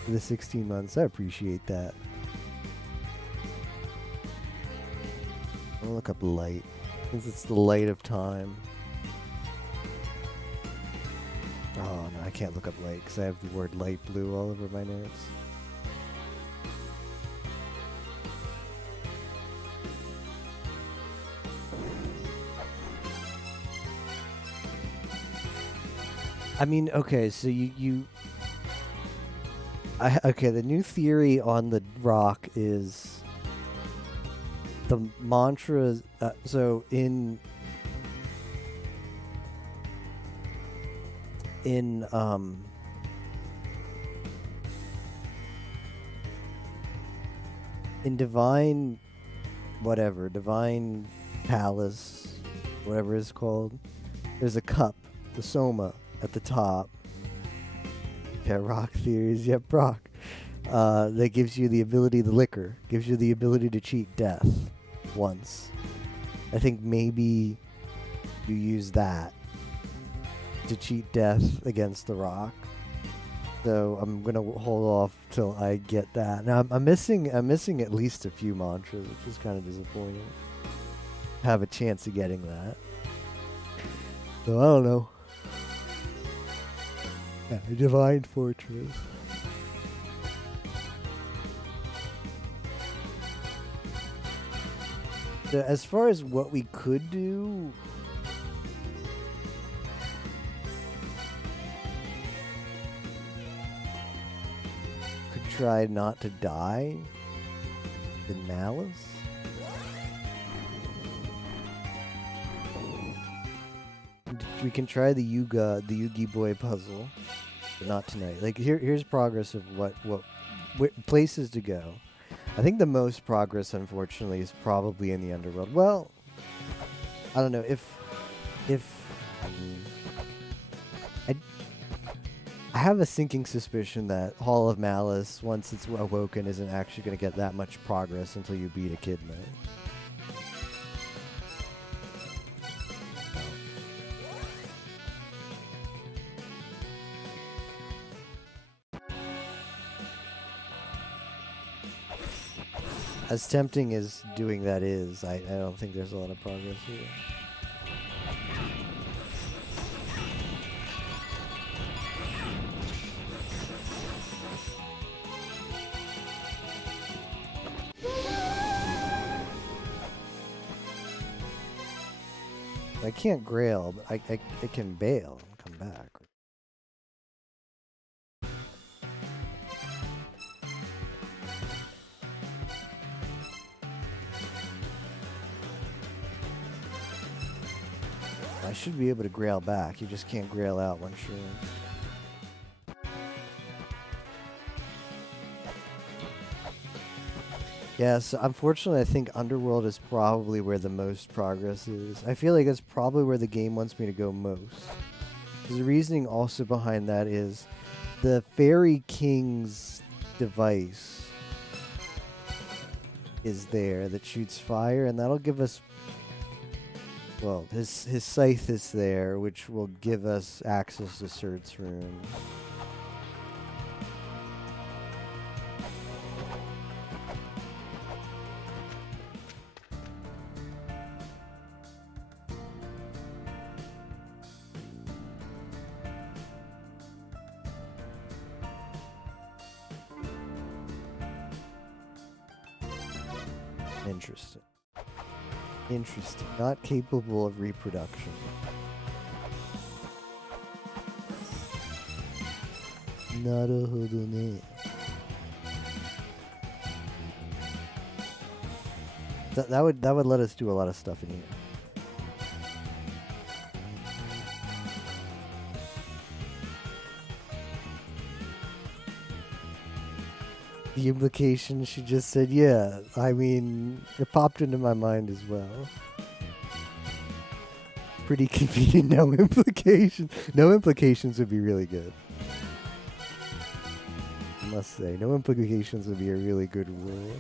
for the 16 months. I appreciate that. I'll look up light, since it's the light of time. Oh, no, I can't look up light because I have the word light blue all over my notes. I mean, okay, so okay, the new theory on the rock is the mantra. So in divine palace, whatever it's called, there's a cup, the soma, at the top. Yeah, rock theories. Yeah, Brock. That gives you the ability, the liquor gives you the ability to cheat death once. I think maybe you use that to cheat death against the rock. So I'm gonna hold off till I get that. Now I'm missing at least a few mantras, which is kind of disappointing. Have a chance of getting that. So I don't know. Yeah, Divine Fortress. So as far as what we could do, could try not to die in Malice. We can try the Yugi Boy puzzle, but not tonight. Like here's progress of what places to go. I think the most progress, unfortunately, is probably in the underworld. Well, I don't know if I have a sinking suspicion that Hall of Malice, once it's awoken, isn't actually going to get that much progress until you beat Echidna. As tempting as doing that is, I don't think there's a lot of progress here. I can't grail, but I can bail and come back. I should be able to grail back. You just can't grail out once you're in. Yes, unfortunately, I think Underworld is probably where the most progress is. I feel like that's probably where the game wants me to go most. The reasoning also behind that is the Fairy King's device is there that shoots fire, and that'll give us... Well, his scythe is there, which will give us access to Surt's Rune. Interesting. Interesting. Not capable of reproduction. Naruhodo ne. That would let us do a lot of stuff in here. The implication she just said, yeah. I mean, it popped into my mind as well. Pretty convenient, no implications. No implications would be really good. I must say, no implications would be a really good rule.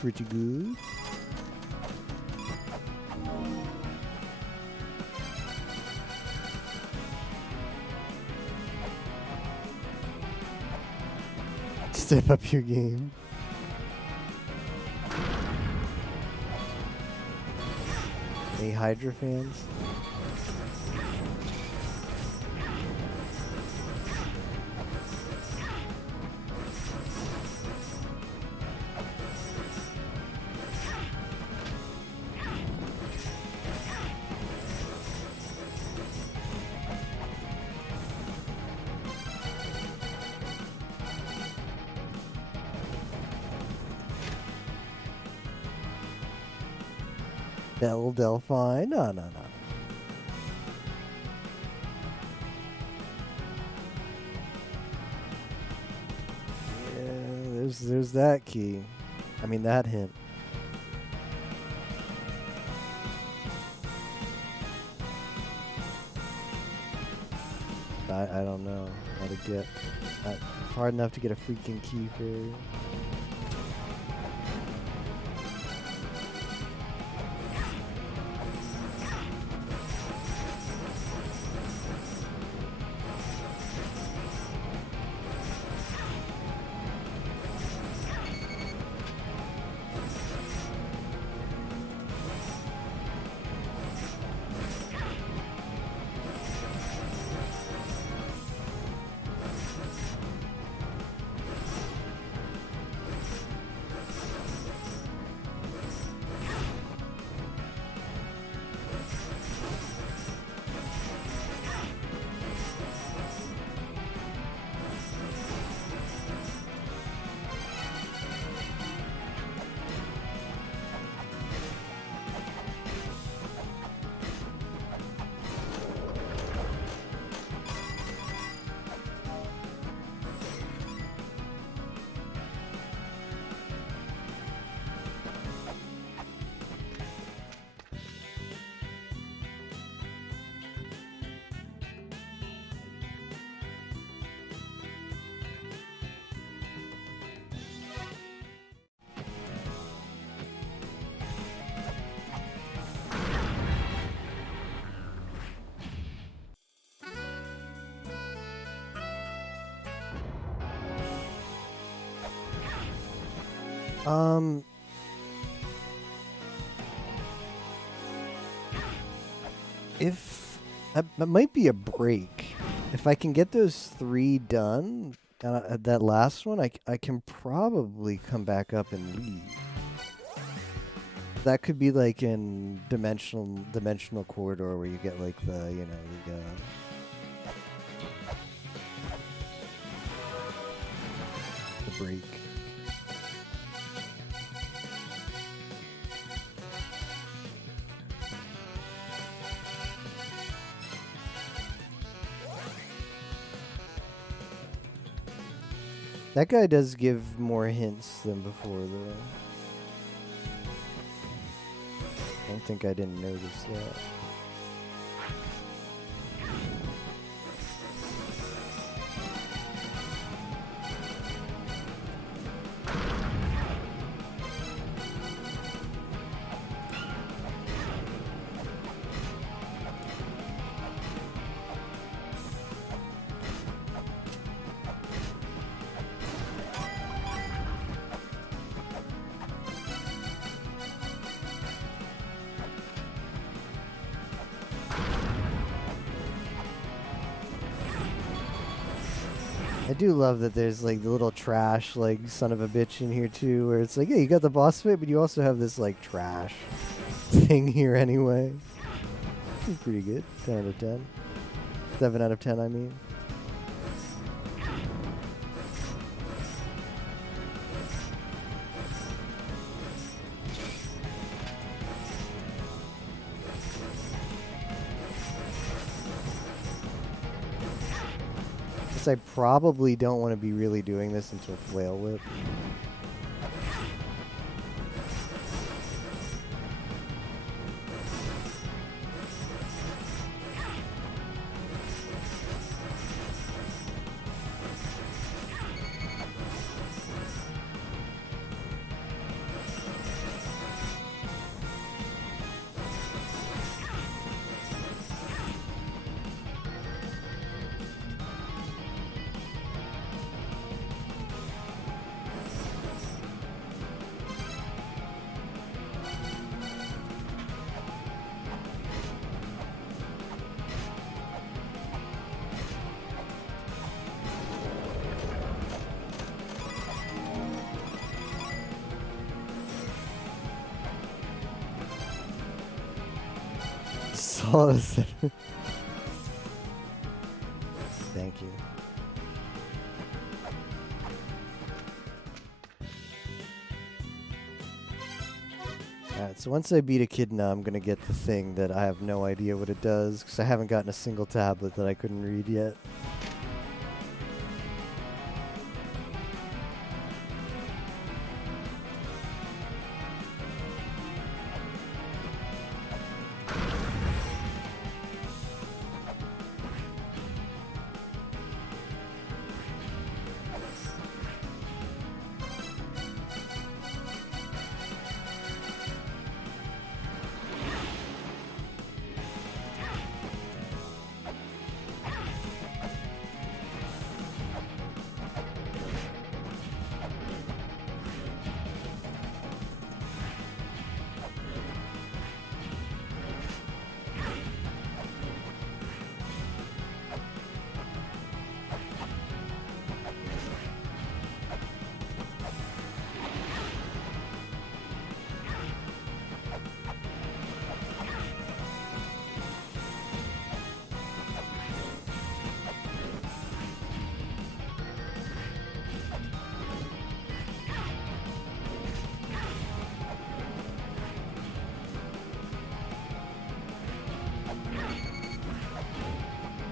Pretty good. Step up your game. Any Hydra fans? Delphine? No. Yeah, there's that key. I mean that hint. I don't know how to get. Hard enough to get a freaking key for. If that might be a break. If I can get those 3 done, that last one, I can probably come back up and leave. That could be like in dimensional corridor where you get like the the break. That guy does give more hints than before, though. I don't think I didn't notice that. I do love that there's like the little trash like son of a bitch in here too, where it's like, yeah, you got the boss fight, but you also have this like trash thing here anyway. It's pretty good. 10 out of 10. 7 out of 10, I mean. I probably don't want to be really doing this until Flail Whip. Thank you. Alright, so once I beat Echidna, I'm gonna get the thing that I have no idea what it does, because I haven't gotten a single tablet that I couldn't read yet.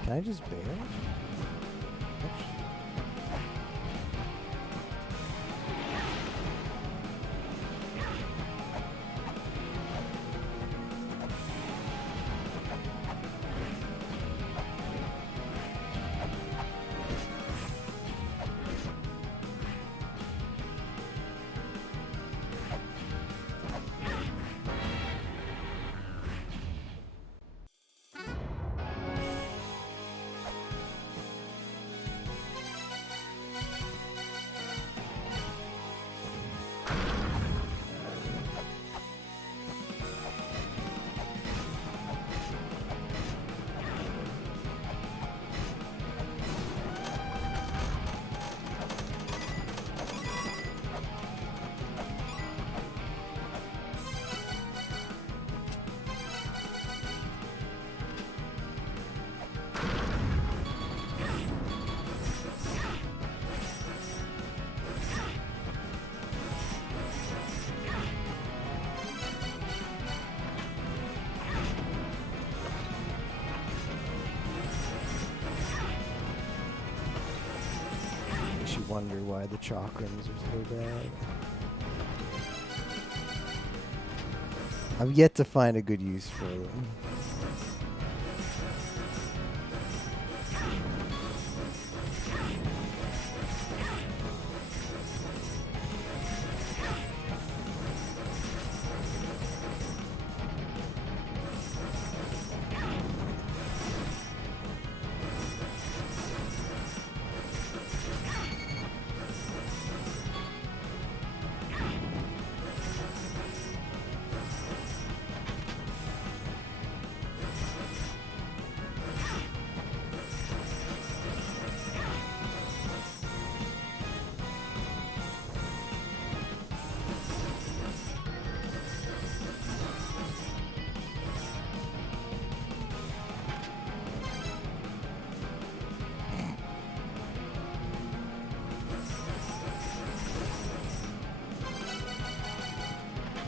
Can I just bear? Wonder why the chakrams are so bad. I've yet to find a good use for them.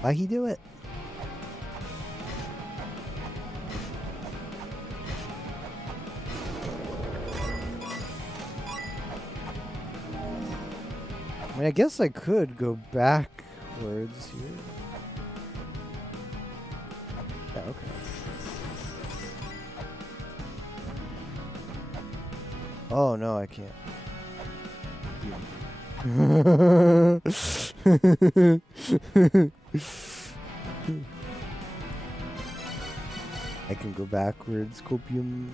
Why he do it? I mean, I guess I could go backwards here. Yeah, okay. Oh, no, I can't. I can go backwards, copium.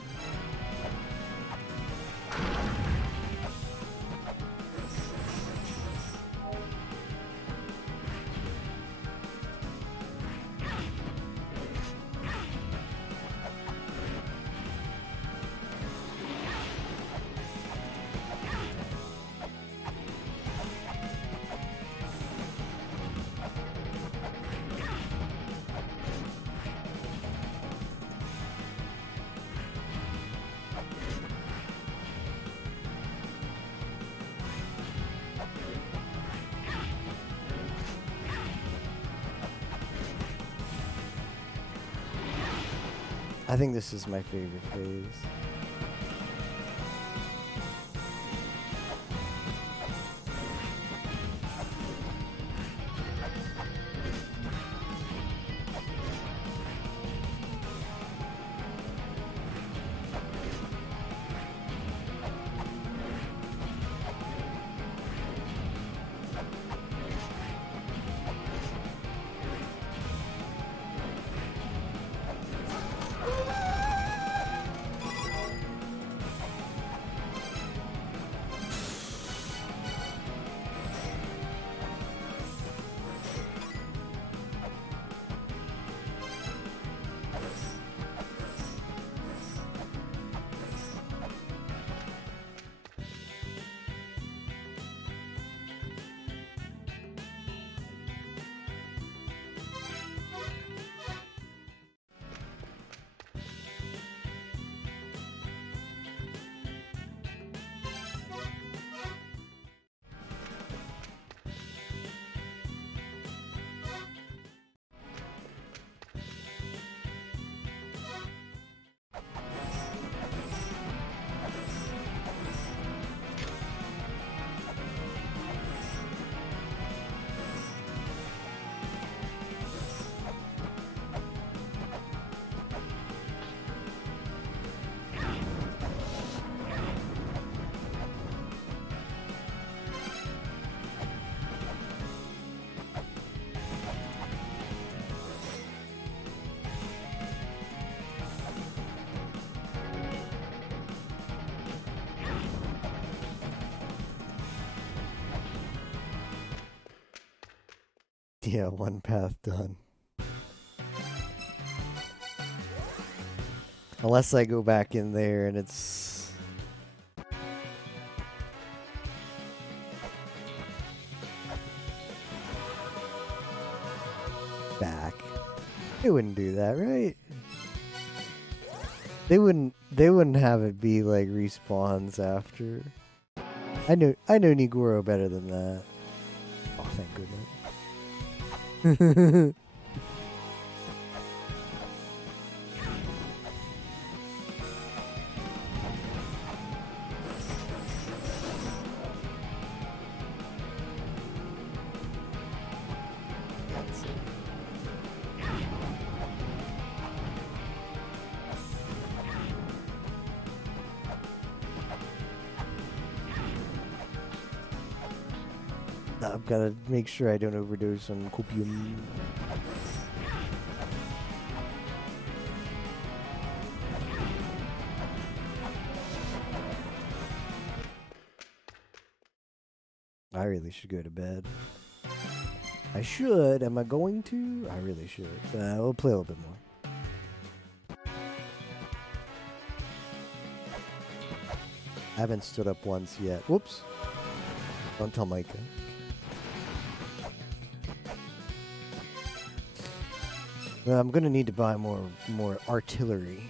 I think this is my favorite phase. Yeah, one path done. Unless I go back in there and it's... back. They wouldn't do that, right? They wouldn't have it be like respawns after. I know Nigoro better than that. Oh, thank goodness. I've got to make sure I don't overdose on copium. I really should go to bed. I should. Am I going to? I really should. We'll play a little bit more. I haven't stood up once yet. Whoops. Don't tell Micah. Well, I'm gonna need to buy more artillery.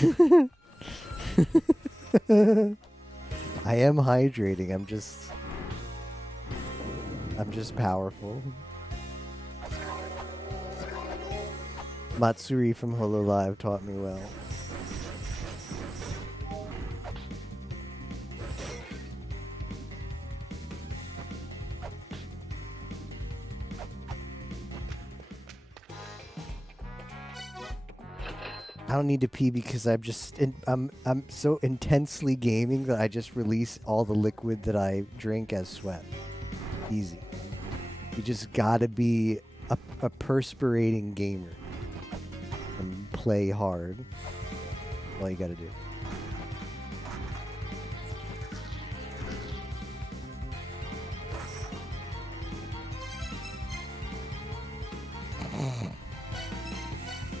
I am hydrating. I'm just powerful. Matsuri from Hololive taught me well. I don't need to pee because I'm so intensely gaming that I just release all the liquid that I drink as sweat. Easy. You just gotta be a perspirating gamer and play hard. All you gotta do.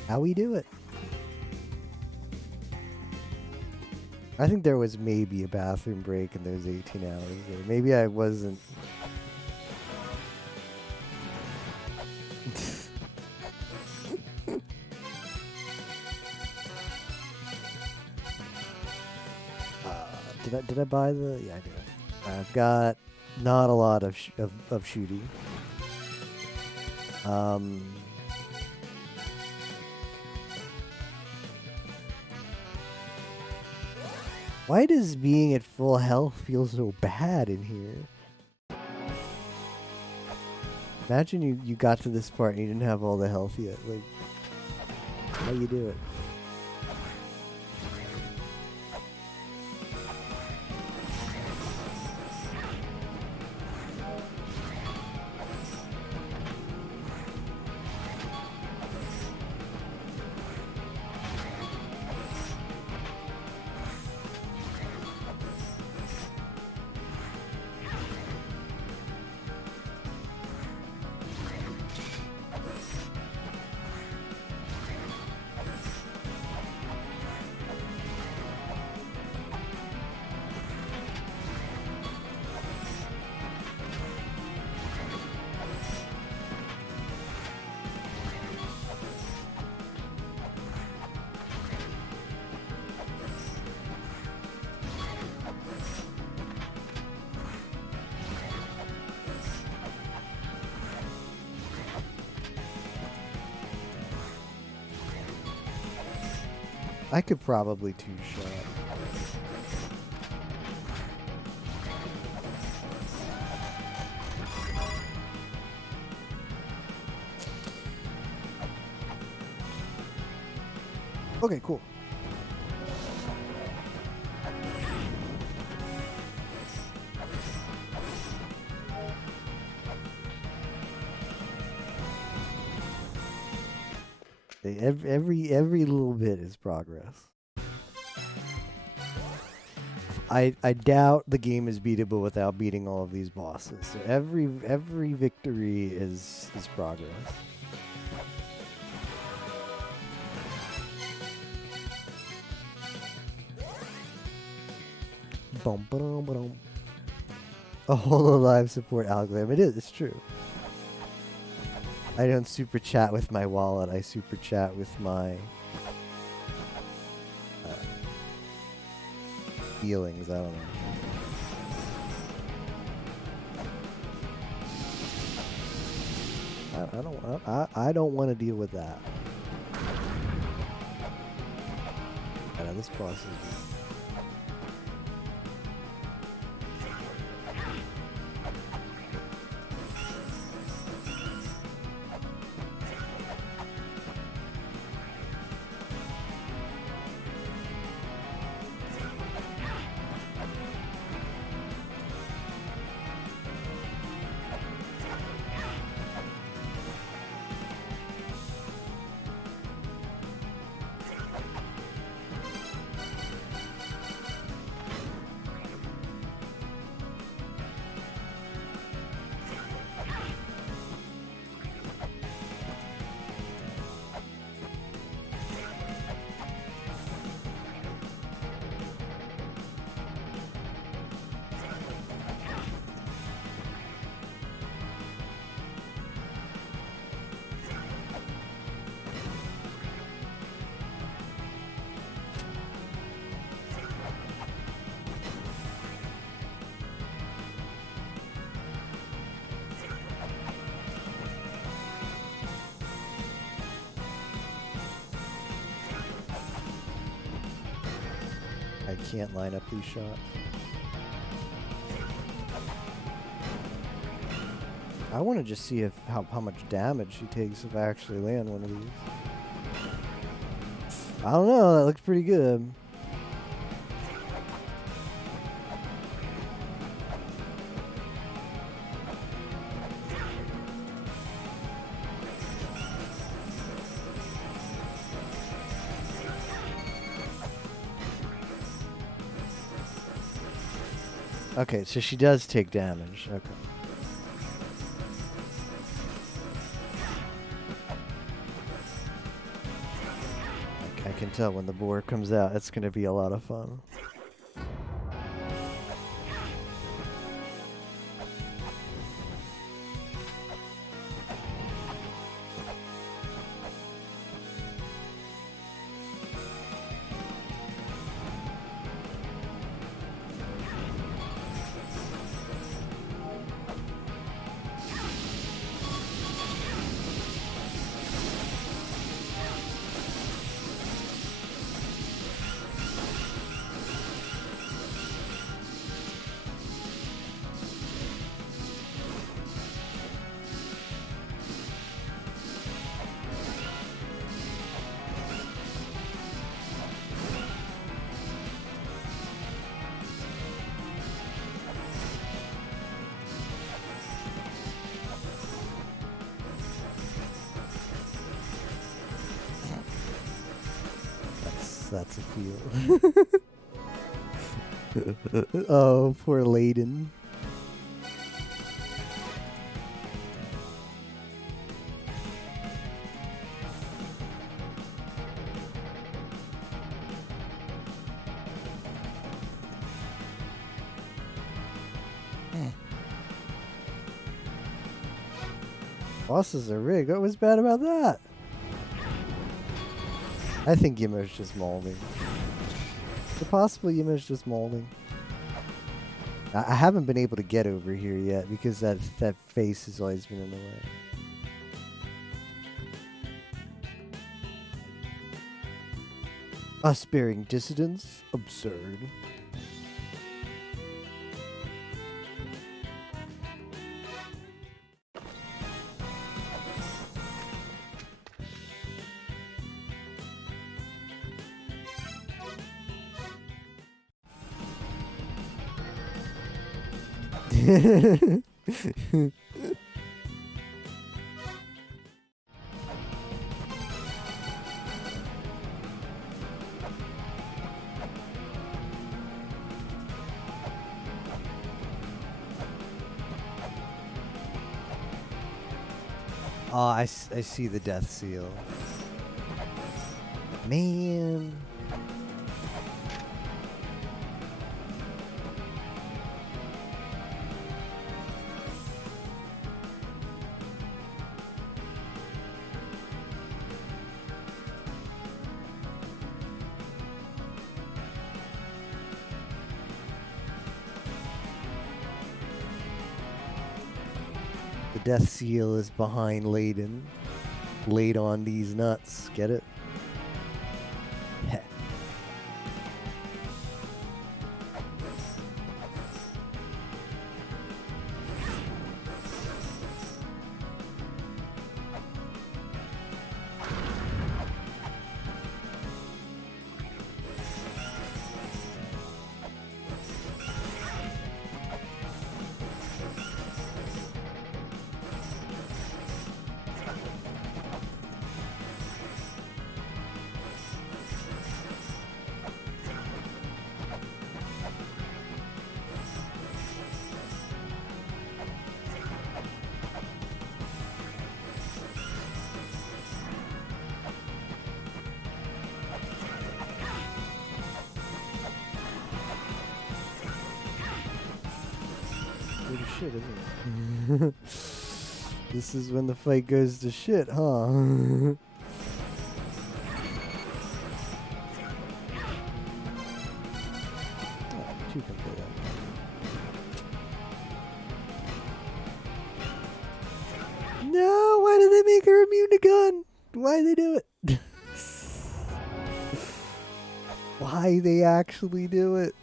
How we do it? I think there was maybe a bathroom break in those 18 hours. Or maybe I wasn't. Did I buy the? Yeah, I did. I've got not a lot of shooty. Why does being at full health feel so bad in here? Imagine you got to this part and you didn't have all the health yet. Like, how you do it? I could probably two-shot. Okay, cool. Every little bit is progress. I doubt the game is beatable without beating all of these bosses. So every victory is progress. Boom, boom, boom. A Hololive support algorithm. It is. It's true. I don't super chat with my wallet. I super chat with my feelings. I don't know. I don't want to deal with that. I know this boss is. can't line up these shots. I want to just see if how much damage she takes if I actually land one of these. I don't know, that looks pretty good. Okay, so she does take damage. Okay. I can tell when the boar comes out, it's going to be a lot of fun. That's a feel. Oh, poor Layden. Bosses are rigged. What was bad about that? I think Yimo's just molding. Is it possible Yimo's just molding? I haven't been able to get over here yet because that face has always been in the way. Us bearing dissidents? Absurd. Oh, I see the death seal. Man. The death seal is behind Layden. Laid on these nuts. Get it? Heh. Shit, isn't it? This is when the fight goes to shit, huh? Oh, you can play that. No, why did they make her immune to gun? Why did they do it? Why why they actually do it.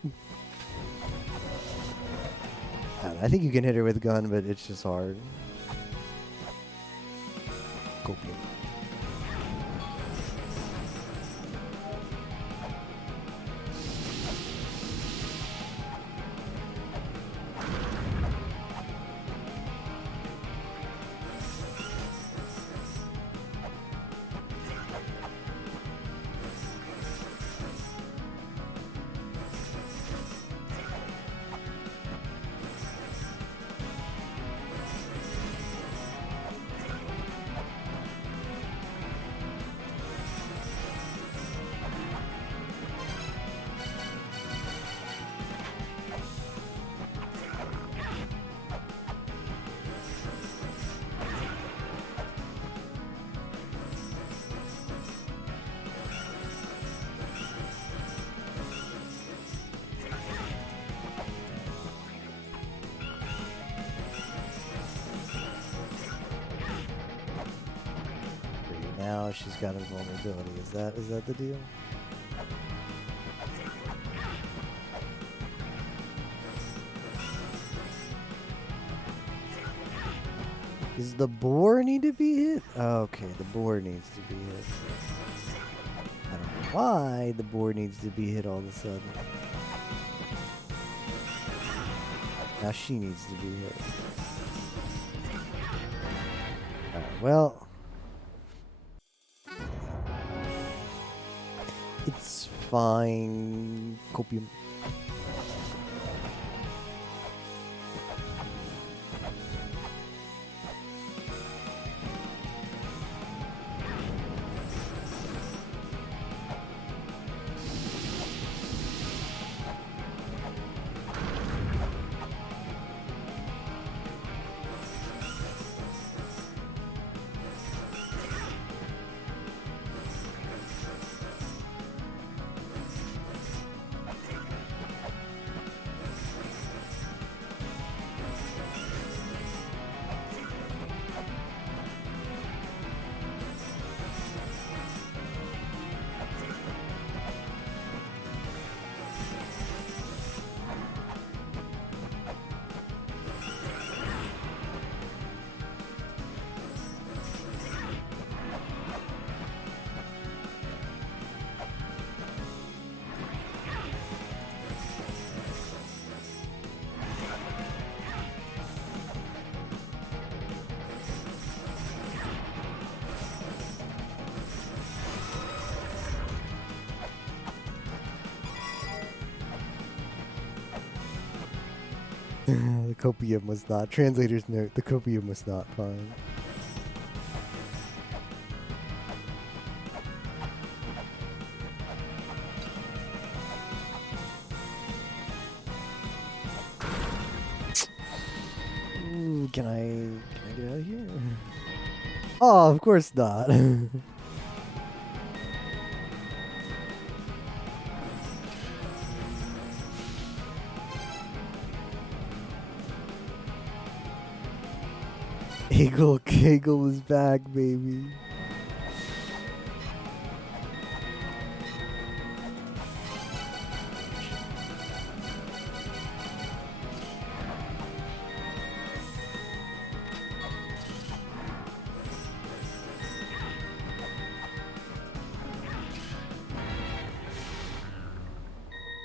I think you can hit her with a gun, but it's just hard. Copium. Now she's got invulnerability. Is that the deal? Does the boar need to be hit? Okay, the boar needs to be hit. I don't know why the boar needs to be hit all of a sudden. Now she needs to be hit. Alright, well. It's fine. Copium. The copium was not. Translator's note, the copium was not fine. Can I get out of here? Oh, of course not. Kegel is back, baby.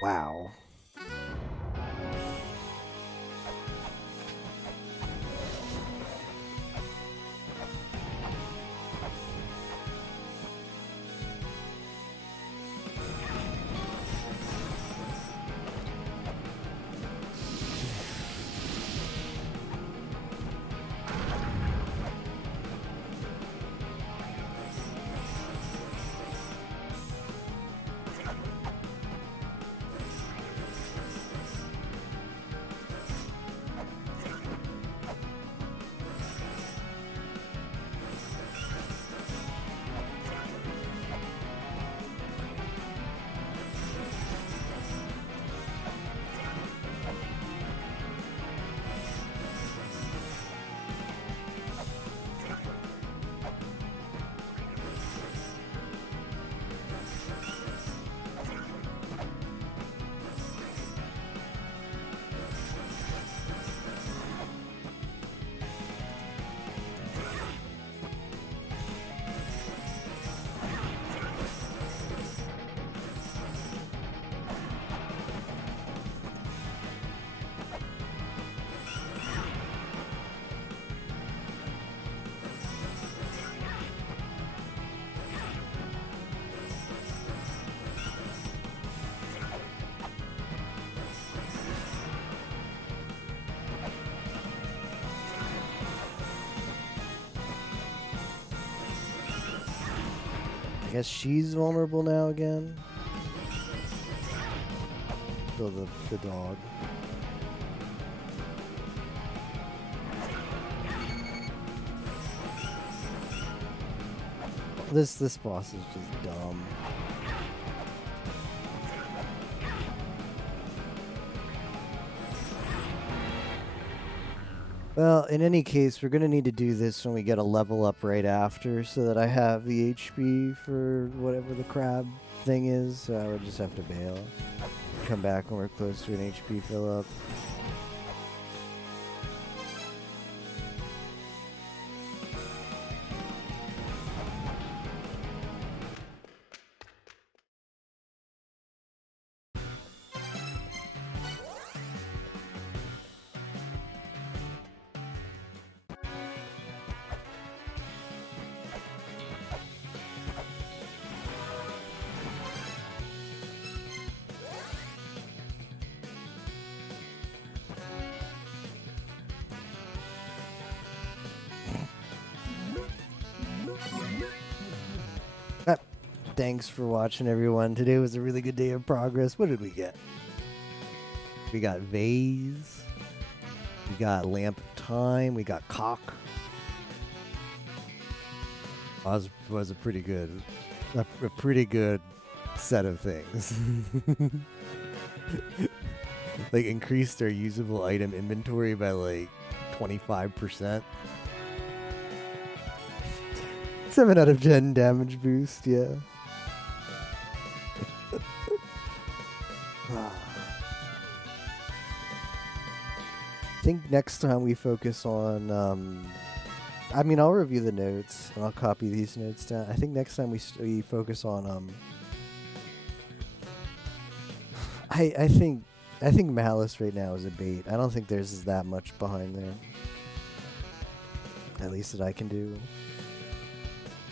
Wow. I guess she's vulnerable now again. Still the dog. This boss is just dumb. Well, in any case, we're going to need to do this when we get a level up right after so that I have the HP for whatever the crab thing is. So I would just have to bail. Come back when we're close to an HP fill up. Thanks for watching, everyone. Today was a really good day of progress. What did we get? We got Vase. We got Lamp of Time. We got Cock. Was a pretty good set of things. Like increased our usable item inventory by like 25%. 7 out of 10 damage boost, yeah. I think next time we focus on, I mean, I'll review the notes and I'll copy these notes down. I think next time we focus on, I think Malice right now is a bait. I don't think there's that much behind there. At least that I can do.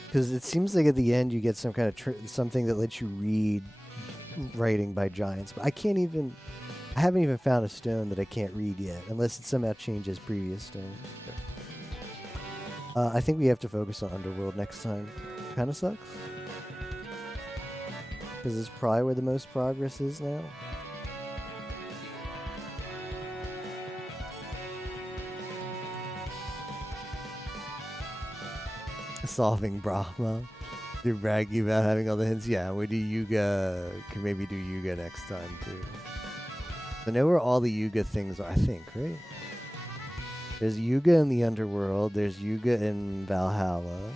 Because it seems like at the end you get some kind of something that lets you read writing by giants. But I haven't even found a stone that I can't read yet, unless it somehow changes previous stones. I think we have to focus on Underworld next time. Kind of sucks. Because it's probably where the most progress is now. Solving Brahma. You're bragging about having all the hints. Yeah, we do Yuga. Can maybe do Yuga next time too. I know where all the Yuga things are, I think, right? There's Yuga in the Underworld. There's Yuga in Valhalla.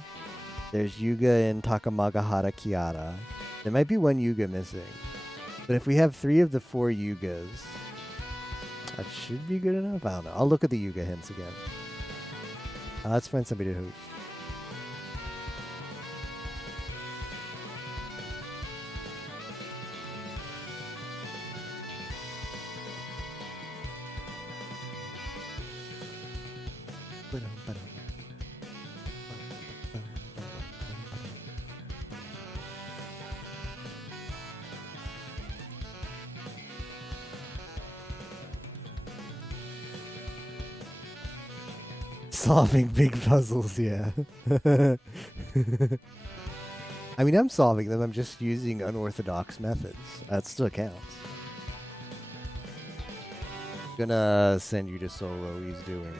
There's Yuga in Takamagahara Kiara. There might be one Yuga missing. But if we have 3 of the 4 Yugas, that should be good enough. I don't know. I'll look at the Yuga hints again. Let's find somebody to host. Solving big puzzles, yeah. I mean, I'm solving them. I'm just using unorthodox methods. That still counts. Gonna send you to Solo. He's doing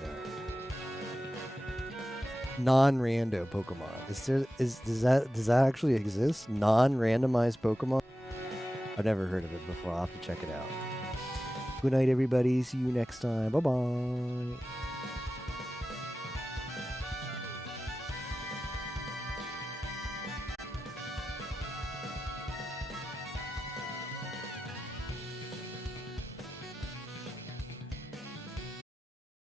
non-rando Pokemon. Does that actually exist? Non-randomized Pokemon? I've never heard of it before. I'll have to check it out. Good night, everybody. See you next time. Bye-bye.